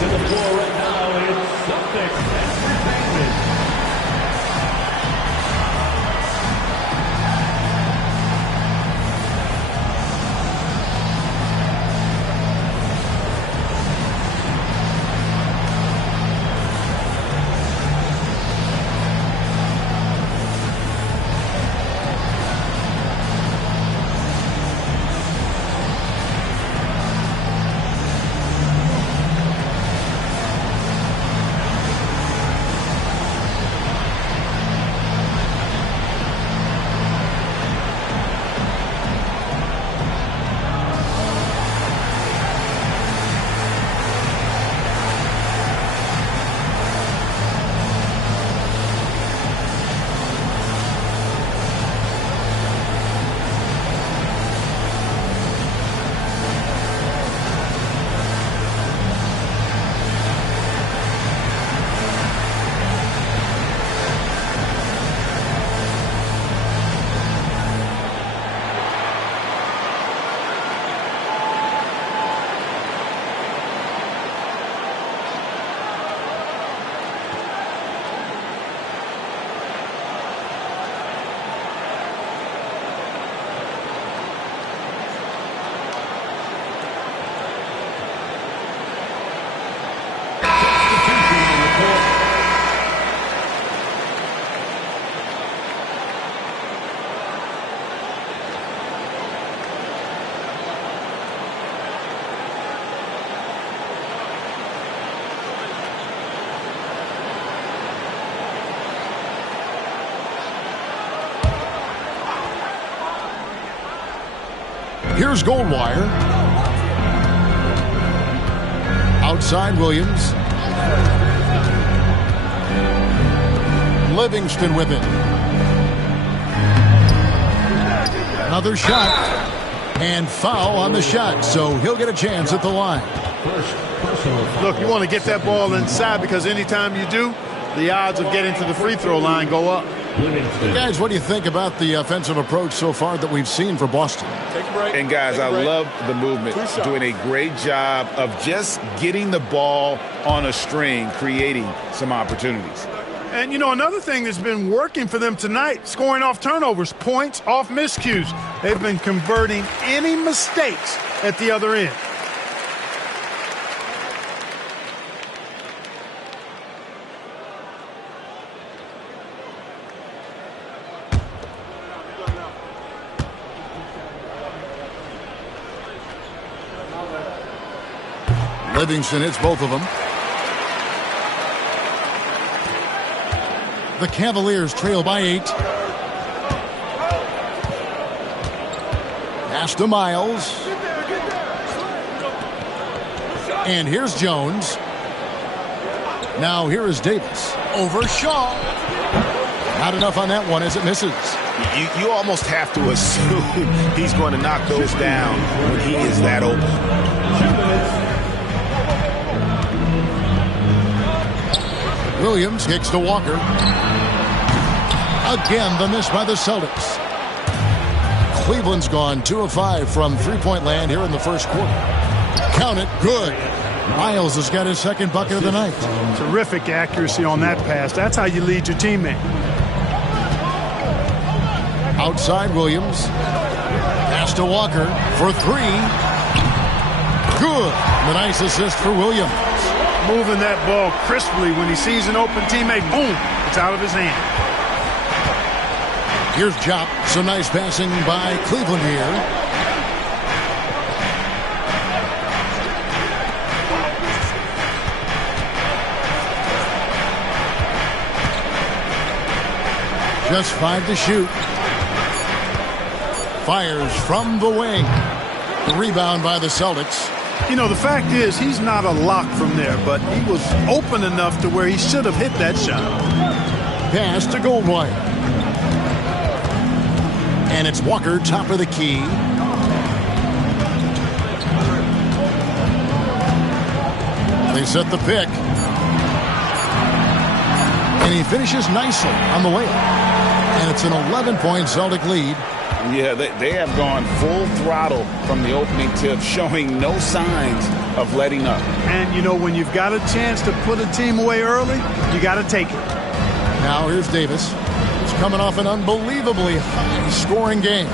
To the floor right now, it's Celtics Entertainment. Here's Goldwire. Outside, Williams. Livingston with it. Another shot. And foul on the shot, so he'll get a chance at the line. Look, you want to get that ball inside because anytime you do, the odds of getting to the free throw line go up. Guys, what do you think about the offensive approach so far that we've seen for Boston? Take a break. And guys, I love the movement. Two shots. Doing a great job of just getting the ball on a string, creating some opportunities. And, you know, another thing that's been working for them tonight, scoring off turnovers, points off miscues. They've been converting any mistakes at the other end. Livingston hits both of them. The Cavaliers trail by 8. Pass to Miles. And here's Jones. Now here is Davis over Shaw. Not enough on that one as it misses. You almost have to assume he's going to knock those down when he is that open. Williams kicks to Walker. Again, the miss by the Celtics. Cleveland's gone 2 of 5 from three-point land here in the first quarter. Count it, good. Miles has got his second bucket of the night. Terrific accuracy on that pass. That's how you lead your teammate. Outside Williams. Pass to Walker for 3. Good. The nice assist for Williams. Moving that ball crisply when he sees an open teammate. Boom. It's out of his hand. Here's Jop. Some nice passing by Cleveland here. Just 5 to shoot. Fires from the wing. The rebound by the Celtics. You know, the fact is he's not a lock from there, but he was open enough to where he should have hit that shot. Pass to Goldwire. And it's Walker, top of the key. They set the pick. And he finishes nicely on the way up. And it's an 11-point Celtic lead. Yeah, they have gone full throttle from the opening tip, showing no signs of letting up. And, you know, when you've got a chance to put a team away early, you got to take it. Now here's Davis. He's coming off an unbelievably high-scoring game.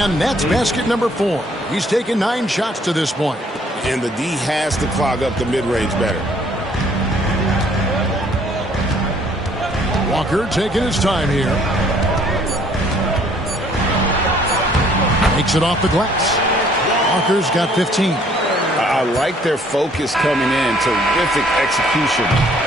And that's basket number 4. He's taken 9 shots to this point. And the D has to clog up the mid-range better. Walker taking his time here. Takes it off the glass. Walker's got 15. I like their focus coming in. Terrific execution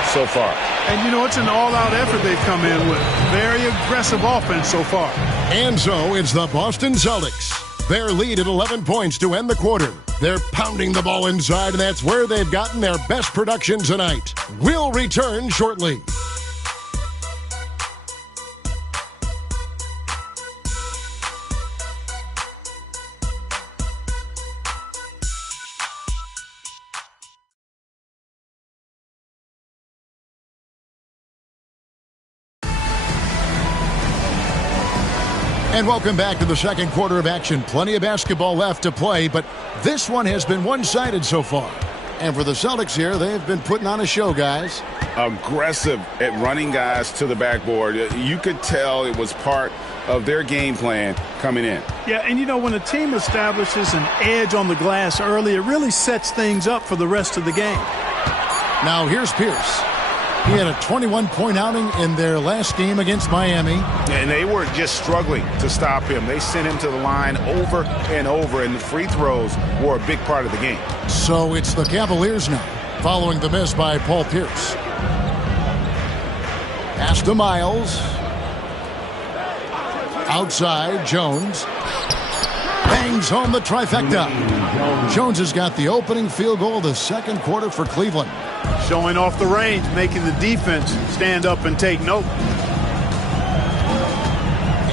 so far. And, you know, it's an all-out effort they've come in with. Very aggressive offense so far. And so it's the Boston Celtics. Their lead at 11 points to end the quarter. They're pounding the ball inside, and that's where they've gotten their best production tonight. We'll return shortly. And welcome back to the second quarter of action. Plenty of basketball left to play, but this one has been one-sided so far. And for the Celtics here, they've been putting on a show, guys. Aggressive at running guys to the backboard. You could tell it was part of their game plan coming in. Yeah, and you know, when a team establishes an edge on the glass early, it really sets things up for the rest of the game. Now here's Pierce. He had a 21-point outing in their last game against Miami. And they were just struggling to stop him. They sent him to the line over and over, and the free throws were a big part of the game. So it's the Cavaliers now, following the miss by Paul Pierce. Pass to Miles. Outside, Jones. Bangs home the trifecta. Jones has got the opening field goal of the second quarter for Cleveland. Showing off the range, making the defense stand up and take note.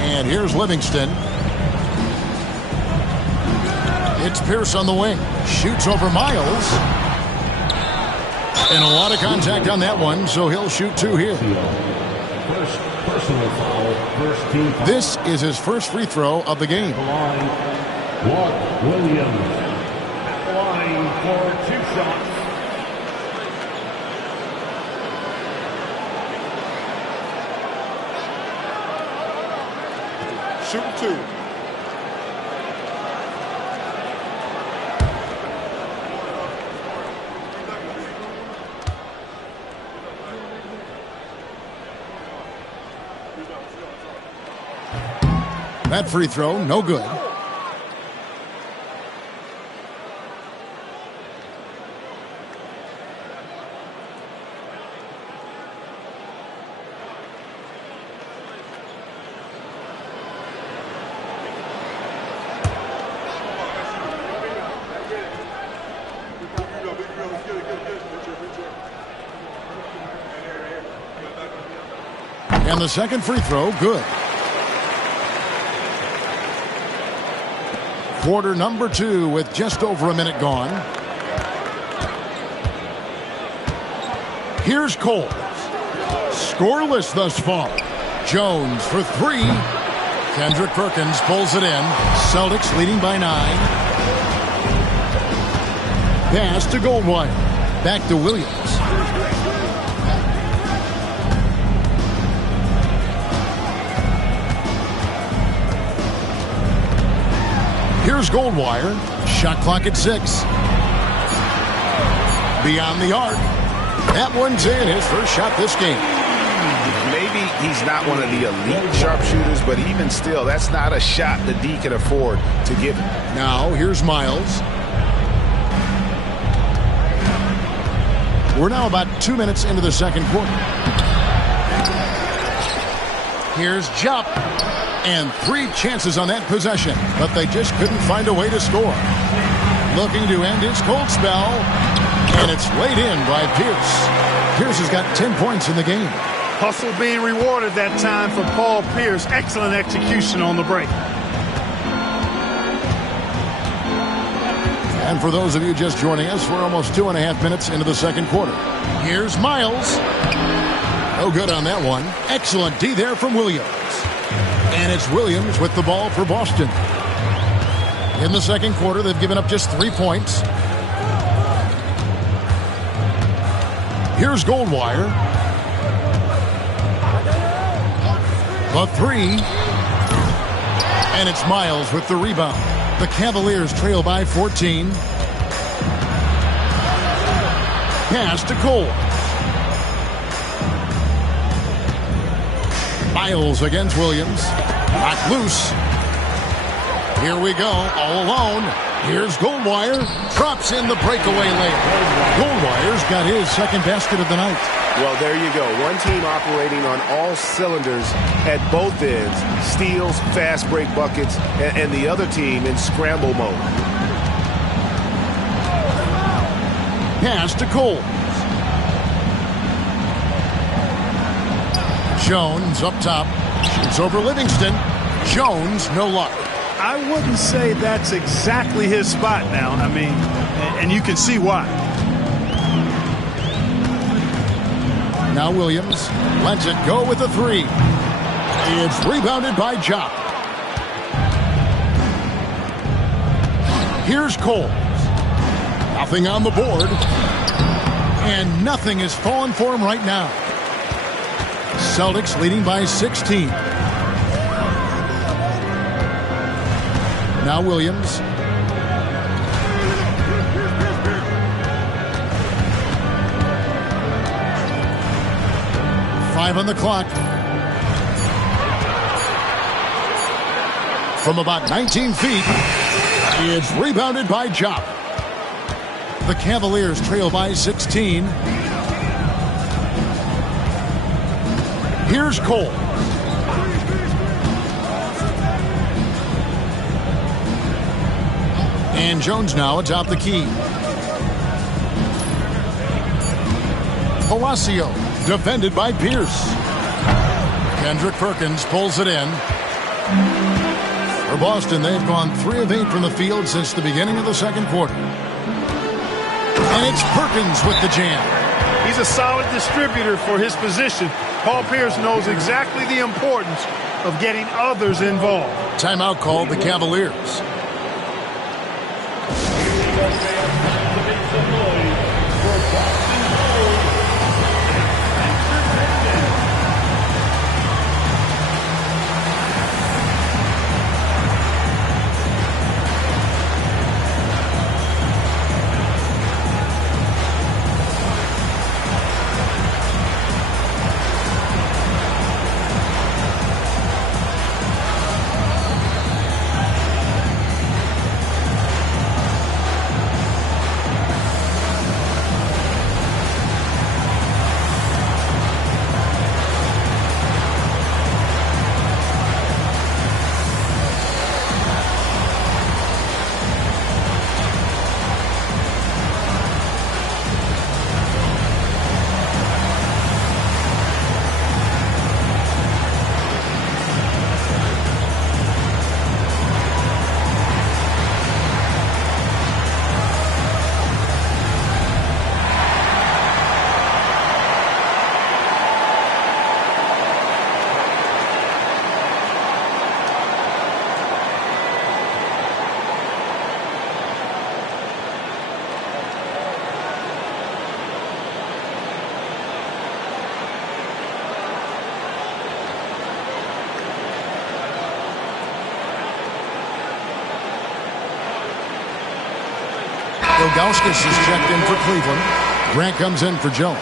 And here's Livingston. It's Pierce on the wing. Shoots over Miles. And a lot of contact on that one, so he'll shoot 2 here. First personal foul, first team foul. This is his first free throw of the game. Walt Williams at the line for 2 shots. Shooting 2. That free throw, no good. And the second free throw, good. Quarter number 2 with just over a minute gone. Here's Cole. Scoreless thus far. Jones for 3. Kendrick Perkins pulls it in. Celtics leading by 9. Pass to Goldwire. Back to Williams. Here's Goldwire. Shot clock at 6. Beyond the arc. That one's in. His first shot this game. Maybe he's not one of the elite sharpshooters, but even still, that's not a shot that D can afford to give him. Now, here's Miles. We're now about 2 minutes into the second quarter. Here's Jupp. And 3 chances on that possession, but they just couldn't find a way to score. Looking to end his cold spell, and it's laid in by Pierce. Pierce has got 10 points in the game. Hustle being rewarded that time for Paul Pierce. Excellent execution on the break. And for those of you just joining us, we're almost 2.5 minutes into the second quarter. Here's Miles. No good on that one. Excellent D there from Williams. And it's Williams with the ball for Boston. In the second quarter, they've given up just 3 points. Here's Goldwire. The 3. And it's Miles with the rebound. The Cavaliers trail by 14. Pass to Cole. Miles against Williams. Knocked loose. Here we go, all alone. Here's Goldwire. Drops in the breakaway layup. Goldwire's got his second basket of the night. Well, there you go. One team operating on all cylinders at both ends. Steals, fast break buckets, and the other team in scramble mode. Pass to Cole. Jones up top. Shoots over Livingston. Jones, no luck. I wouldn't say that's exactly his spot now. I mean, and you can see why. Now Williams lets it go with the 3. It's rebounded by Jopp. Here's Cole. Nothing on the board. And nothing is falling for him right now. Celtics leading by 16. Now Williams. Five on the clock. From about 19 feet, it's rebounded by Jopp. The Cavaliers trail by 16. Here's Cole. And Jones now atop the key. Palacio defended by Pierce. Kendrick Perkins pulls it in. For Boston, they've gone 3 of 8 from the field since the beginning of the second quarter. And it's Perkins with the jam. He's a solid distributor for his position. Paul Pierce knows exactly the importance of getting others involved. Timeout called the Cavaliers. Ilgauskas is checked in for Cleveland. Grant comes in for Jones.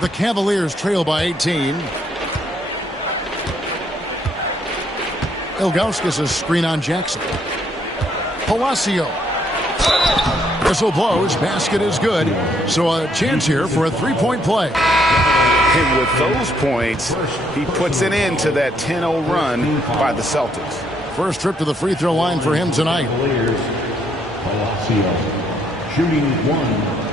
The Cavaliers trail by 18. Ilgauskas' screen on Jackson. Palacio. Whistle blows. Basket is good. So a chance here for a three-point play. And with those points, he puts an end to that 10-0 run by the Celtics. First trip to the free throw line for him tonight. Palacio shooting one.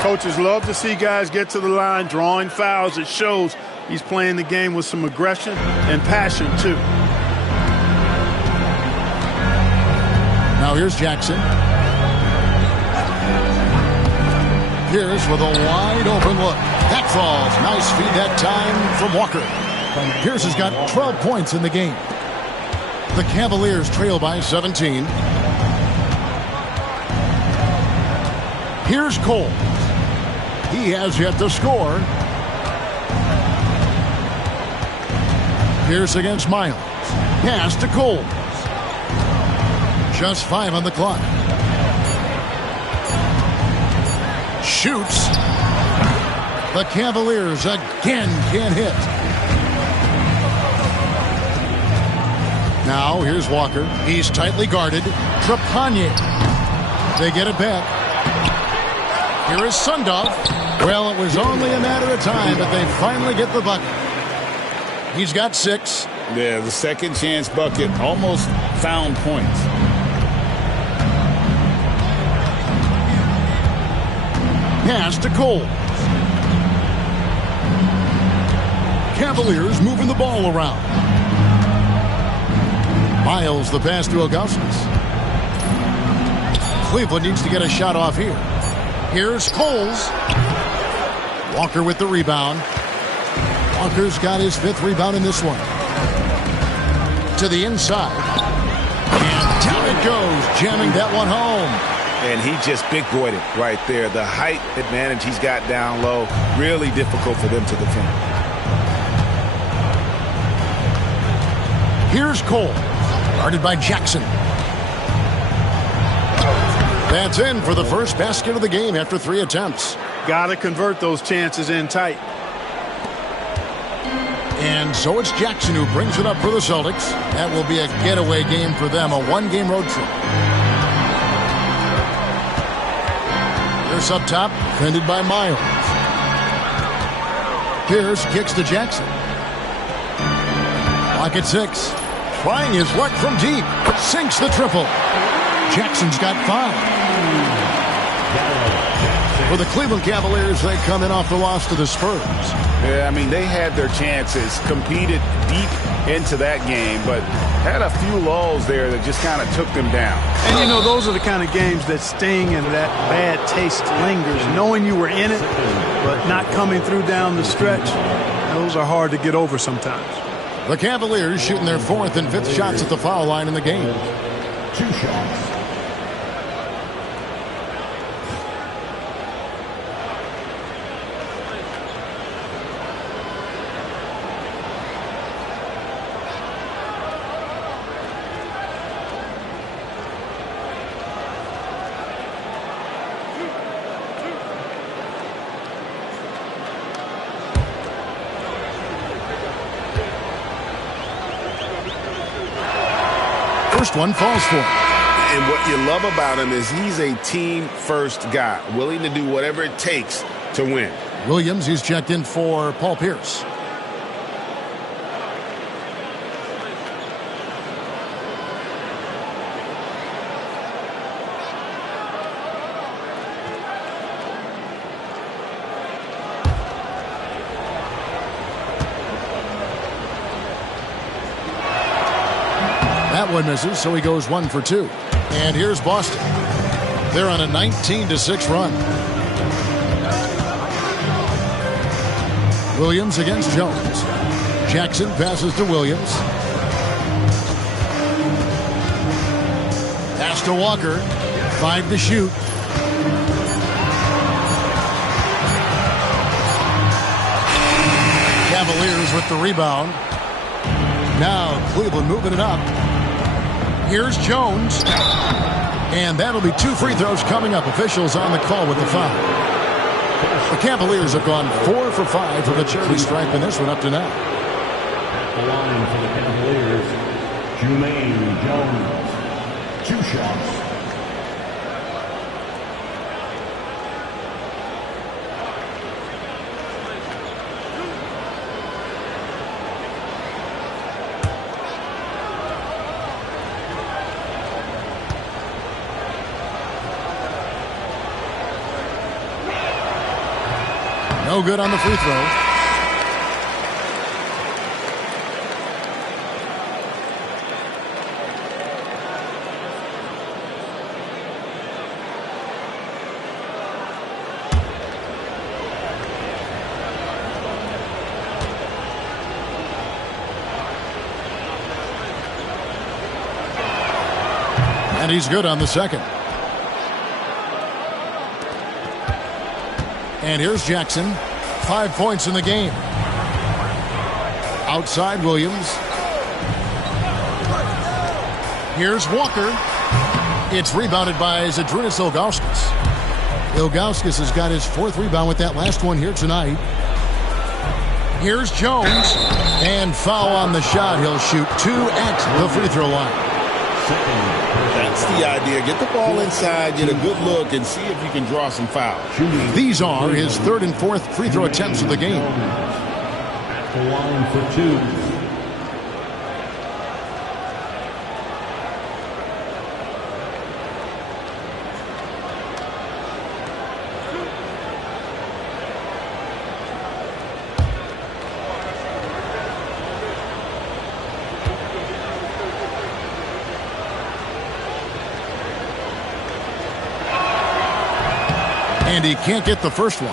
Coaches love to see guys get to the line, drawing fouls. It shows he's playing the game with some aggression and passion, too. Now here's Jackson. Pierce with a wide open look. That falls. Nice feed that time from Walker. Pierce has got 12 points in the game. The Cavaliers trail by 17. Here's Cole. He has yet to score. Pierce against Miles. Pass to Cole. Just 5 on the clock. Shoots. The Cavaliers again can't hit. Now here's Walker. He's tightly guarded. Trepanier. They get it back. Here is Sundov. Well, it was only a matter of time, but they finally get the bucket. He's got 6. Yeah, the second chance bucket almost found points. Pass to Cole. Cavaliers moving the ball around. Miles the pass to Ilgauskas. Cleveland needs to get a shot off here. Here's Coles. Walker with the rebound. Walker's got his 5th rebound in this one. To the inside. And down it goes, jamming that one home. And he just big-boyed it right there. The height advantage he's got down low, really difficult for them to defend. Here's Cole. Guarded by Jackson. That's in for the first basket of the game after 3 attempts. Got to convert those chances in tight. And so it's Jackson who brings it up for the Celtics. That will be a getaway game for them, a 1-game road trip. Pierce up top, defended by Miles. Pierce kicks to Jackson. Clock at 6. Trying his luck from deep. Sinks the triple. Jackson's got 5. For the Cleveland Cavaliers, they come in off the loss to the Spurs. Yeah, I mean, they had their chances, competed deep into that game, but had a few lulls there that just kind of took them down. And, you know, those are the kind of games that sting and that bad taste lingers. Knowing you were in it, but not coming through down the stretch, those are hard to get over sometimes. The Cavaliers shooting their 4th and 5th shots at the foul line in the game. 2 shots. First one falls for him. And what you love about him is he's a team-first guy, willing to do whatever it takes to win. Williams, he's checked in for Paul Pierce. That one misses, so he goes 1 for 2. And here's Boston. They're on a 19-6 run. Williams against Jones. Jackson passes to Williams. Pass to Walker. 5 to shoot. Cavaliers with the rebound. Now Cleveland moving it up. Here's Jones. And that'll be 2 free throws coming up. Officials on the call with the foul. The Cavaliers have gone 4 for 5 from the charity stripe in this one up to now. At the line for the Cavaliers, Jermaine Jones. 2 shots. No good on the free throw. And he's good on the second. And here's Jackson. 5 points in the game. Outside Williams. Here's Walker. It's rebounded by Zydrunas Ilgauskas. Ilgauskas has got his 4th rebound with that last one here tonight. Here's Jones. And foul on the shot. He'll shoot 2 at the free throw line. That's the idea. Get the ball inside, get a good look, and see if you can draw some fouls. These are his 3rd and 4th free throw attempts of the game. At the line for 2. And he can't get the first one.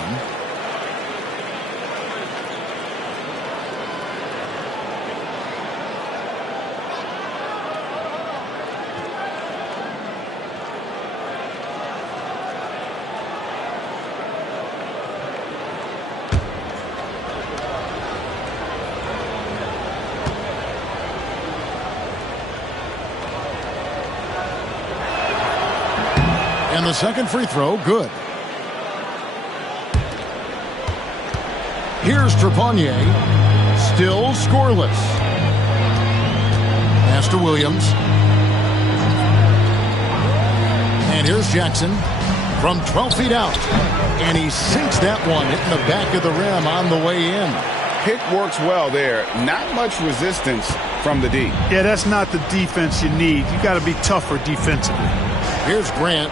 And the second free throw, good. Here's Trepanier, still scoreless. Pass to Williams. And here's Jackson from 12 feet out. And he sinks that one, hitting the back of the rim on the way in. Pick works well there. Not much resistance from the D. Yeah, that's not the defense you need. You got to be tougher defensively. Here's Grant.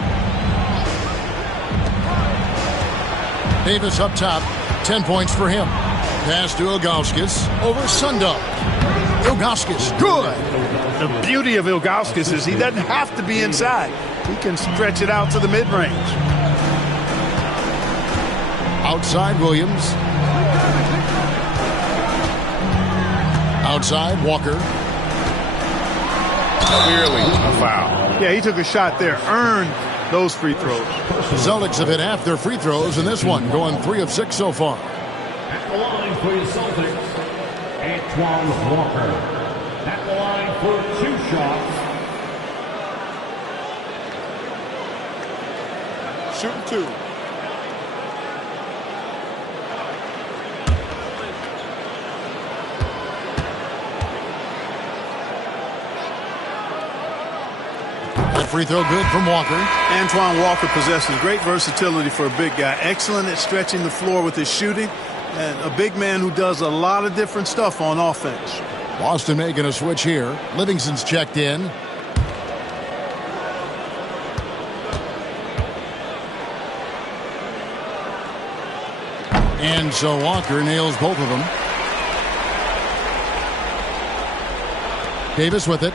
Davis up top. 10 points for him. Pass to Ilgauskas over Sundal. Ilgauskas, good. The beauty of Ilgauskas is he doesn't have to be inside. He can stretch it out to the mid-range. Outside Williams. Outside Walker. Clearly a foul. Yeah, he took a shot there. Earned those free throws. Celtics have hit half their free throws in this one, going 3 of 6 so far. At the line for the Celtics, Antoine Walker. At the line for 2 shots. Shooting 2. That free throw good from Walker. Antoine Walker possesses great versatility for a big guy. Excellent at stretching the floor with his shooting. And a big man who does a lot of different stuff on offense. Boston making a switch here. Livingston's checked in. And so Walker nails both of them. Davis with it.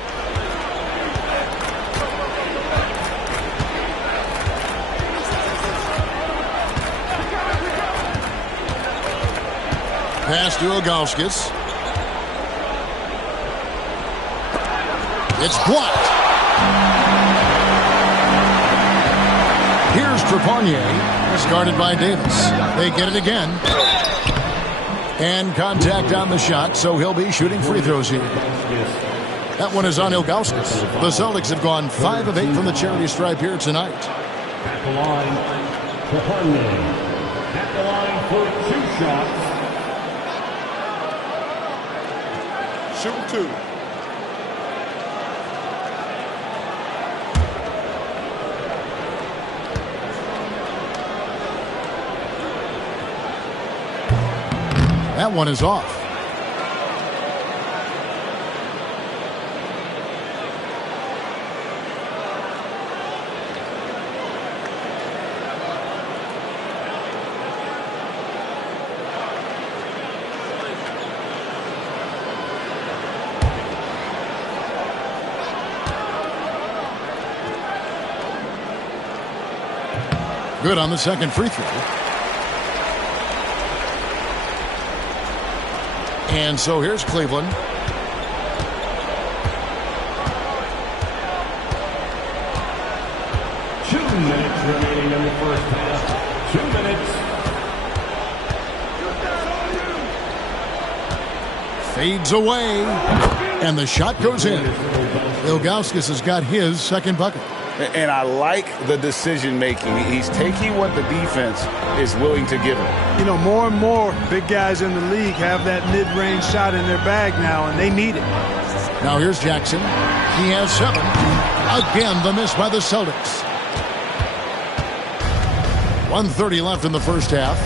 pass to Ilgauskas. It's blocked. Here's Trepanier. It's guarded by Davis. They get it again. And contact on the shot, so he'll be shooting free throws here. That one is on Ilgauskas. The Celtics have gone 5 of 8 from the charity stripe here tonight. At the line, Trepanier. At the line for 2 shots. Shooting 2. That one is off. Good on the second free throw. And so here's Cleveland. Two minutes remaining in the first half. 2 minutes. Fades away. And the shot goes in. Ilgauskas has got his second bucket. And I like the decision-making. He's taking what the defense is willing to give him. You know, more and more big guys in the league have that mid-range shot in their bag now, and they need it. Now here's Jackson. He has 7. Again, the miss by the Celtics. 1:30 left in the first half.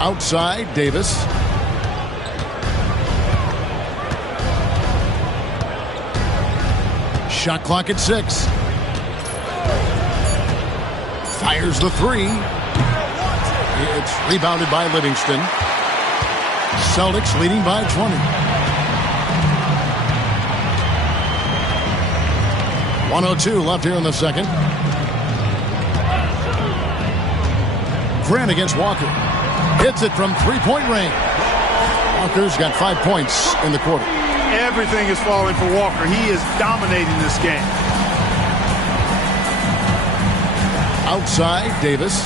Outside, Davis. Shot clock at 6. Fires the 3. It's rebounded by Livingston. Celtics leading by 20. 1:02 left here in the second. Grant against Walker. Hits it from three-point range. Walker's got 5 points in the quarter. Everything is falling for Walker. He is dominating this game. Outside, Davis.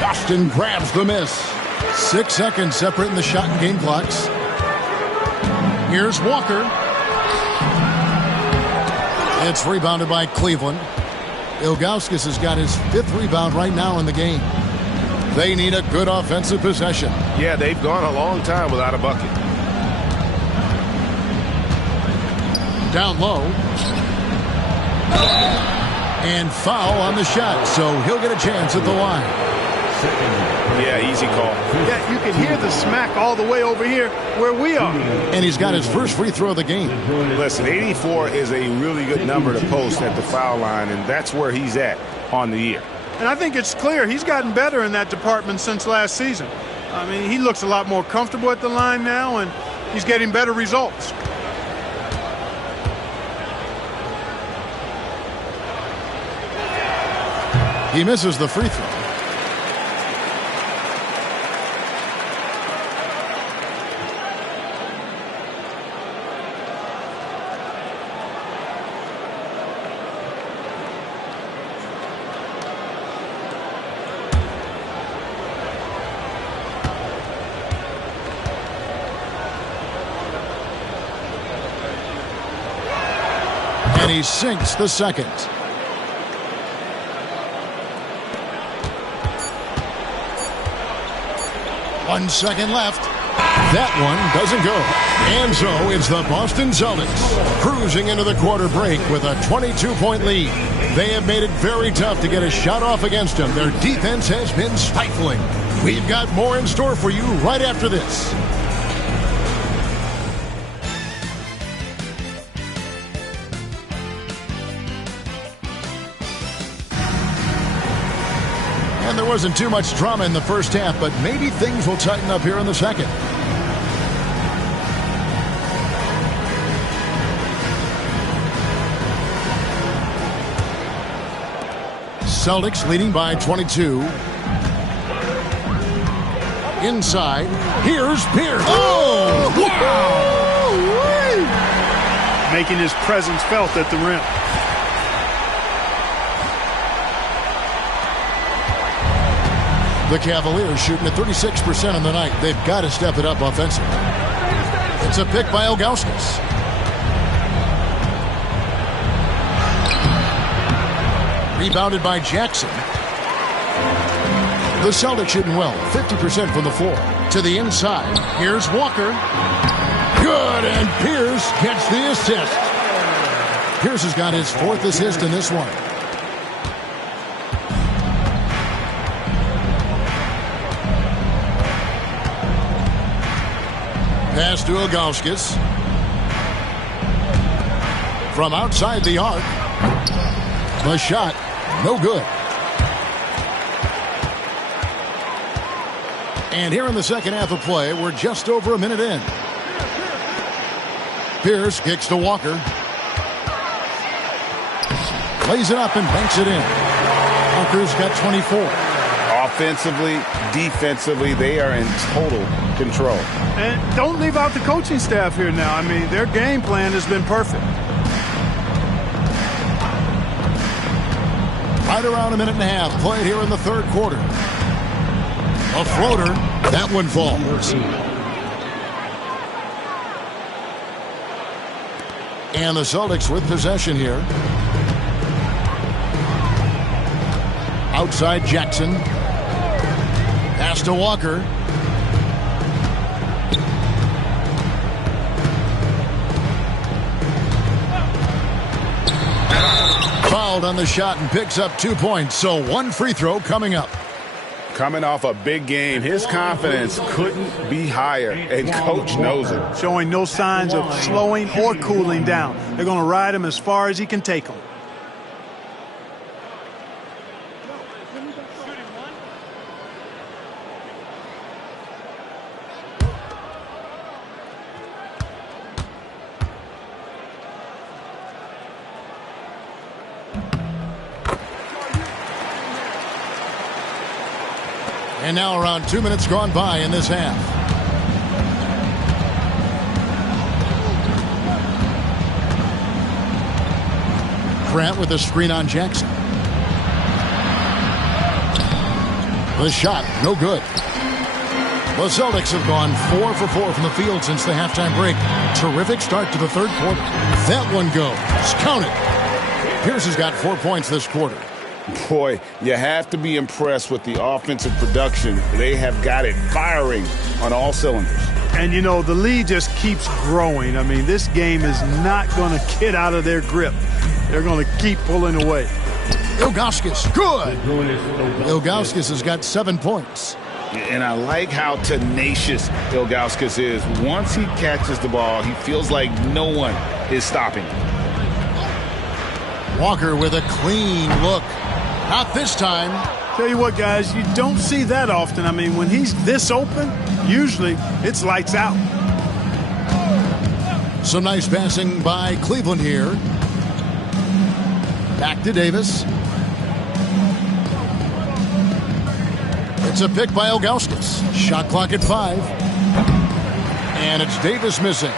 Boston grabs the miss. 6 seconds separating the shot and game clocks. Here's Walker. It's rebounded by Cleveland. Ilgauskas has got his 5th rebound right now in the game. They need a good offensive possession. Yeah, they've gone a long time without a bucket. Down low. And foul on the shot, so he'll get a chance at the line. Yeah, easy call. Yeah, you can hear the smack all the way over here where we are. And he's got his first free throw of the game. Listen, 84 is a really good number to post at the foul line, and that's where he's at on the year. And I think it's clear he's gotten better in that department since last season. I mean, he looks a lot more comfortable at the line now, and he's getting better results. He misses the free throw. And he sinks the second. One second left. That one doesn't go. And so it's the Boston Celtics cruising into the quarter break with a 22-point lead. They have made it very tough to get a shot off against them. Their defense has been stifling. We've got more in store for you right after this. And there wasn't too much drama in the first half, but maybe things will tighten up here in the second. Celtics leading by 22. Inside. Here's Pierce. Oh! Wow! Making his presence felt at the rim. The Cavaliers shooting at 36% on the night. They've got to step it up offensively. It's a pick by Ilgauskas. Rebounded by Jackson. The Celtics shooting well, 50% from the floor. To the inside, here's Walker. Good, and Pierce gets the assist. Pierce has got his 4th assist in this one. Pass to Ilgauskas. From outside the arc. The shot, no good. And here in the second half of play, we're just over a minute in. Pierce kicks to Walker. Lays it up and banks it in. Walker's got 24. Offensively, defensively, they are in total control. And don't leave out the coaching staff here now. I mean, their game plan has been perfect. Right around a minute and a half played here in the third quarter. A floater. That one falls. And the Celtics with possession here. Outside Jackson. Pass to Walker. Fouled on the shot and picks up 2 points. So one free throw coming up. Coming off a big game, his confidence couldn't be higher, and Coach knows it. Showing no signs of slowing or cooling down. They're going to ride him as far as he can take them. And now around 2 minutes gone by in this half. Grant with a screen on Jackson. The shot, no good. The Celtics have gone 4 for 4 from the field since the halftime break. Terrific start to the third quarter. That one goes. Count it. Pierce has got 4 points this quarter. Boy, you have to be impressed with the offensive production. They have got it firing on all cylinders. And, you know, the lead just keeps growing. I mean, this game is not going to get out of their grip. They're going to keep pulling away. Ilgauskas, good. Ilgauskas has got 7 points. And I like how tenacious Ilgauskas is. Once he catches the ball, he feels like no one is stopping him. Walker with a clean look. Not this time. Tell you what, guys, you don't see that often. I mean, when he's this open, usually it's lights out. Some nice passing by Cleveland here. Back to Davis. It's a pick by Ilgauskas. Shot clock at 5. And it's Davis missing.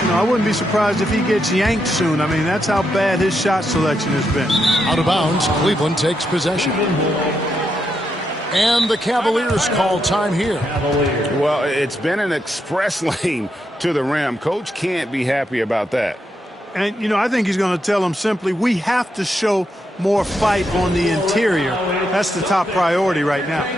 You know, I wouldn't be surprised if he gets yanked soon. I mean, that's how bad his shot selection has been. Out of bounds, Cleveland takes possession. And the Cavaliers call time here. Well, it's been an express lane to the rim. Coach can't be happy about that. And, you know, I think he's going to tell them simply, we have to show more fight on the interior. That's the top priority right now.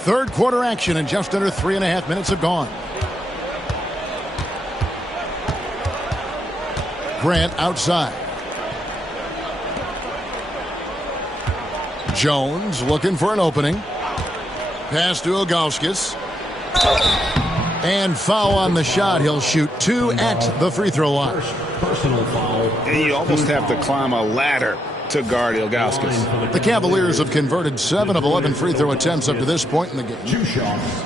Third quarter action, and just under 3.5 minutes have gone. Grant outside. Jones looking for an opening. Pass to Ilgauskas. And foul on the shot. He'll shoot 2 at the free throw line. Personal foul. And you almost have to climb a ladder to guard Ilgauskas. The Cavaliers have converted 7 of 11 free throw attempts up to this point in the game. 2 shots.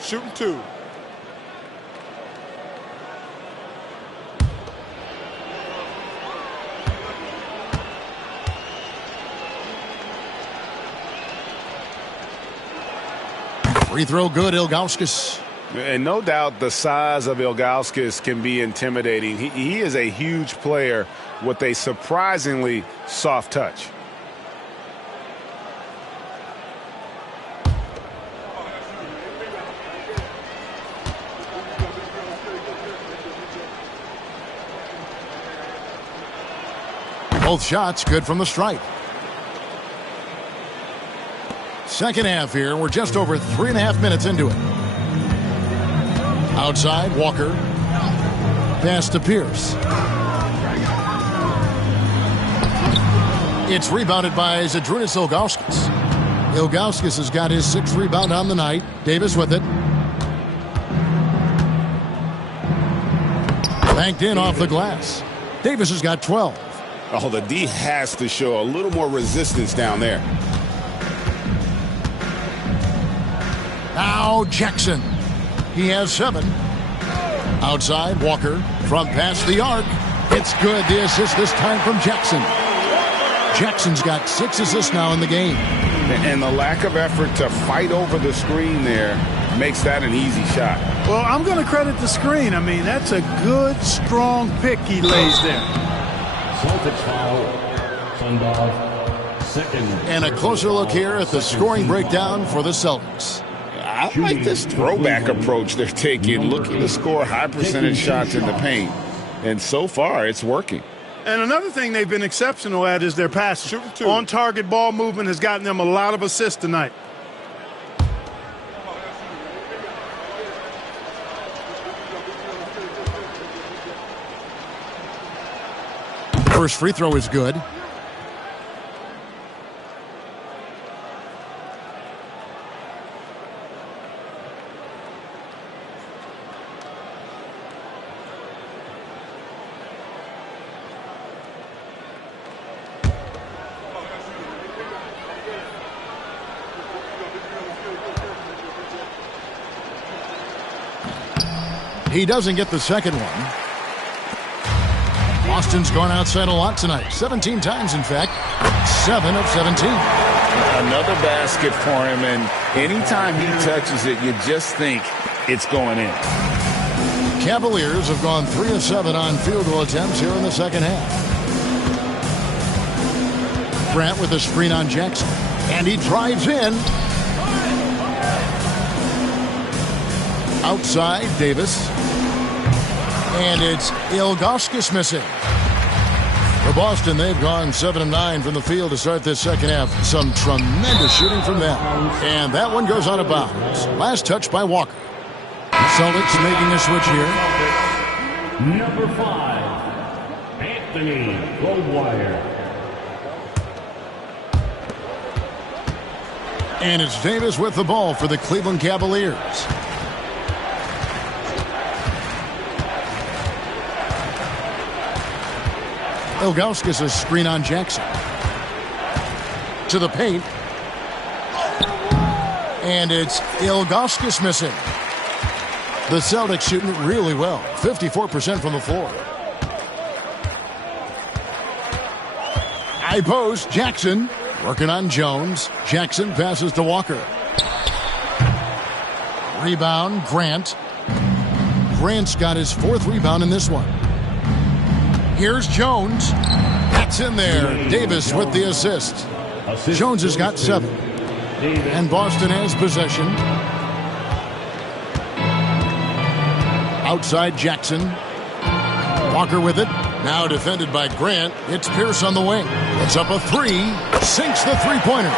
Shooting 2. Free throw good, Ilgauskas. And no doubt the size of Ilgauskas can be intimidating. He is a huge player with a surprisingly soft touch. Both shots good from the stripe. Second half here. We're just over 3.5 minutes into it. Outside, Walker. Pass to Pierce. It's rebounded by Zydrunas Ilgauskas. Ilgauskas has got his 6th rebound on the night. Davis with it. Banked in off the glass. Davis has got 12. Oh, the D has to show a little more resistance down there. Now Jackson. He has 7. Outside, Walker. Front pass the arc. It's good. The assist this time from Jackson. Jackson's got 6 assists now in the game. And the lack of effort to fight over the screen there makes that an easy shot. Well, I'm going to credit the screen. I mean, that's a good, strong pick he lays there. Celtics foul. Sundar, second. And a closer look here at the scoring breakdown for the Celtics. I like this throwback approach they're taking, looking to score high percentage shots in the paint. And so far, it's working. And another thing they've been exceptional at is their passing. On-target ball movement has gotten them a lot of assists tonight. First free throw is good. He doesn't get the second one. Boston's gone outside a lot tonight. 17 times, in fact. 7 of 17. Another basket for him, and anytime he touches it, you just think it's going in. Cavaliers have gone 3 of 7 on field goal attempts here in the second half. Grant with a screen on Jackson. And he drives in. Outside, Davis. And it's Ilgauskas missing. For Boston, they've gone 7 of 9 from the field to start this second half. Some tremendous shooting from them. And that one goes out of bounds. Last touch by Walker. Celtics making a switch here. Number 5, Anthony Goldwire. And it's Davis with the ball for the Cleveland Cavaliers. Ilgauskas a screen on Jackson. To the paint. And it's Ilgauskas missing. The Celtics shooting it really well. 54% from the floor. High post, Jackson. Working on Jones. Jackson passes to Walker. Rebound, Grant. Grant's got his 4th rebound in this one. Here's Jones. That's in there. Davis with the assist. Jones has got 7. And Boston has possession. Outside Jackson. Walker with it. Now defended by Grant. It's Pierce on the wing. It's up a 3. Sinks the three-pointer.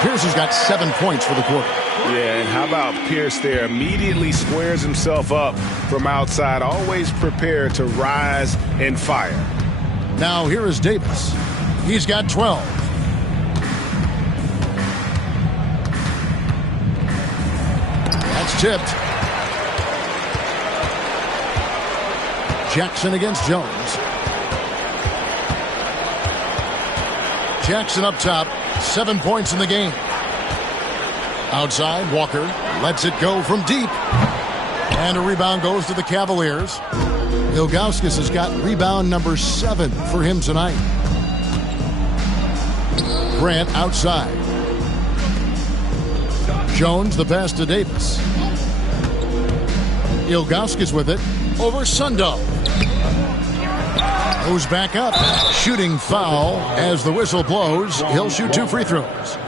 Pierce has got 7 points for the quarter. Yeah, and how about Pierce there? Immediately squares himself up from outside, always prepared to rise and fire. Now here is Davis. He's got 12. That's tipped. Jackson against Jones. Jackson up top, 7 points in the game. Outside, Walker lets it go from deep. And a rebound goes to the Cavaliers. Ilgauskas has got rebound number 7 for him tonight. Grant outside. Jones the pass to Davis. Ilgauskas with it over Sundal. Goes back up. Shooting foul as the whistle blows. He'll shoot 2 free throws.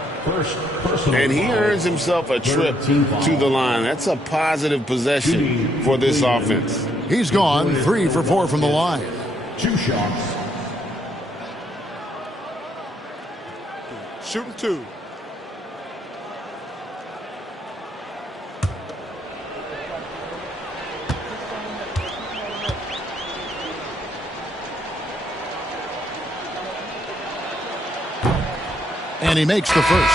And he earns himself a trip to the line. That's a positive possession for this offense. He's gone 3 for 4 from the line. 2 shots. Shooting 2. And he makes the first.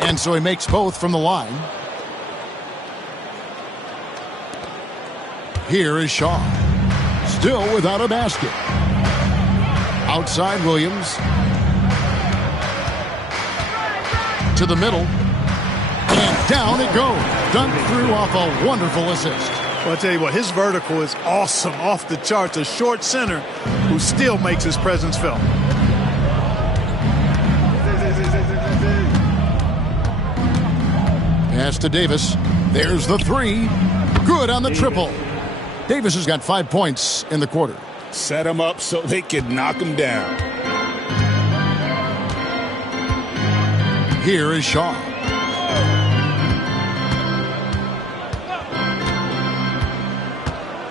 And so he makes both from the line. Here is Shaw. Still without a basket. Outside Williams. To the middle. And down it goes. Dunked through off a wonderful assist. Well, I'll tell you what, his vertical is awesome, off the charts. A short center who still makes his presence felt. Pass to Davis. There's the 3. Good on the triple. Davis has got 5 points in the quarter. Set him up so they could knock him down. Here is Shaw.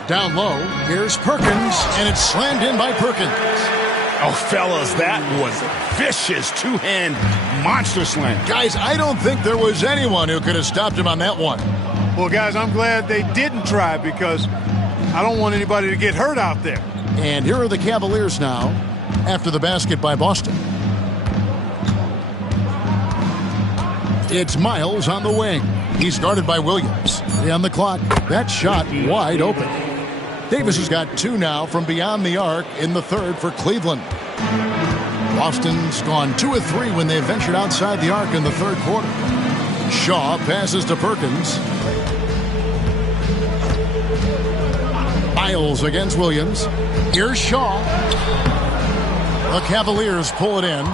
Down low, here's Perkins, and it's slammed in by Perkins. Oh, fellas, that was vicious two-hand monster slam. Guys, I don't think there was anyone who could have stopped him on that one. Well, guys, I'm glad they didn't try because I don't want anybody to get hurt out there. And here are the Cavaliers now after the basket by Boston. It's Miles on the wing. He's guarded by Williams. 3 on the clock. That shot wide open. Davis has got 2 now from beyond the arc in the third for Cleveland. Boston's gone 2 of 3 when they ventured outside the arc in the third quarter. Shaw passes to Perkins. Miles against Williams. Here's Shaw. The Cavaliers pull it in.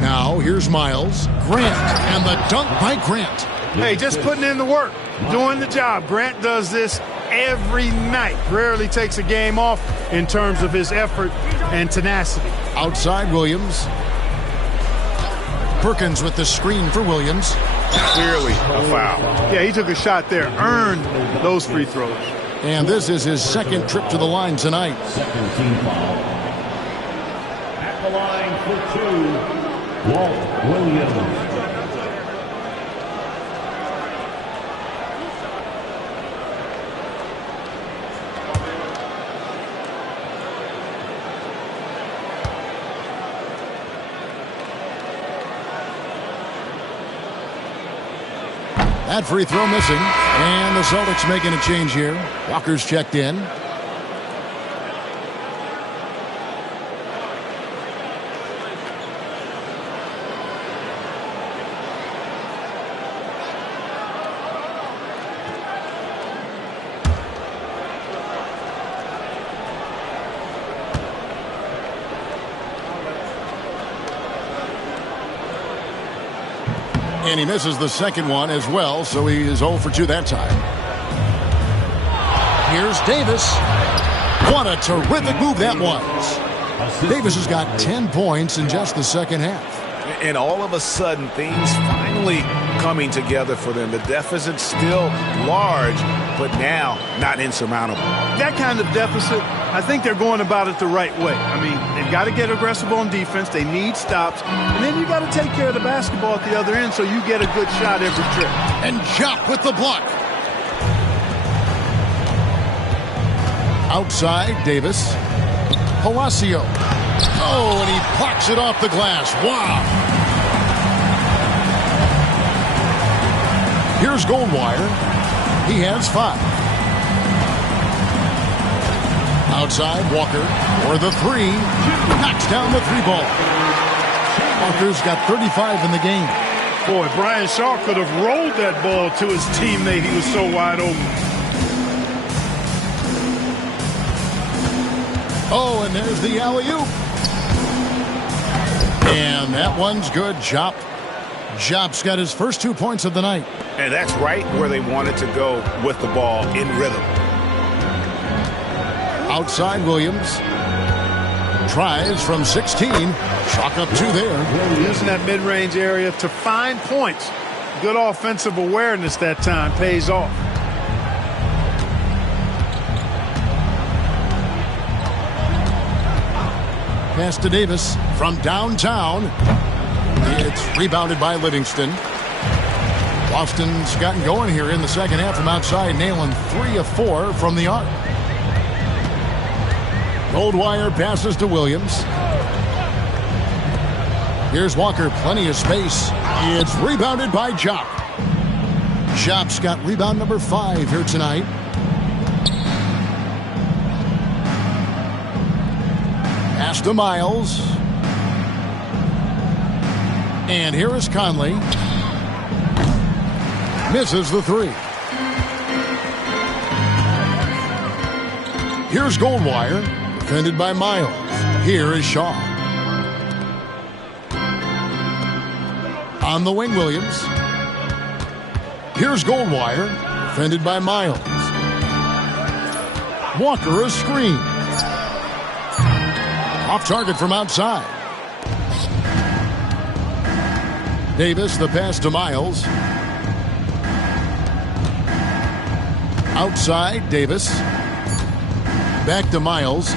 Now here's Miles. Grant, and the dunk by Grant. Hey, just putting in the work, doing the job. Grant does this every night. Rarely takes a game off in terms of his effort and tenacity. Outside Williams. Perkins with the screen for Williams. Clearly a foul. Yeah, he took a shot there, earned those free throws. And this is his second trip to the line tonight. Second team foul. At the line for 2, Walt Williams. That free throw missing. And the Celtics making a change here. Walker's checked in. And he misses the second one as well, so he is 0 for 2 that time. Here's Davis. What a terrific move that was. Davis has got 10 points in just the second half. And all of a sudden, things finally coming together for them. The deficit's still large, but now not insurmountable. That kind of deficit, I think they're going about it the right way. I mean, they've got to get aggressive on defense. They need stops. And then you got to take care of the basketball at the other end so you get a good shot every trip. And Jop with the block. Outside, Davis. Palacio. Oh, and he blocks it off the glass. Wow. Here's Goldwire. He has 5. Outside, Walker for the 3. Knocks down the 3 ball. Walker's got 35 in the game. Boy, Brian Shaw could have rolled that ball to his teammate. He was so wide open. Oh, and there's the alley-oop. And that one's good. Jop's got his first 2 points of the night. And that's right where they wanted to go with the ball, in rhythm. Outside, Williams. Tries from 16. Chalk up 2 there. Using that mid-range area to find points. Good offensive awareness that time. Pays off. Pass to Davis from downtown. It's rebounded by Livingston. Boston's gotten going here in the second half from outside, nailing 3 of 4 from the arc. Goldwire passes to Williams. Here's Walker, plenty of space. It's rebounded by Jop. Jop's got rebound number 5 here tonight. Pass to Miles. And here is Conley. Misses the 3. Here's Goldwire. Defended by Miles. Here is Shaw. On the wing, Williams. Here's Goldwire. Defended by Miles. Walker, a screen. Off target from outside. Davis, the pass to Miles. Outside, Davis. Back to Miles.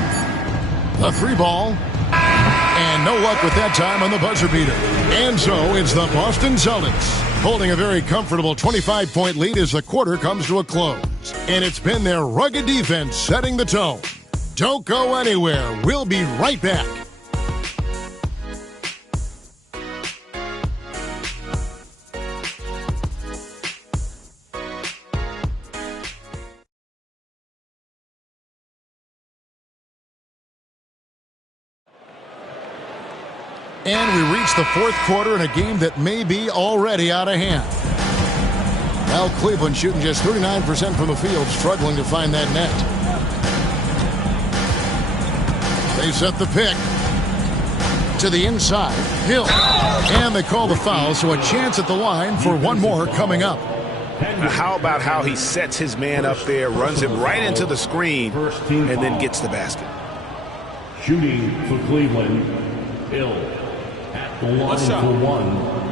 The 3 ball. And no luck with that time on the buzzer beater. And so it's the Boston Celtics holding a very comfortable 25-point lead as the quarter comes to a close. And it's been their rugged defense setting the tone. Don't go anywhere. We'll be right back. And we reach the 4th quarter in a game that may be already out of hand. Well, Cleveland shooting just 39% from the field, struggling to find that net. They set the pick to the inside. Hill. And they call the foul, so a chance at the line for one more coming up. Now, how about how he sets his man up there, runs him right into the screen, and then gets the basket. Shooting for Cleveland, Hill. At the line for 1.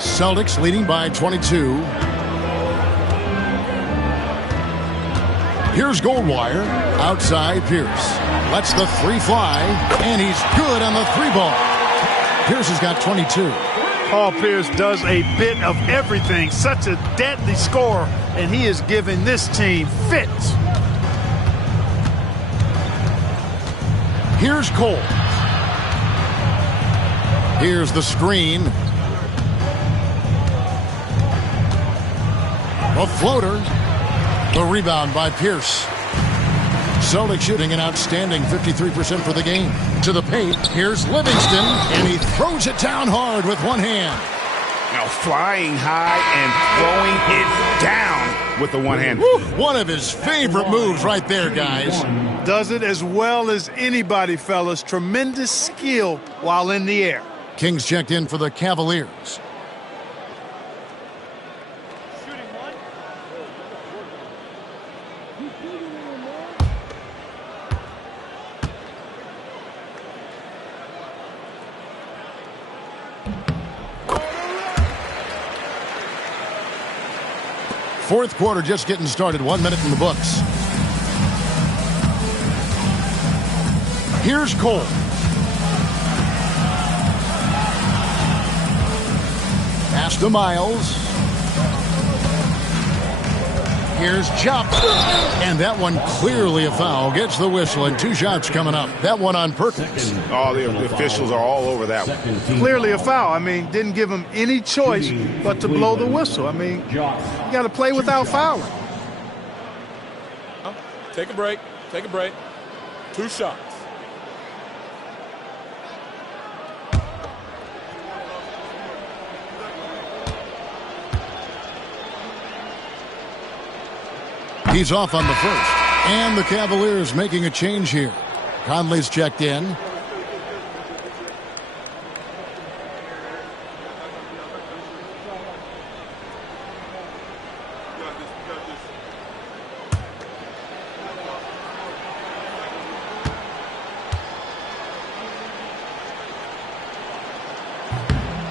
Celtics leading by 22. Here's Goldwire. Outside, Pierce. Lets the 3 fly. And he's good on the 3 ball. Pierce has got 22. Paul Pierce does a bit of everything. Such a deadly scorer. And he is giving this team fits. Here's Cole. Here's the screen. A floater. The rebound by Pierce. Celtics shooting an outstanding 53% for the game. To the paint. Here's Livingston. And he throws it down hard with one hand. Now flying high and throwing it down with the one-hander. One of his favorite moves right there, guys. Does it as well as anybody, fellas. Tremendous skill while in the air. Kings checked in for the Cavaliers. Fourth quarter just getting started. 1 minute in the books. Here's Cole. Pass to Miles. Here's Jump. And that one clearly a foul. Gets the whistle and 2 shots coming up. That one on Perkins. Oh, the officials are all over that one. Clearly a foul. I mean, didn't give him any choice but to blow the whistle. I mean, you got to play without fouling. Take a break. Take a break. 2 shots. He's off on the first. And the Cavaliers making a change here. Conley's checked in.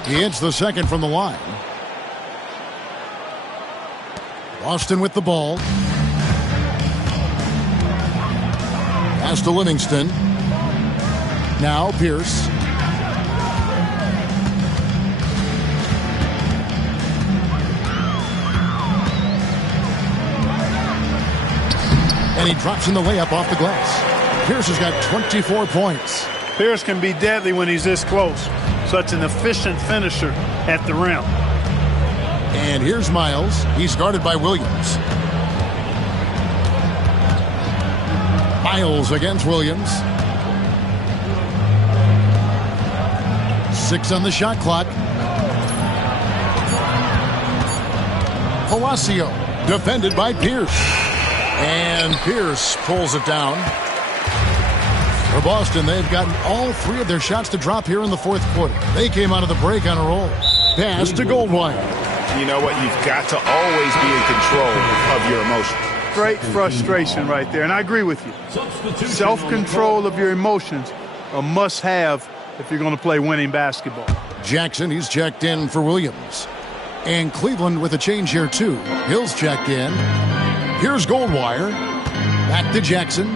He hits the second from the line. Boston with the ball. Pass to Livingston. Now Pierce. And he drops in the layup off the glass. Pierce has got 24 points. Pierce can be deadly when he's this close. Such an efficient finisher at the rim. And here's Miles. He's guarded by Williams. Miles against Williams. 6 on the shot clock. Palacio defended by Pierce. And Pierce pulls it down. For Boston, they've gotten all 3 of their shots to drop here in the fourth quarter. They came out of the break on a roll. Pass to Goldwire. You know what? You've got to always be in control of your emotions. Great frustration right there, and I agree with you. Self-control of your emotions, a must-have if you're going to play winning basketball. Jackson, he's checked in for Williams. And Cleveland with a change here, too. Hill's checked in. Here's Goldwire. Back to Jackson.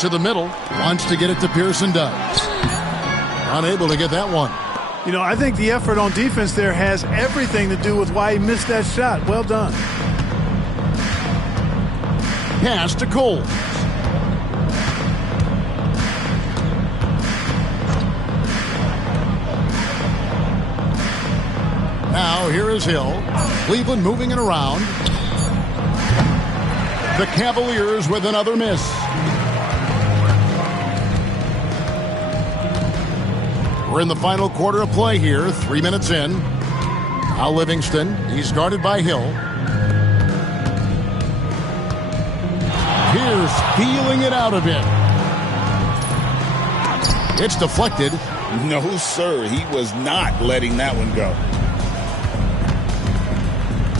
To the middle. Wants to get it to Pearson, does. Unable to get that one. You know, I think the effort on defense there has everything to do with why he missed that shot. Well done. Pass to Cole. Now here is Hill. Cleveland moving it around. The Cavaliers with another miss. We're in the final quarter of play here. 3 minutes in. Now Livingston. He's guarded by Hill. Pierce feeling it out a bit. It's deflected. No, sir. He was not letting that one go.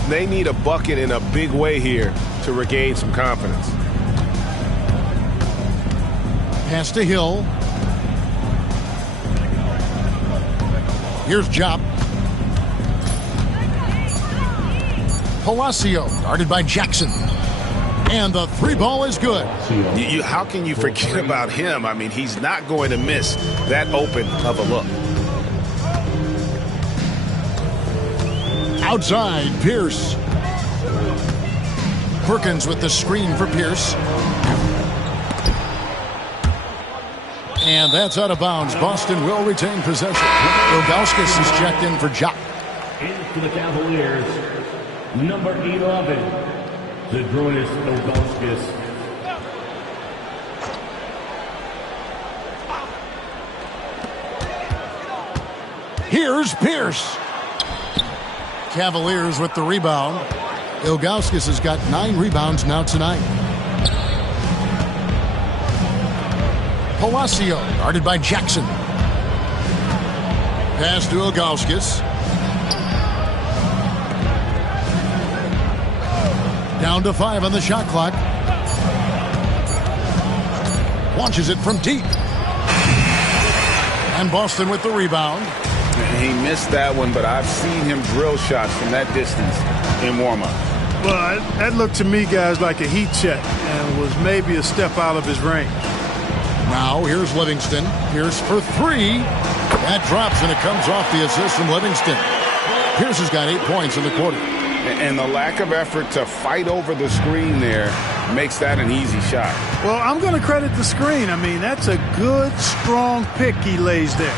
They need a bucket in a big way here to regain some confidence. Pass to Hill. Here's Jop. Palacio, guarded by Jackson. And the 3 ball is good. How can you forget about him? I mean, he's not going to miss that open of a look. Outside, Pierce. Perkins with the screen for Pierce. And that's out of bounds. Boston will retain possession. Ilgauskas is checked in for Jop. In for the Cavaliers, number 11, Zydrunas Ilgauskas. Here's Pierce. Cavaliers with the rebound. Ilgauskas has got 9 rebounds now tonight. Palacio, guarded by Jackson. Pass to Ilgauskas. Down to 5 on the shot clock. Launches it from deep. And Boston with the rebound. He missed that one, but I've seen him drill shots from that distance in warm-up. Well, that looked to me, guys, like a heat check and was maybe a step out of his range. Now here's Livingston. Pierce for 3. That drops, and it comes off the assist from Livingston. Pierce has got 8 points in the quarter. And the lack of effort to fight over the screen there makes that an easy shot. Well, I'm going to credit the screen. I mean, that's a good, strong pick he lays there.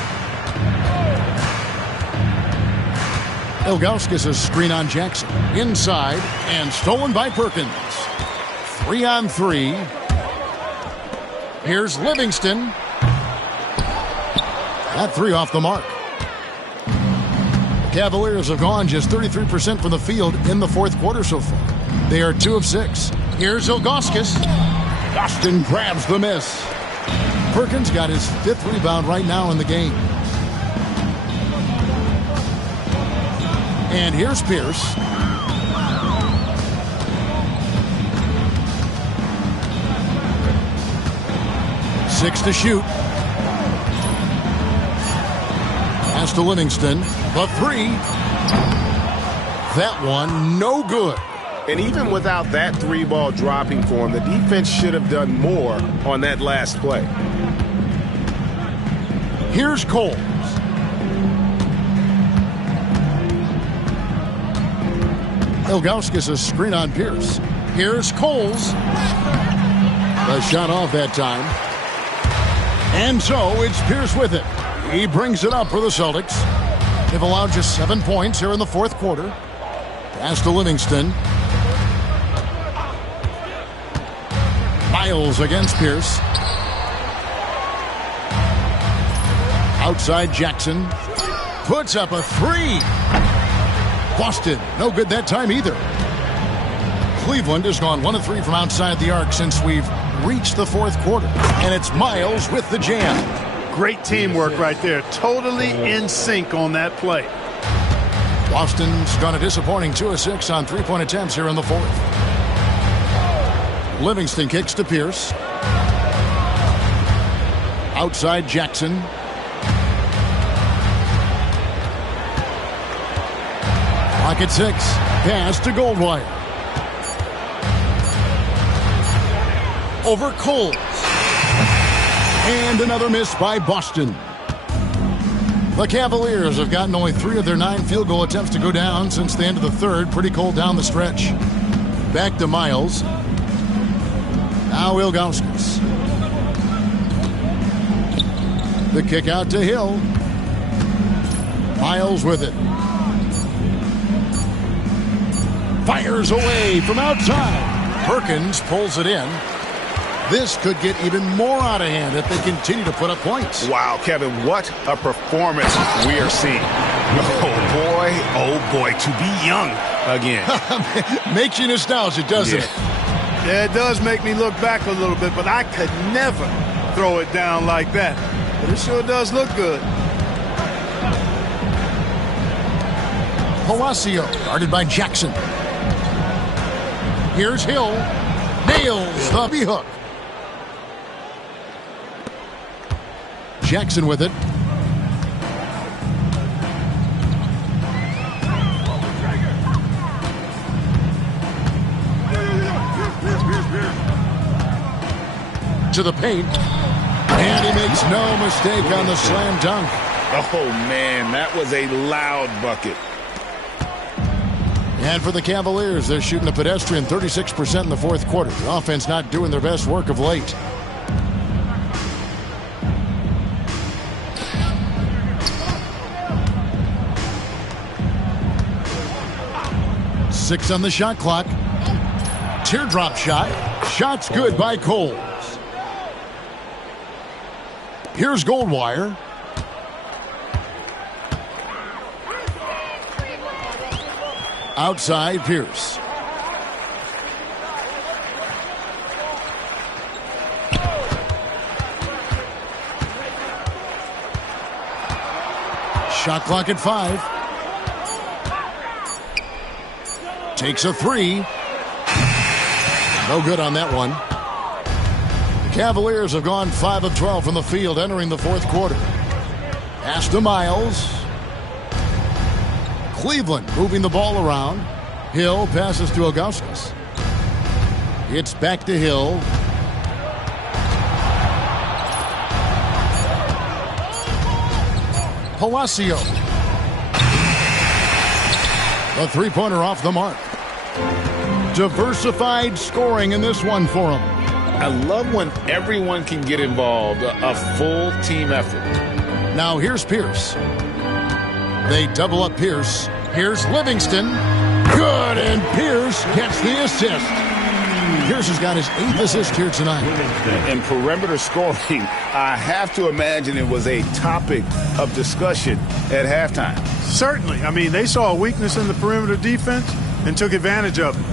Ilgauskas' screen on Jackson. Inside, and stolen by Perkins. 3-on-3. Here's Livingston. That 3 off the mark. Cavaliers have gone just 33% from the field in the fourth quarter so far. They are 2 of 6. Here's Ilgauskas. Boston grabs the miss. Perkins got his 5th rebound right now in the game. And here's Pierce. Six to shoot. Pass to Livingston. The 3. That one, no good. And even without that 3-ball dropping for him, the defense should have done more on that last play. Here's Cole. Ilgauskas' screen on Pierce. Here's Coles. The shot off that time. And so it's Pierce with it. He brings it up for the Celtics. They've allowed just 7 points here in the fourth quarter. Pass to Livingston. Miles against Pierce. Outside Jackson. Puts up a 3. Boston, no good that time either. Cleveland has gone 1 of 3 from outside the arc since we've reached the fourth quarter. And it's Miles with the jam. Great teamwork right there. Totally in sync on that play. Boston's gone a disappointing 2 of 6 on 3-point attempts here in the fourth. Livingston kicks to Pierce. Outside Jackson. Clock at 6. Pass to Goldwire. Over Coles. And another miss by Boston. The Cavaliers have gotten only 3 of their 9 field goal attempts to go down since the end of the third. Pretty cold down the stretch. Back to Miles. Now Ilgauskas. The kick out to Hill. Miles with it. Fires away from outside. Perkins pulls it in. This could get even more out of hand if they continue to put up points. Wow, Kevin, what a performance we are seeing. Oh boy, to be young again. Makes you nostalgic, doesn't it? Yeah, it does make me look back a little bit, but I could never throw it down like that. But it sure does look good. Palacio, guarded by Jackson. Here's Hill. Nails the B-hook. Jackson with it. To the paint. And he makes no mistake on the slam dunk. Oh, man, that was a loud bucket. And for the Cavaliers, they're shooting a pedestrian 36% in the fourth quarter. The offense not doing their best work of late. Six on the shot clock. Teardrop shot. Shot's good by Coles. Here's Goldwire. Outside Pierce. Shot clock at 5. Takes a 3. No good on that one. The Cavaliers have gone 5 of 12 from the field entering the fourth quarter. Pass to Miles. Cleveland moving the ball around. Hill passes to Ilgauskas. It's back to Hill. Palacio. The three-pointer off the mark. Diversified scoring in this one for him. I love when everyone can get involved, a full team effort. Now here's Pierce. They double up Pierce. Here's Livingston. Good, and Pierce gets the assist. Pierce has got his 8th assist here tonight. And perimeter scoring, I have to imagine it was a topic of discussion at halftime. Certainly. I mean, they saw a weakness in the perimeter defense and took advantage of it.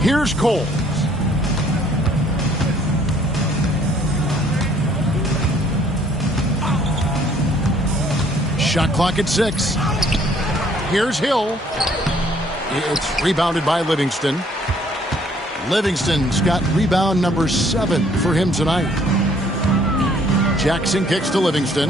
Here's Cole. Shot clock at 6. Here's Hill. It's rebounded by Livingston. Livingston's got rebound number 7 for him tonight. Jackson kicks to Livingston.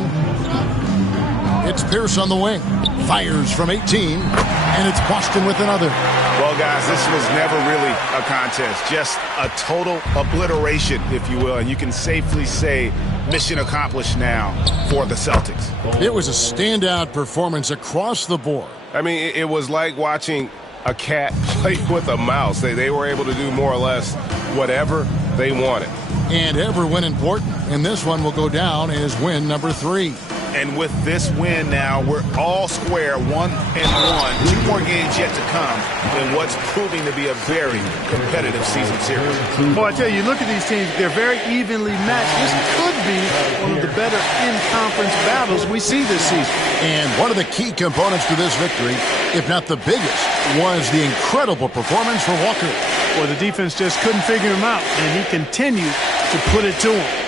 It's Pierce on the wing. Fires from 18. And it's Boston with another. Well, guys, this was never really a contest. Just a total obliteration, if you will. And you can safely say mission accomplished now for the Celtics. It was a standout performance across the board. I mean, it was like watching a cat play with a mouse. They were able to do more or less whatever they wanted. And every win important. And this one will go down as win number 3. And with this win now, we're all square, 1-1. 2 more games yet to come in what's proving to be a very competitive season series. Well, I tell you, look at these teams. They're very evenly matched. This could be one of the better in-conference battles we see this season. And one of the key components to this victory, if not the biggest, was the incredible performance for Walker. Well, the defense just couldn't figure him out, and he continued to put it to him.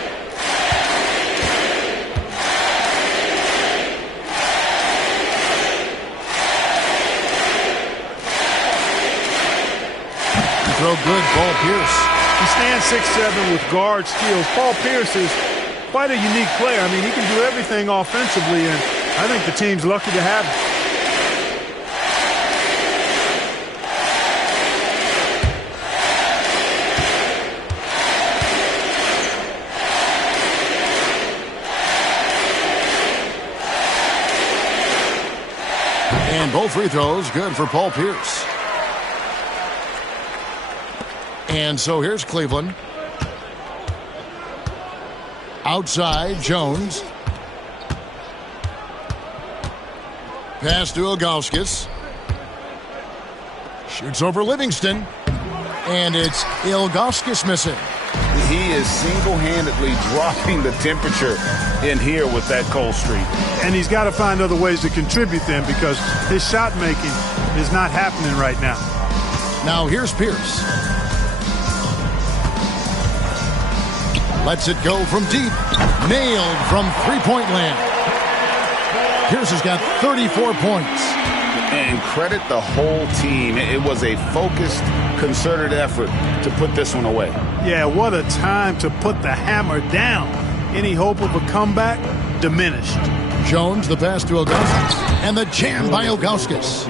Throw good, Paul Pierce. He stands 6'7" with guard skills. Paul Pierce is quite a unique player. I mean, he can do everything offensively, and I think the team's lucky to have him. And both free throws good for Paul Pierce. And so here's Cleveland. Outside, Jones. Pass to Ilgauskas. Shoots over Livingston. And it's Ilgauskas missing. He is single-handedly dropping the temperature in here with that cold streak. And he's got to find other ways to contribute then, because his shot making is not happening right now. Now here's Pierce. Lets it go from deep. Nailed from three-point land. Pierce has got 34 points. And credit the whole team. It was a focused, concerted effort to put this one away. Yeah, what a time to put the hammer down. Any hope of a comeback diminished. Jones, the pass to Ilgauskas. And the jam by Ilgauskas.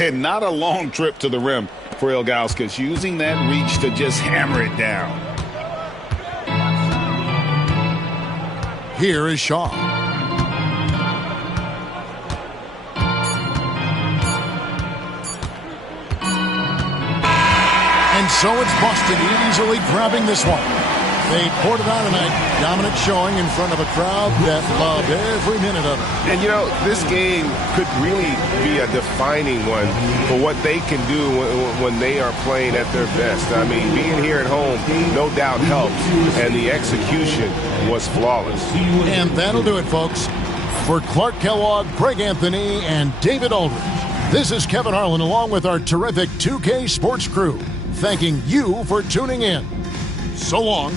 And not a long trip to the rim for Ilgauskas, using that reach to just hammer it down. Here is Shaw. And so it's Boston easily grabbing this one. They poured it out tonight. Dominant showing in front of a crowd that loved every minute of it. And, you know, this game could really be a defining one for what they can do when they are playing at their best. I mean, being here at home, no doubt helps, and the execution was flawless. And that'll do it, folks. For Clark Kellogg, Greg Anthony, and David Aldridge, This is Kevin Harlan along with our terrific 2K Sports crew, thanking you for tuning in. So long.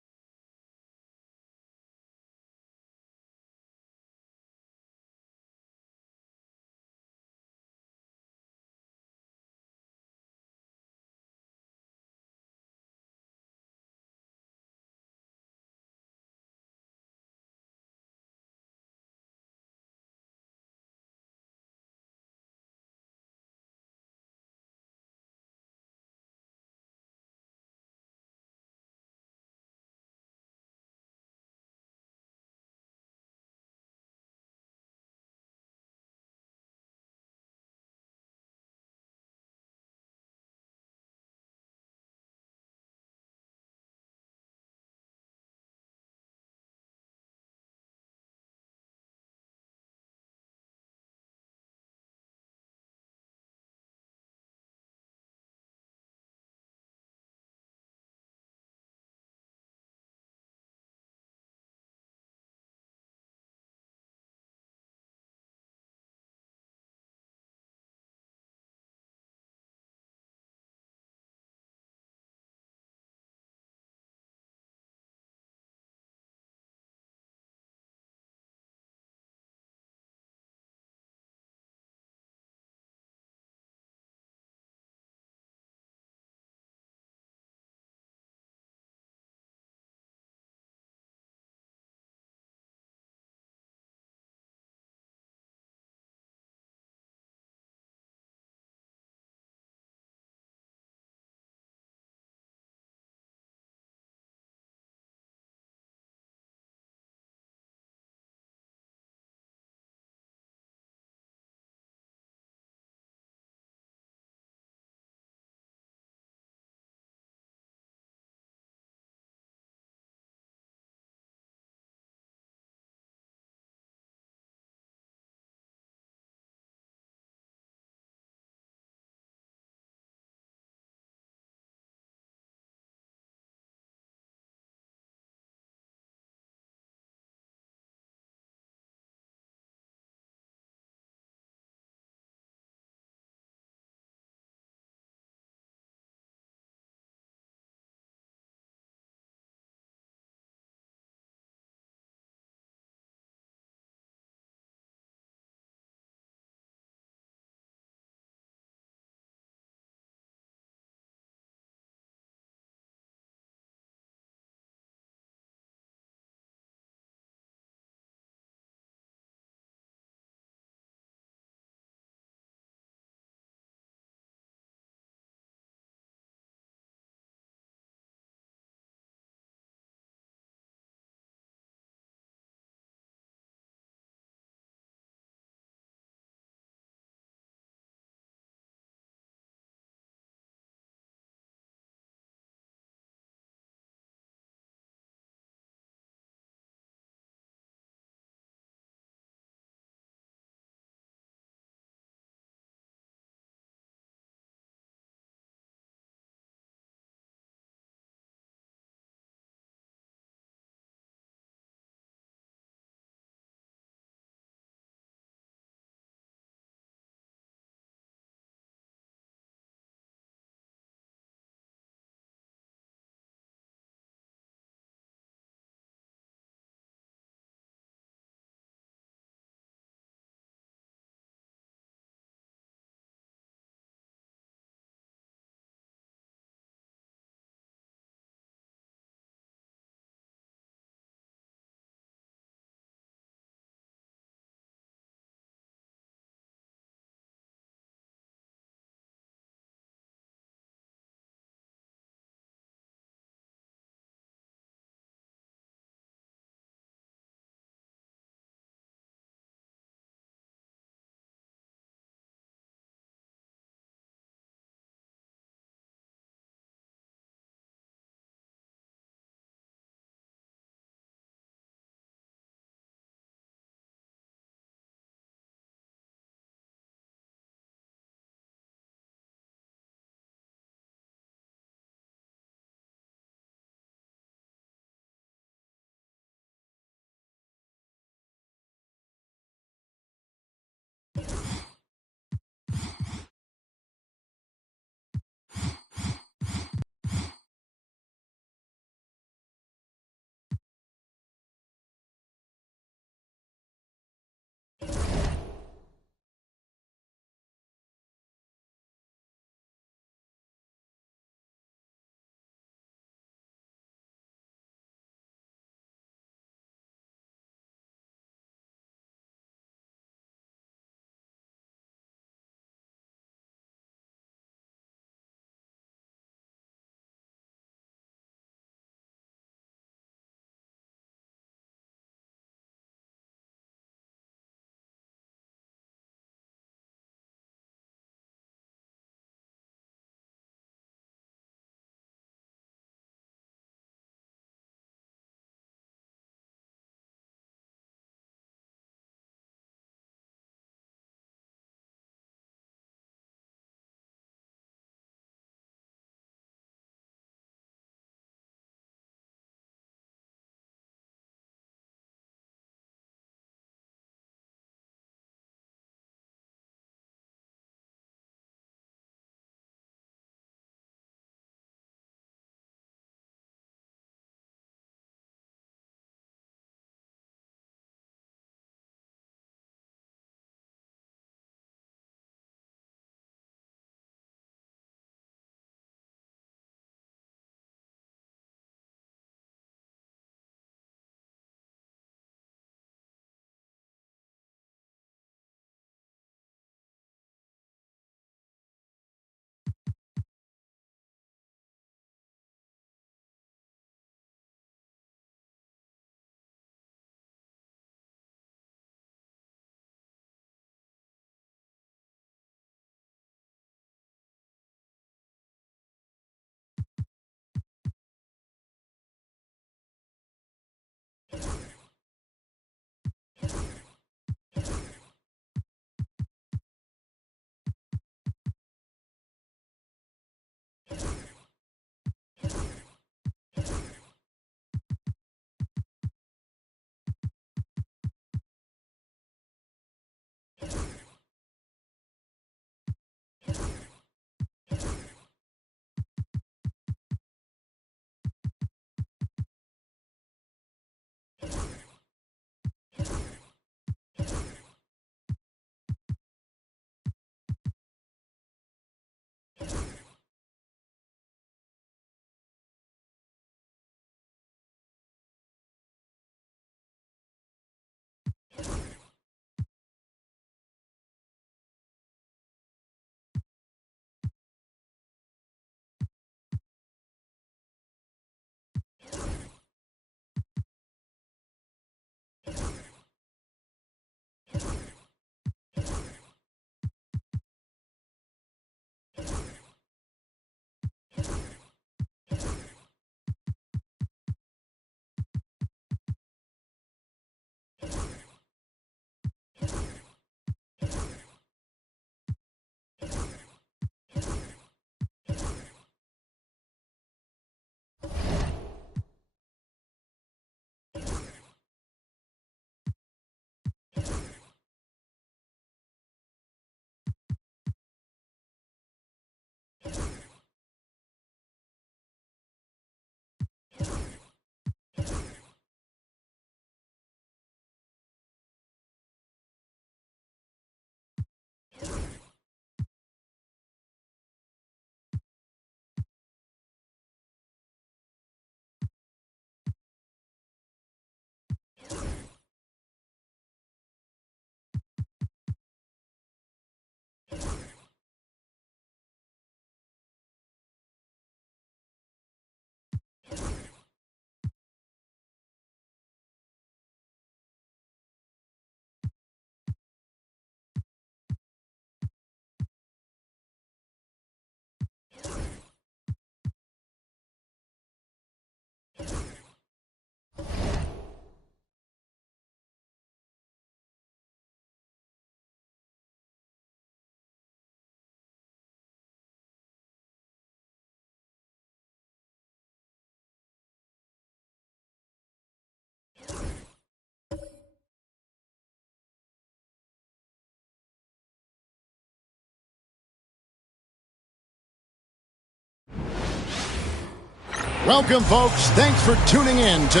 Welcome, folks. Thanks for tuning in to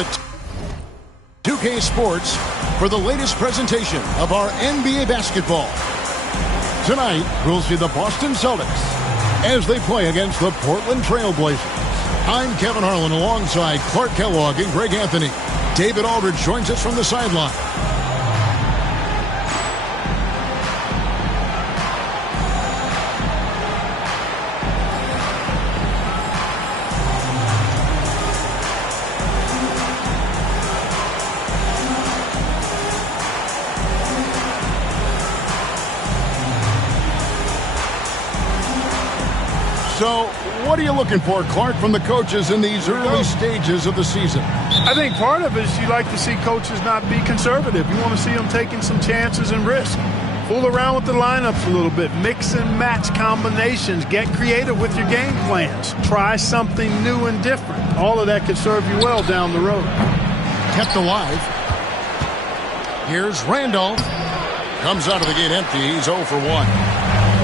2K Sports for the latest presentation of our NBA basketball. Tonight, we'll see the Boston Celtics as they play against the Portland Trail Blazers. I'm Kevin Harlan alongside Clark Kellogg and Greg Anthony. David Aldridge joins us from the sideline. So, what are you looking for, Clark, from the coaches in these early stages of the season? I think part of it is you like to see coaches not be conservative. You want to see them taking some chances and risk. Fool around with the lineups a little bit. Mix and match combinations. Get creative with your game plans. Try something new and different. All of that could serve you well down the road. Kept alive. Here's Randolph. Comes out of the gate empty. He's 0 for 1.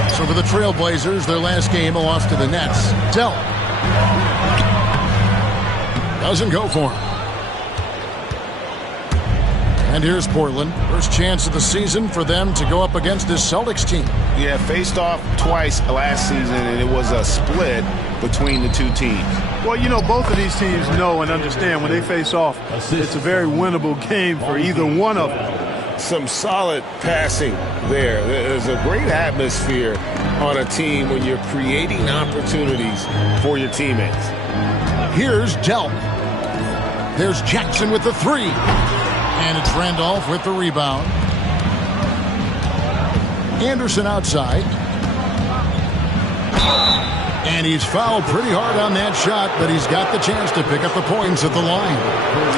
So for the Trailblazers, their last game, a loss to the Nets. Dell doesn't go for him. And here's Portland. First chance of the season for them to go up against this Celtics team. Yeah, faced off twice last season, and it was a split between the two teams. Well, you know, both of these teams know and understand when they face off, it's a very winnable game for either one of them. Some solid passing there. There's a great atmosphere on a team when you're creating opportunities for your teammates. Here's Dell. There's Jackson with the three. And it's Randolph with the rebound. Anderson outside. And he's fouled pretty hard on that shot, but he's got the chance to pick up the points at the line.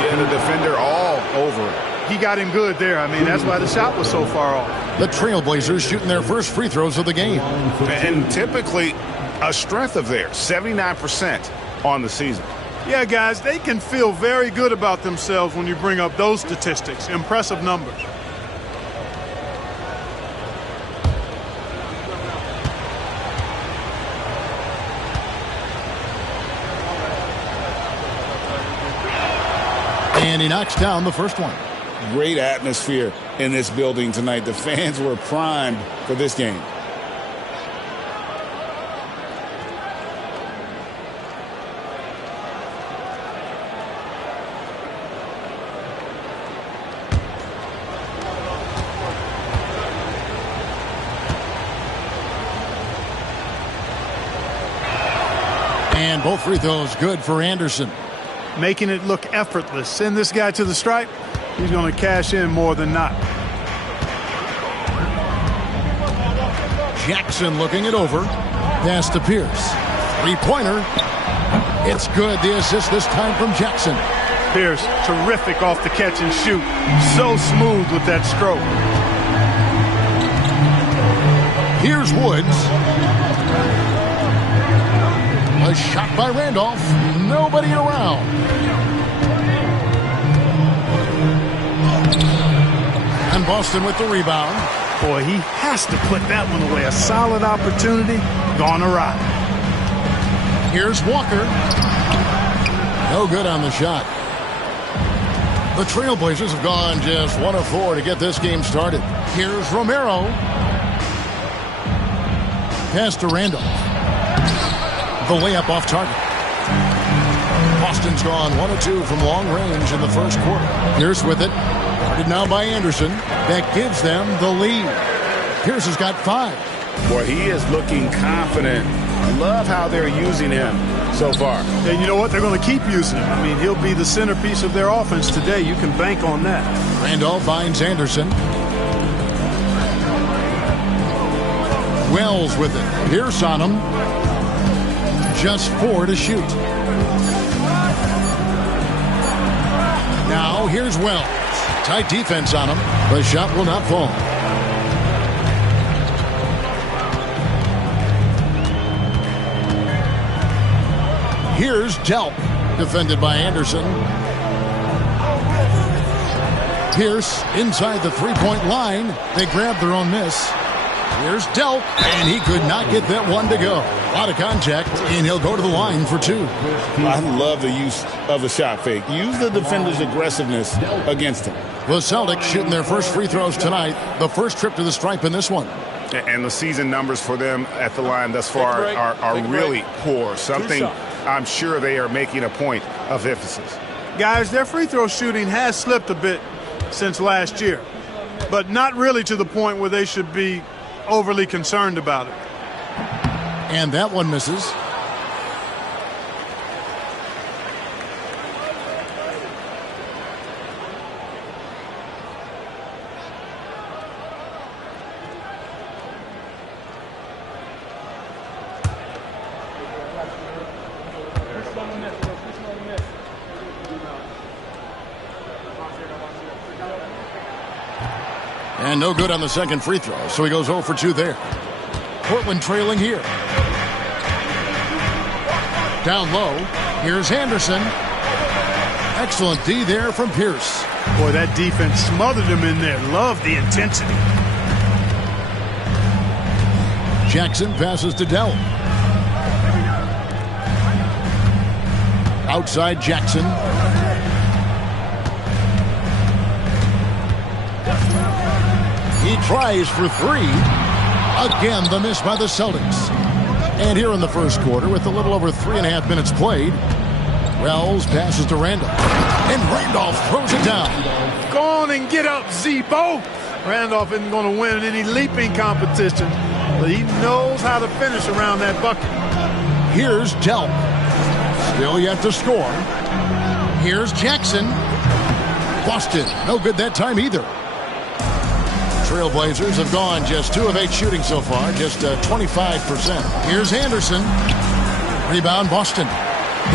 Yeah, the defender all over it. He got him good there. I mean, that's why the shot was so far off. The Trailblazers shooting their first free throws of the game. And typically a strength of theirs, 79% on the season. Yeah, guys, they can feel very good about themselves when you bring up those statistics. Impressive numbers. And he knocks down the first one. Great atmosphere in this building tonight. The fans were primed for this game. And both free throws good for Anderson. Making it look effortless. Send this guy to the stripe. He's going to cash in more than not. Jackson looking it over. Pass to Pierce. Three-pointer. It's good. The assist this time from Jackson. Pierce, terrific off the catch and shoot. So smooth with that stroke. Here's Woods. A shot by Randolph. Nobody around. And Boston with the rebound. Boy, he has to put that one away. A solid opportunity gone awry. Here's Walker. No good on the shot. The Trailblazers have gone just 1 of 4 to get this game started. Here's Romero. Pass to Randolph. The layup off target. Boston's gone 1 of 2 from long range in the first quarter. Pierce with it. Guarded now by Anderson. That gives them the lead. Pierce has got 5. Boy, he is looking confident. Love how they're using him so far. And you know what? They're going to keep using him. I mean, he'll be the centerpiece of their offense today. You can bank on that. Randolph finds Anderson. Wells with it. Pierce on him. Just 4 to shoot. Now here's Wells. Tight defense on him. The shot will not fall. Here's Delp. Defended by Anderson. Pierce inside the three-point line. They grabbed their own miss. Here's Delp, and he could not get that one to go. A lot of contact, and he'll go to the line for 2. I love the use of the shot fake. Use the defender's aggressiveness against him. The Celtics shooting their first free throws tonight. The first trip to the stripe in this one. And the season numbers for them at the line thus far are really poor. Something I'm sure they are making a point of emphasis. Guys, their free throw shooting has slipped a bit since last year, but not really to the point where they should be overly concerned about it. And that one misses. And no good on the second free throw, so he goes 0 for 2 there. Portland trailing here. Down low, here's Henderson. Excellent D there from Pierce. Boy, that defense smothered him in there. Love the intensity. Jackson passes to Dell. Outside Jackson. He tries for 3. Again, the miss by the Celtics. And here in the first quarter, with a little over 3.5 minutes played, Wells passes to Randolph. And Randolph throws it down. Go on and get up, Zebo. Randolph isn't going to win any leaping competition, but he knows how to finish around that bucket. Here's Delp. Still yet to score. Here's Jackson. Boston, no good that time either. Trailblazers have gone just 2 of 8 shooting so far, just 25%. Here's Anderson. Rebound Boston.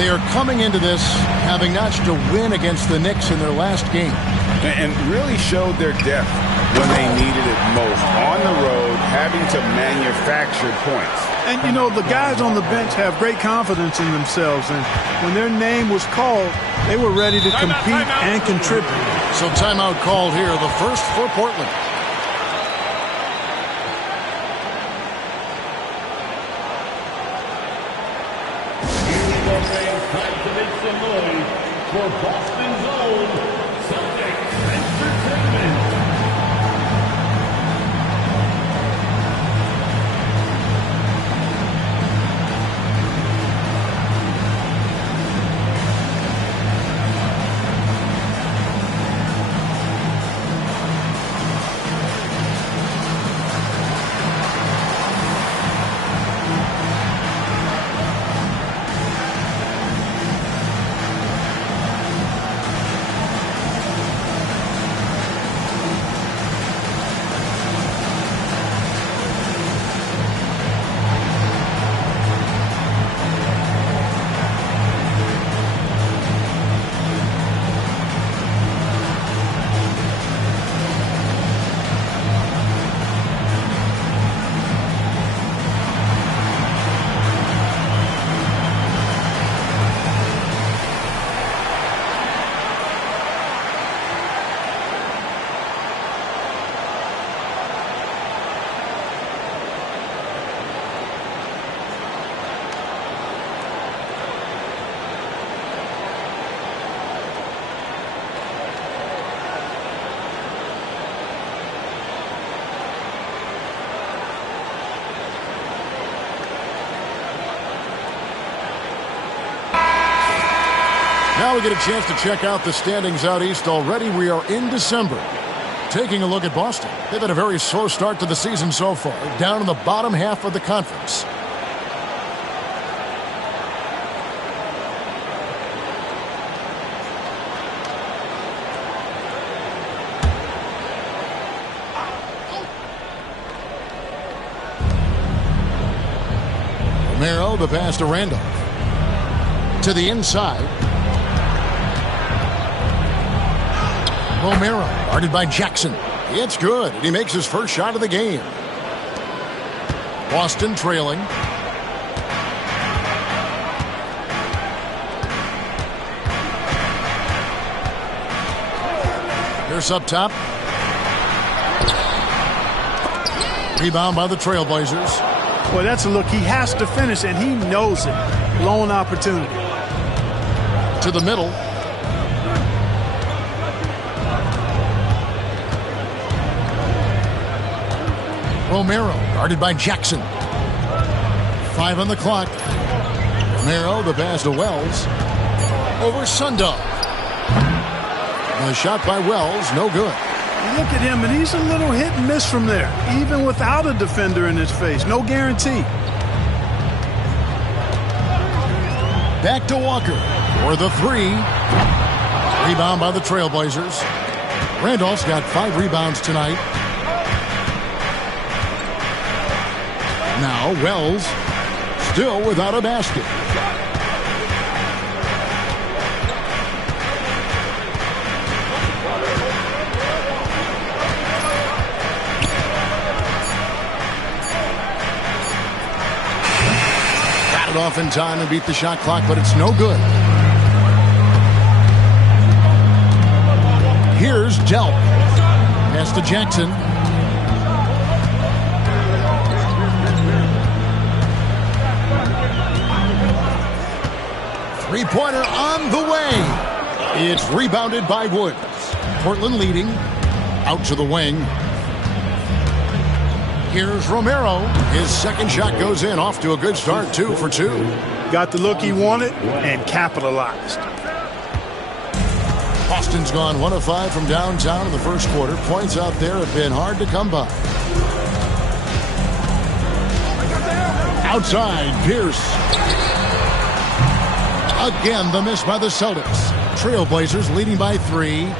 They are coming into this having notched a win against the Knicks in their last game. And really showed their depth when they needed it most. On the road, having to manufacture points. And, you know, the guys on the bench have great confidence in themselves. And when their name was called, they were ready to compete and contribute. So timeout called here, the first for Portland. For Boston's own Celtics Entertainment. Now we get a chance to check out the standings out east already. We are in December. Taking a look at Boston. They've had a very slow start to the season so far, down in the bottom half of the conference. Romero, the pass to Randolph. To the inside. Romero, guarded by Jackson. It's good, and he makes his first shot of the game. Boston trailing. Pierce up top. Rebound by the Trailblazers. Well, that's a look he has to finish, and he knows it. Lone opportunity. To the middle. Romero, guarded by Jackson. 5 on the clock. Romero, the pass to Wells. Over Sundog. The shot by Wells, no good. You look at him, and he's a little hit and miss from there, even without a defender in his face. No guarantee. Back to Walker for the 3. Rebound by the Trailblazers. Randolph's got 5 rebounds tonight. Now Wells still without a basket. Got it off in time and beat the shot clock, but it's no good. Here's Delp. Pass to Jackson. Three-pointer on the way. It's rebounded by Woods. Portland leading. Out to the wing. Here's Romero. His second shot goes in. Off to a good start. 2 for 2. Got the look he wanted and capitalized. Boston's gone 1 of 5 from downtown in the first quarter. Points out there have been hard to come by. Outside, Pierce. Again, the miss by the Celtics. Trailblazers leading by 3.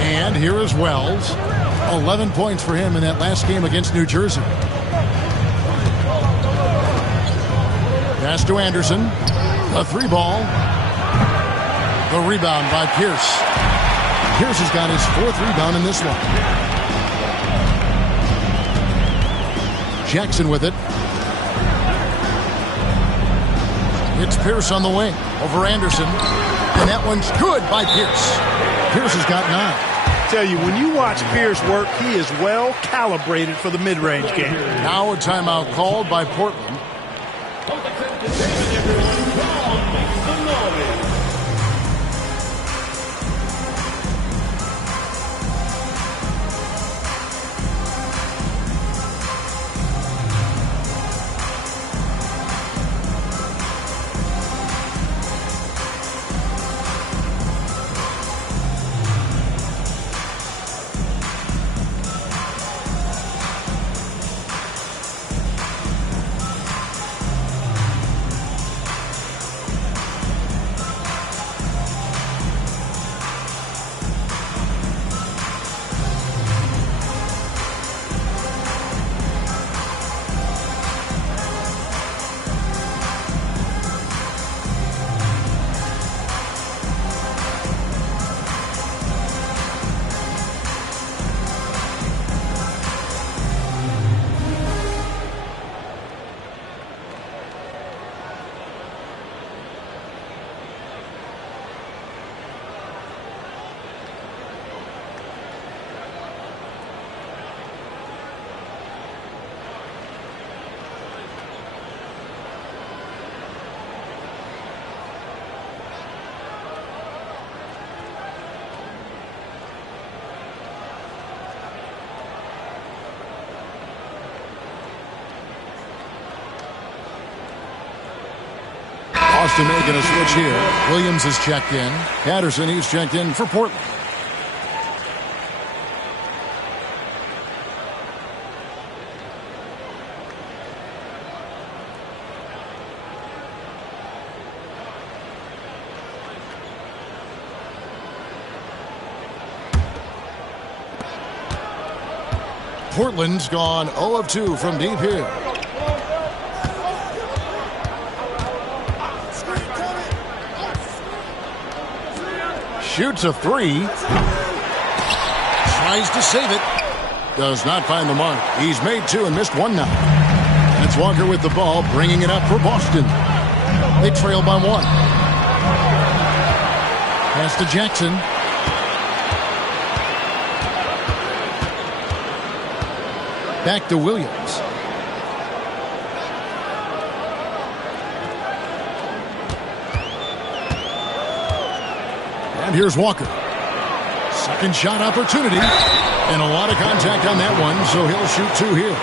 And here is Wells. 11 points for him in that last game against New Jersey. Pass to Anderson. The 3 ball. The rebound by Pierce. Pierce has got his 4th rebound in this one. Jackson with it. It's Pierce on the wing over Anderson. And that one's good by Pierce. Pierce has got 9. Tell you, when you watch Pierce work, he is well calibrated for the mid-range game. Now a timeout called by Portland. Boston making a switch here. Williams is checked in. Patterson, he's checked in for Portland. Portland's gone 0 of 2 from deep here. Shoots a 3. Tries to save it. Does not find the mark. He's made 2 and missed 1 now. And it's Walker with the ball, bringing it up for Boston. They trail by 1. Pass to Jackson. Back to Williams. And here's Walker. Second shot opportunity. And a lot of contact on that one, so he'll shoot 2 here.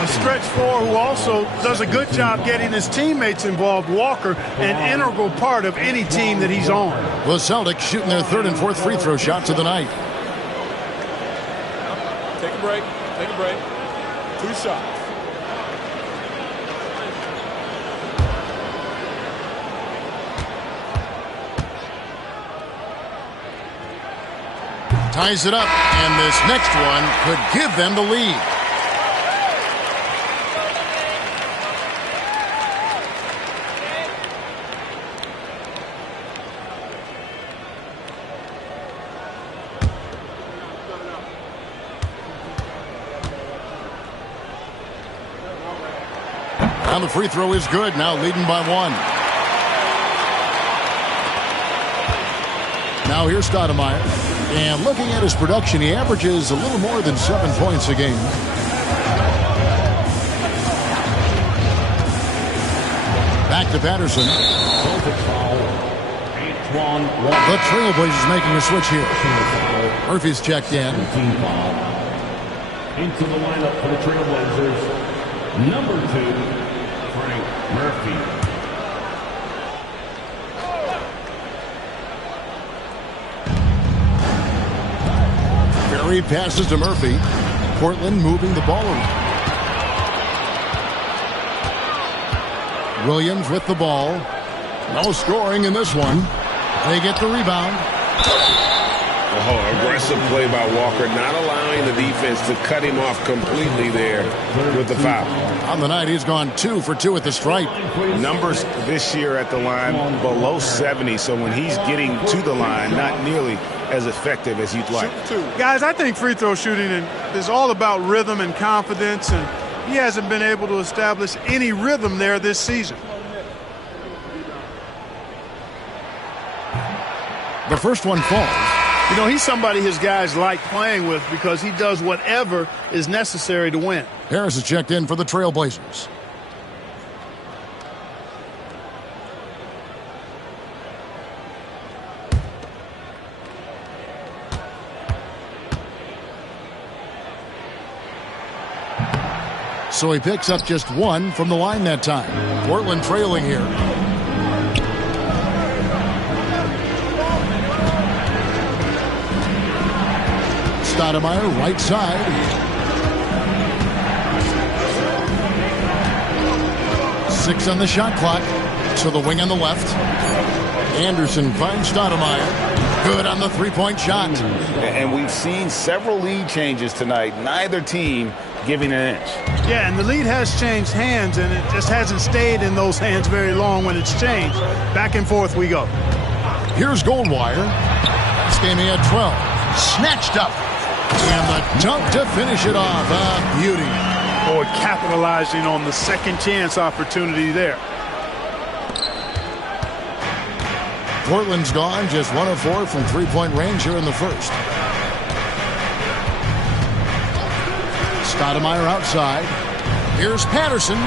A stretch 4 who also does a good job getting his teammates involved. Walker, an integral part of any team that he's on. The Celtics shooting their 3rd and 4th free throw shots of the night. Take a break. Take a break. 2 shots. Ties it up, and this next one could give them the lead. And the free throw is good, now leading by 1. Now here's Stoudemire. And looking at his production, he averages a little more than 7 points a game. Back to Patterson. The Trailblazers making a switch here. Murphy's checked in. Into the lineup for the Trailblazers, number 2, Frank Murphy. Berry passes to Murphy. Portland moving the ball around. Williams with the ball. No scoring in this one. They get the rebound. Oh, aggressive play by Walker, not allowing the defense to cut him off completely there with the foul. On the night, he's gone 2 for 2 at the stripe. Numbers this year at the line below 70, so when he's getting to the line, not nearly as effective as you'd like. Guys, I think free throw shooting is all about rhythm and confidence, and he hasn't been able to establish any rhythm there this season. The first one falls. You know, he's somebody his guys like playing with because he does whatever is necessary to win. Harris is checked in for the Trailblazers. So he picks up just 1 from the line that time. Portland trailing here. Stoudemire, right side. Six on the shot clock. To the wing on the left. Anderson finds Stoudemire. Good on the three-point shot. And we've seen several lead changes tonight. Neither team giving an inch. Yeah, and the lead has changed hands, and it just hasn't stayed in those hands very long when it's changed. Back and forth we go. Here's Goldwire. Last game he had 12. Snatched up. And the dunk to finish it off. Beauty. Boy, capitalizing on the second chance opportunity there. Portland's gone just 1 of 4 from three-point range here in the first. Stoudemire outside. Here's Patterson.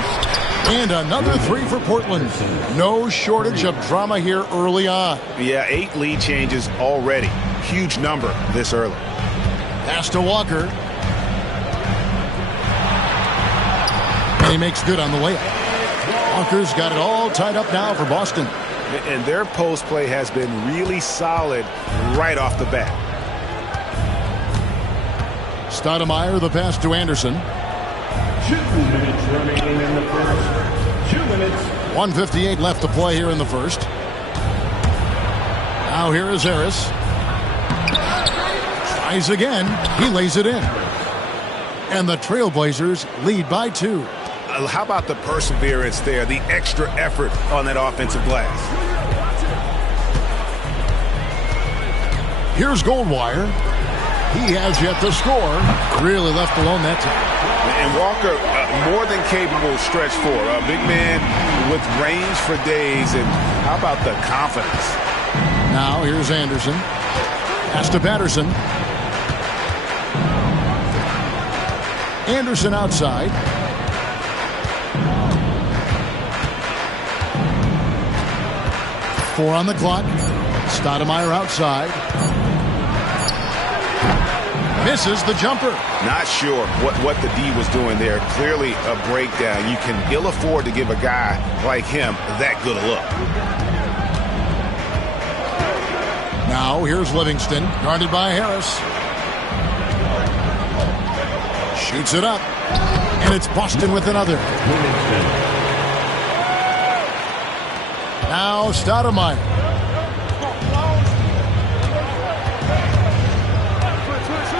And another 3 for Portland. No shortage of drama here early on. Yeah, 8 lead changes already. Huge number this early. Pass to Walker. And he makes good on the layup. Walker's got it all tied up now for Boston. And their post play has been really solid right off the bat. Stoudemire, the pass to Anderson. 2 minutes remaining in the first. 2 minutes. 1:58 left to play here in the first. Now here is Harris. Tries again. He lays it in. And the Trailblazers lead by 2. How about the perseverance there, the extra effort on that offensive glass? Here's Goldwire. He has yet to score. Really left alone that time. And Walker, more than capable stretch 4. A big man with range for days. And how about the confidence? Now here's Anderson. Pass to Patterson. Anderson outside. Four on the clock. Stoudemire outside. Misses the jumper. Not sure what the D was doing there. Clearly a breakdown. You can ill afford to give a guy like him that good a look. Now here's Livingston, guarded by Harris. Shoots it up. And it's Boston with another. Now Stoudemire.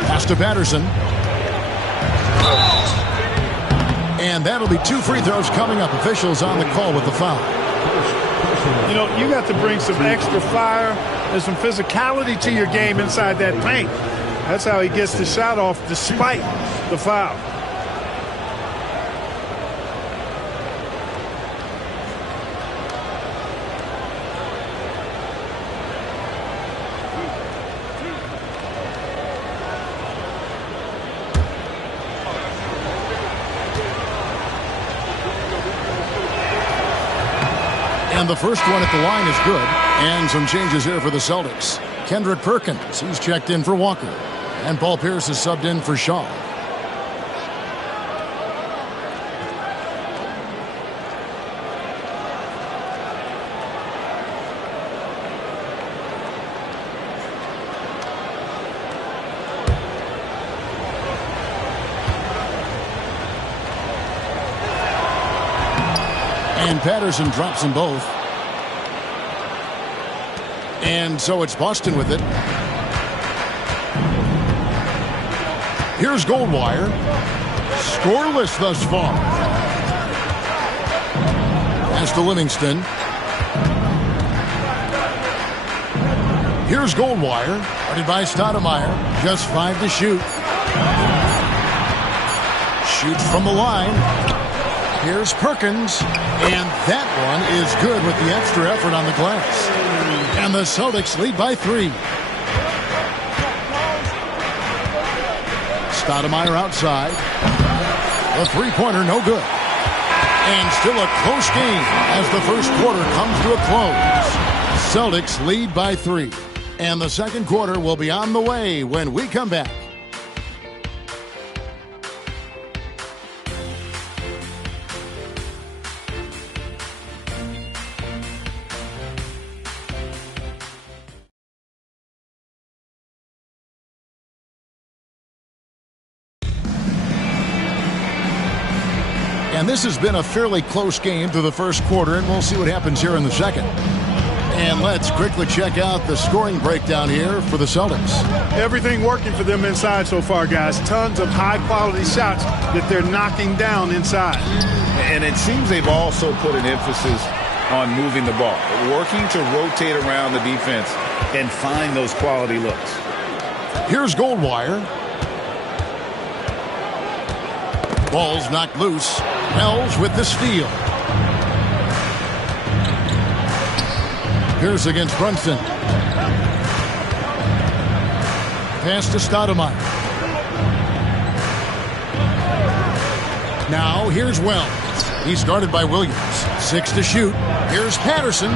Pass to Patterson. And that'll be 2 free throws coming up. Officials on the call with the foul. You know, you got to bring some extra fire and some physicality to your game inside that paint. That's how he gets the shot off despite the foul. And the first one at the line is good. And some changes here for the Celtics. Kendrick Perkins, he's checked in for Walker. And Paul Pierce is subbed in for Shaw. And Patterson drops them both. And so it's Boston with it. Here's Goldwire. Scoreless thus far. Pass to Livingston. Here's Goldwire. Guarded by Stoudemire. Just 5 to shoot. Shoots from the line. Here's Perkins, and that one is good with the extra effort on the glass. And the Celtics lead by 3. Stoudemire outside. The three-pointer no good. And still a close game as the first quarter comes to a close. Celtics lead by 3. And the second quarter will be on the way when we come back. And this has been a fairly close game through the first quarter, and we'll see what happens here in the second. And let's quickly check out the scoring breakdown here for the Celtics. Everything working for them inside so far, guys. Tons of high-quality shots that they're knocking down inside. And it seems they've also put an emphasis on moving the ball, working to rotate around the defense and find those quality looks. Here's Goldwire. Ball's knocked loose. Wells with the steal. Pierce against Brunson. Pass to Stoudemire. Now here's Wells. He's guarded by Williams. 6 to shoot. Here's Patterson.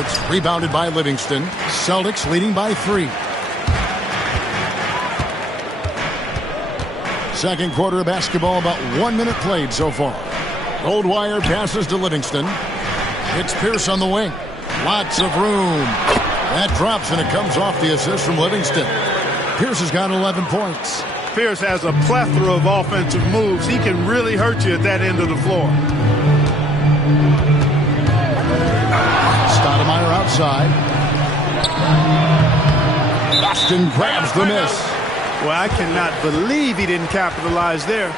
It's rebounded by Livingston. Celtics leading by 3. Second quarter of basketball, about 1 minute played so far. Goldwire passes to Livingston. It's Pierce on the wing. Lots of room. That drops, and it comes off the assist from Livingston. Pierce has got 11 points. Pierce has a plethora of offensive moves. He can really hurt you at that end of the floor. Stoudemire outside. Boston grabs the miss. Well, I cannot believe he didn't capitalize there,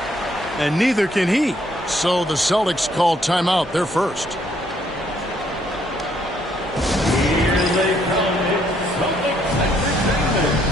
and neither can he. So the Celtics call timeout. They're first. Here they come. It's Celtics Entertainment.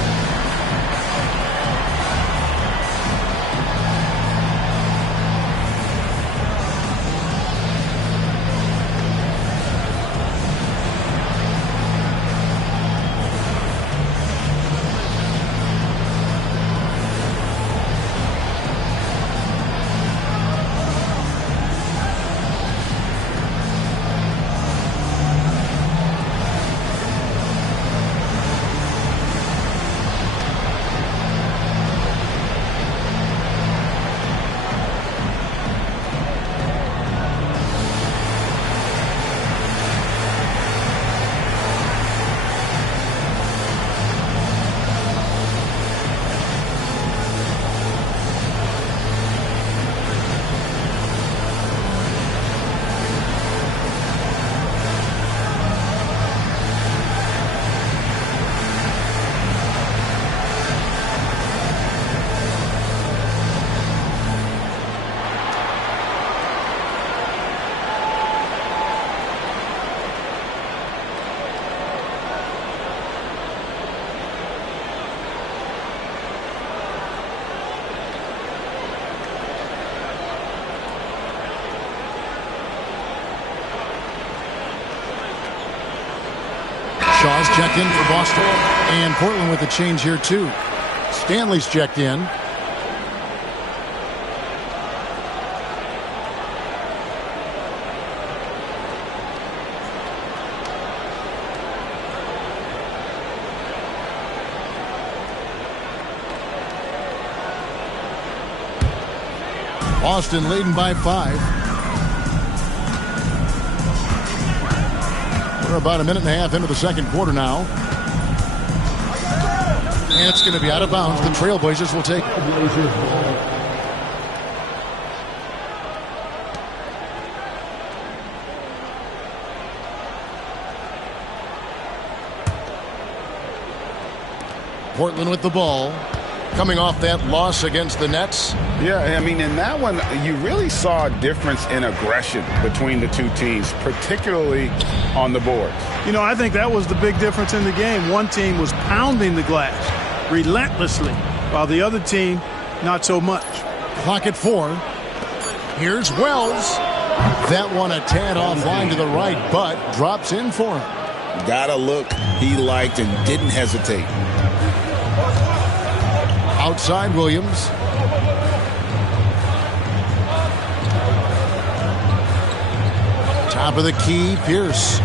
Shaw's checked in for Boston. And Portland with a change here, too. Stanley's checked in. Boston leading by 5. We're about a minute and a half into the second quarter now. And it's going to be out of bounds. The Trailblazers will take it. Portland with the ball. Coming off that loss against the Nets. Yeah, I mean, in that one, you really saw a difference in aggression between the two teams, particularly on the boards. You know, I think that was the big difference in the game. One team was pounding the glass relentlessly, while the other team, not so much. Clock at 4. Here's Wells. That one a tad offline to the right, but drops in for him. Got a look he liked and didn't hesitate. Outside Williams. Top of the key, Pierce.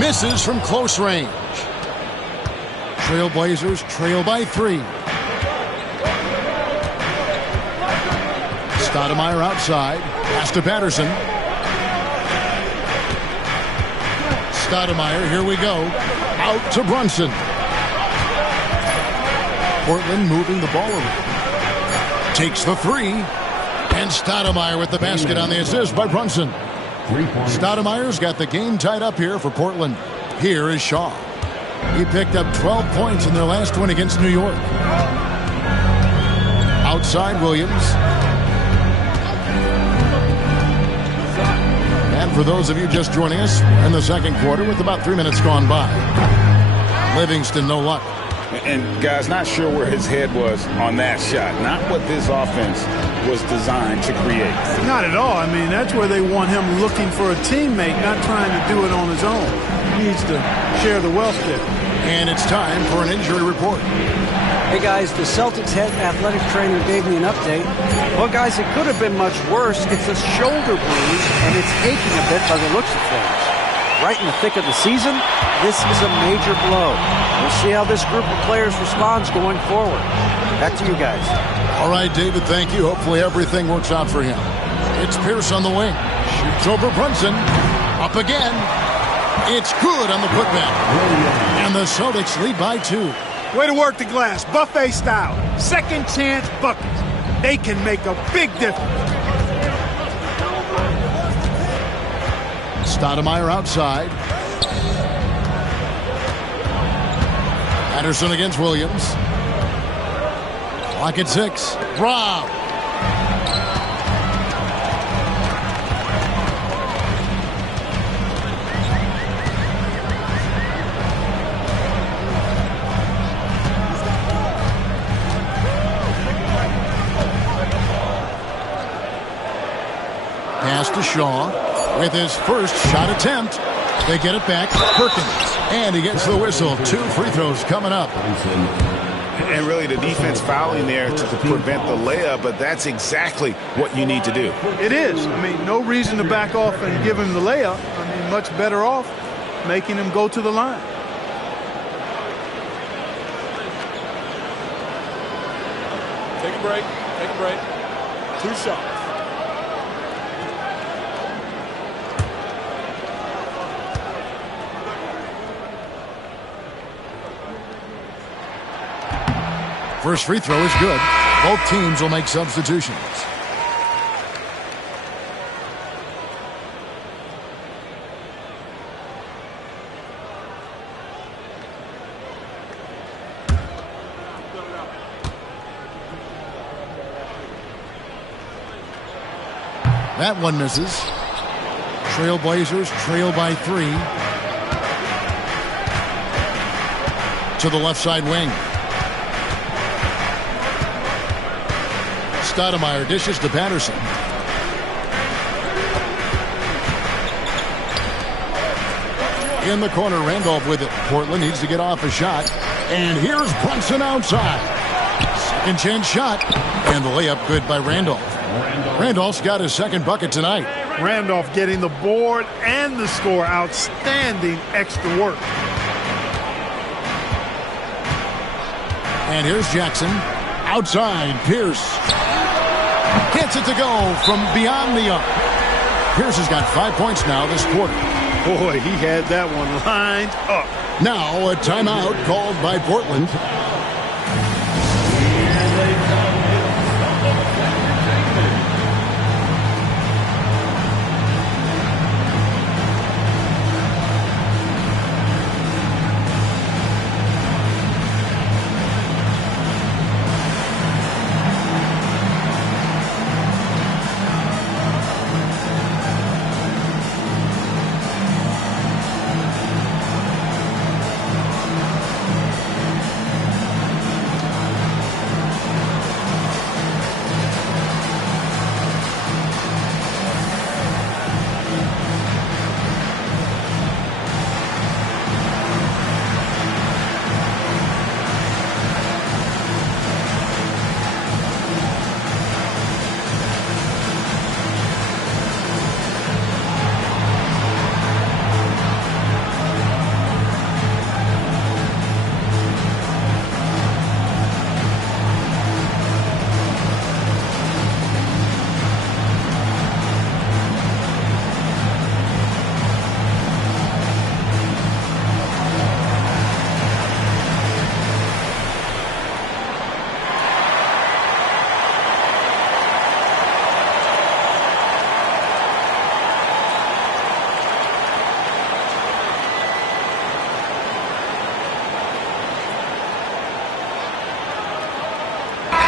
Misses from close range. Trailblazers trail by 3. Stoudemire outside. Pass to Patterson. Stoudemire, here we go. Out to Brunson. Portland moving the ball over. Takes the 3. And Stoudemire with the basket on the assist by Brunson. Stoudemire's got the game tied up here for Portland. Here is Shaw. He picked up 12 points in their last win against New York. Outside Williams. And for those of you just joining us, in the second quarter with about 3 minutes gone by. Livingston, no luck. And, guys, not sure where his head was on that shot. Not what this offense was designed to create. Not at all. I mean, that's where they want him looking for a teammate, not trying to do it on his own. He needs to share the wealth there. And it's time for an injury report. Hey, guys, the Celtics head athletic trainer gave me an update. Well, guys, it could have been much worse. It's a shoulder bruise, and it's aching a bit by the looks of things. Right in the thick of the season, this is a major blow. We'll see how this group of players responds going forward. Back to you guys. All right, David, thank you. Hopefully everything works out for him. It's Pierce on the wing. Shoots over Brunson. Up again. It's good on the putback. And the Celtics lead by 2. Way to work the glass, buffet style. Second chance buckets. They can make a big difference. Stoudemire outside. Patterson against Williams. Clock at 6. Rob. Pass to Shaw. With his first shot attempt, they get it back. Perkins. And he gets the whistle. 2 free throws coming up. And really the defense fouling there to prevent the layup, but that's exactly what you need to do. It is. I mean, no reason to back off and give him the layup. I mean, much better off making him go to the line. Take a break. Take a break. 2 shots. First free throw is good. Both teams will make substitutions. That one misses. Trailblazers trail by 3. To the left side wing. Stoudemire dishes to Patterson. In the corner, Randolph with it. Portland needs to get off a shot. And here's Brunson outside. Second chance shot. And the layup good by Randolph. Randolph's got his second bucket tonight. Randolph getting the board and the score. Outstanding extra work. And here's Jackson. Outside, Pierce. Gets it to go from beyond the arc. Pierce has got 5 points now this quarter. Boy, he had that one lined up. Now a timeout called by Portland.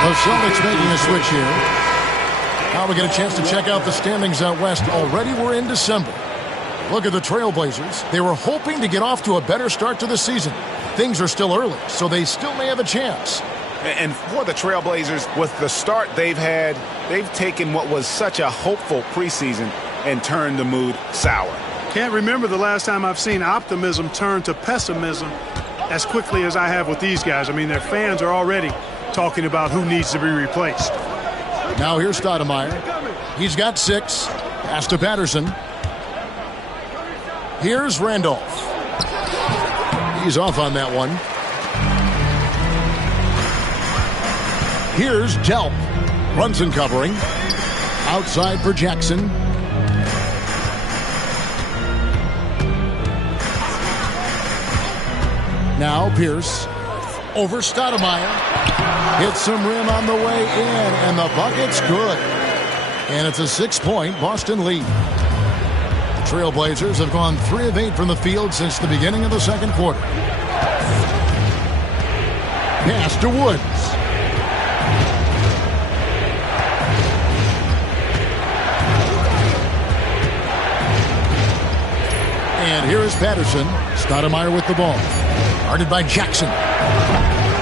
The Celtics making a switch here. Now we get a chance to check out the standings out west. Already we're in December. Look at the Trailblazers. They were hoping to get off to a better start to the season. Things are still early, so they still may have a chance. And for the Trailblazers, with the start they've had, they've taken what was such a hopeful preseason and turned the mood sour. Can't remember the last time I've seen optimism turn to pessimism as quickly as I have with these guys. I mean, their fans are already talking about who needs to be replaced. Now here's Stoudemire. He's got 6. Pass to Patterson. Here's Randolph. He's off on that one. Here's Delp. Brunson covering. Outside for Jackson. Now Pierce. Over Stoudemire. Hits some rim on the way in, and the bucket's good. And it's a 6-point Boston lead. The Trailblazers have gone 3 of 8 from the field since the beginning of the second quarter. Pass to Woods. And here is Patterson. Stoudemire with the ball. Guarded by Jackson.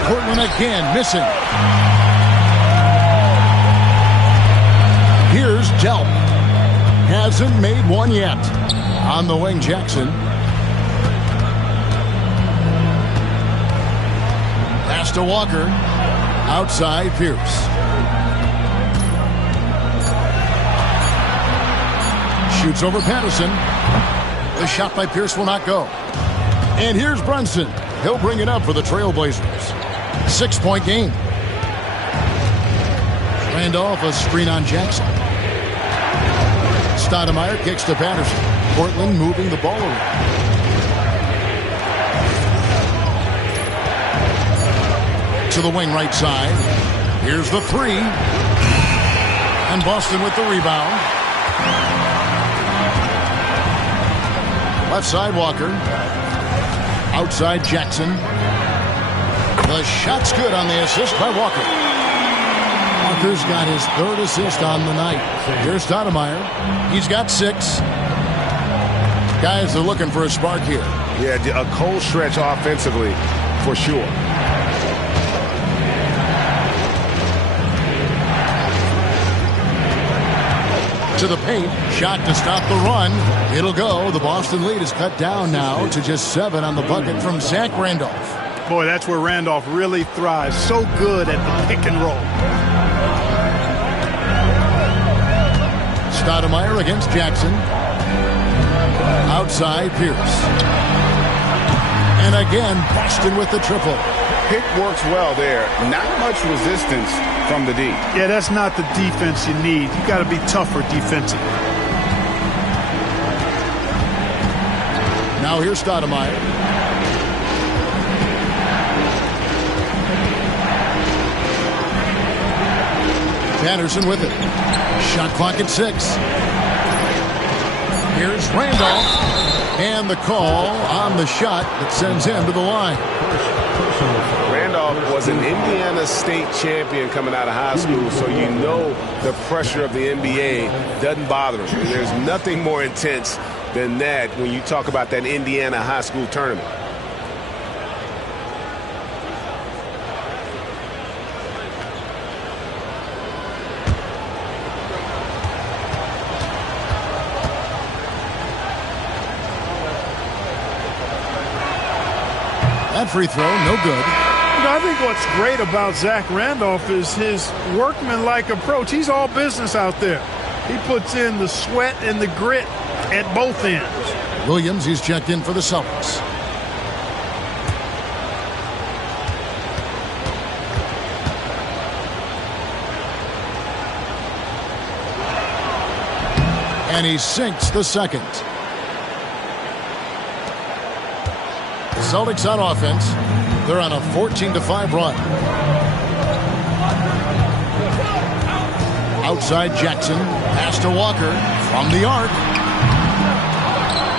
Portland again missing. Here's Delp. Hasn't made one yet. On the wing, Jackson. Pass to Walker. Outside, Pierce. Shoots over Patterson. The shot by Pierce will not go. And here's Brunson. He'll bring it up for the Trailblazers. 6-point game. Randolph, a screen on Jackson. Stoudemire kicks to Patterson. Portland moving the ball around. To the wing right side. Here's the 3. And Boston with the rebound. Left side, Walker. Outside, Jackson. The shot's good on the assist by Walker. Walker's got his 3rd assist on the night. Here's Stoudemire. He's got 6. Guys are looking for a spark here. Yeah, a cold stretch offensively for sure. To the paint. Shot to stop the run. It'll go. The Boston lead is cut down now to just 7 on the bucket from Zach Randolph. Boy, that's where Randolph really thrives. So good at the pick and roll. Stoudemire against Jackson. Outside Pierce. And again, Boston with the triple. Pick works well there. Not much resistance from the D. Yeah, that's not the defense you need. You got to be tougher defensively. Now here's Stoudemire. Anderson with it. Shot clock at 6. Here's Randolph. And the call on the shot that sends him to the line. Randolph was an Indiana State champion coming out of high school, so you know the pressure of the NBA doesn't bother him. There's nothing more intense than that when you talk about that Indiana high school tournament. That free throw, no good. I think what's great about Zach Randolph is his workmanlike approach. He's all business out there. He puts in the sweat and the grit at both ends. Williams, he's checked in for the Celtics. And he sinks the second. Celtics on offense. They're on a 14-5 run. Outside Jackson. Pass to Walker. From the arc.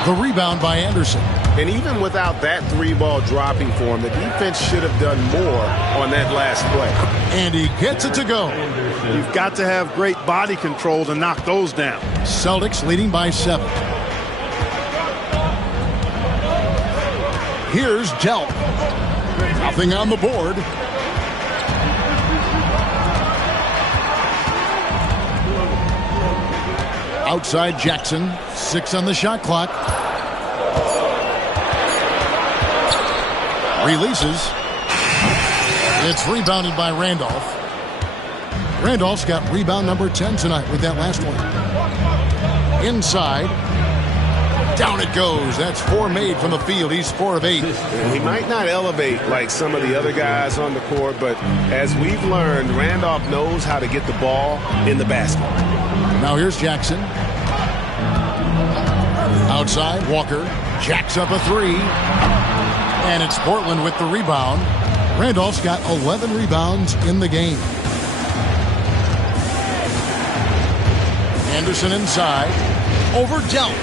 The rebound by Anderson. And even without that 3-ball dropping for him, the defense should have done more on that last play. And he gets it to go. You've got to have great body control to knock those down. Celtics leading by 7. Here's Delp. Nothing on the board. Outside Jackson. 6 on the shot clock. Releases. It's rebounded by Randolph. Randolph's got rebound number 10 tonight with that last one. Inside. Down it goes. That's 4 made from the field. He's 4 of 8. And he might not elevate like some of the other guys on the court, but as we've learned, Randolph knows how to get the ball in the basket. Now here's Jackson. Outside, Walker jacks up a 3. And it's Portland with the rebound. Randolph's got 11 rebounds in the game. Anderson inside. Over Delp.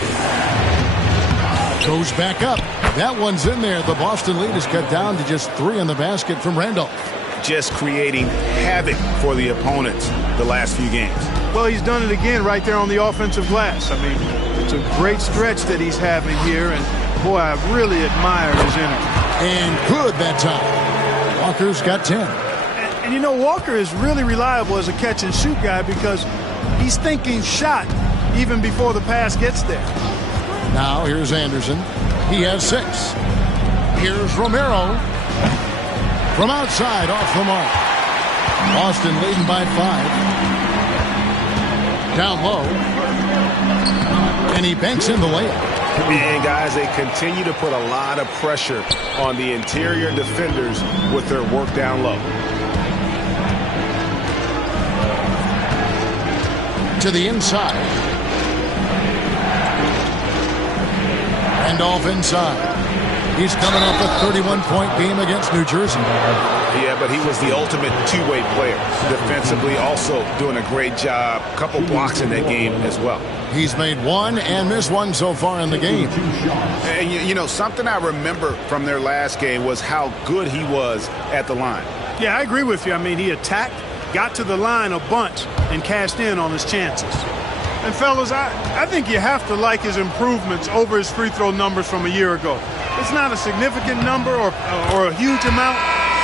Goes back up. That one's in there. The Boston lead is cut down to just 3 in the basket from Randolph. Just creating havoc for the opponents the last few games. Well, he's done it again right there on the offensive glass. I mean, it's a great stretch that he's having here, and boy, I really admire his energy. And good that time. Walker's got 10. And you know, Walker is really reliable as a catch-and-shoot guy because he's thinking shot even before the pass gets there. Now here's Anderson. He has 6. Here's Romero. From outside, off the mark. Boston leading by 5. Down low. And he banks in the layup. And guys, they continue to put a lot of pressure on the interior defenders with their work down low. To the inside. Randolph inside. He's coming off a 31-point game against New Jersey. Yeah, but he was the ultimate two-way player. Defensively, also doing a great job. A couple blocks in that game as well. He's made 1 and missed 1 so far in the game. And you know, something I remember from their last game was how good he was at the line. Yeah, I agree with you. I mean, he attacked, got to the line a bunch, and cashed in on his chances. And, fellas, I think you have to like his improvements over his free throw numbers from a year ago. It's not a significant number or a huge amount,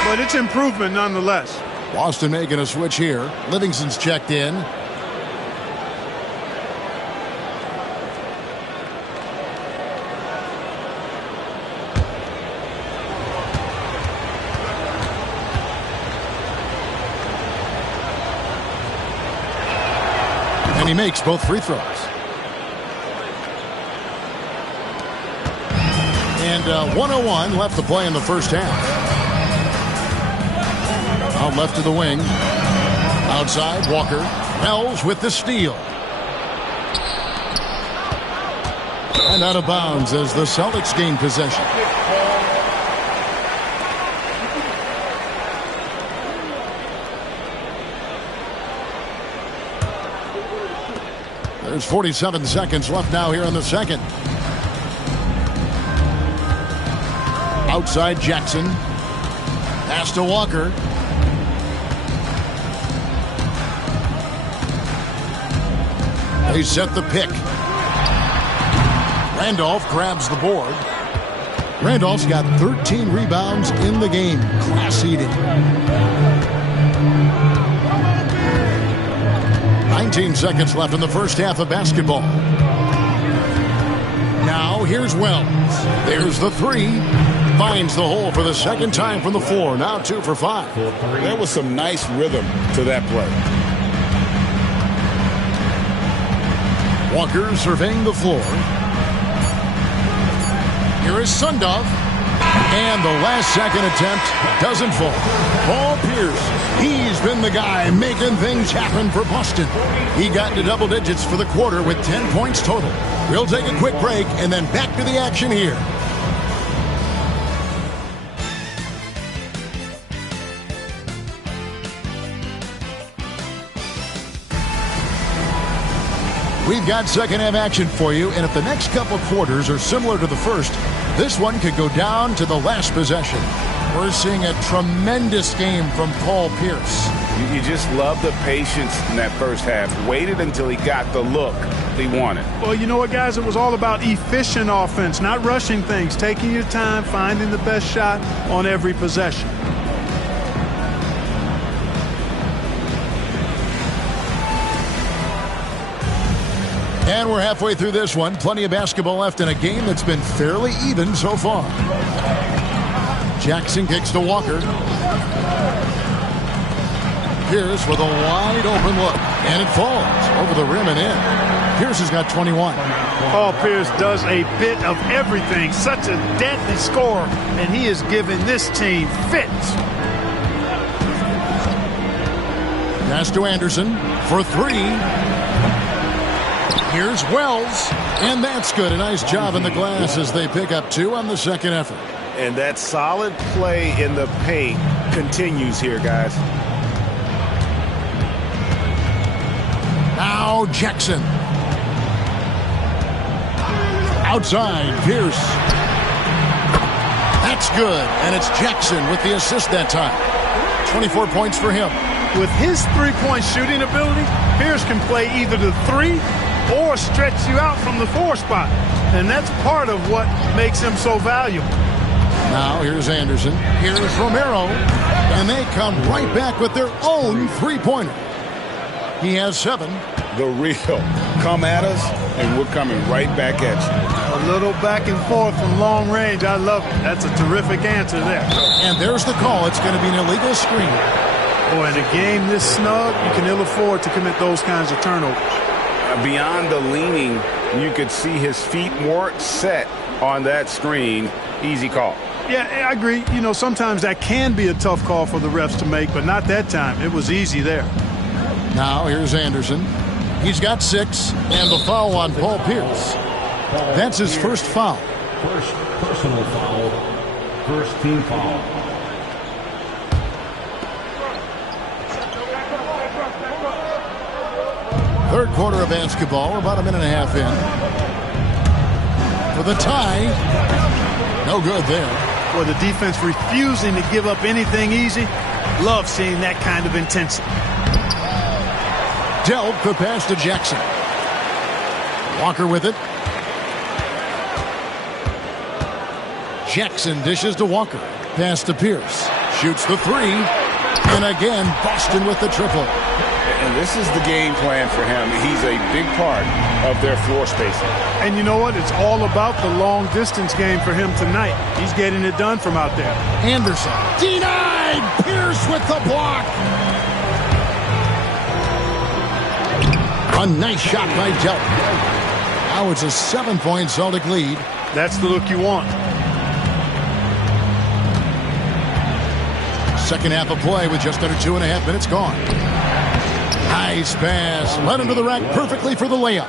but it's improvement nonetheless. Boston making a switch here. Livingston's checked in. he makes both free throws. And 1:01 left to play in the first half. Out left to the wing. Outside, Walker. Wells with the steal. And out of bounds as the Celtics gain possession. There's 47 seconds left now here in the second. Outside Jackson. Pass to Walker. They set the pick. Randolph grabs the board. Randolph's got 13 rebounds in the game. Class eating. 19 seconds left in the first half of basketball. Now here's Wells. There's the three. Finds the hole for the second time from the floor. Now 2 for 5. There was some nice rhythm to that play. Walker surveying the floor. Here is Sundov. And the last second attempt doesn't fall. Paul Pierce, he's been the guy making things happen for Boston. He got into double digits for the quarter with 10 points total. We'll take a quick break and then back to the action here. We've got second half action for you, and if the next couple quarters are similar to the first, this one could go down to the last possession. We're seeing a tremendous game from Paul Pierce. You just love the patience in that first half. Waited until he got the look he wanted. Well, you know what, guys? It was all about efficient offense, not rushing things, taking your time, finding the best shot on every possession. And we're halfway through this one. Plenty of basketball left in a game that's been fairly even so far. Jackson kicks to Walker. Pierce with a wide open look. And it falls over the rim and in. Pierce has got 21. Paul Pierce does a bit of everything. Such a deadly scorer. And he is giving this team fits. Pass to Anderson for three. Here's Wells, and that's good. A nice job in the glass as they pick up 2 on the second effort. And that solid play in the paint continues here, guys. Now Jackson. Outside, Pierce. That's good, and it's Jackson with the assist that time. 24 points for him. With his three-point shooting ability, Pierce can play either the 3 or stretch you out from the 4 spot. And that's part of what makes him so valuable. Now here's Anderson. Here's Romero. And they come right back with their own three-pointer. He has 7. The real. Come at us, and we're coming right back at you. A little back and forth from long range. I love it. That's a terrific answer there. And there's the call. It's going to be an illegal screen. Boy, in a game this snug, you can ill afford to commit those kinds of turnovers. Beyond the leaning, you could see his feet more set on that screen. Easy call. Yeah, I agree. You know, sometimes that can be a tough call for the refs to make, but not that time. It was easy there. Now here's Anderson. He's got 6, and the foul on Paul Pierce. That's his first foul. First personal foul. First team foul. Third quarter of basketball. We're about a minute and a half in. For the tie. No good there. Well, the defense refusing to give up anything easy. Love seeing that kind of intensity. Delp the pass to Jackson. Walker with it. Jackson dishes to Walker. Pass to Pierce. Shoots the 3. And again, Boston with the triple. And this is the game plan for him. He's a big part of their floor spacing. And you know what? It's all about the long-distance game for him tonight. He's getting it done from out there. Anderson. Denied! Pierce with the block. A nice shot by Delp. Now it's a 7-point Celtic lead. That's the look you want. Second half of play with just under 2.5 minutes gone. Nice pass. Led into the rack perfectly for the layup.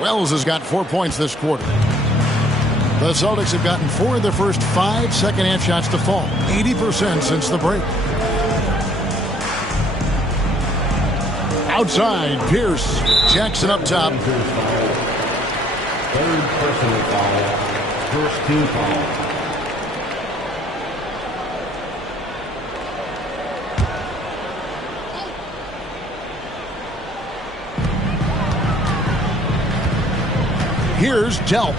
Wells has got 4 points this quarter. The Celtics have gotten 4 of their first 5 second-half shots to fall. 80% since the break. Outside, Pierce. Jackson up top. Third personal foul. First team foul. Here's Delp.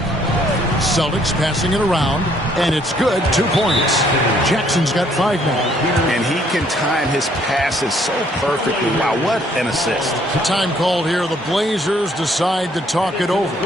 Celtics passing it around, and it's good. 2 points. Jackson's got 5 now. And he can time his passes so perfectly. Wow, what an assist. Time called here. The Blazers decide to talk it over.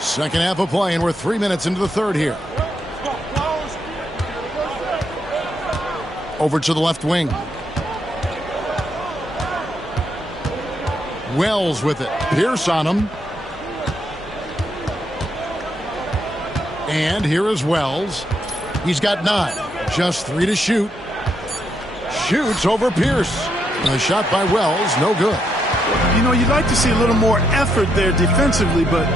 Second half of play, and we're 3 minutes into the third here. Over to the left wing. Wells with it. Pierce on him. And here is Wells. He's got 9. Just 3 to shoot. Shoots over Pierce. A shot by Wells, no good. You know, you'd like to see a little more effort there defensively, but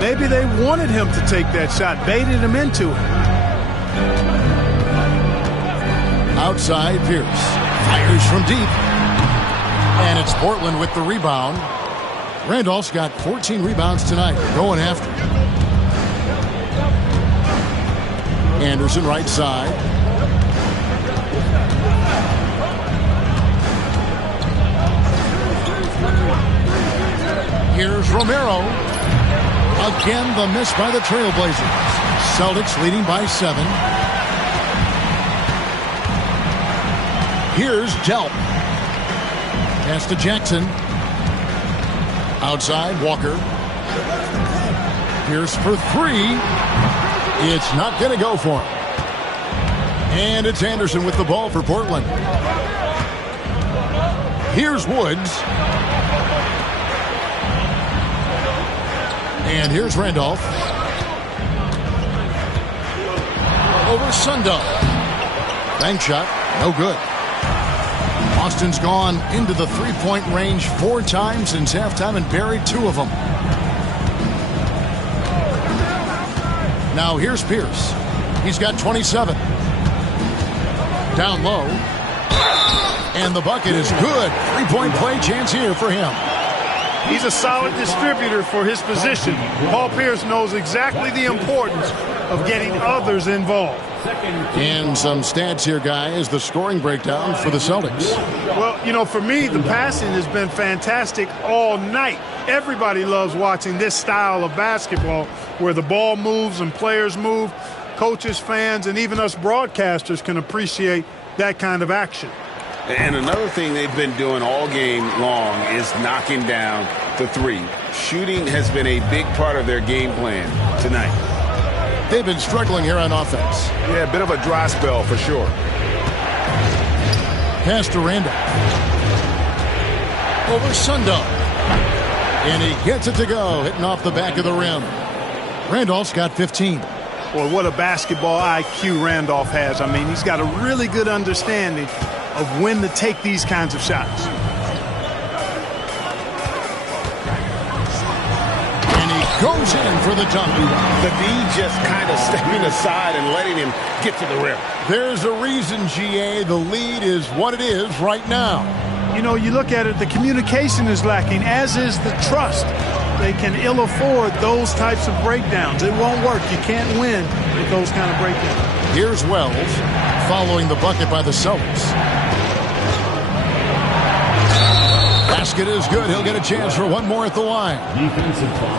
maybe they wanted him to take that shot, baited him into it. Outside, Pierce fires from deep. And it's Portland with the rebound. Randolph's got 14 rebounds tonight. They're going after him. Anderson right side. Here's Romero. Again, the miss by the Trailblazers. Celtics leading by 7. Here's Delp. Pass to Jackson. Outside, Walker. Pierce for 3. It's not going to go for him. And it's Anderson with the ball for Portland. Here's Woods. And here's Randolph. Over Sundell. Bank shot, no good. Boston's gone into the three-point range 4 times since halftime and buried 2 of them. Now here's Pierce. He's got 27. Down low. And the bucket is good. 3-point play chance here for him. He's a solid distributor for his position. Paul Pierce knows exactly the importance of getting others involved. And some stats here, guys, the scoring breakdown for the Celtics. Well, you know, for me, the passing has been fantastic all night. Everybody loves watching this style of basketball where the ball moves and players move. Coaches, fans, and even us broadcasters can appreciate that kind of action. And another thing they've been doing all game long is knocking down the three. Shooting has been a big part of their game plan tonight. They've been struggling here on offense. Yeah, a bit of a dry spell for sure. Pass to Randolph. Over Sundar. And he gets it to go, hitting off the back of the rim. Randolph's got 15. Well, what a basketball IQ Randolph has. I mean, he's got a really good understanding of when to take these kinds of shots. And he goes in for the dunk. The D just kind of stepping aside and letting him get to the rim. There's a reason, GA, the lead is what it is right now. You know, you look at it, the communication is lacking, as is the trust. They can ill afford those types of breakdowns. It won't work. You can't win with those kind of breakdowns. Here's Wells following the bucket by the Celtics. Basket is good. He'll get a chance for one more at the line.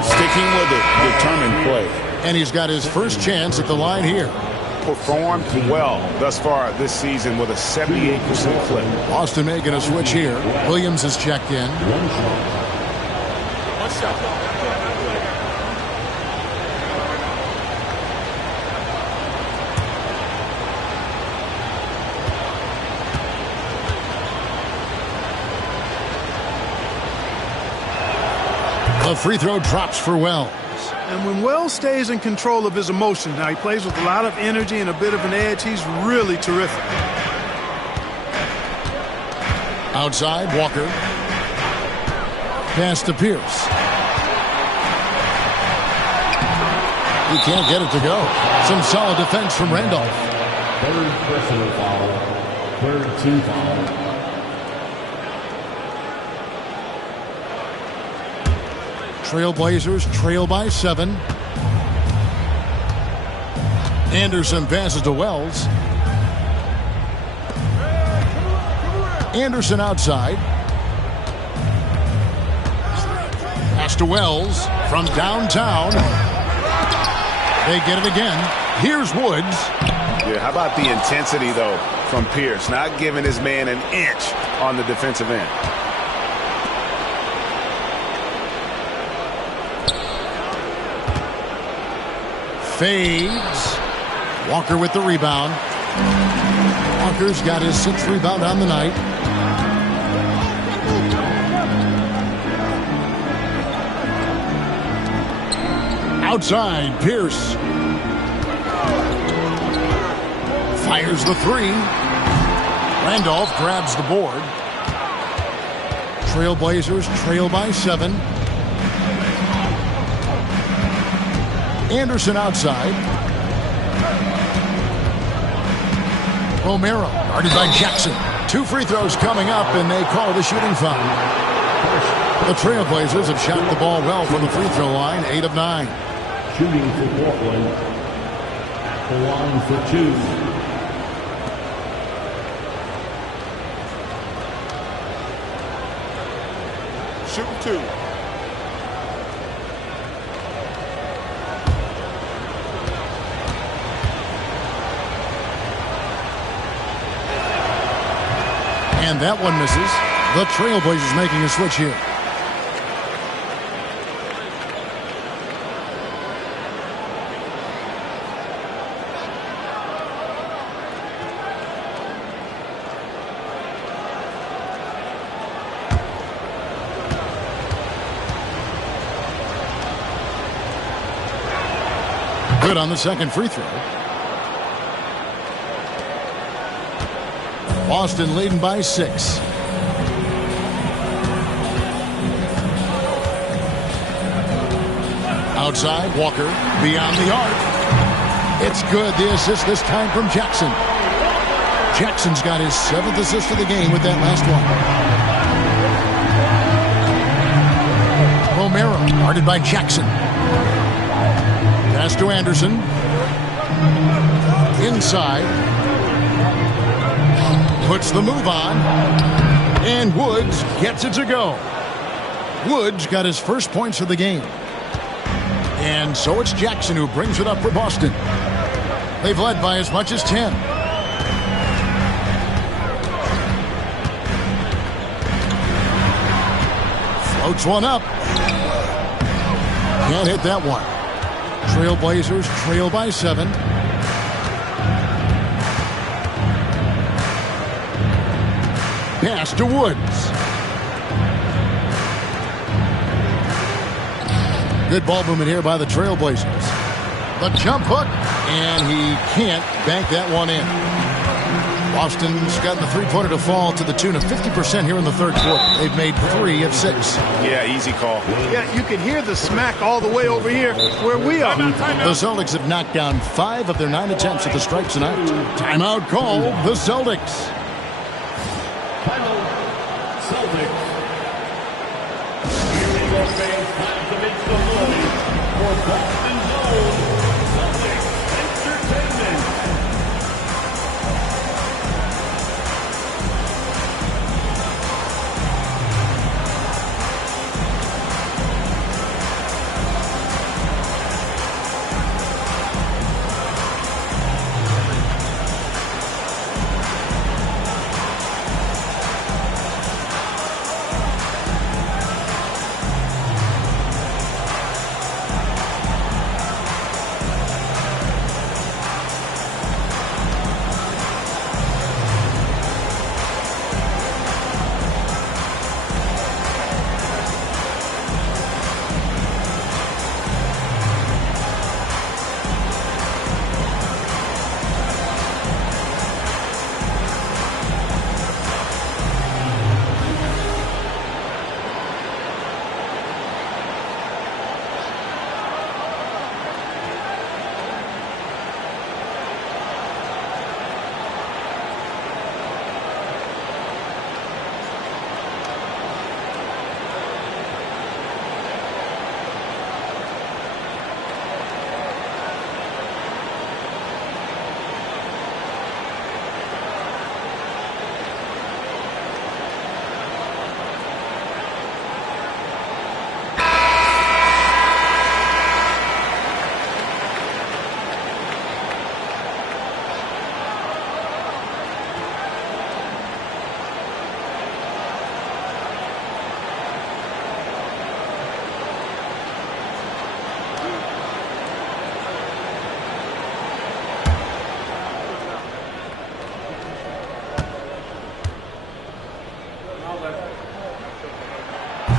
Sticking with it, determined play. And he's got his first chance at the line here. Performed well thus far this season with a 78% clip. Boston making a switch here. Williams is checked in. The free throw drops for Wells. And when Wells stays in control of his emotions, now he plays with a lot of energy and a bit of an edge, he's really terrific. Outside, Walker. Pass to Pierce. He can't get it to go. Some solid defense from Randolph. Third personal foul. Third team foul. Trailblazers trail by 7. Anderson passes to Wells. Anderson outside. Pass to Wells from downtown. They get it again. Here's Woods. Yeah, how about the intensity, though, from Pierce? Not giving his man an inch on the defensive end. Fades. Walker with the rebound. Walker's got his 6th rebound on the night. Outside, Pierce. Fires the 3. Randolph grabs the board. Trailblazers trail by 7. Anderson outside. Romero guarded by Jackson. 2 free throws coming up, and they call the shooting foul. The Trailblazers have shot the ball well from the free throw line, 8 of 9. Shooting for Portland at the line for 2. Shooting 2. And that one misses. The Trailblazers making a switch here. Good on the second free throw. Boston leading by 6. Outside, Walker beyond the arc. It's good. The assist this time from Jackson. Jackson's got his 7th assist of the game with that last one. O'Mara, guarded by Jackson. Pass to Anderson. Inside. Puts the move on. And Woods gets it to go. Woods got his first points of the game. And so it's Jackson who brings it up for Boston. They've led by as much as 10. Floats one up. Can't hit that one. Trailblazers trail by 7. Pass to Woods. Good ball movement here by the Trailblazers. The jump hook, and he can't bank that one in. Boston's gotten the three-pointer to fall to the tune of 50% here in the third quarter. They've made 3 of 6. Yeah, easy call. Yeah, you can hear the smack all the way over here where we are. The Celtics have knocked down 5 of their 9 attempts at the strike tonight. Timeout called the Celtics. Celtics. Here we go, fans. Time to make some noise for Boston Zone Celtics Entertainment.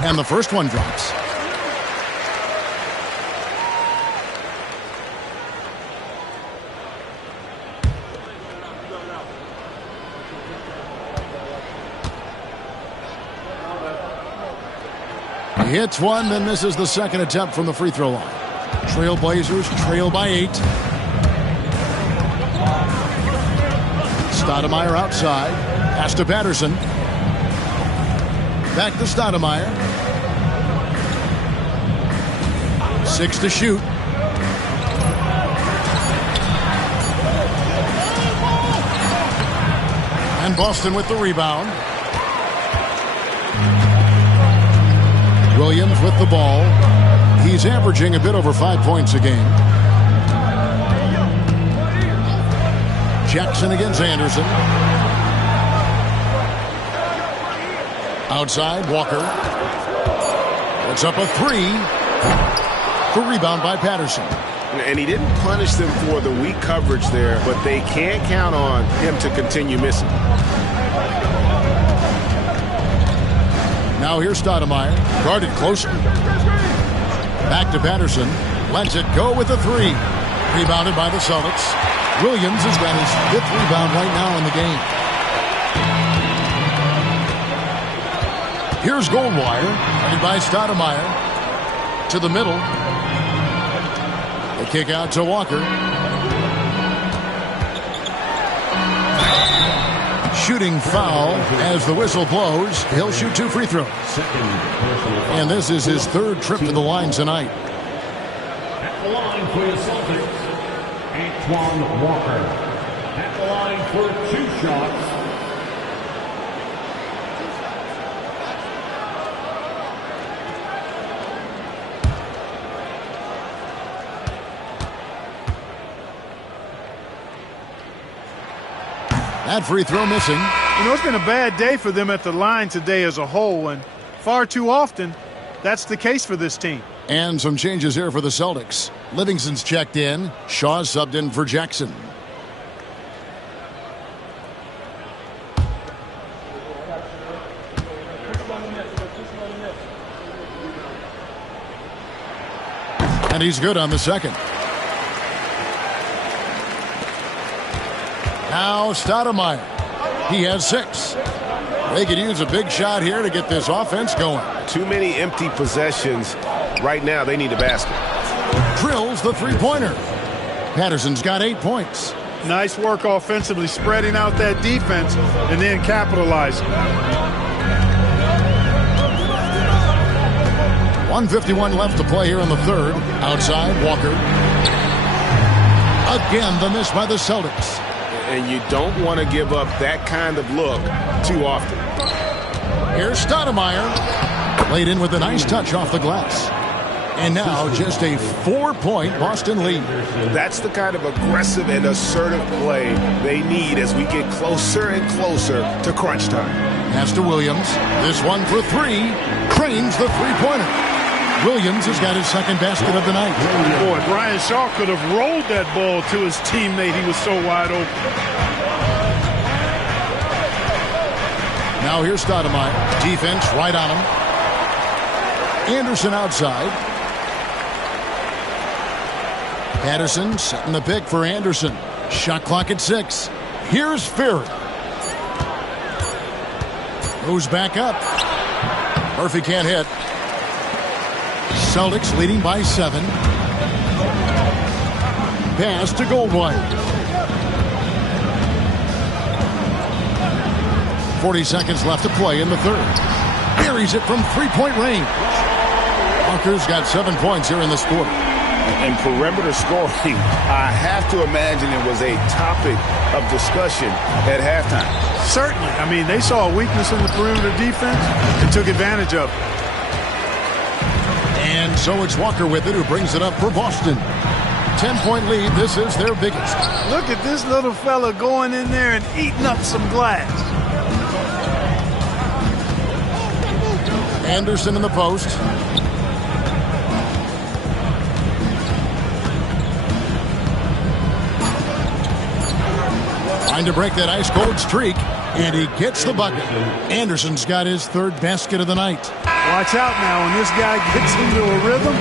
And the first one drops. He hits one, then misses the second attempt from the free throw line. Trailblazers trail by 8. Stoudemire outside. Pass to Patterson. Back to Stoudemire. 6 to shoot. And Boston with the rebound. Williams with the ball. He's averaging a bit over 5 points a game. Jackson against Anderson. Outside, Walker. Puts up a 3. The rebound by Patterson. And he didn't punish them for the weak coverage there, but they can't count on him to continue missing. Now here's Stoudemire, guarded closer. Back to Patterson, lets it go with a 3. Rebounded by the Celtics. Williams has got his 5th rebound right now in the game. Here's Goldwire, guarded by Stoudemire. To the middle. The kick out to Walker. shooting foul as the whistle blows. He'll shoot 2 free throws. And this is his 3rd trip to the line tonight. At the line for the Celtics, Antoine Walker. At the line for 2 shots. That free throw missing. You know, it's been a bad day for them at the line today as a whole, and far too often that's the case for this team. And some changes here for the Celtics. Livingston's checked in. Shaw subbed in for Jackson. And he's good on the second. Now Stoudemire. He has 6. They could use a big shot here to get this offense going. Too many empty possessions. Right now, they need a basket. Drills the three-pointer. Patterson's got 8 points. Nice work offensively, spreading out that defense and then capitalizing. 1:51 left to play here in the 3rd. Outside, Walker. Again, the miss by the Celtics. And you don't want to give up that kind of look too often. Here's Stoudemire. Laid in with a nice touch off the glass. And now just a 4-point Boston lead. That's the kind of aggressive and assertive play they need as we get closer and closer to crunch time. Pass to Williams. This one for 3. Cranes the three-pointer. Williams has got his 2nd basket of the night. Boy, Brian Shaw could have rolled that ball to his teammate. He was so wide open. Now here's Stoudemire. Defense right on him. Anderson outside. Patterson setting the pick for Anderson. Shot clock at 6. Here's Ferry. Goes back up. Murphy can't hit. Celtics leading by 7. Pass to Goldwire. 40 seconds left to play in the 3rd. Buries it from 3-point range. Walker's got 7 points here in this quarter. And perimeter scoring, I have to imagine it was a topic of discussion at halftime. Certainly. I mean, they saw a weakness in the perimeter defense and took advantage of it. And so it's Walker with it who brings it up for Boston. 10-point lead. This is their biggest. Look at this little fella going in there and eating up some glass. Anderson in the post. Trying to break that ice-cold streak, and he gets the bucket. Anderson's got his 3rd basket of the night. Watch out now. When this guy gets into a rhythm,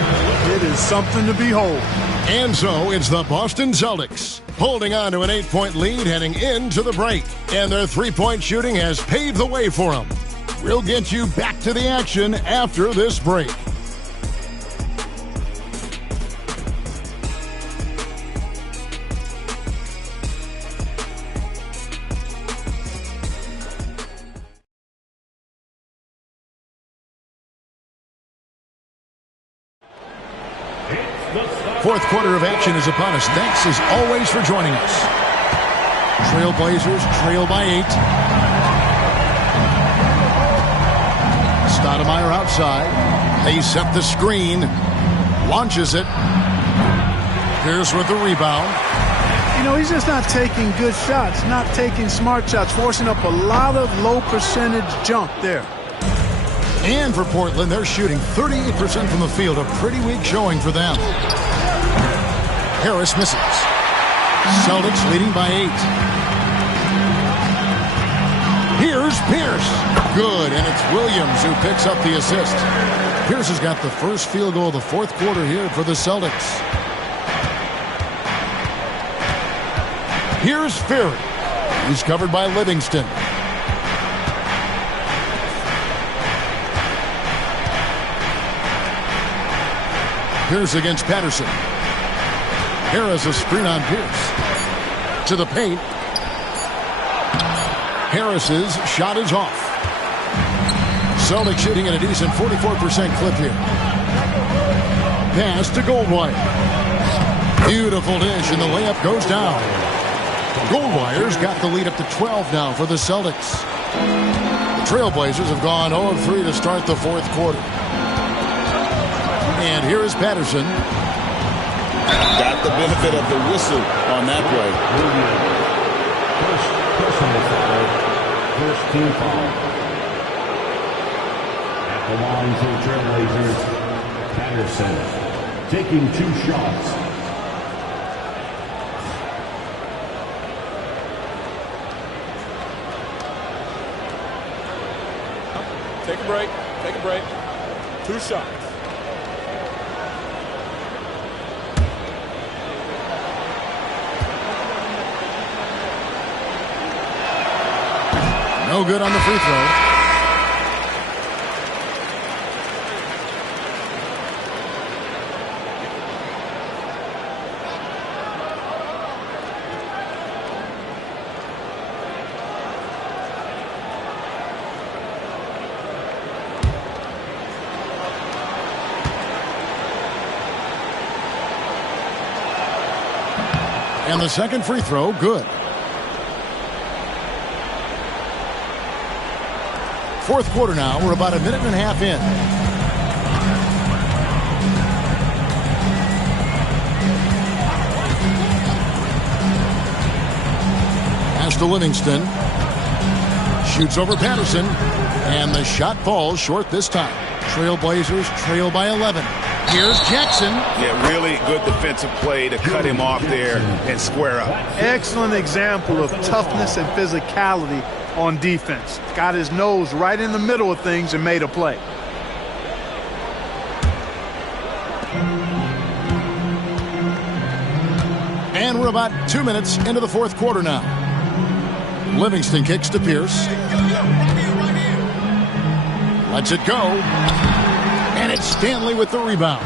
it is something to behold. And so it's the Boston Celtics holding on to an 8-point lead heading into the break. And their 3-point shooting has paved the way for them. We'll get you back to the action after this break. Fourth quarter of action is upon us. Thanks as always for joining us. Trailblazers trail by 8. Stoudemire outside. They set the screen. Launches it. Pierce with the rebound. You know, he's just not taking good shots, not taking smart shots, forcing up a lot of low percentage jump there. And for Portland, they're shooting 38% from the field. A pretty weak showing for them. Harris misses. Celtics leading by 8. Here's Pierce. Good, and it's Williams who picks up the assist. Pierce has got the first field goal of the fourth quarter here for the Celtics. Here's Ferry. He's covered by Livingston. Pierce against Patterson. Harris a screen on Pierce. To the paint. Harris's shot is off. Celtics shooting at a decent 44% clip here. Pass to Goldwire. Beautiful dish, and the layup goes down. Goldwire's got the lead up to 12 now for the Celtics. The Trailblazers have gone 0-3 to start the fourth quarter. And here is Patterson. Got the benefit of the whistle on that play. First personal foul. First team foul. At the line for the Trailblazers, Patterson taking 2 shots. Take a break. Take a break. 2 shots. No good on the free throw. And the second free throw, good. Fourth quarter now. We're about a minute and a half in. Pass to Livingston. Shoots over Patterson. And the shot falls short this time. Trailblazers trail by 11. Here's Jackson. Yeah, really good defensive play to cut him off there and square up. Excellent example of toughness and physicality on defense. Got his nose right in the middle of things and made a play. And we're about 2 minutes into the fourth quarter now. Livingston kicks to Pierce. Lets it go. And it's Stanley with the rebound.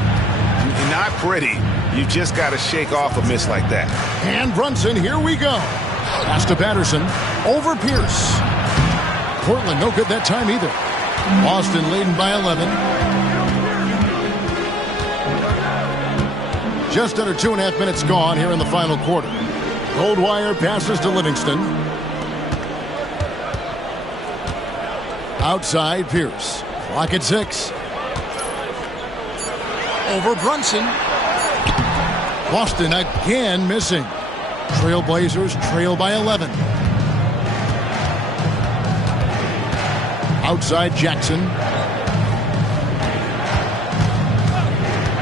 Not pretty. You just got to shake off a miss like that. And Brunson, here we go. Pass to Patterson. Over Pierce. Portland no good that time either. Boston leading by 11. Just under 2.5 minutes gone here in the final quarter. Goldwire passes to Livingston. Outside Pierce. Clock at 6. Over Brunson. Boston again missing. Trailblazers trail by 11. Outside Jackson.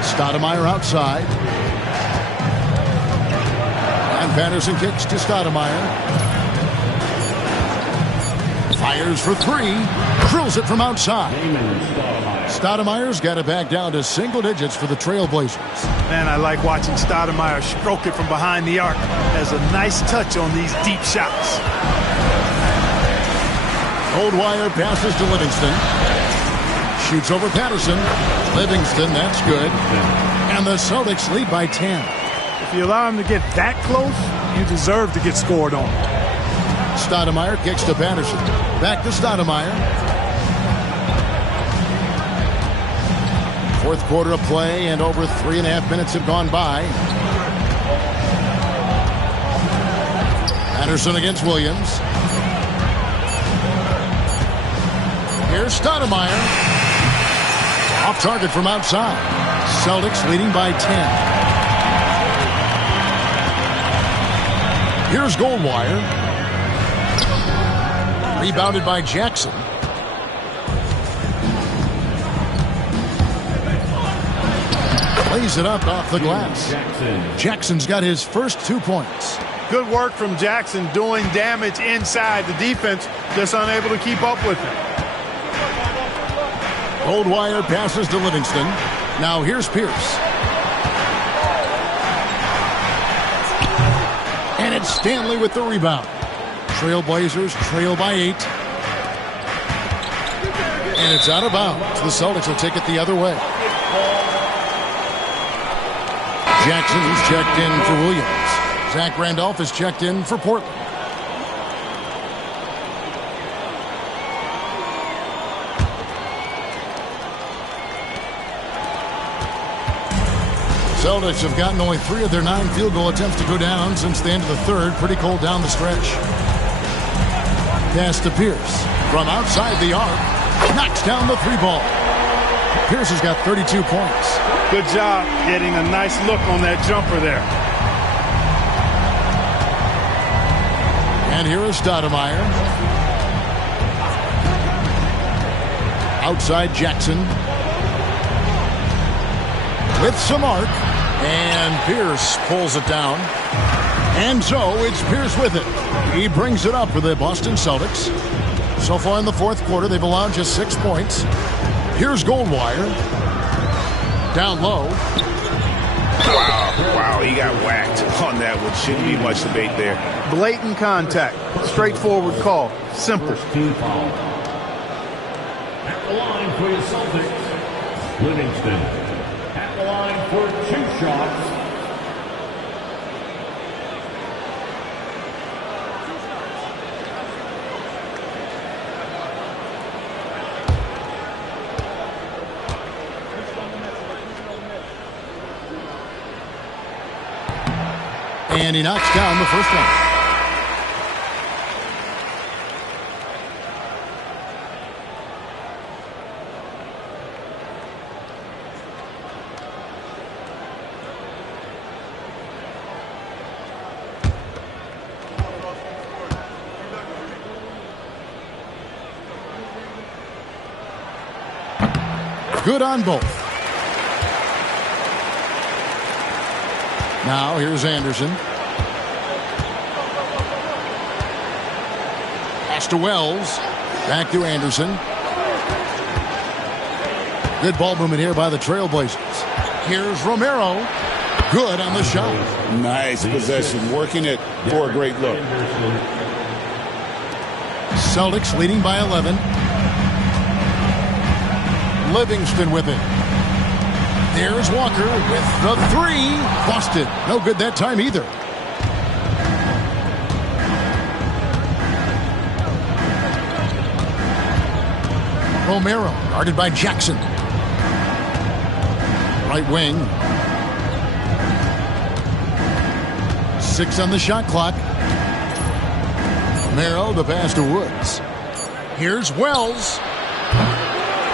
Stoudemire outside. And Patterson kicks to Stoudemire. Fires for 3. Drills it from outside. Stoudemire's got it back down to single digits for the Trailblazers. Man, I like watching Stoudemire stroke it from behind the arc. Has a nice touch on these deep shots. Goldwire passes to Livingston. Shoots over Patterson. Livingston, that's good. And the Celtics lead by 10. If you allow him to get that close, you deserve to get scored on. Stoudemire kicks to Patterson. Back to Stoudemire. Fourth quarter of play, and over 3.5 minutes have gone by. Patterson against Williams. Here's Stoudemire. Off target from outside. Celtics leading by 10. Here's Goldwire. Rebounded by Jackson. Lays it up off the glass. Jackson's got his first 2 points. Good work from Jackson doing damage inside the defense, just unable to keep up with him. Goldwire passes to Livingston. Now here's Pierce. And it's Stanley with the rebound. Trailblazers trail by 8. And it's out of bounds. The Celtics will take it the other way. Jackson is checked in for Williams. Zach Randolph is checked in for Portland. Celtics have gotten only 3 of their 9 field goal attempts to go down since the end of the third. Pretty cold down the stretch. Pass to Pierce. From outside the arc. Knocks down the 3-ball. Pierce has got 32 points. Good job getting a nice look on that jumper there. And here is Stoudemire. Outside Jackson. With some arc. And Pierce pulls it down. And so it's Pierce with it. He brings it up for the Boston Celtics. So far in the fourth quarter, they've allowed just 6 points. Here's Goldwire. Down low. Wow, he got whacked on that one. Shouldn't be much debate there. Blatant contact. Straightforward call. Simple. Team foul. At the line for the Celtics, Livingston. At the line for 2 shots. And he knocks down the first one. Good on both. Now here's Anderson. Pass to Wells. Back to Anderson. Good ball movement here by the Trailblazers. Here's Romero. Good on the shot. Nice possession. Working it for a great look. Celtics leading by 11. Livingston with it. There's Walker with the 3. Busted. No good that time either. Romero guarded by Jackson. Right wing. 6 on the shot clock. Romero, the pass to Woods. Here's Wells.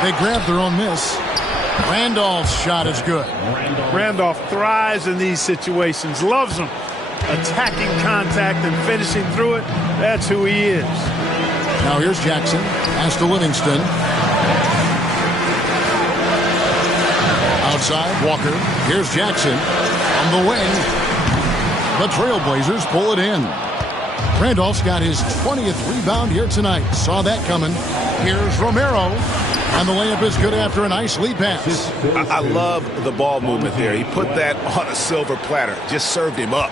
They grab their own miss. Randolph's shot is good. Randolph thrives in these situations. Loves them. Attacking contact and finishing through it. That's who he is. Now here's Jackson. Pass to Livingston. Outside, Walker. Here's Jackson on the wing. The Trailblazers pull it in. Randolph's got his 20th rebound here tonight. Saw that coming. Here's Romero. And the layup is good after a nice lead pass. I love the ball movement there. He put that on a silver platter. Just served him up.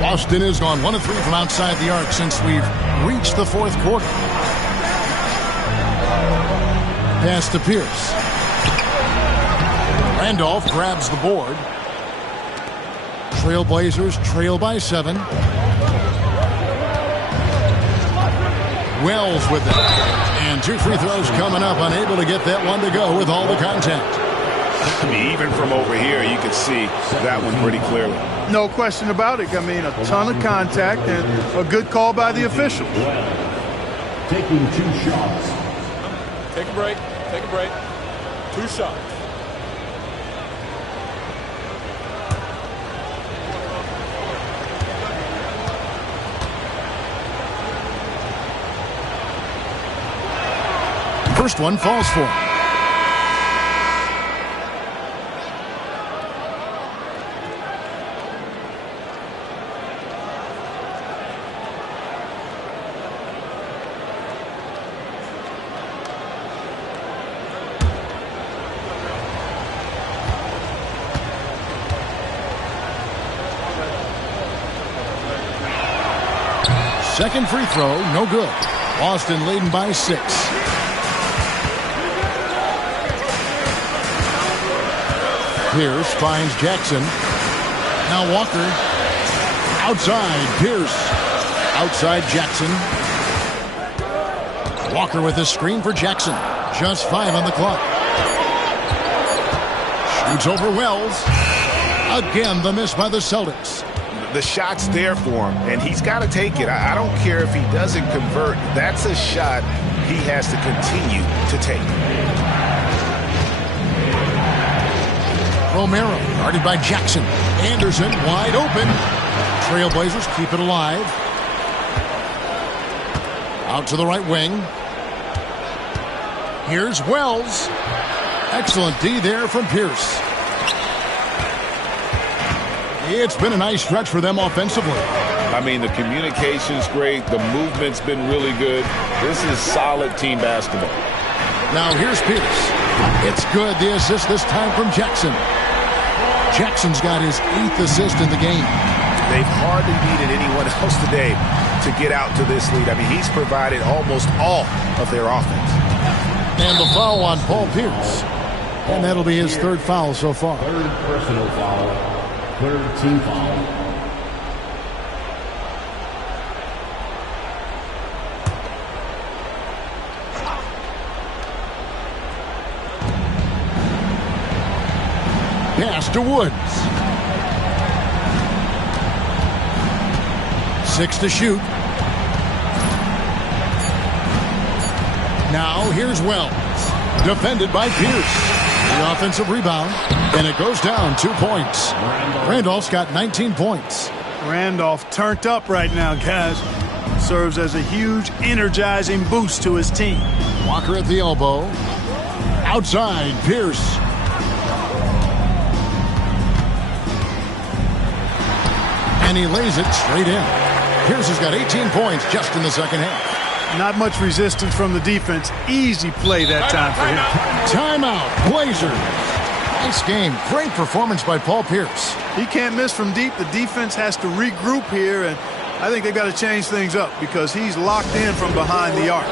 Boston has gone 1 of 3 from outside the arc since we've reached the fourth quarter. Pass to Pierce. Randolph grabs the board. Trailblazers trail by 7. Wells with it. And 2 free throws coming up. Unable to get that one to go with all the contact. I mean, even from over here, you can see that one pretty clearly. No question about it. I mean, a ton of contact and a good call by the official. Taking 2 shots. Take a break. Take a break. 2 shots. First one falls for him. Second free throw, no good. Boston leading by 6. Pierce finds Jackson. Now Walker. Outside, Pierce. Outside Jackson. Walker with a screen for Jackson. Just 5 on the clock. It's over Wells. Again, the miss by the Celtics. The shot's there for him, and he's got to take it. I don't care if he doesn't convert. That's a shot he has to continue to take. Romero, guarded by Jackson. Anderson, wide open. Trailblazers keep it alive. Out to the right wing. Here's Wells. Excellent D there from Pierce. It's been a nice stretch for them offensively. I mean, the communication's great. The movement's been really good. This is solid team basketball. Now here's Pierce. It's good. The assist this time from Jackson. Jackson's got his 8th assist in the game. They've hardly needed anyone else today to get out to this lead. I mean, he's provided almost all of their offense. And the foul on Paul Pierce. And that'll be his 3rd foul so far. 3rd personal foul. 3rd team foul. Pass to Woods. 6 to shoot. Now here's Wells. Defended by Pierce. The offensive rebound. And it goes down 2 points. Randolph's got 19 points. Randolph turned up right now, guys. Serves as a huge energizing boost to his team. Walker at the elbow. Outside, Pierce. And he lays it straight in. Pierce has got 18 points just in the second half. Not much resistance from the defense. Easy play that time for him. Timeout, Blazers. Nice game. Great performance by Paul Pierce. He can't miss from deep. The defense has to regroup here, and I think they've got to change things up because he's locked in from behind the arc.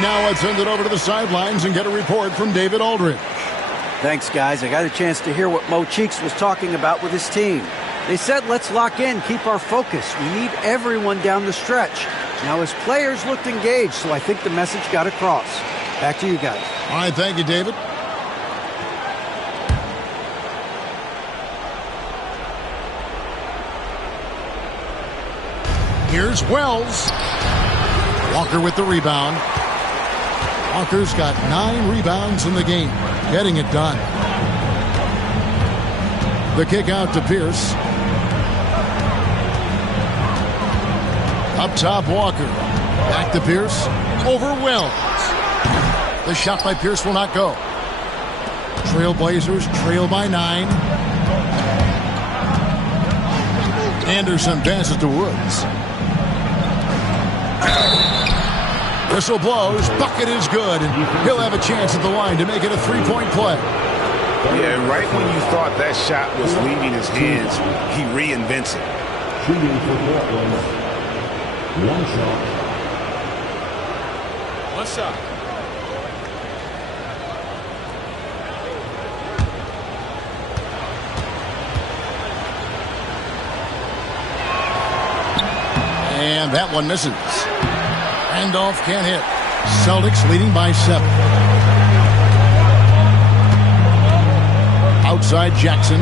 Now let's send it over to the sidelines and get a report from David Aldridge. Thanks, guys. I got a chance to hear what Mo Cheeks was talking about with his team. They said, let's lock in, keep our focus. We need everyone down the stretch. Now, his players looked engaged, so I think the message got across. Back to you guys. All right, thank you, David. Here's Wells. Walker with the rebound. Walker's got 9 rebounds in the game, getting it done. The kick out to Pierce. Up top, Walker. Back to Pierce. Over Wells. The shot by Pierce will not go. Trailblazers trail by 9. Anderson passes to Woods. Whistle blows. Bucket is good. And he'll have a chance at the line to make it a 3-point play. Yeah, right when you thought that shot was leaving his hands, he reinvents it. Shooting for Portland. 1 shot. 1 shot. And that one misses. Randolph can't hit. Celtics leading by 7. Outside Jackson.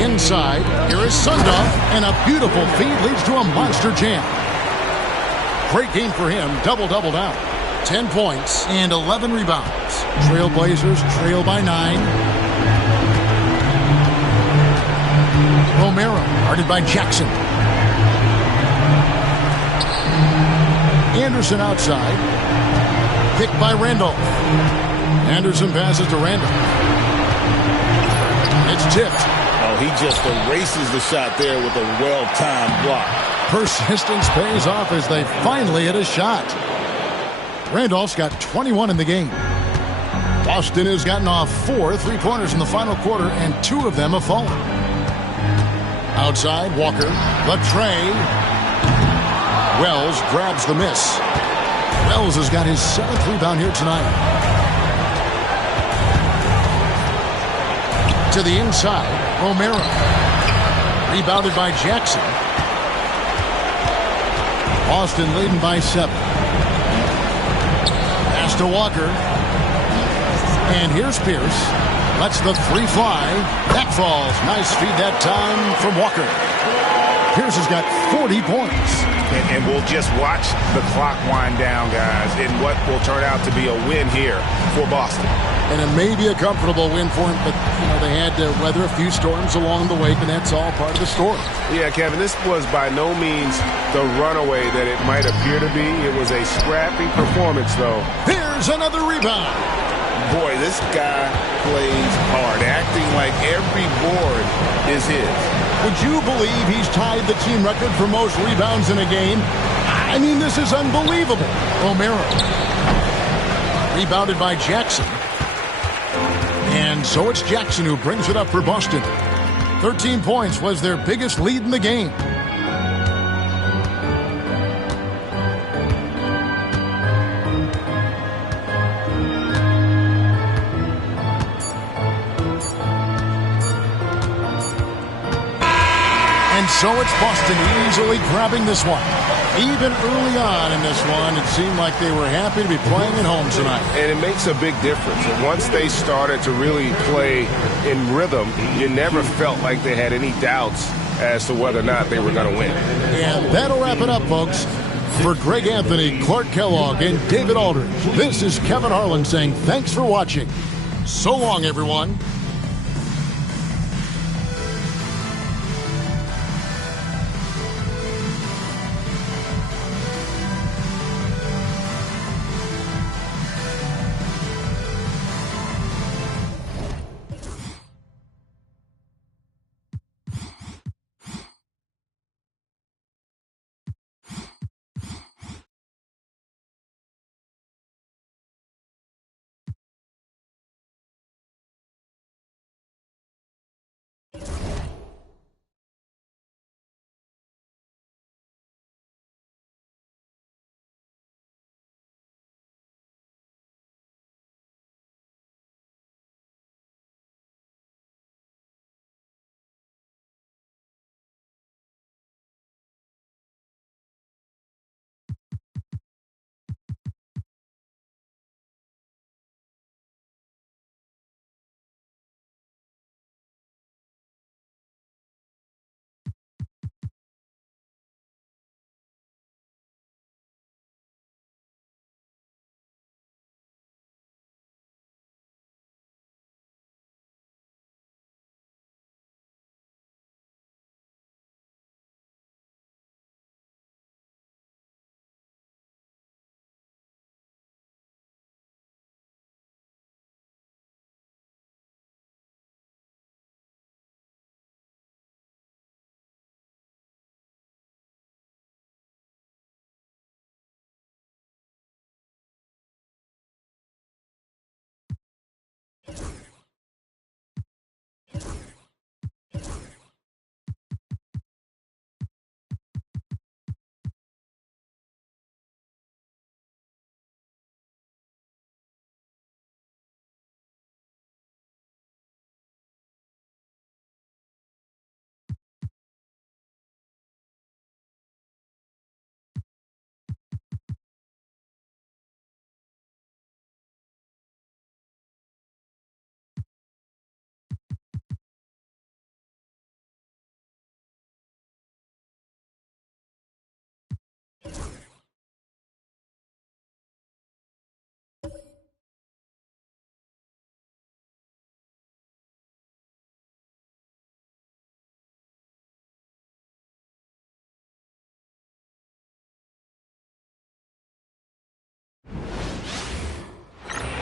Inside, here is Sundorf, and a beautiful feed leads to a monster jam. Great game for him, double-double down. 10 points and 11 rebounds. Trailblazers trail by 9. Romero, guarded by Jackson. Anderson outside. Picked by Randolph. Anderson passes to Randolph. It's tipped. Oh, he just erases the shot there with a well-timed block. Persistence pays off as they finally hit a shot. Randolph's got 21 in the game. Boston has gotten off 4 3-pointers in the final quarter, and 2 of them have fallen. Outside, Walker. Latrey. Wells grabs the miss. Wells has got his 7th rebound here tonight. To the inside, Romero. Rebounded by Jackson. Boston leading by 7. Pass to Walker. And here's Pierce. Lets the 3 fly. That falls. Nice feed that time from Walker. Pierce has got 40 points. And we'll just watch the clock wind down, guys, in what will turn out to be a win here for Boston. And it may be a comfortable win for him, but they had to weather a few storms along the way, but that's all part of the story. Yeah, Kevin, this was by no means the runaway that it might appear to be. It was a scrappy performance, though. Here's another rebound. Boy, this guy plays hard, acting like every board is his. Would you believe he's tied the team record for most rebounds in a game? I mean, this is unbelievable. Romero. Rebounded by Jackson. And so it's Jackson who brings it up for Boston. 13 points was their biggest lead in the game. And so it's Boston easily grabbing this one. Even early on in this one, it seemed like they were happy to be playing at home tonight. And it makes a big difference. And once they started to really play in rhythm, you never felt like they had any doubts as to whether or not they were going to win. And that'll wrap it up, folks. For Greg Anthony, Clark Kellogg, and David Aldridge, this is Kevin Harlan saying thanks for watching. So long, everyone.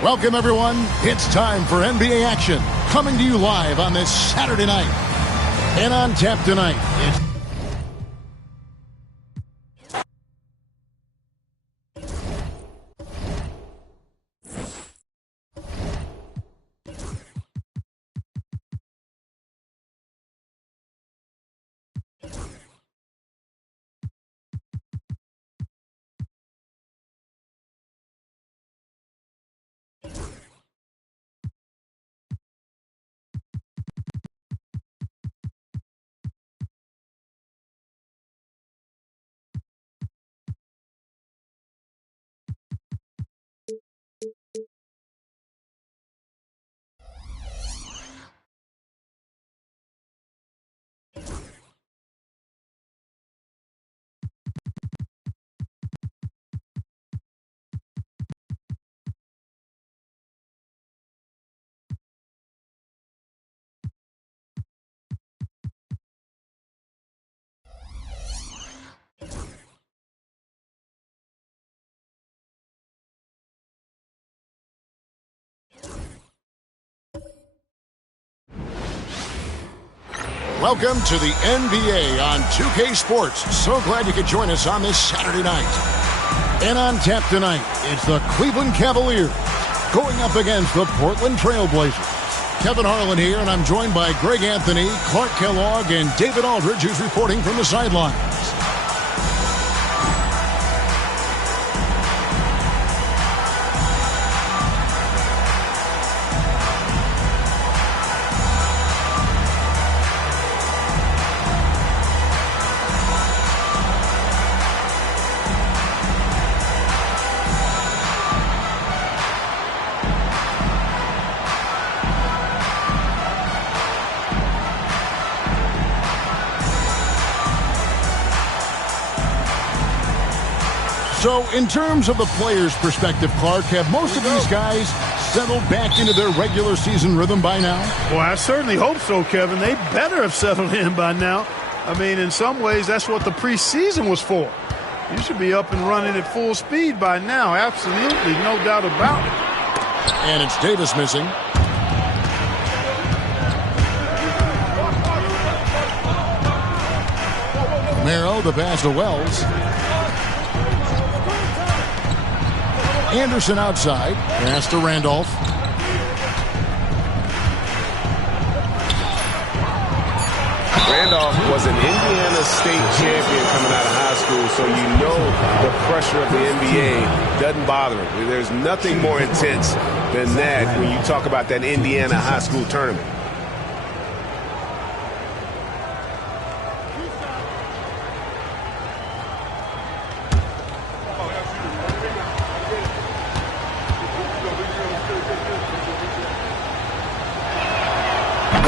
Welcome, everyone. It's time for NBA action, coming to you live on this Saturday night. And on tap tonight, it's welcome to the NBA on 2K Sports. So glad you could join us on this Saturday night. And on tap tonight, it's the Cleveland Cavaliers going up against the Portland Trail Blazers. Kevin Harlan here, and I'm joined by Greg Anthony, Clark Kellogg, and David Aldridge, who's reporting from the sidelines. So, in terms of the players' perspective, Clark, have most of these guys settled back into their regular season rhythm by now? Well, I certainly hope so, Kevin. They better have settled in by now. I mean, in some ways, that's what the preseason was for. You should be up and running at full speed by now. Absolutely, no doubt about it. And it's Davis missing. Merrill, the pass to Wells. Anderson outside. Pass to Randolph. Randolph was an Indiana State champion coming out of high school, so you know the pressure of the NBA doesn't bother him. There's nothing more intense than that when you talk about that Indiana high school tournament.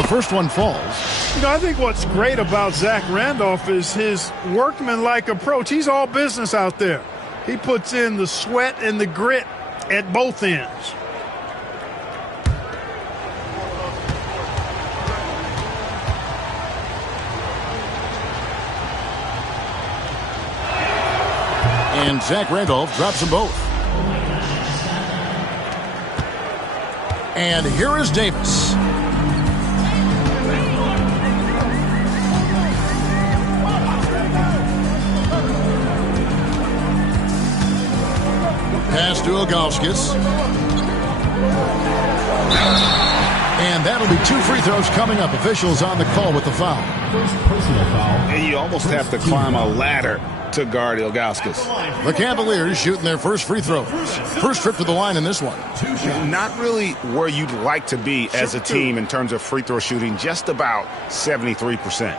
First one falls. You know, I think what's great about Zach Randolph is his workmanlike approach. He's all business out there. He puts in the sweat and the grit at both ends. And Zach Randolph drops them both. And here is Davis. Pass to Ilgauskas. And that'll be 2 free throws coming up. Officials on the call with the foul. First personal foul. And you almost have to climb a ladder to guard Ilgauskas. The Cavaliers shooting their first free throws. First trip to the line in this one. Not really where you'd like to be as a team in terms of free throw shooting, just about 73%.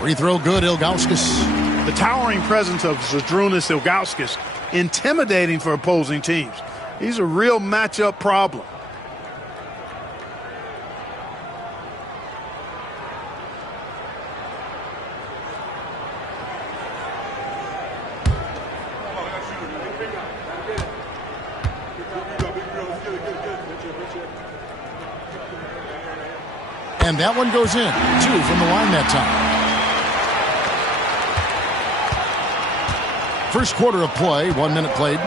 Free throw good, Ilgauskas. The towering presence of Zydrunas Ilgauskas, intimidating for opposing teams. He's a real matchup problem. And that one goes in. 2 from the line that time. First quarter of play, 1 minute played.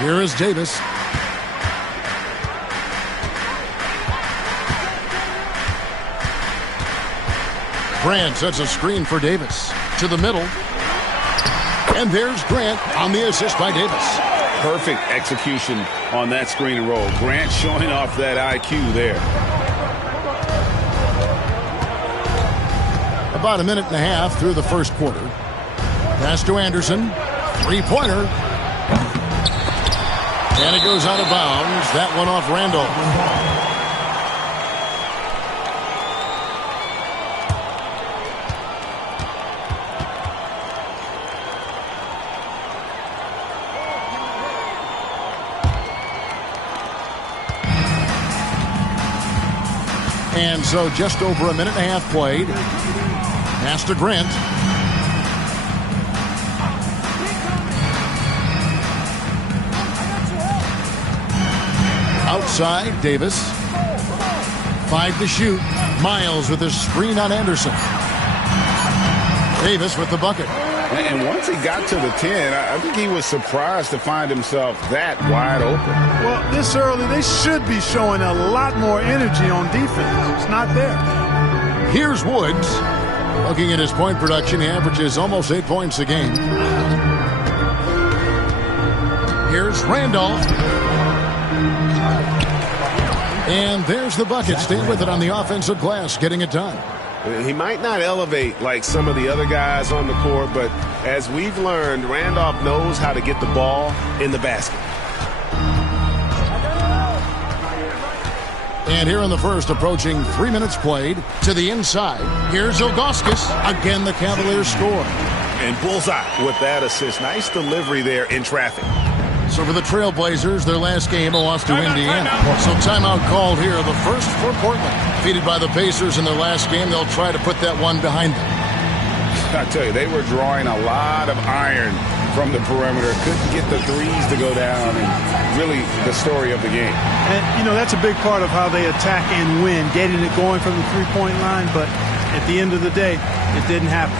Here is Davis. Grant sets a screen for Davis. To the middle. And there's Grant on the assist by Davis. Perfect execution on that screen and roll. Grant showing off that IQ there. About a minute and a half through the first quarter. Pass to Anderson. Three-pointer. And it goes out of bounds. That one off Randolph. And so just over a minute and a half played. Pass to Grant. Outside, Davis. 5 to shoot. Miles with his screen on Anderson. Davis with the bucket. And once he got to the 10, I think he was surprised to find himself that wide open. Well, this early, they should be showing a lot more energy on defense. It's not there. Here's Woods. Looking at his point production, he averages almost 8 points a game. Here's Randolph. And there's the bucket. Staying with it on the offensive glass, getting it done. He might not elevate like some of the other guys on the court, but as we've learned, Randolph knows how to get the ball in the basket. And here in the first, approaching 3 minutes played, to the inside. Here's Ilgauskas. Again, the Cavaliers score. And bullseye with that assist. Nice delivery there in traffic. So for the Trailblazers, their last game, a loss to Indiana. So timeout called here, the first for Portland. Defeated by the Pacers in their last game, they'll try to put that one behind them. I tell you, they were drawing a lot of iron from the perimeter. Couldn't get the threes to go down, and really the story of the game. And, you know, that's a big part of how they attack and win, getting it going from the three-point line, but at the end of the day, it didn't happen.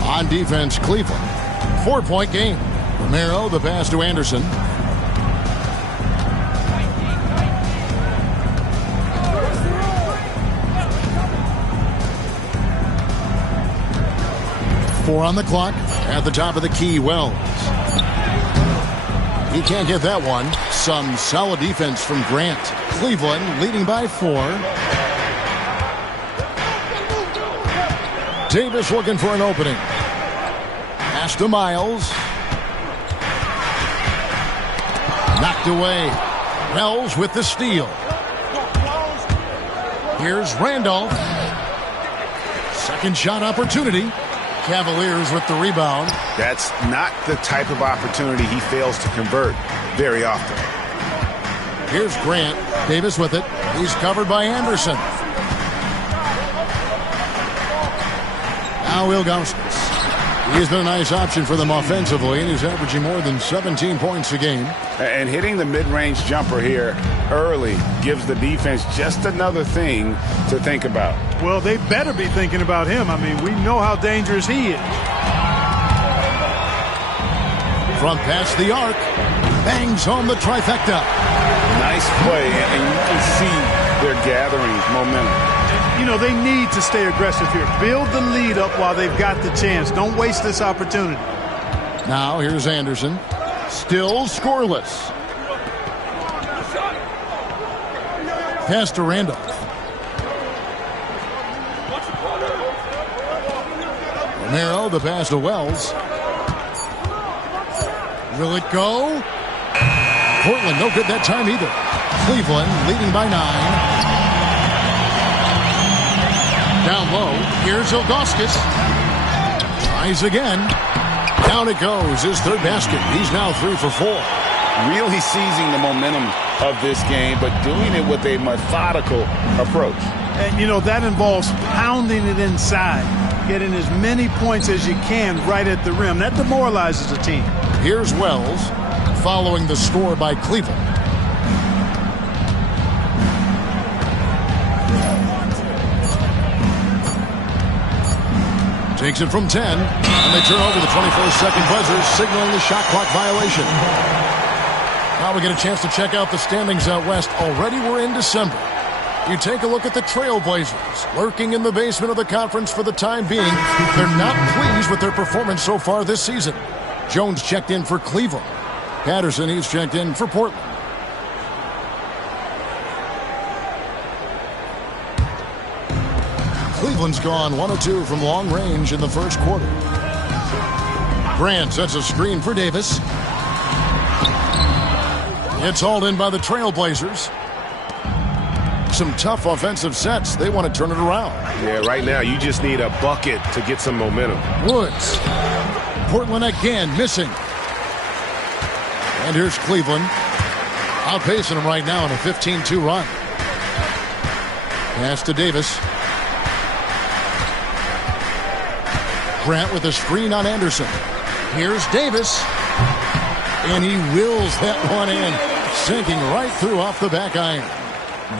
On defense, Cleveland. 4-point game. Romero, the pass to Anderson. Four on the clock. At the top of the key, Wells. He can't get that one. Some solid defense from Grant. Cleveland leading by 4. Davis looking for an opening. Pass to Miles. Knocked away. Wells with the steal. Here's Randolph. Second shot opportunity. Cavaliers with the rebound. That's not the type of opportunity he fails to convert very often. Here's Grant. Davis with it. He's covered by Anderson. Now Ilgauskas. He's been a nice option for them offensively, and he's averaging more than 17 points a game. And hitting the mid-range jumper here early gives the defense just another thing to think about. Well, they better be thinking about him. I mean, we know how dangerous he is. From past the arc, bangs home the trifecta. Nice play, and you can see they're gathering momentum. You know, they need to stay aggressive here. Build the lead up while they've got the chance. Don't waste this opportunity. Now here's Anderson. Still scoreless. Pass to Randolph. Romero, the pass to Wells. Will it go? Portland, no good that time either. Cleveland leading by 9. Down low, here's Ilgauskas. Tries again. Down it goes, his third basket. He's now 3 for 4. Really seizing the momentum of this game, but doing it with a methodical approach. And, you know, that involves pounding it inside, getting as many points as you can right at the rim. That demoralizes a team. Here's Wells, following the score by Cleveland. Takes it from 10, and they turn over the 24-second buzzer, signaling the shot clock violation. Now we get a chance to check out the standings out west. Already we're in December. You take a look at the Trailblazers, lurking in the basement of the conference for the time being. They're not pleased with their performance so far this season. Jones checked in for Cleveland. Patterson, he's checked in for Portland. Cleveland's gone 1 of 2 from long range in the first quarter. Grant sets a screen for Davis. It's hauled in by the Trailblazers. Some tough offensive sets. They want to turn it around. Yeah, right now you just need a bucket to get some momentum. Woods. Portland again missing. And here's Cleveland. Outpacing them right now in a 15-2 run. Pass to Davis. Grant with a screen on Anderson. Here's Davis. And he wills that one in, sinking right through off the back iron.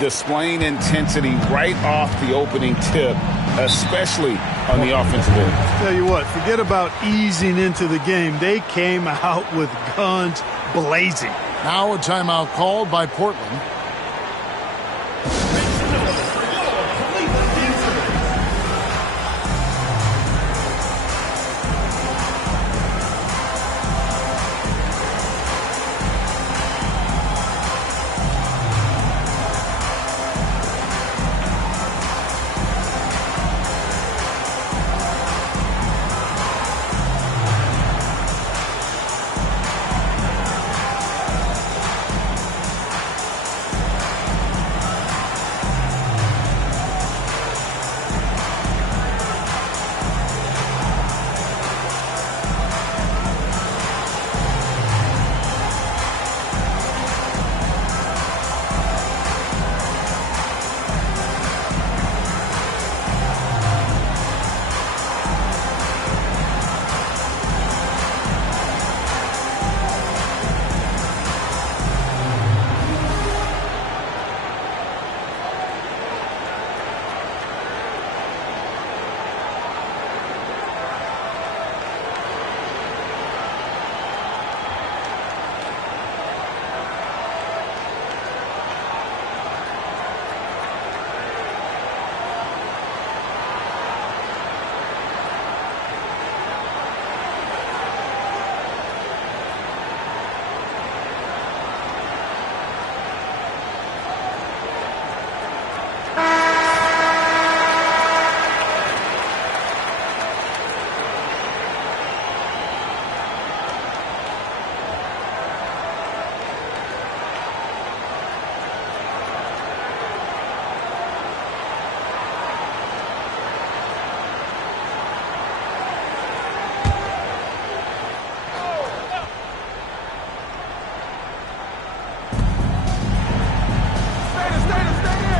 Displaying intensity right off the opening tip, especially on the offensive end. Tell you what, forget about easing into the game. They came out with guns blazing. Now a timeout called by Portland.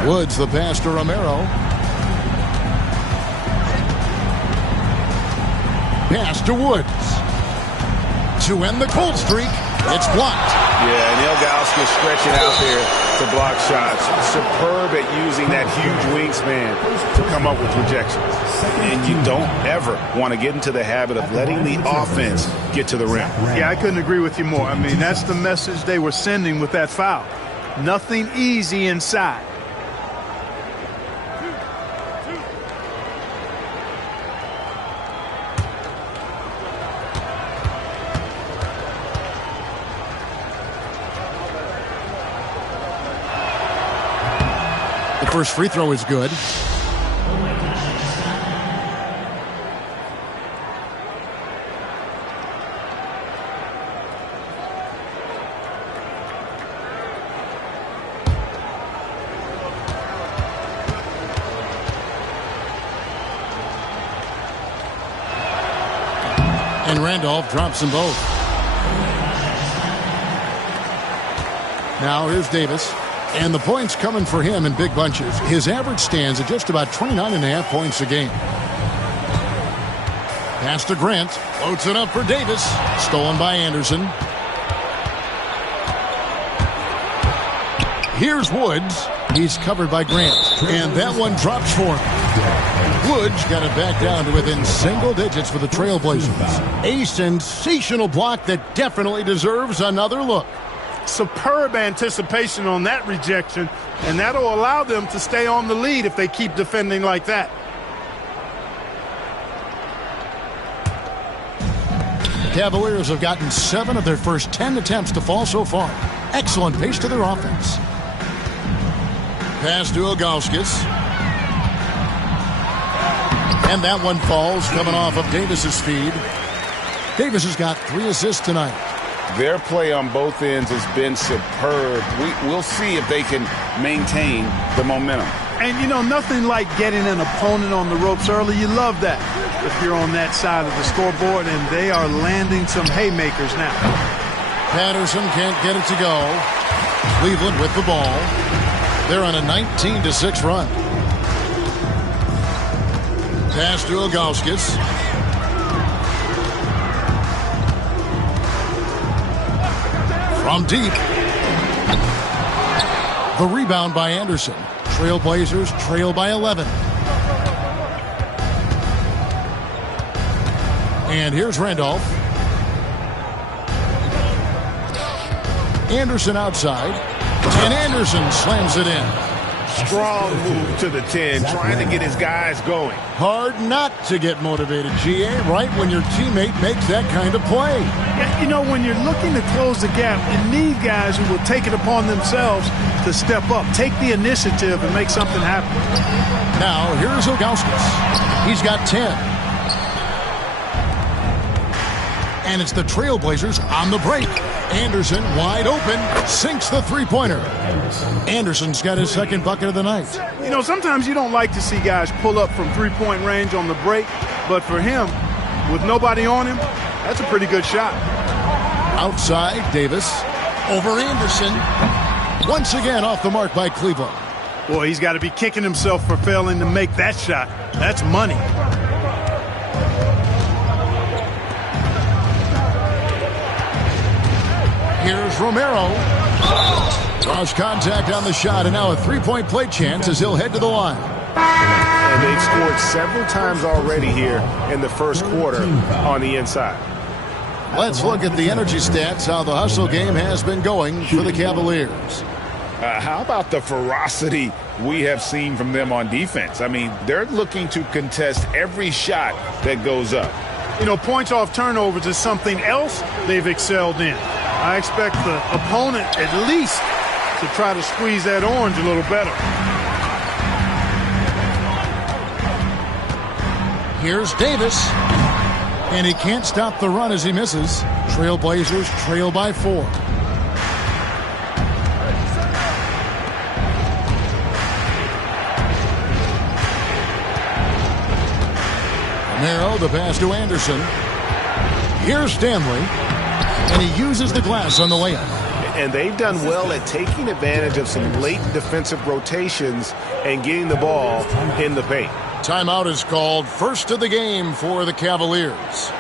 Woods, the pass to Romero. Pass to Woods. To end the cold streak, it's blocked. Yeah, and Ilgauskas stretching out there to block shots. Superb at using that huge wingspan to come up with rejections. And you don't ever want to get into the habit of letting the offense get to the rim. Yeah, I couldn't agree with you more. I mean, that's the message they were sending with that foul. Nothing easy inside. The first free throw is good. And Randolph drops them both. Now here's Davis. And the points coming for him in big bunches. His average stands at just about 29.5 points a game. Pass to Grant. Floats it up for Davis. Stolen by Anderson. Here's Woods. He's covered by Grant. And that one drops for him. Woods got it back down to within single digits for the Trailblazers. A sensational block that definitely deserves another look. Superb anticipation on that rejection, and that'll allow them to stay on the lead if they keep defending like that. The Cavaliers have gotten 7 of their first 10 attempts to fall so far. Excellent pace to their offense. Pass to Ilgauskas. And that one falls, coming off of Davis's feed. Davis has got 3 assists tonight. Their play on both ends has been superb. We'll see if they can maintain the momentum. And, you know, nothing like getting an opponent on the ropes early. You love that if you're on that side of the scoreboard, and they are landing some haymakers now. Patterson can't get it to go. Cleveland with the ball. They're on a 19-6 run. Pass to Ilgauskas. From deep. The rebound by Anderson. Trailblazers trail by 11. And here's Randolph. Anderson outside. And Anderson slams it in. Strong move to the 10, trying to get his guys going. Hard not to get motivated, GA, right when your teammate makes that kind of play. Yeah, you know, when you're looking to close the gap, you need guys who will take it upon themselves to step up, take the initiative, and make something happen. Now, here's Ilgauskas. He's got 10. And it's the Trailblazers on the break. Anderson wide open, sinks the three-pointer. Anderson's got his second bucket of the night. You know, sometimes you don't like to see guys pull up from three-point range on the break, but for him, with nobody on him, that's a pretty good shot. Outside, Davis over Anderson. Once again off the mark by Cleveland. Boy, he's got to be kicking himself for failing to make that shot. That's money. Here's Romero. Cross contact on the shot, and now a three-point play chance as he'll head to the line. And they've scored several times already here in the first quarter on the inside. Let's look at the energy stats, how the hustle game has been going for the Cavaliers. How about the ferocity we have seen from them on defense? I mean, they're looking to contest every shot that goes up. You know, points off turnovers is something else they've excelled in. I expect the opponent at least to try to squeeze that orange a little better. Here's Davis. And he can't stop the run as he misses. Trailblazers trail by 4. Romero, the pass to Anderson. Here's Stanley. And he uses the glass on the layup. and they've done well at taking advantage of some late defensive rotations and getting the ball in the paint. Timeout is called. First of the game for the Cavaliers.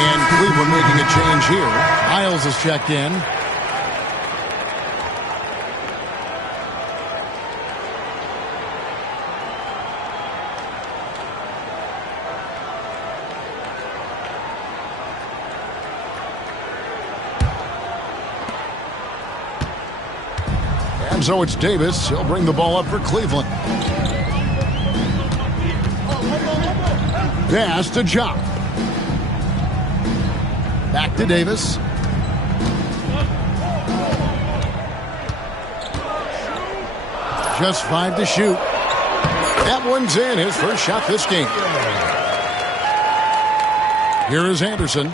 And Cleveland making a change here. Miles is checked in. And so it's Davis. He'll bring the ball up for Cleveland. Pass to Jock. Back to Davis. Just 5 to shoot. That one's in. His first shot this game. Here is Anderson.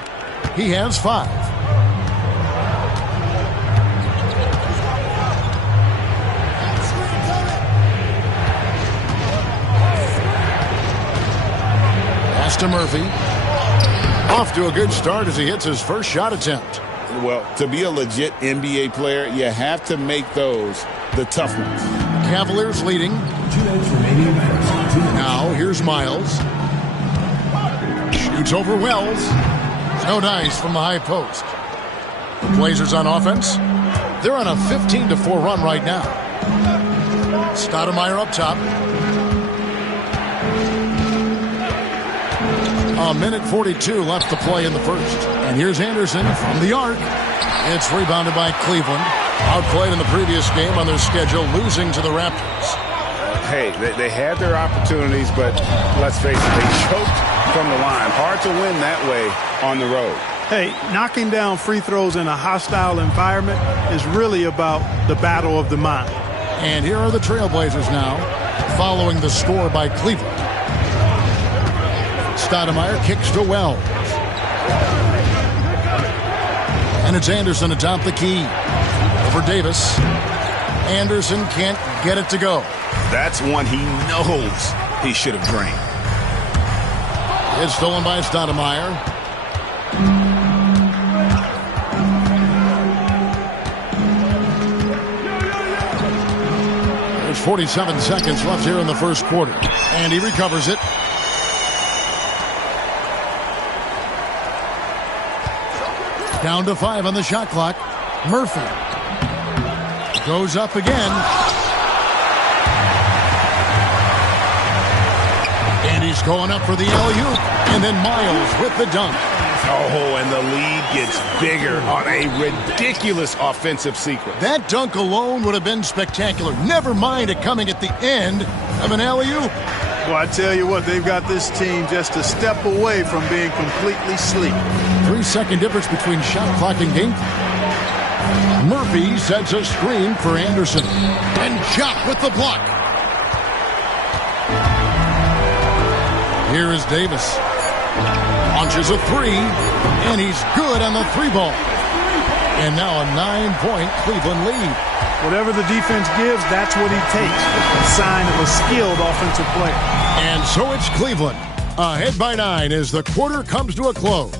He has 5. Pass to Murphy. Off to a good start as he hits his first shot attempt. Well, to be a legit NBA player, you have to make those the tough ones. Cavaliers leading. Now here's Miles. Shoots over Wells. No dice from the high post. The Blazers on offense. They're on a 15-4 run right now. Stoudemire up top. A minute 42 left to play in the first. And here's Anderson from the arc. It's rebounded by Cleveland. Outplayed in the previous game on their schedule, losing to the Raptors. Hey, they had their opportunities, but let's face it, they choked from the line. Hard to win that way on the road. Hey, knocking down free throws in a hostile environment is really about the battle of the mind. And here are the Trailblazers now, following the score by Cleveland. Stoudemire kicks to Wells. And it's Anderson atop the key. Over Davis. Anderson can't get it to go. That's one he knows he should have drained. It's stolen by Stoudemire. There's 47 seconds left here in the first quarter. And he recovers it. Down to 5 on the shot clock. Murphy goes up again. And he's going up for the alley-oop. And then Miles with the dunk. Oh, and the lead gets bigger on a ridiculous offensive sequence. That dunk alone would have been spectacular. Never mind it coming at the end of an alley-oop. Well, I tell you what, they've got this team just a step away from being completely asleep. 3-second difference between shot clock and game. Murphy sets a screen for Anderson. And Jock with the block. Here is Davis. Launches a 3, and he's good on the 3 ball. And now a 9-point Cleveland lead. Whatever the defense gives, that's what he takes. A sign of a skilled offensive player. And so it's Cleveland, ahead by 9 as the quarter comes to a close.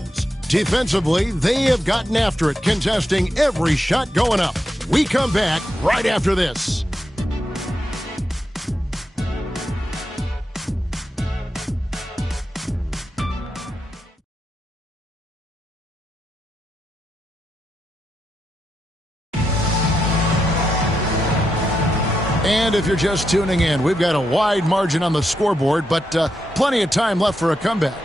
Defensively, they have gotten after it, contesting every shot going up. We come back right after this. And if you're just tuning in, we've got a wide margin on the scoreboard, but plenty of time left for a comeback.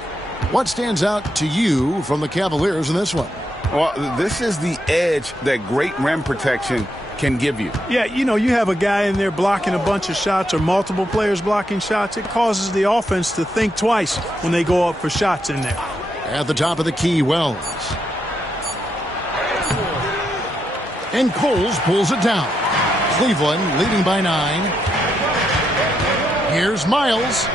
What stands out to you from the Cavaliers in this one? Well, this is the edge that great rim protection can give you. Yeah, you have a guy in there blocking a bunch of shots or multiple players blocking shots. It causes the offense to think twice when they go up for shots in there. At the top of the key, Wells. And Coles pulls it down. Cleveland leading by 9. Here's Miles.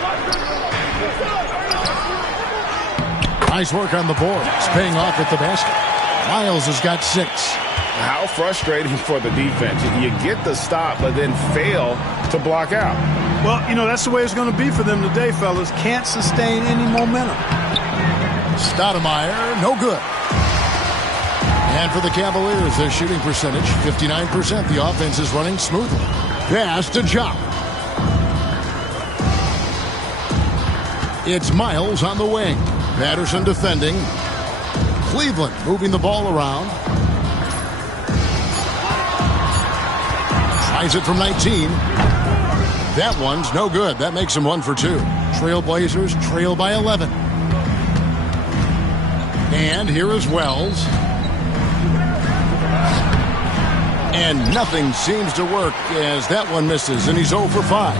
Nice work on the boards, paying off at the basket. Miles has got 6. How frustrating for the defense. You get the stop, but then fail to block out. Well, that's the way it's going to be for them today, fellas. Can't sustain any momentum. Stoudemire, no good. And for the Cavaliers, their shooting percentage, 59%. The offense is running smoothly. Pass to Ja. It's Miles on the wing. Patterson defending. Cleveland moving the ball around. Tries it from 19. That one's no good. That makes them 1 for 2. Trailblazers trail by 11. And here is Wells. And nothing seems to work as that one misses, and he's 0 for 5.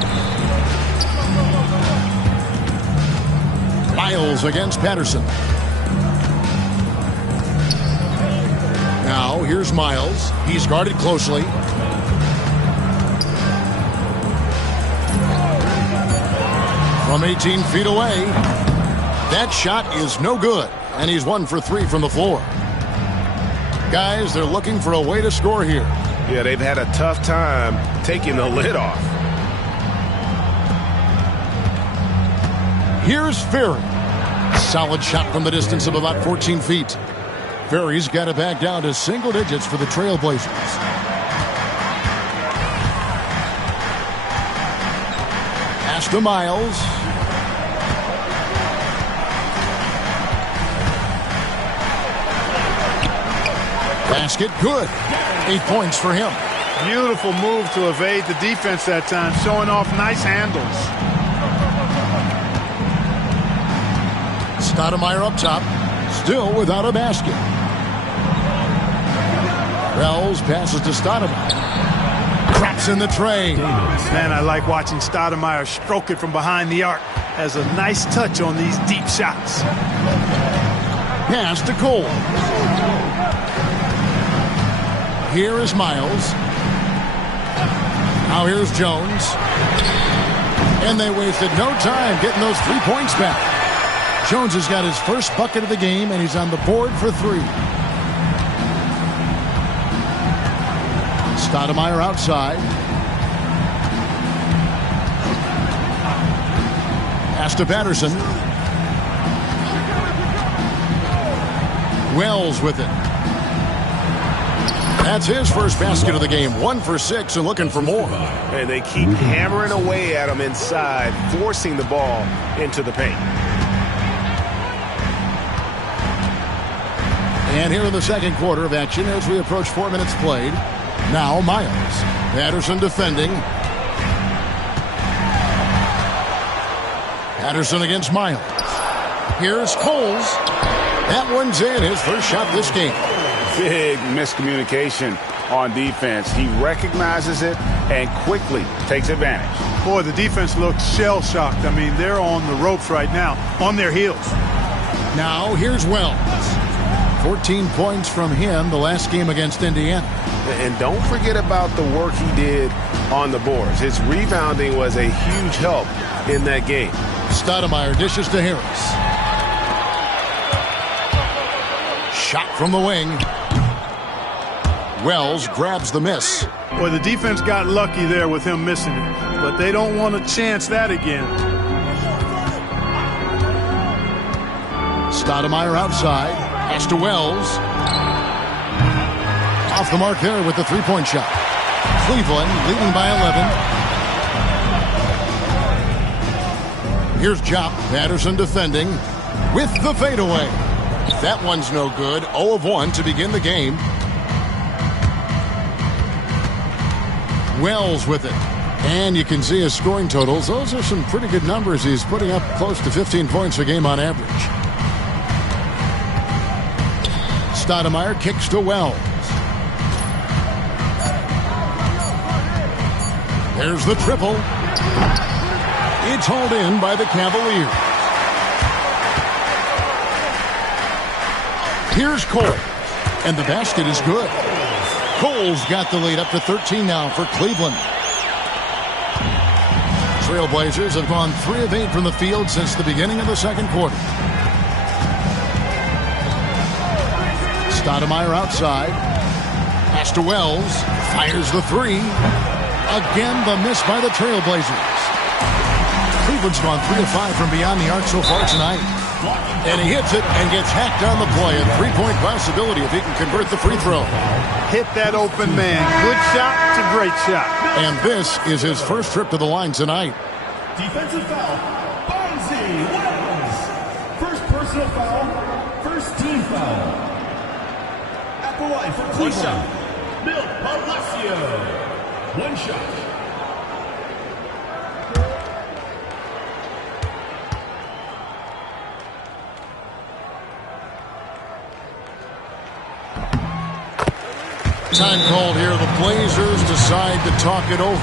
Miles against Patterson. Now, here's Miles. He's guarded closely. From 18 feet away. That shot is no good, and he's 1 for 3 from the floor. Guys, they're looking for a way to score here. Yeah, they've had a tough time taking the lid off. Here's Ferry. Solid shot from the distance of about 14 feet. Ferry's got it back down to single digits for the Trailblazers. Pass to Miles. Basket good. 8 points for him. Beautiful move to evade the defense that time, showing off nice handles. Stoudemire up top, still without a basket. Wells passes to Stoudemire. Drops in the tray. Man, I like watching Stoudemire stroke it from behind the arc. Has a nice touch on these deep shots. Pass to Cole. Here is Miles. Now here's Jones. And they wasted no time getting those 3 points back. Jones has got his first bucket of the game, and he's on the board for 3. Stoudemire outside. Pass to Patterson. Wells with it. That's his first basket of the game. 1 for 6 and looking for more. And they keep hammering away at him inside, forcing the ball into the paint. And here in the second quarter of action as we approach 4 minutes played. Now Miles. Patterson defending. Patterson against Miles. Here's Coles. That one's in. His first shot this game. Big miscommunication on defense. He recognizes it and quickly takes advantage. Boy, the defense looks shell-shocked. I mean, they're on the ropes right now, on their heels. Now here's Wells. 14 points from him the last game against Indiana. And don't forget about the work he did on the boards. His rebounding was a huge help in that game. Stoudemire dishes to Harris. Shot from the wing. Wells grabs the miss. Boy, the defense got lucky there with him missing it, but they don't want to chance that again. Stoudemire outside. Pass to Wells. Off the mark there with the three-point shot. Cleveland leading by 11. Here's Jop. Patterson defending with the fadeaway. That one's no good. 0 of 1 to begin the game. Wells with it. And you can see his scoring totals. Those are some pretty good numbers. He's putting up close to 15 points a game on average. Stoudemire kicks to Wells. There's the triple. It's hauled in by the Cavaliers. Here's Cole. And the basket is good. Cole's got the lead up to 13 now for Cleveland. Trailblazers have gone 3 of 8 from the field since the beginning of the second quarter. Stoudemire outside. Pass to Wells. Fires the three. Again, the miss by the Trailblazers. Cleveland's gone 3 of 5 from beyond the arc so far tonight. And he hits it and gets hacked on the play. A three-point possibility if he can convert the free throw. Hit that open man. Good shot to great shot. And this is his first trip to the line tonight. Defensive foul, Bonzi Wells. First personal foul, first team foul. At the line for Cleveland, Bill Palacio. One shot. Time called here. The Blazers decide to talk it over.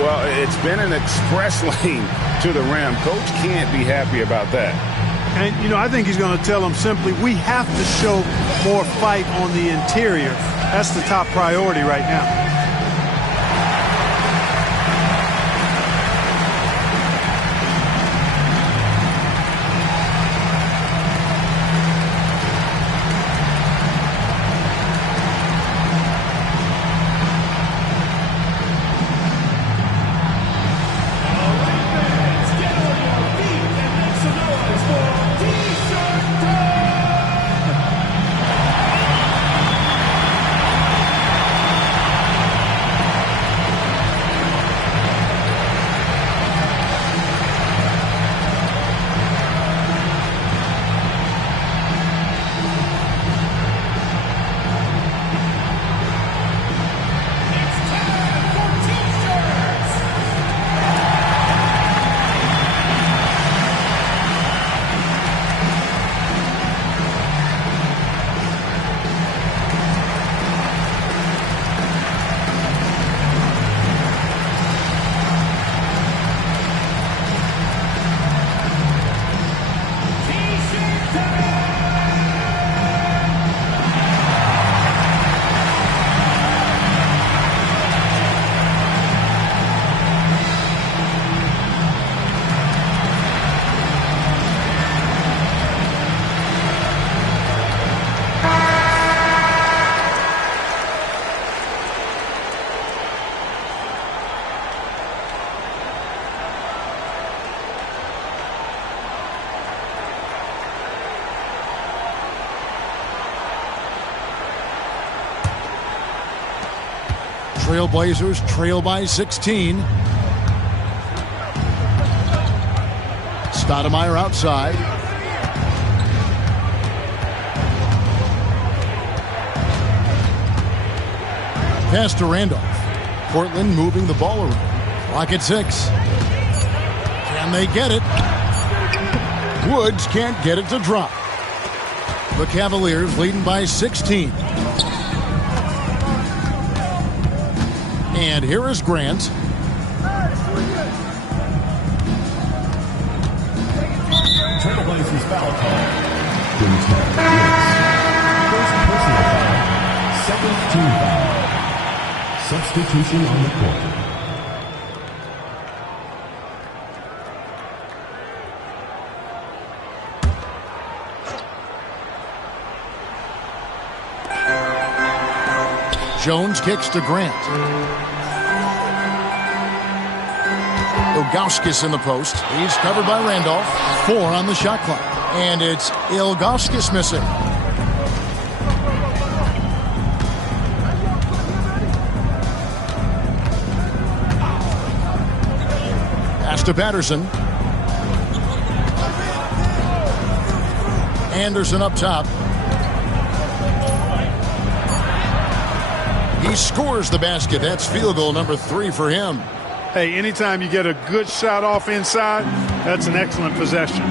Well, it's been an express lane to the rim. Coach can't be happy about that. And, you know, I think he's going to tell them simply, we have to show more fight on the interior. That's the top priority right now. Trailblazers trail by 16. Stoudemire outside. Pass to Randolph. Portland moving the ball around. Clock at 6. Can they get it? Woods can't get it to drop. The Cavaliers leading by 16. And here is Grant. Trailblazers foul call. First personal foul, second team foul. Substitution on the court. Jones kicks to Grant. Ilgauskas in the post. He's covered by Randolph. 4 on the shot clock. And it's Ilgauskas missing. Pass to Patterson. Anderson up top. He scores the basket. That's field goal number 3 for him. Hey, anytime you get a good shot off inside, that's an excellent possession.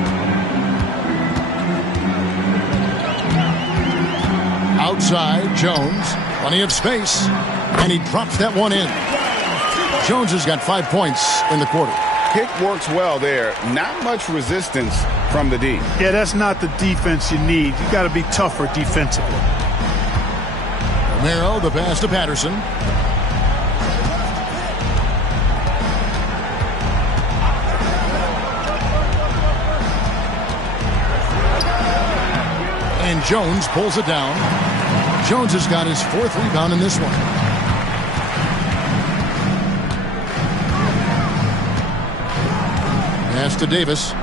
Outside, Jones. Plenty of space. And he drops that one in. Jones has got 5 points in the quarter. Pick works well there. Not much resistance from the D. Yeah, that's not the defense you need. You got to be tougher defensively. Romero, the pass to Patterson. And Jones pulls it down. Jones has got his 4th rebound in this one. Pass to Davis.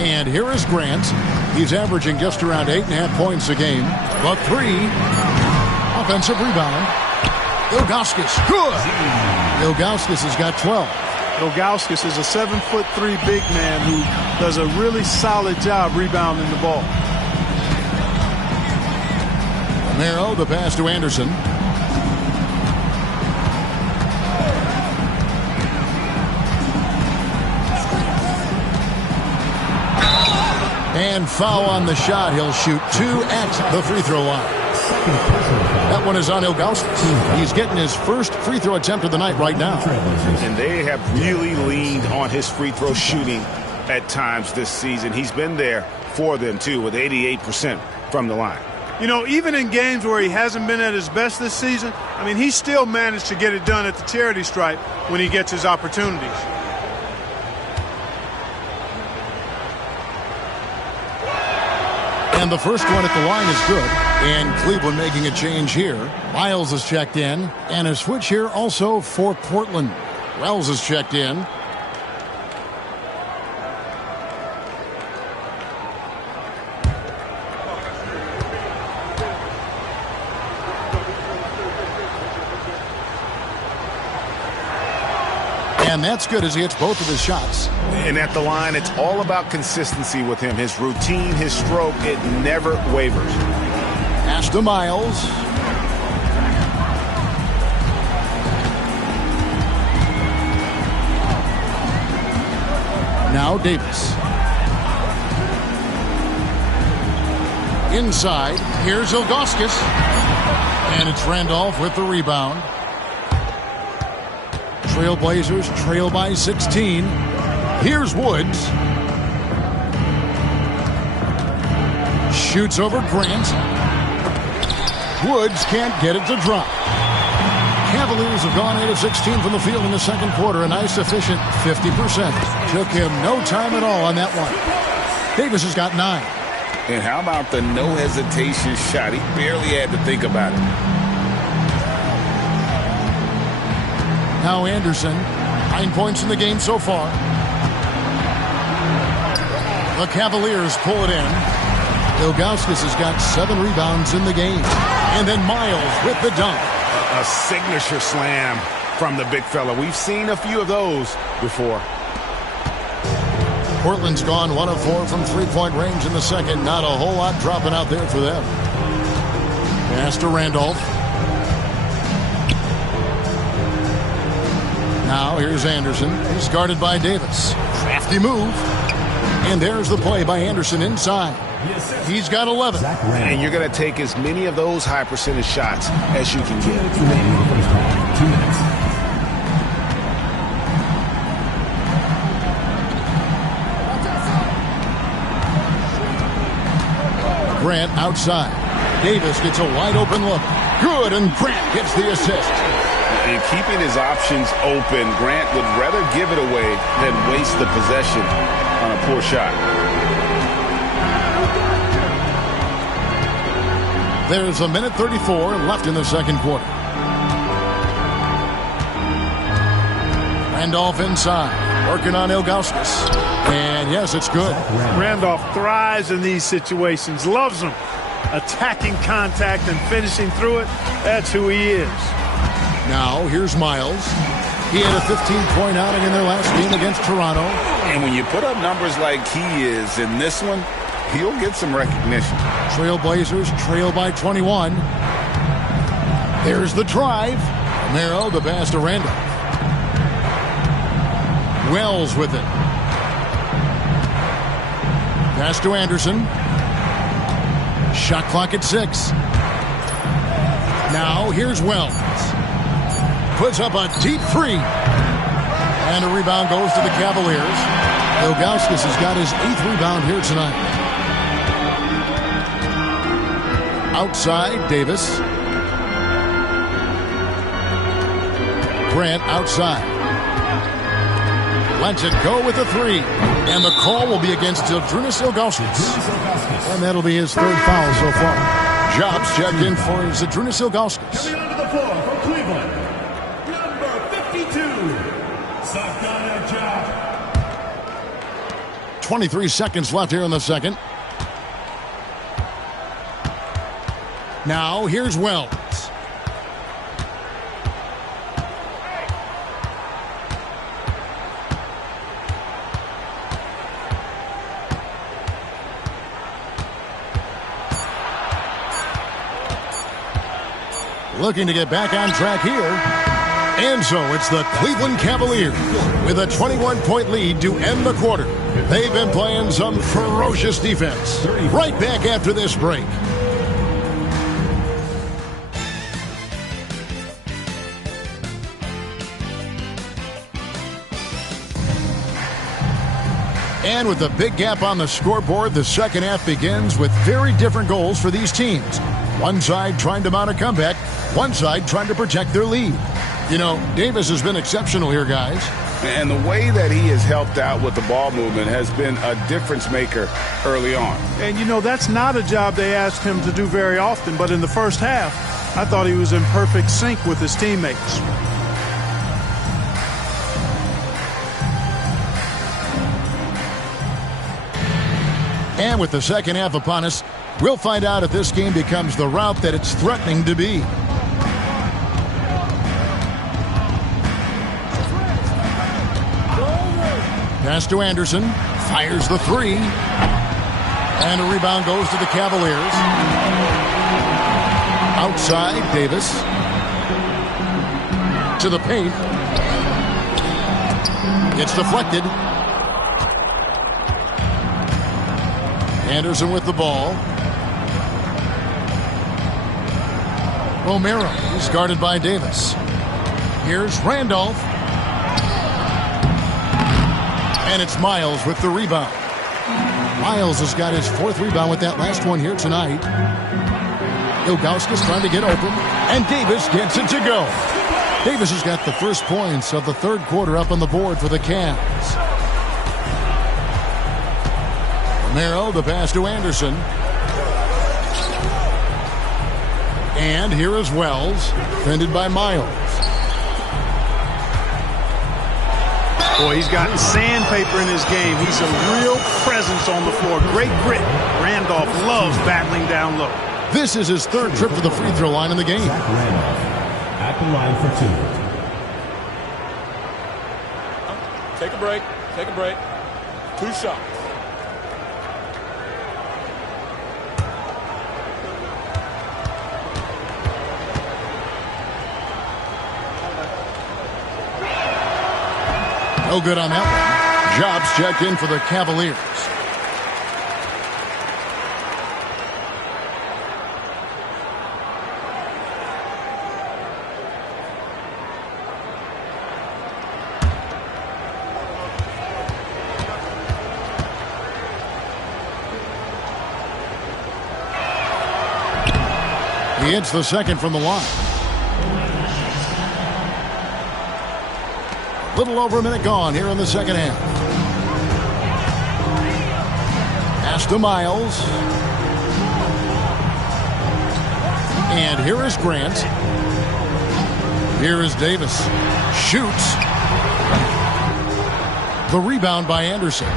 And here is Grant. He's averaging just around 8.5 points a game. But 3. Offensive rebound. Ilgauskas. Good. Ilgauskas has got 12. Ilgauskas is a 7'3" big man who does a really solid job rebounding the ball. Romero, the pass to Anderson. And foul on the shot. He'll shoot 2 at the free throw line. That one is on Ilgauskas. He's getting his first free throw attempt of the night right now. And they have really leaned on his free throw shooting at times this season. He's been there for them, too, with 88% from the line. You know, even in games where he hasn't been at his best this season, I mean, he still managed to get it done at the charity stripe when he gets his opportunities. And the first one at the line is good. And Cleveland making a change here. Miles is checked in. And a switch here also for Portland. Wells is checked in. And that's good as he hits both of his shots. And at the line, it's all about consistency with him. His routine, his stroke, it never wavers. Pass to Miles. Now Davis. Inside, here's Ilgauskas. And it's Randolph with the rebound. Trailblazers trail by 16. Here's Woods. Shoots over Grant. Woods can't get it to drop. Cavaliers have gone 8 of 16 from the field in the second quarter. A nice efficient 50%. Took him no time at all on that one. Davis has got 9. And how about the no hesitation shot? He barely had to think about it. Now Anderson, 9 points in the game so far. The Cavaliers pull it in. Ilgauskas has got 7 rebounds in the game. And then Miles with the dunk. A signature slam from the big fella. We've seen a few of those before. Portland's gone 1 of 4 from three-point range in the second. Not a whole lot dropping out there for them. Pass to Randolph. Now here's Anderson. He's guarded by Davis. Crafty move. And there's the play by Anderson inside. He's got 11. And you're going to take as many of those high percentage shots as you can get. 2 minutes. Grant outside. Davis gets a wide open look. Good, and Grant gets the assist. And keeping his options open, Grant would rather give it away than waste the possession on a poor shot. There's a minute 34 left in the second quarter. Randolph inside, working on Ilgauskas. And yes, it's good. Randolph thrives in these situations, loves them. Attacking contact and finishing through it, that's who he is. Now, here's Miles. He had a 15-point outing in their last game against Toronto. And when you put up numbers like he is in this one, he'll get some recognition. Trailblazers trail by 21. There's the drive. Romero, the pass to Randolph. Wells with it. Pass to Anderson. Shot clock at 6. Now here's Wells. Puts up a deep three. And a rebound goes to the Cavaliers. Ilgauskas has got his 8th rebound here tonight. Outside, Davis. Grant outside. Lets it go with the 3. And the call will be against Zydrunas Ilgauskas. And that'll be his 3rd foul so far. Jobs checked in for Zydrunas Ilgauskas. Coming onto the floor for Cleveland, number 52, Sakana Job. 23 seconds left here in the second. Now here's Wells. Looking to get back on track here. And so it's the Cleveland Cavaliers with a 21-point lead to end the quarter. They've been playing some ferocious defense. Right back after this break. And with the big gap on the scoreboard, the second half begins with very different goals for these teams. One side trying to mount a comeback, one side trying to protect their lead. You know, Davis has been exceptional here, guys. And the way that he has helped out with the ball movement has been a difference maker early on. And, you know, that's not a job they asked him to do very often, but in the first half, I thought he was in perfect sync with his teammates. And with the second half upon us, we'll find out if this game becomes the rout that it's threatening to be. Pass to Anderson. Fires the 3. And a rebound goes to the Cavaliers. Outside, Davis. To the paint. It's deflected. Anderson with the ball. Romero is guarded by Davis. Here's Randolph. And it's Miles with the rebound. Miles has got his 4th rebound with that last one here tonight. Ilgauskas trying to get open. And Davis gets it to go. Davis has got the first points of the 3rd quarter up on the board for the Cavs. Romero, the pass to Anderson. And here is Wells, defended by Miles. Boy, he's got sandpaper in his game. He's a real presence on the floor. Great grit. Randolph loves battling down low. This is his 3rd trip to the free throw line in the game. Randolph at the line for 2. Take a break. Take a break. 2 shots. No good on that one. Jobs checked in for the Cavaliers. He hits the second from the line. Little over a minute gone here in the second half. Pass to Miles. And here is Grant. Here is Davis. Shoots. The rebound by Anderson.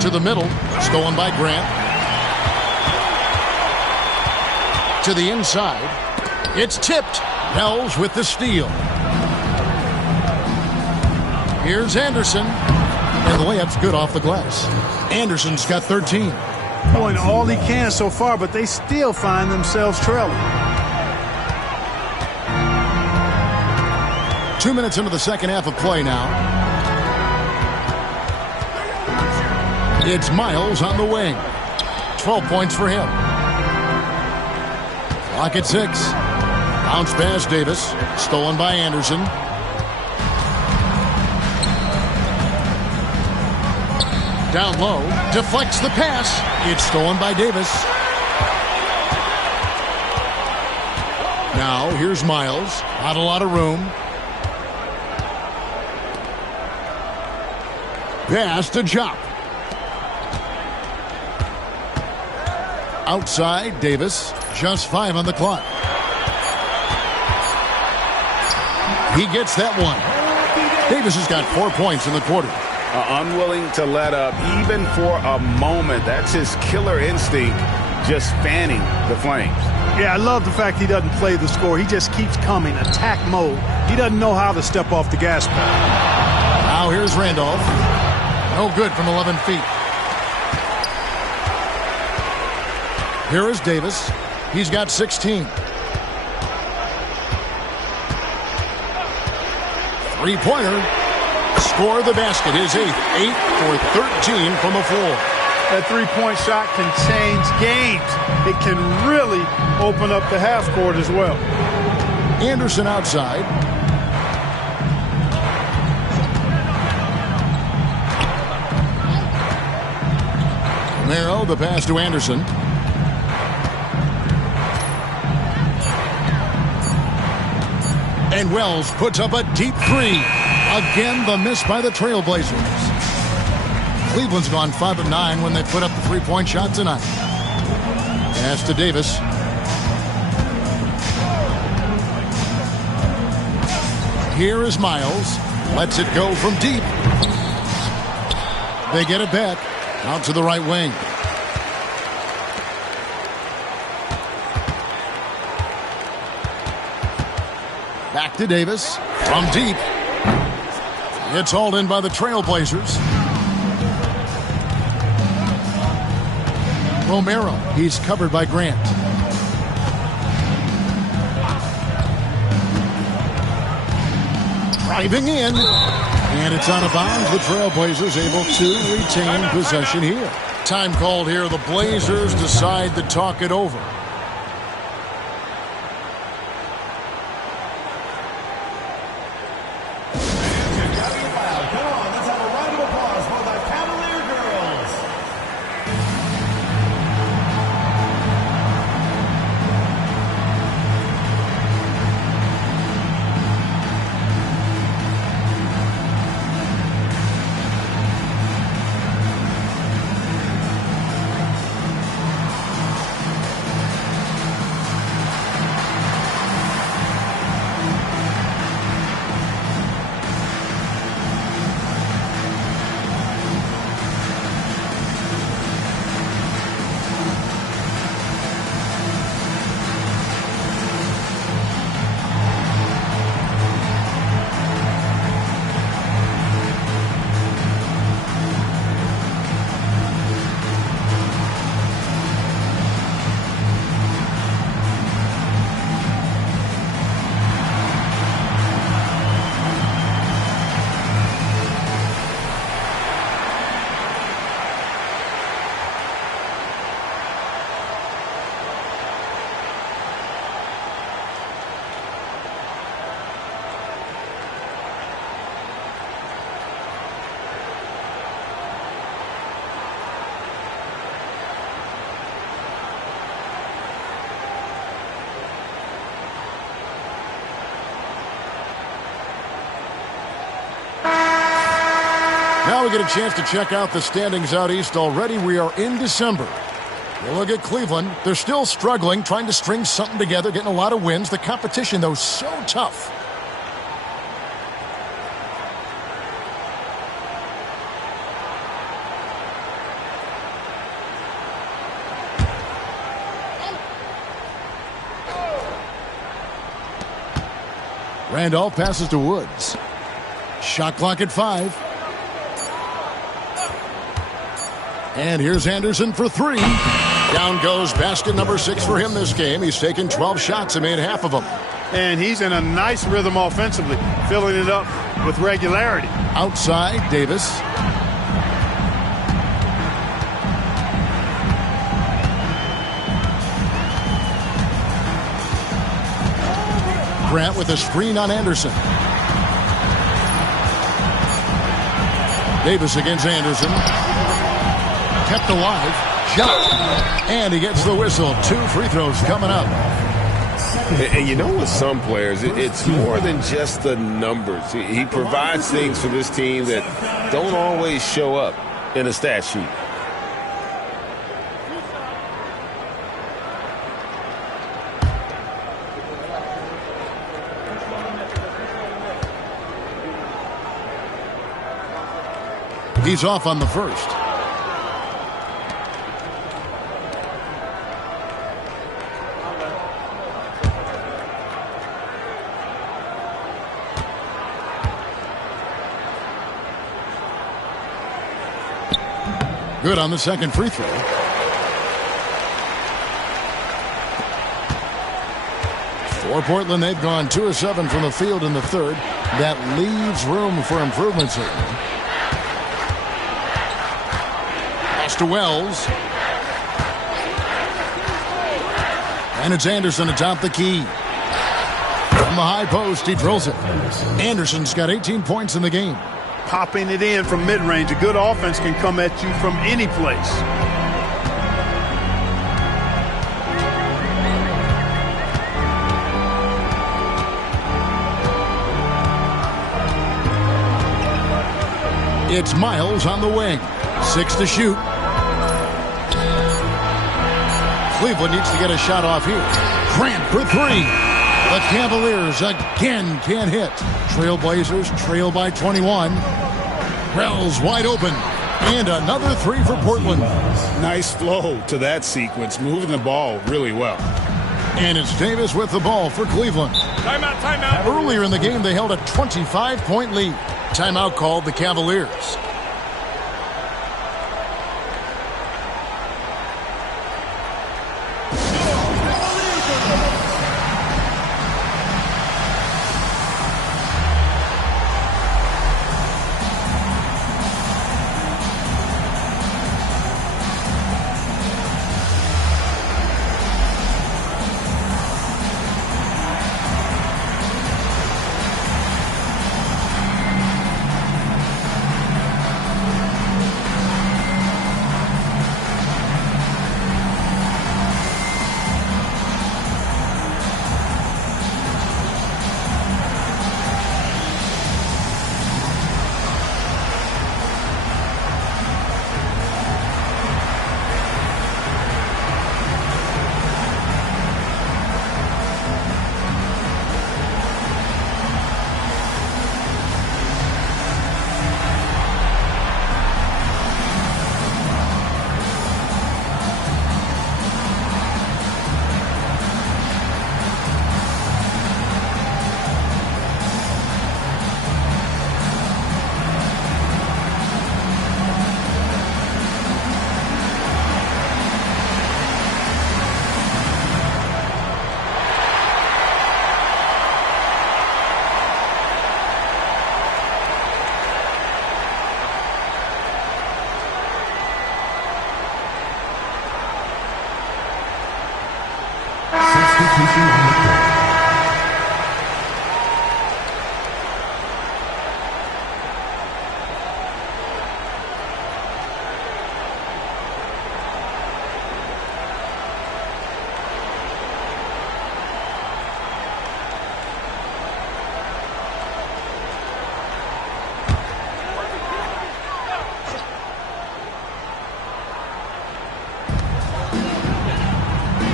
To the middle. Stolen by Grant. To the inside. It's tipped. Wells with the steal. Here's Anderson. And the layup's good off the glass. Anderson's got 13. Doing all he can so far, but they still find themselves trailing. 2 minutes into the second half of play now. It's Miles on the wing. 12 points for him. Clock at 6. Bounce pass Davis. Stolen by Anderson. Down low. Deflects the pass. It's stolen by Davis. Now here's Miles. Not a lot of room. Pass to Jop. Outside, Davis. Just 5 on the clock. He gets that one. Davis has got 4 points in the quarter. Unwilling to let up even for a moment. That's his killer instinct, just fanning the flames. Yeah, I love the fact he doesn't play the score. He just keeps coming, attack mode. He doesn't know how to step off the gas pedal. Now here's Randolph. No good from 11 feet. Here is Davis. He's got 16. Three-pointer. Score the basket. His 8th. 8 for 13 from the floor. That three-point shot can change games. It can really open up the half court as well. Anderson outside. Romero, the pass to Anderson. And Wells puts up a deep three. Again, the miss by the Trailblazers. Cleveland's gone 5 of 9 when they put up the three-point shot tonight. Pass to Davis. Here is Miles. Lets it go from deep. They get it back. Out to the right wing. Back to Davis. From deep. It's hauled in by the Trailblazers. Romero. He's covered by Grant. Driving in. And it's out of bounds. The Trailblazers able to retain possession here. Time called here. The Blazers decide to talk it over. Now we get a chance to check out the standings out east already. We are in December. You look at Cleveland. They're still struggling, trying to string something together, getting a lot of wins. The competition, though, so tough. Randolph passes to Woods. Shot clock at 5. And here's Anderson for 3. Down goes basket number 6 for him this game. He's taken 12 shots and made half of them. And he's in a nice rhythm offensively, filling it up with regularity. Outside, Davis. Grant with a screen on Anderson. Davis against Anderson. Kept alive. Shot. And he gets the whistle. 2 free throws coming up. And you know, with some players, it's more than just the numbers. He provides things for this team that don't always show up in a stat sheet. He's off on the first. Good on the second free throw. For Portland, they've gone 2 of 7 from the field in the third. That leaves room for improvements here. Pass to Wells. And it's Anderson atop the key. From the high post, he drills it. Anderson's got 18 points in the game. Popping it in from mid-range. A good offense can come at you from any place. It's Miles on the wing. 6 to shoot. Cleveland needs to get a shot off here. Grant for 3. The Cavaliers again can't hit. Trailblazers trail by 21. Wells wide open. And another 3 for Portland. Nice flow to that sequence, moving the ball really well. And it's Davis with the ball for Cleveland. Timeout, timeout. Earlier in the game, they held a 25-point lead. Timeout called the Cavaliers.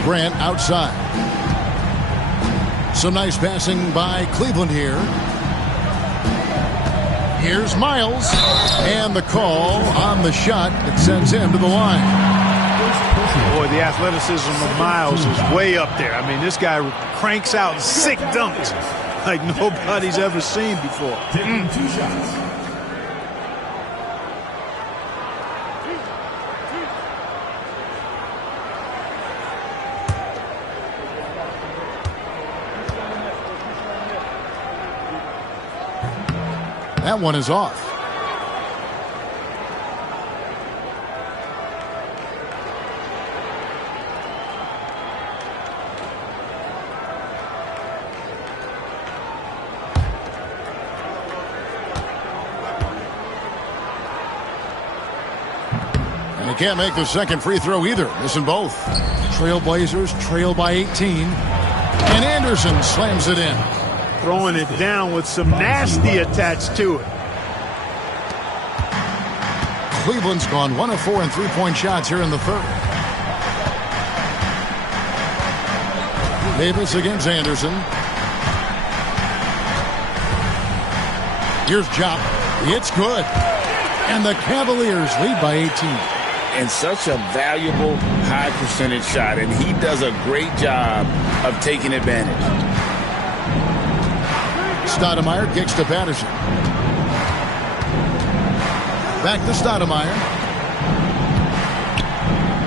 Grant outside. Some nice passing by Cleveland here. Here's Miles. And the call on the shot that sends him to the line. Boy, the athleticism of Miles is way up there. I mean, this guy cranks out sick dunks like nobody's ever seen before. Taking 2 shots. That one is off. And he can't make the second free throw either. Missing both. Trailblazers trail by 18. And Anderson slams it in. Throwing it down with some nasty attached to it. Cleveland's gone 1 of 4 in three-point shots here in the third. Davis against Anderson. Here's Jop. It's good. And the Cavaliers lead by 18. And such a valuable high percentage shot, and he does a great job of taking advantage. Stoudemire kicks to Patterson. Back to Stoudemire.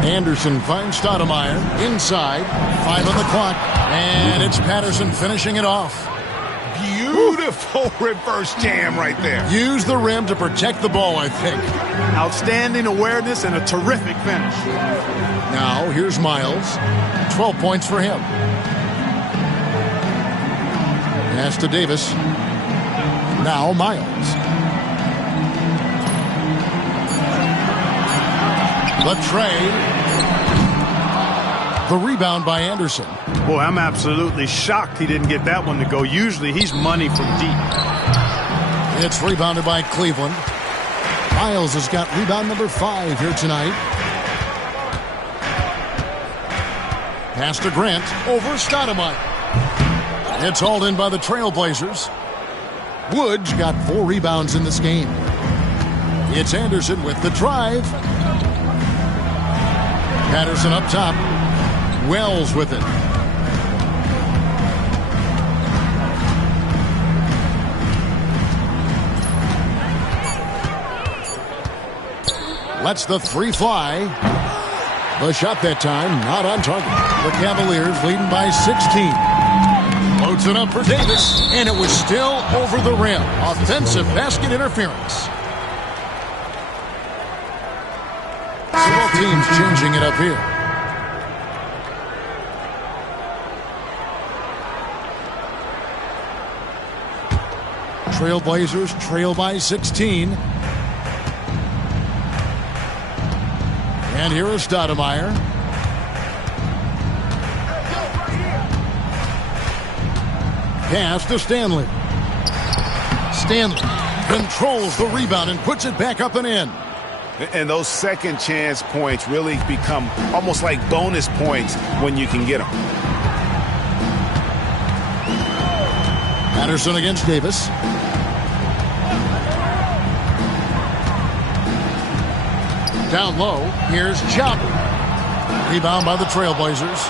Anderson finds Stoudemire inside. 5 on the clock. And it's Patterson finishing it off. Beautiful reverse jam right there. Use the rim to protect the ball, I think. Outstanding awareness and a terrific finish. Now, here's Miles. 12 points for him. Pass to Davis. Now Miles. The trade. The rebound by Anderson. Boy, I'm absolutely shocked he didn't get that one to go. Usually he's money from deep. It's rebounded by Cleveland. Miles has got rebound number 5 here tonight. Pass to Grant over Stoudemire. It's hauled in by the Trailblazers. Woods got 4 rebounds in this game. It's Anderson with the drive. Patterson up top. Wells with it. Lets the 3 fly. The shot that time not on target. The Cavaliers leading by 16. Loads it up for Davis, and it was still over the rim. Offensive basket interference. So both teams changing it up here. Trailblazers trail by 16. And here is Stoudemire. Pass to Stanley. Stanley controls the rebound and puts it back up and in. And those second chance points really become almost like bonus points when you can get them. Patterson against Davis. Down low, here's Jop. Rebound by the Trailblazers.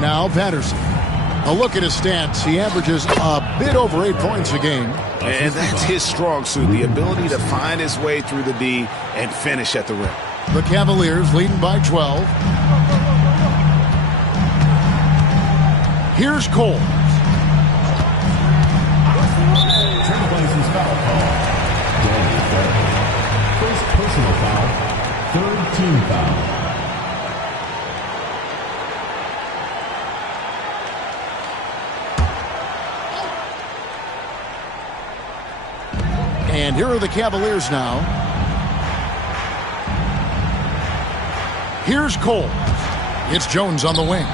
Now Patterson. A look at his stats. He averages a bit over 8 points a game. And that's his strong suit, the ability to find his way through the D and finish at the rim. The Cavaliers leading by 12. Here's Cole. Trailblazers foul call. Danny Ferry. First personal foul. Third team foul. And here are the Cavaliers now. Here's Cole. It's Jones on the wing.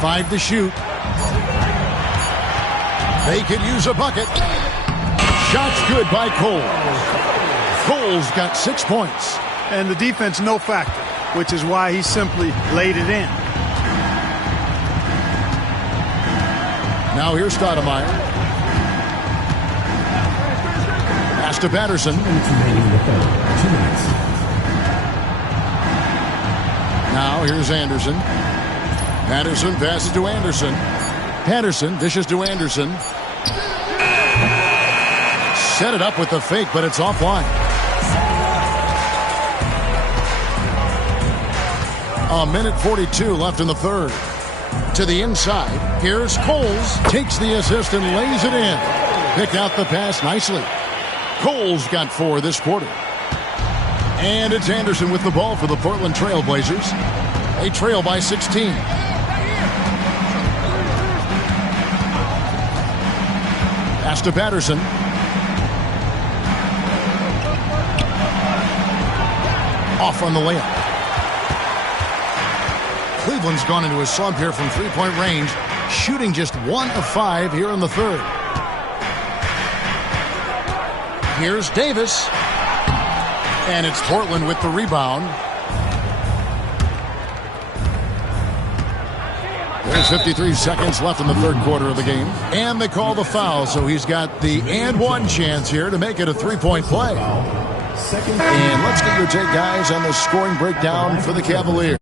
5 to shoot. They could use a bucket. Shot's good by Cole. Cole's got 6 points. And the defense, no factor. which is why he simply laid it in. Now here's Stoudemire. Pass to Patterson. Now here's Anderson. Patterson passes to Anderson. Patterson dishes to Anderson. Set it up with the fake, but it's offline. A minute 42 left in the third. To the inside. Here's Coles. Takes the assist and lays it in. Picked out the pass nicely. Coles got 4 this quarter. And it's Anderson with the ball for the Portland Trail Blazers. They trail by 16. Pass to Patterson. Off on the layup. Cleveland's gone into a slump here from three-point range, shooting just 1 of 5 here in the third. Here's Davis. And it's Portland with the rebound. There's 53 seconds left in the third quarter of the game. And they call the foul, so he's got the and one chance here to make it a three-point play. And let's get your take, guys, on the scoring breakdown for the Cavaliers.